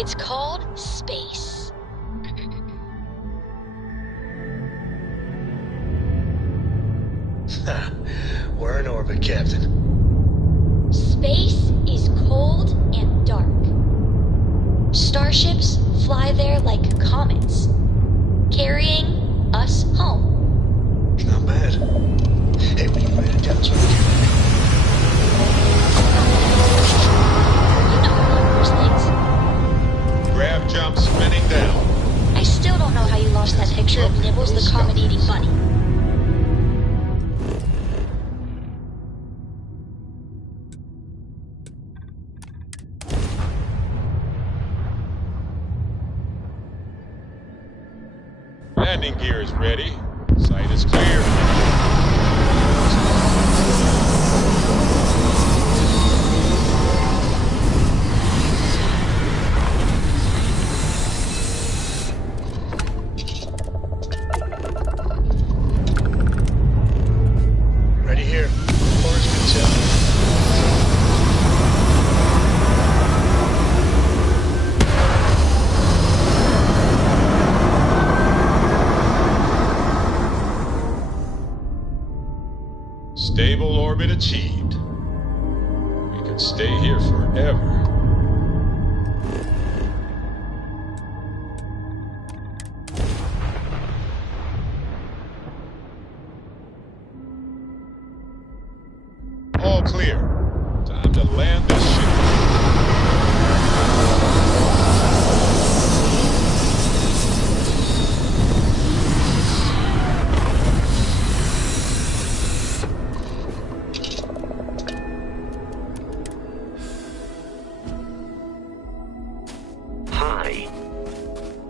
It's called Space. We're in orbit, Captain. Space is cold and dark. Starships fly there like comets, carrying us home. Not bad. Hey, will you write it down so I can... You know I love those things. Grav jump spinning down. I still don't know how you lost that picture of Nibbles the comet-eating bunny. Landing gear is ready. Sight is clear. Ready here. Forrest can tell. Stable orbit achieved. We could stay here forever. All clear. Time to land this ship.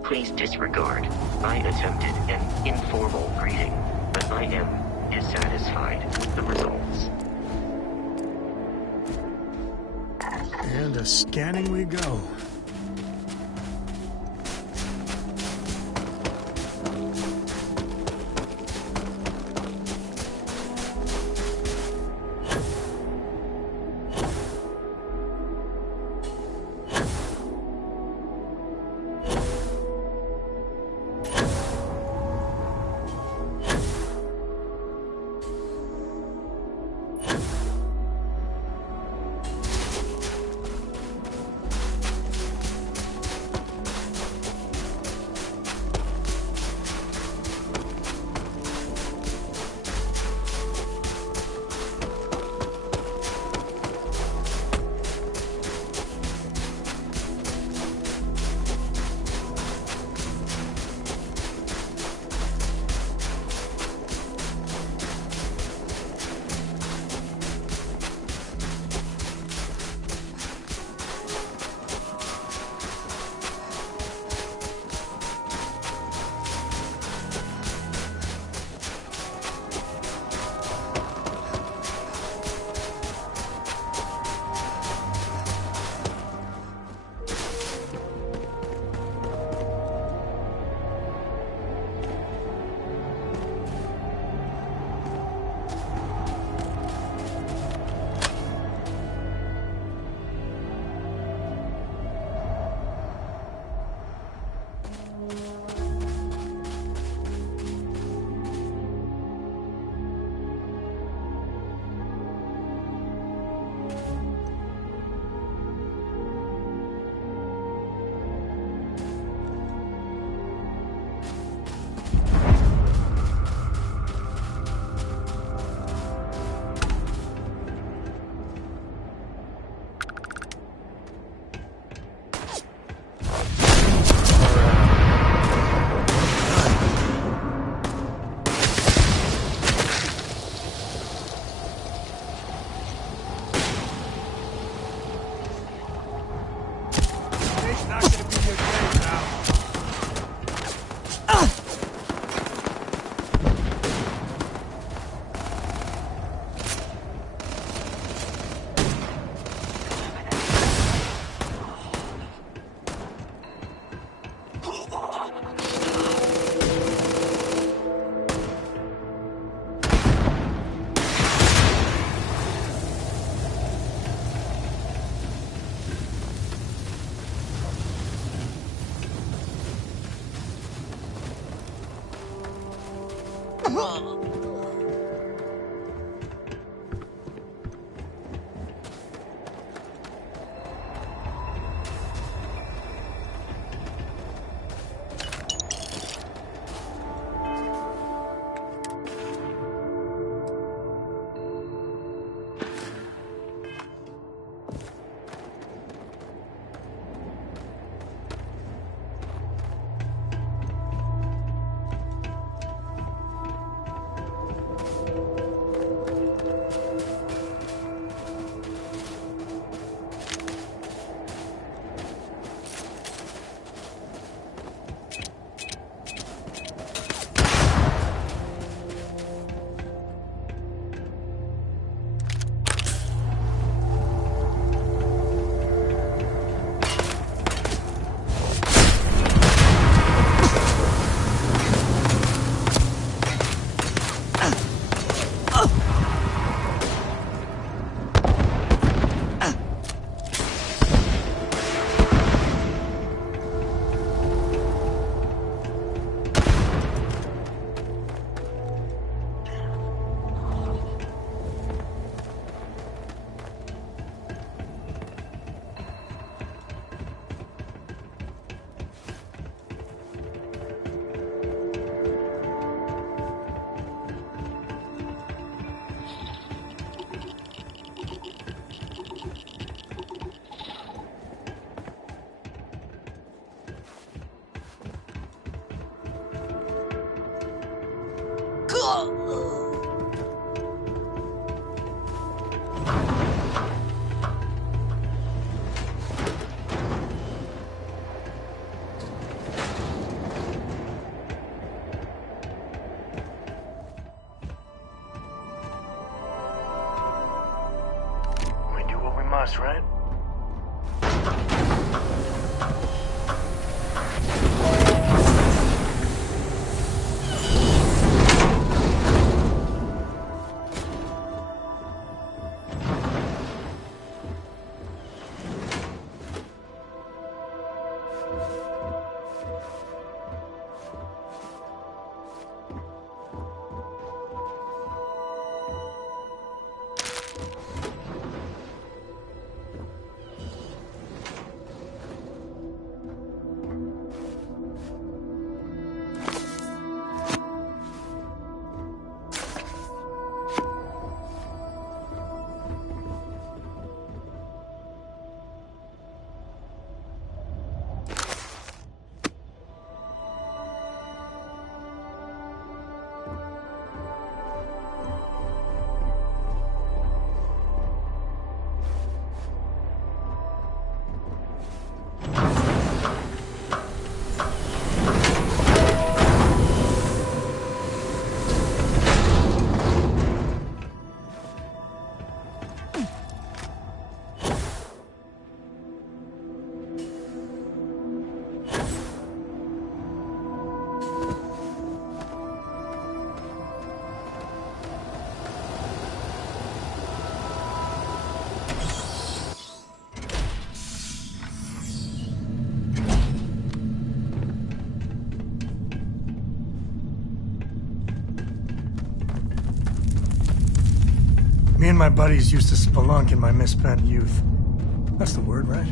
Please disregard. I attempted an informal greeting, but I am dissatisfied with the results. And to scanning we go. us, right? Me and my buddies used to spelunk in my misspent youth. That's the word, right?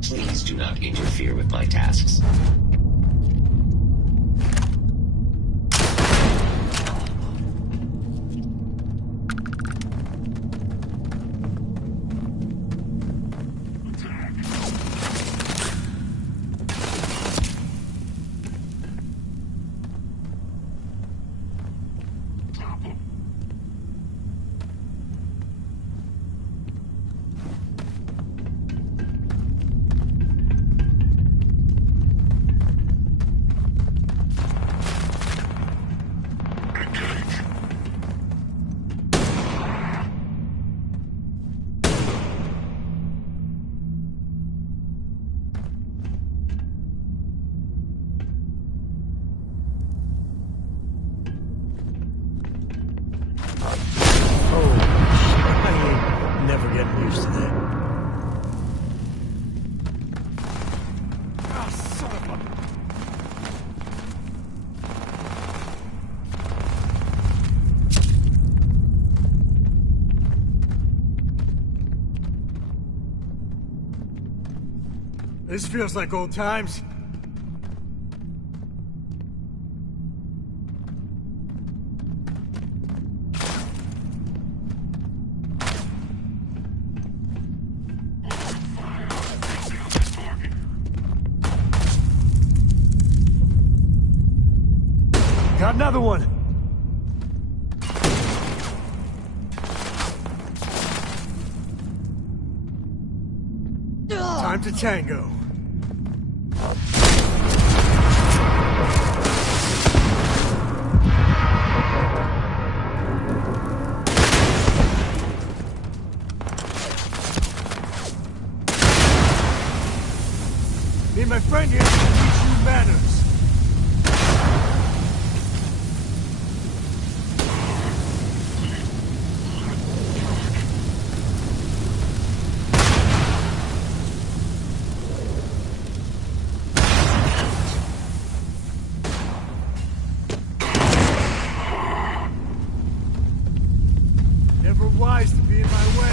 Please do not interfere with my tasks. Never getting used to that. This feels like old times. Got another one. Time to tango. Me and my friend here can teach you manners. Never wise to be in my way.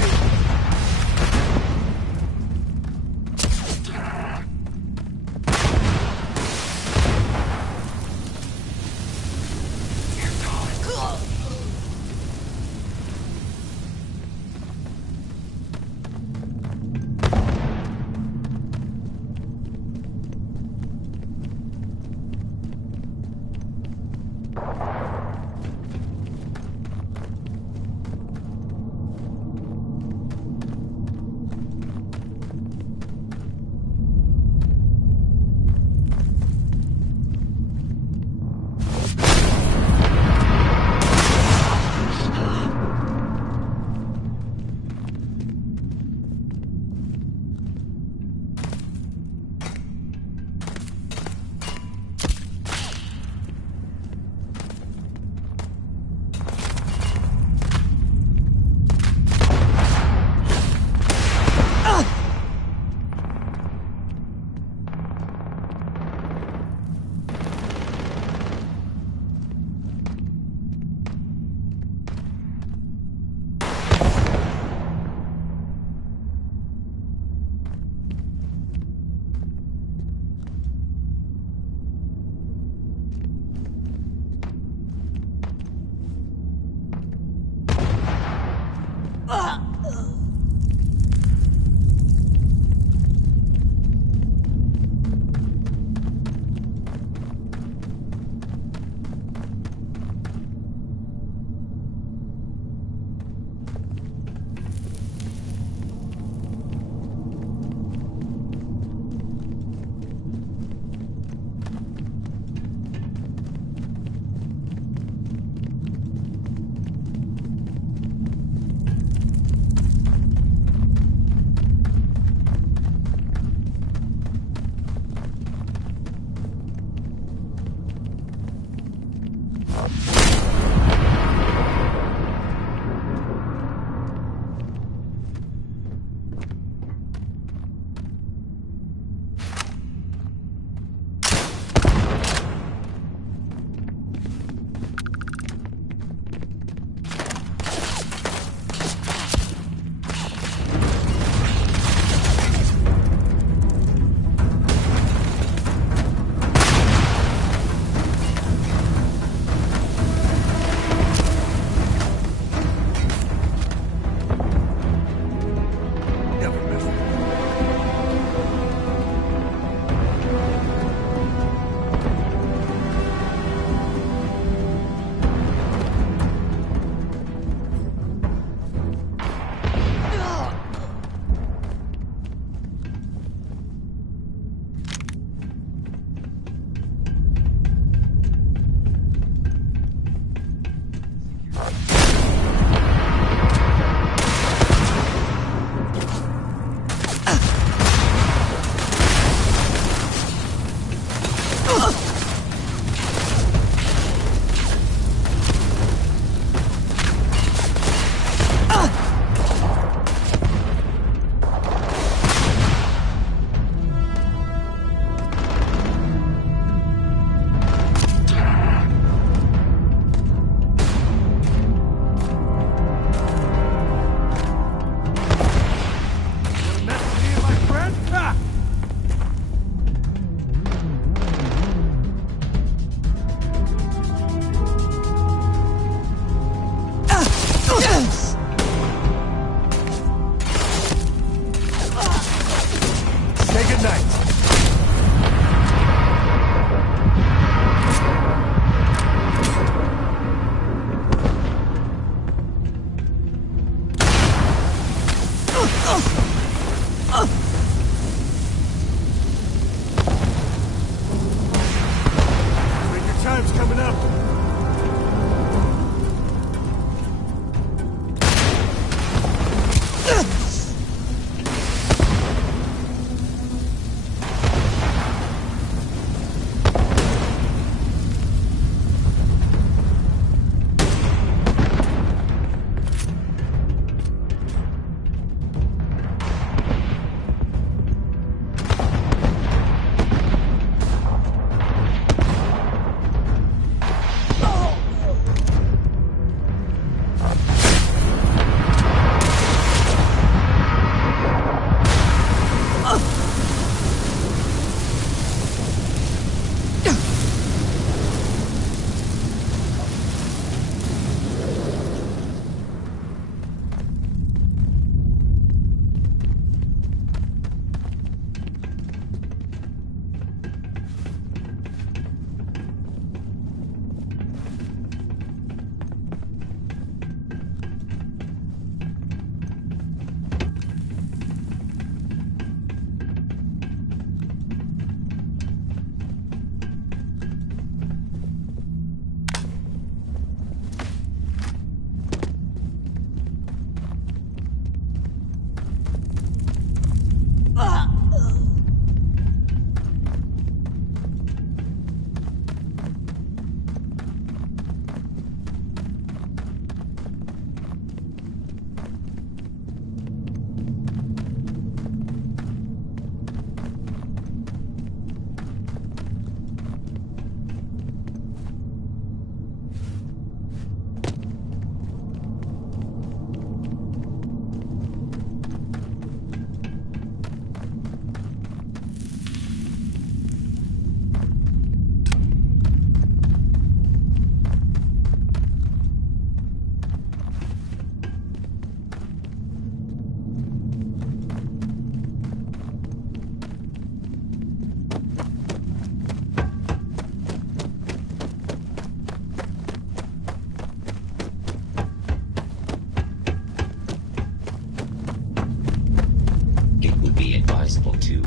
advisable to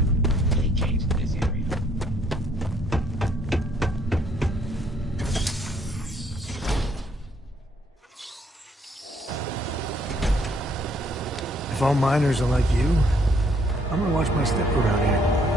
vacate this area. If all miners are like you, I'm gonna watch my step around here.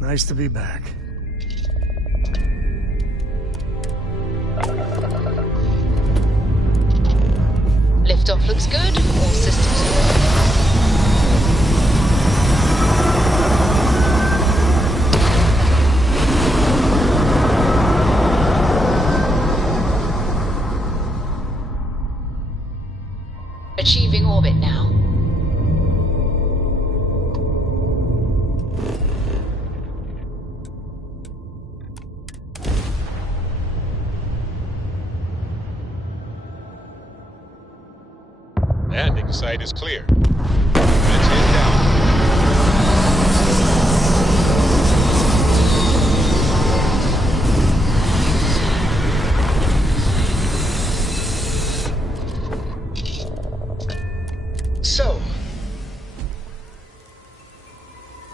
Nice to be back. Liftoff looks good. All systems are ready. Achieving orbit now. Landing site is clear. Let's head down. So.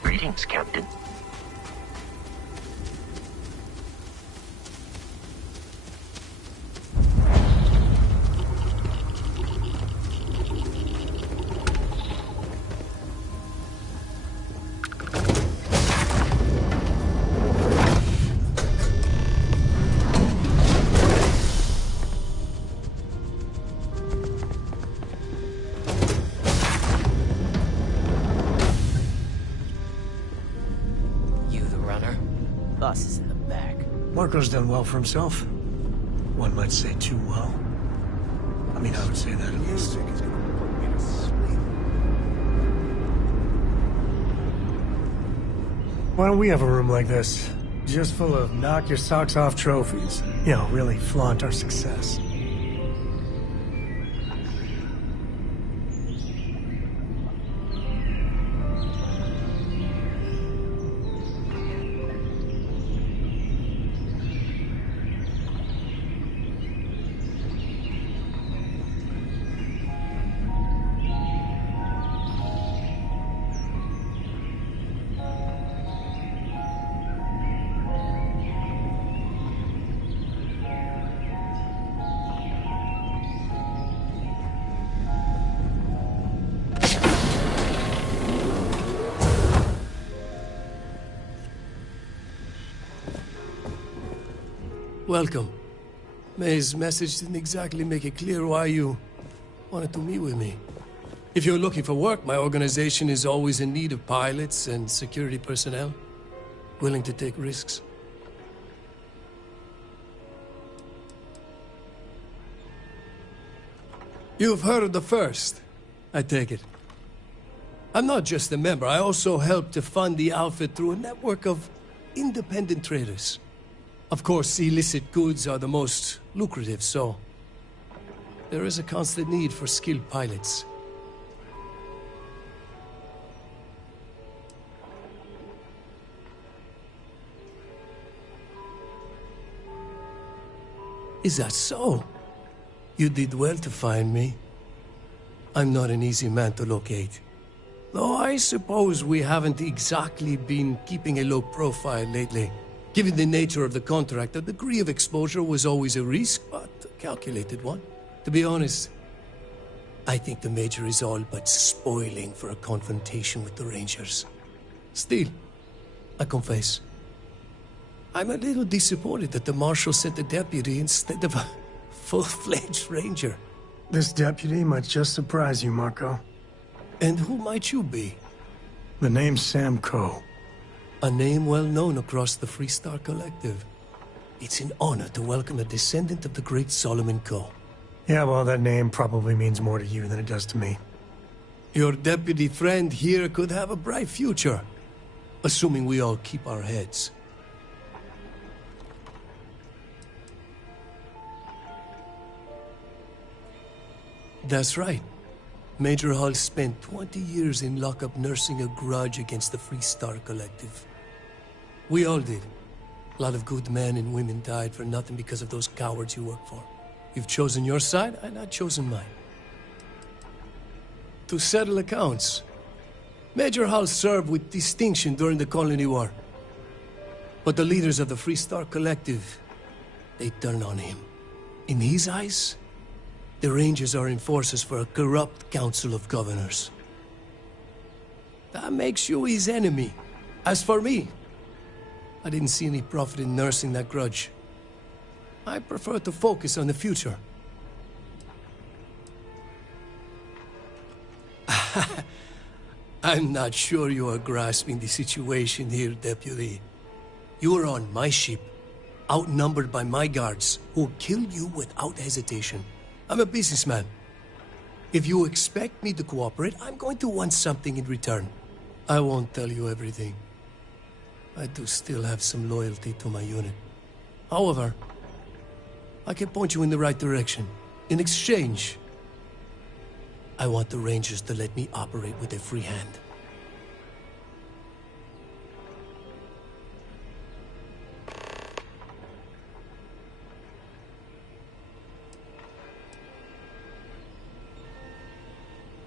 Greetings, Captain. Boss is in the back. Marco's done well for himself. One might say too well. I mean, I would say that at least. Music is gonna put me to sleep. Why don't we have a room like this? Just full of knock your socks off trophies. You know, really flaunt our success. Welcome. May's message didn't exactly make it clear why you wanted to meet with me. If you're looking for work, my organization is always in need of pilots and security personnel, willing to take risks. You've heard of the First, I take it. I'm not just a member, I also help to fund the outfit through a network of independent traders. Of course, illicit goods are the most lucrative, so there is a constant need for skilled pilots. Is that so? You did well to find me. I'm not an easy man to locate. Though I suppose we haven't exactly been keeping a low profile lately. Given the nature of the contract, a degree of exposure was always a risk, but a calculated one. To be honest, I think the Major is all but spoiling for a confrontation with the Rangers. Still, I confess, I'm a little disappointed that the Marshal sent a deputy instead of a full-fledged Ranger. This deputy might just surprise you, Marco. And who might you be? The name's Sam Coe. A name well known across the Freestar Collective. It's an honor to welcome a descendant of the great Solomon Coe. Yeah, well, that name probably means more to you than it does to me. Your deputy friend here could have a bright future, assuming we all keep our heads. That's right. Major Hull spent 20 years in lockup nursing a grudge against the Freestar Collective. We all did. A lot of good men and women died for nothing because of those cowards you work for. You've chosen your side, and I've chosen mine. To settle accounts, Major Hull served with distinction during the Colony War. But the leaders of the Freestar Collective, they turned on him. In his eyes, the Rangers are enforcers for a corrupt council of governors. That makes you his enemy. As for me, I didn't see any profit in nursing that grudge. I prefer to focus on the future. I'm not sure you are grasping the situation here, Deputy. You are on my ship, outnumbered by my guards, who will kill you without hesitation. I'm a businessman. If you expect me to cooperate, I'm going to want something in return. I won't tell you everything. I do still have some loyalty to my unit. However, I can point you in the right direction. In exchange, I want the Rangers to let me operate with a free hand.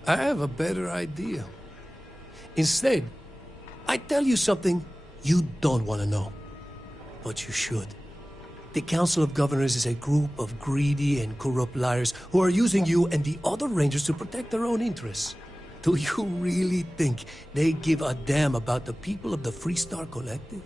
I have a better idea. Instead, I tell you something you don't want to know. But you should. The Council of Governors is a group of greedy and corrupt liars who are using you and the other Rangers to protect their own interests. Do you really think they give a damn about the people of the Freestar Collective?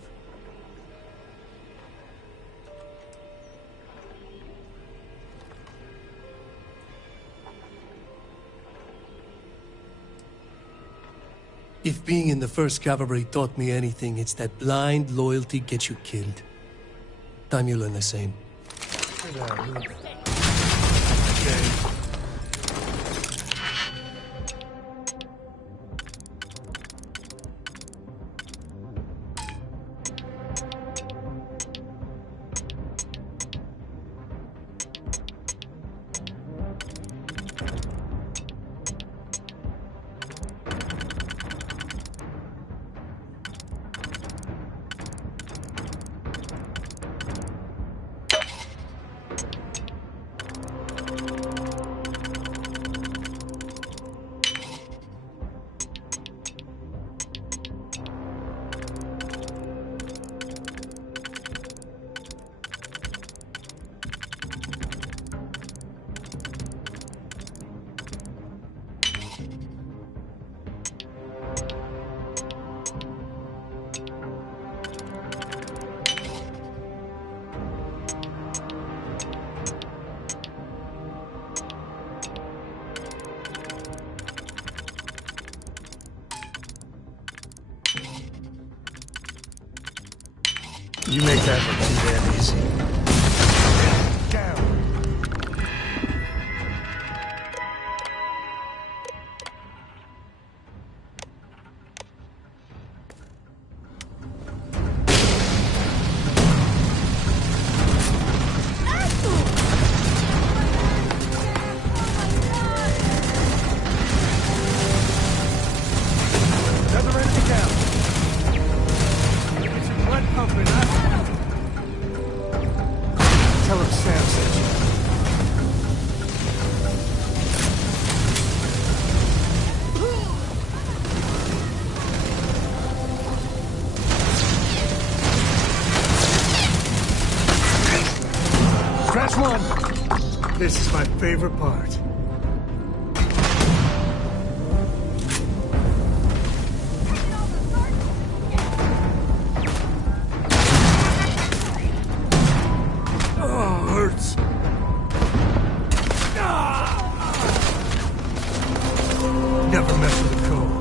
If being in the 1st Cavalry taught me anything, it's that blind loyalty gets you killed. Time you learn the same. You make that look too damn easy. Down. Another enemy down. Blood pumping, huh? Tell him Sam sent you. Crash one! This is my favorite part. Hurts. Never mess with a code.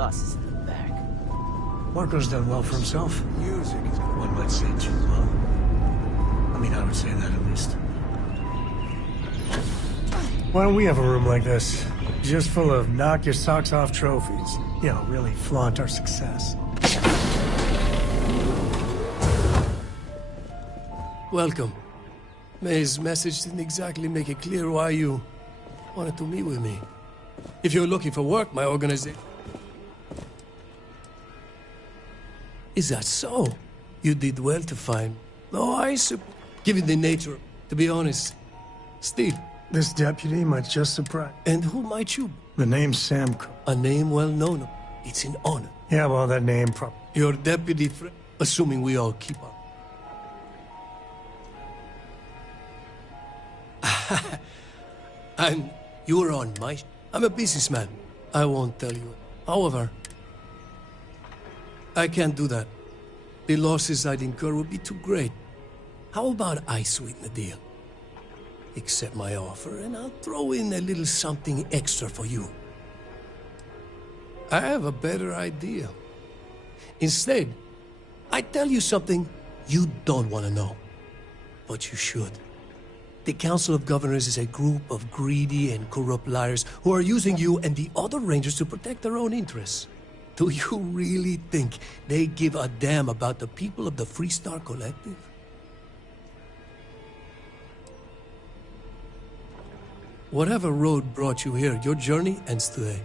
Boss is in the back. Marco's done well for himself. Music is One might say too well. I mean, I would say that at least. Why don't we have a room like this? Just full of knock your socks off trophies. You know, really flaunt our success. Welcome. May's message didn't exactly make it clear why you wanted to meet with me. If you're looking for work, my organization... Is that so? You did well to find... Oh, I suppose... Given the nature... To be honest... Steve... This deputy might just surprise... And who might you... The name's Sam... A name well known. It's an honor. Yeah, well, that name Your deputy friend... Assuming we all keep up. And you're on my... I'm a businessman. I won't tell you. However... I can't do that. The losses I'd incur would be too great. How about I sweeten the deal? Accept my offer, and I'll throw in a little something extra for you. I have a better idea. Instead, I tell you something you don't want to know. But you should. The Council of Governors is a group of greedy and corrupt liars who are using you and the other Rangers to protect their own interests. Do you really think they give a damn about the people of the Freestar Collective? Whatever road brought you here, your journey ends today.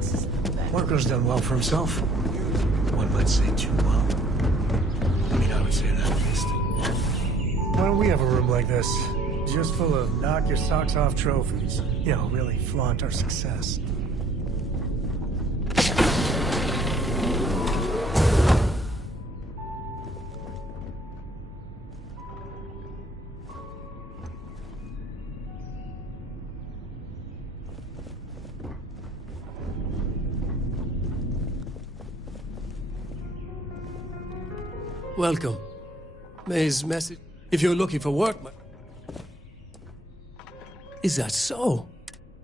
boss. Marco's done well for himself. One might say too well. I mean, I would say that at least. Why don't we have a room like this? Just full of knock your socks off trophies. You know, really flaunt our success. Welcome. May's message. If you're looking for work, Is that so?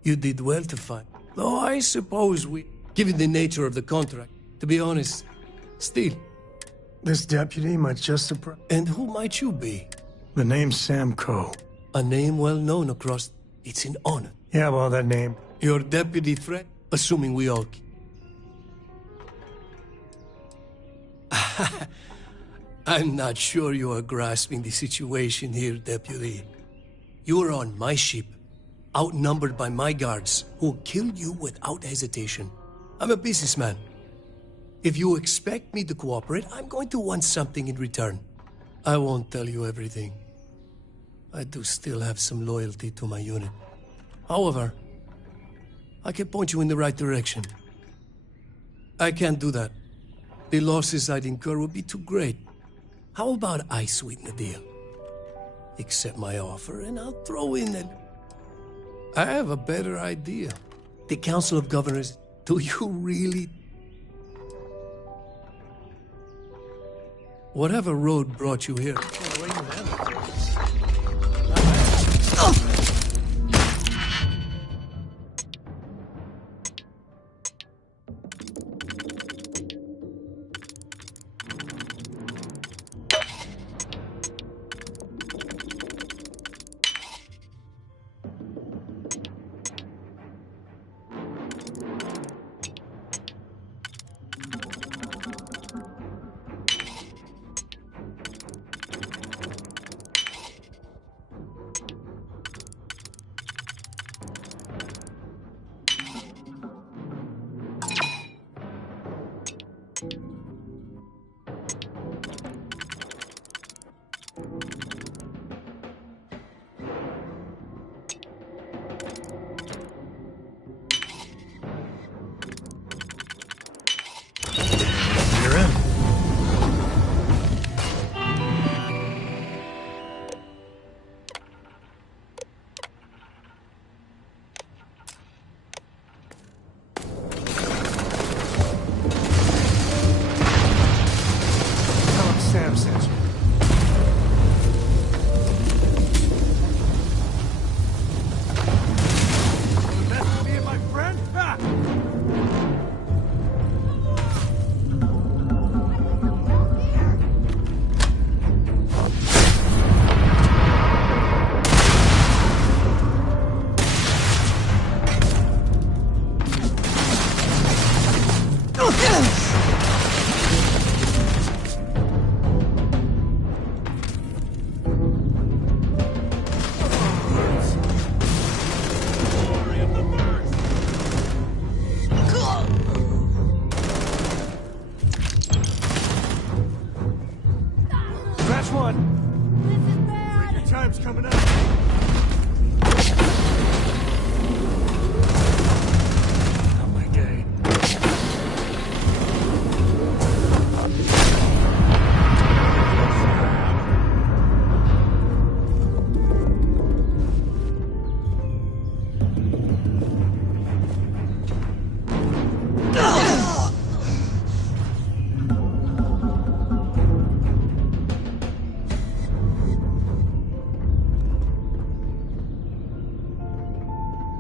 You did well to find. Though I suppose given the nature of the contract, to be honest, still. This deputy might just surprise. And who might you be? The name's Sam Coe. A name well known across. It's an honor. Yeah, well, that name. Your deputy threat, assuming we all. I'm not sure you are grasping the situation here, deputy. You're on my ship, outnumbered by my guards, who'll kill you without hesitation. I'm a businessman. If you expect me to cooperate, I'm going to want something in return. I won't tell you everything. I do still have some loyalty to my unit. However, I can point you in the right direction. I can't do that. The losses I'd incur would be too great. How about I sweeten the deal? Accept my offer, and I'll throw in that. I have a better idea. The Council of Governors, do you really? Whatever road brought you here.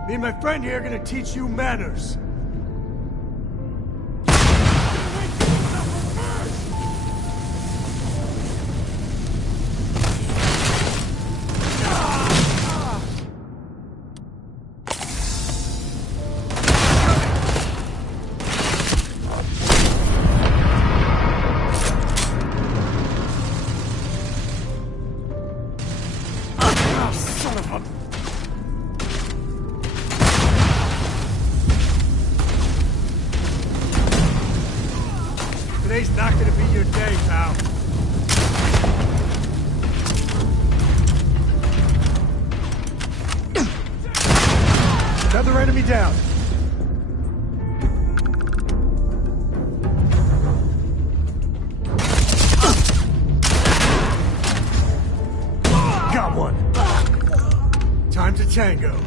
Me and my friend here are gonna teach you manners. Today's not gonna be your day, pal. Another enemy down. Got one. Time to tango.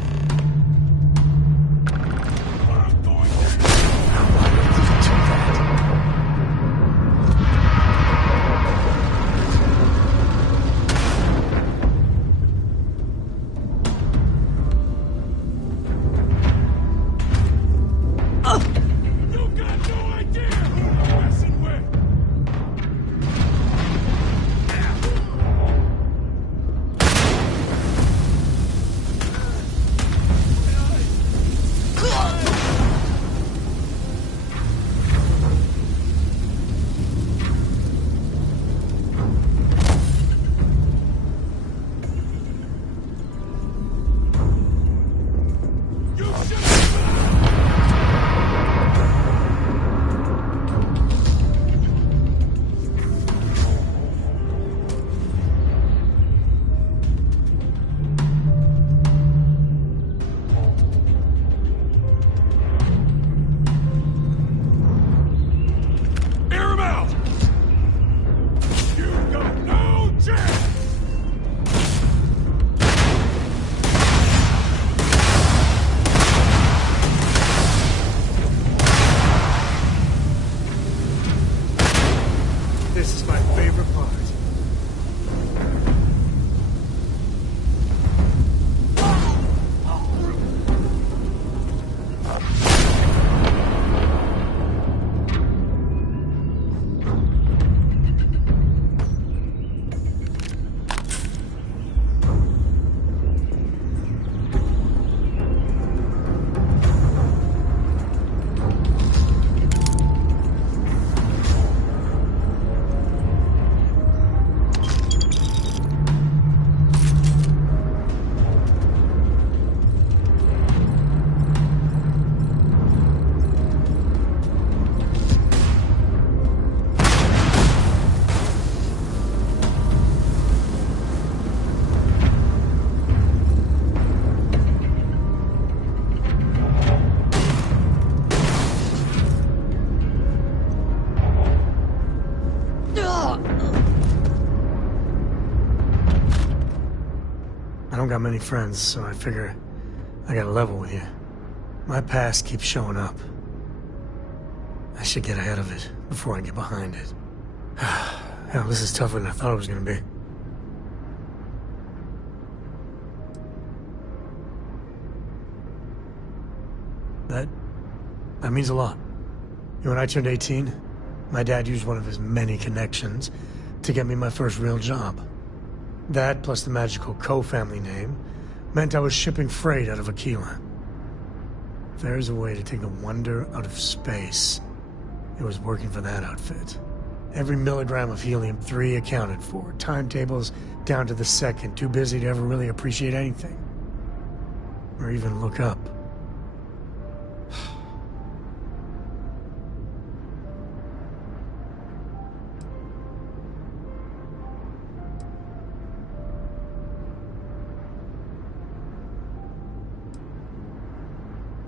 This is my favorite part. I don't got many friends, so I figure I gotta level with you. My past keeps showing up. I should get ahead of it before I get behind it. Hell, this is tougher than I thought it was gonna be. That means a lot. You know, when I turned 18, my dad used one of his many connections to get me my first real job. That, plus the magical Co family name, meant I was shipping freight out of Aquila. If there's a way to take the wonder out of space, it was working for that outfit. Every milligram of helium-3 accounted for, timetables down to the second, too busy to ever really appreciate anything. Or even look up.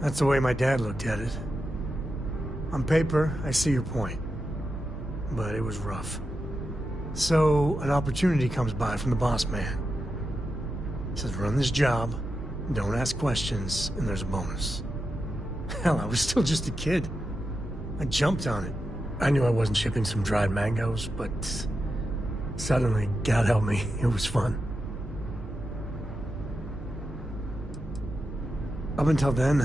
That's the way my dad looked at it. On paper, I see your point. But it was rough. So, an opportunity comes by from the boss man. He says, run this job, don't ask questions, and there's a bonus. Hell, I was still just a kid. I jumped on it. I knew I wasn't shipping some dried mangoes, but suddenly, God help me, it was fun. Up until then,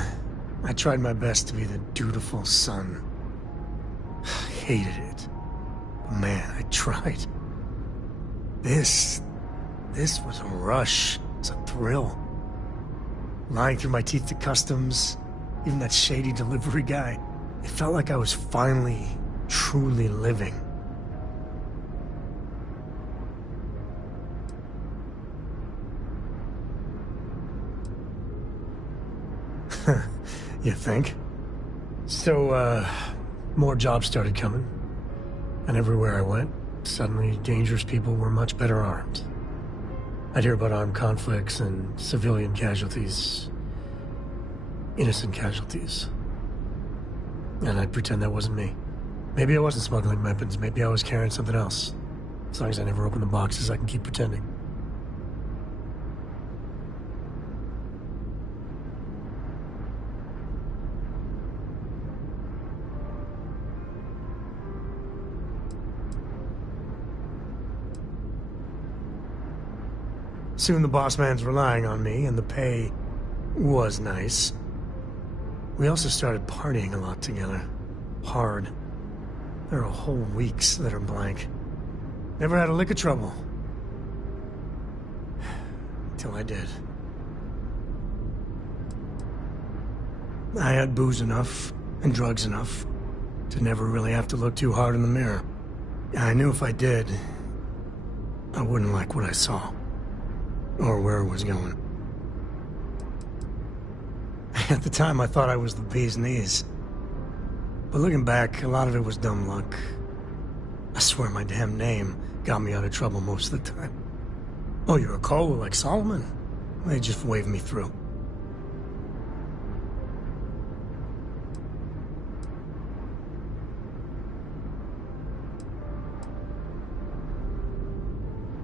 I tried my best to be the dutiful son. I hated it. But man, I tried. This was a rush. It's a thrill. Lying through my teeth to customs, even that shady delivery guy. It felt like I was finally, truly living. You think? So, more jobs started coming. And everywhere I went, suddenly dangerous people were much better armed. I'd hear about armed conflicts and civilian casualties. Innocent casualties. And I'd pretend that wasn't me. Maybe I wasn't smuggling weapons, maybe I was carrying something else. As long as I never open the boxes, I can keep pretending. Soon the boss man's relying on me, and the pay was nice. We also started partying a lot together. Hard. There are whole weeks that are blank. Never had a lick of trouble. Till I did. I had booze enough, and drugs enough, to never really have to look too hard in the mirror. I knew if I did, I wouldn't like what I saw. Or where it was going. At the time, I thought I was the bee's knees. But looking back, a lot of it was dumb luck. I swear my damn name got me out of trouble most of the time. Oh, you're a Cole like Solomon? They just waved me through.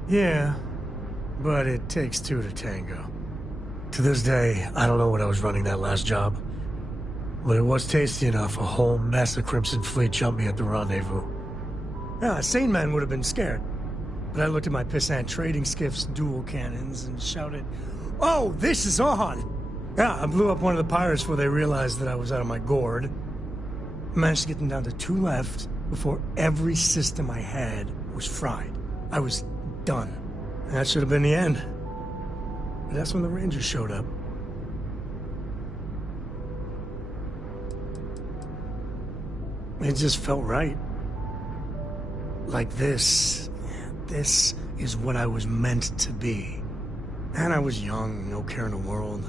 Yeah. But it takes two to tango. To this day, I don't know what I was running that last job. But it was tasty enough, a whole mess of Crimson Fleet jumped me at the rendezvous. Yeah, a sane man would have been scared. But I looked at my pissant trading skiff's dual cannons and shouted, "Oh, this is on!" Yeah, I blew up one of the pirates before they realized that I was out of my gourd. I managed to get them down to 2 left before every system I had was fried. I was done. That should have been the end. But that's when the Rangers showed up. It just felt right. Like this is what I was meant to be. And I was young, no care in the world.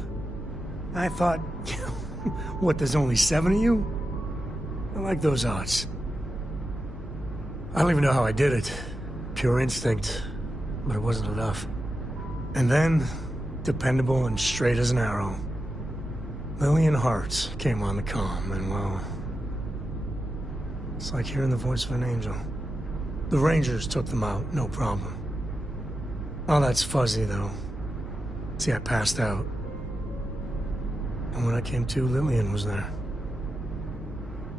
I thought, what, there's only 7 of you? I like those odds. I don't even know how I did it. Pure instinct. But it wasn't enough. And then, dependable and straight as an arrow, Lillian Hart came on the comm, and well, it's like hearing the voice of an angel. The Rangers took them out, no problem. All that's fuzzy, though. See, I passed out. And when I came to, Lillian was there.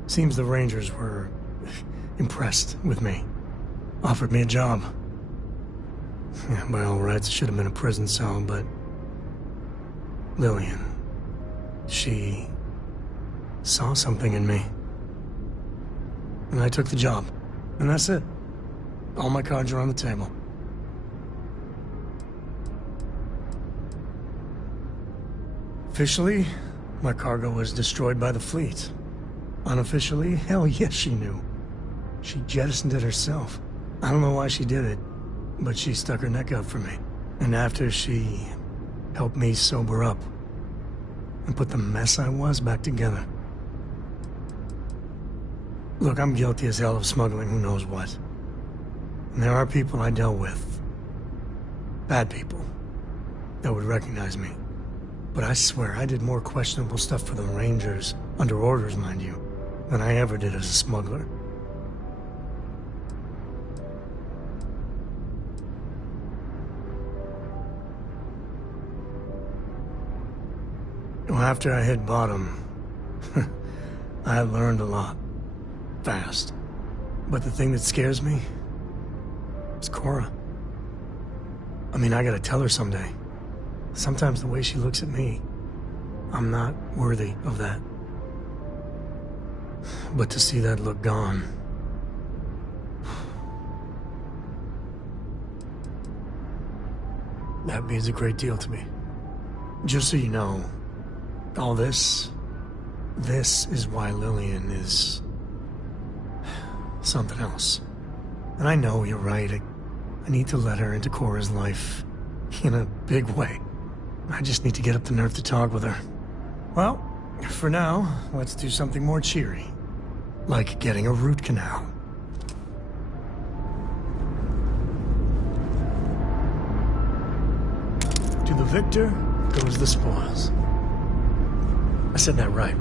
Seems the Rangers were impressed with me. Offered me a job. Yeah, by all rights, it should have been a prison cell, but Lillian, she saw something in me. And I took the job. And that's it. All my cards are on the table. Officially, my cargo was destroyed by the fleet. Unofficially, hell yes, she knew. She jettisoned it herself. I don't know why she did it, but she stuck her neck out for me. And after she helped me sober up and put the mess I was back together. Look, I'm guilty as hell of smuggling who knows what. And there are people I dealt with. Bad people. That would recognize me. But I swear I did more questionable stuff for the Rangers, under orders, mind you, than I ever did as a smuggler. Well, after I hit bottom, I learned a lot. Fast. But the thing that scares me is Cora. I mean, I gotta tell her someday. Sometimes the way she looks at me, I'm not worthy of that. But to see that look gone... that means a great deal to me. Just so you know, all this is why Lillian is... something else. And I know you're right. I need to let her into Cora's life in a big way. I just need to get up the nerve to talk with her. Well, for now, let's do something more cheery. Like getting a root canal. victor goes the spoils. I said that right?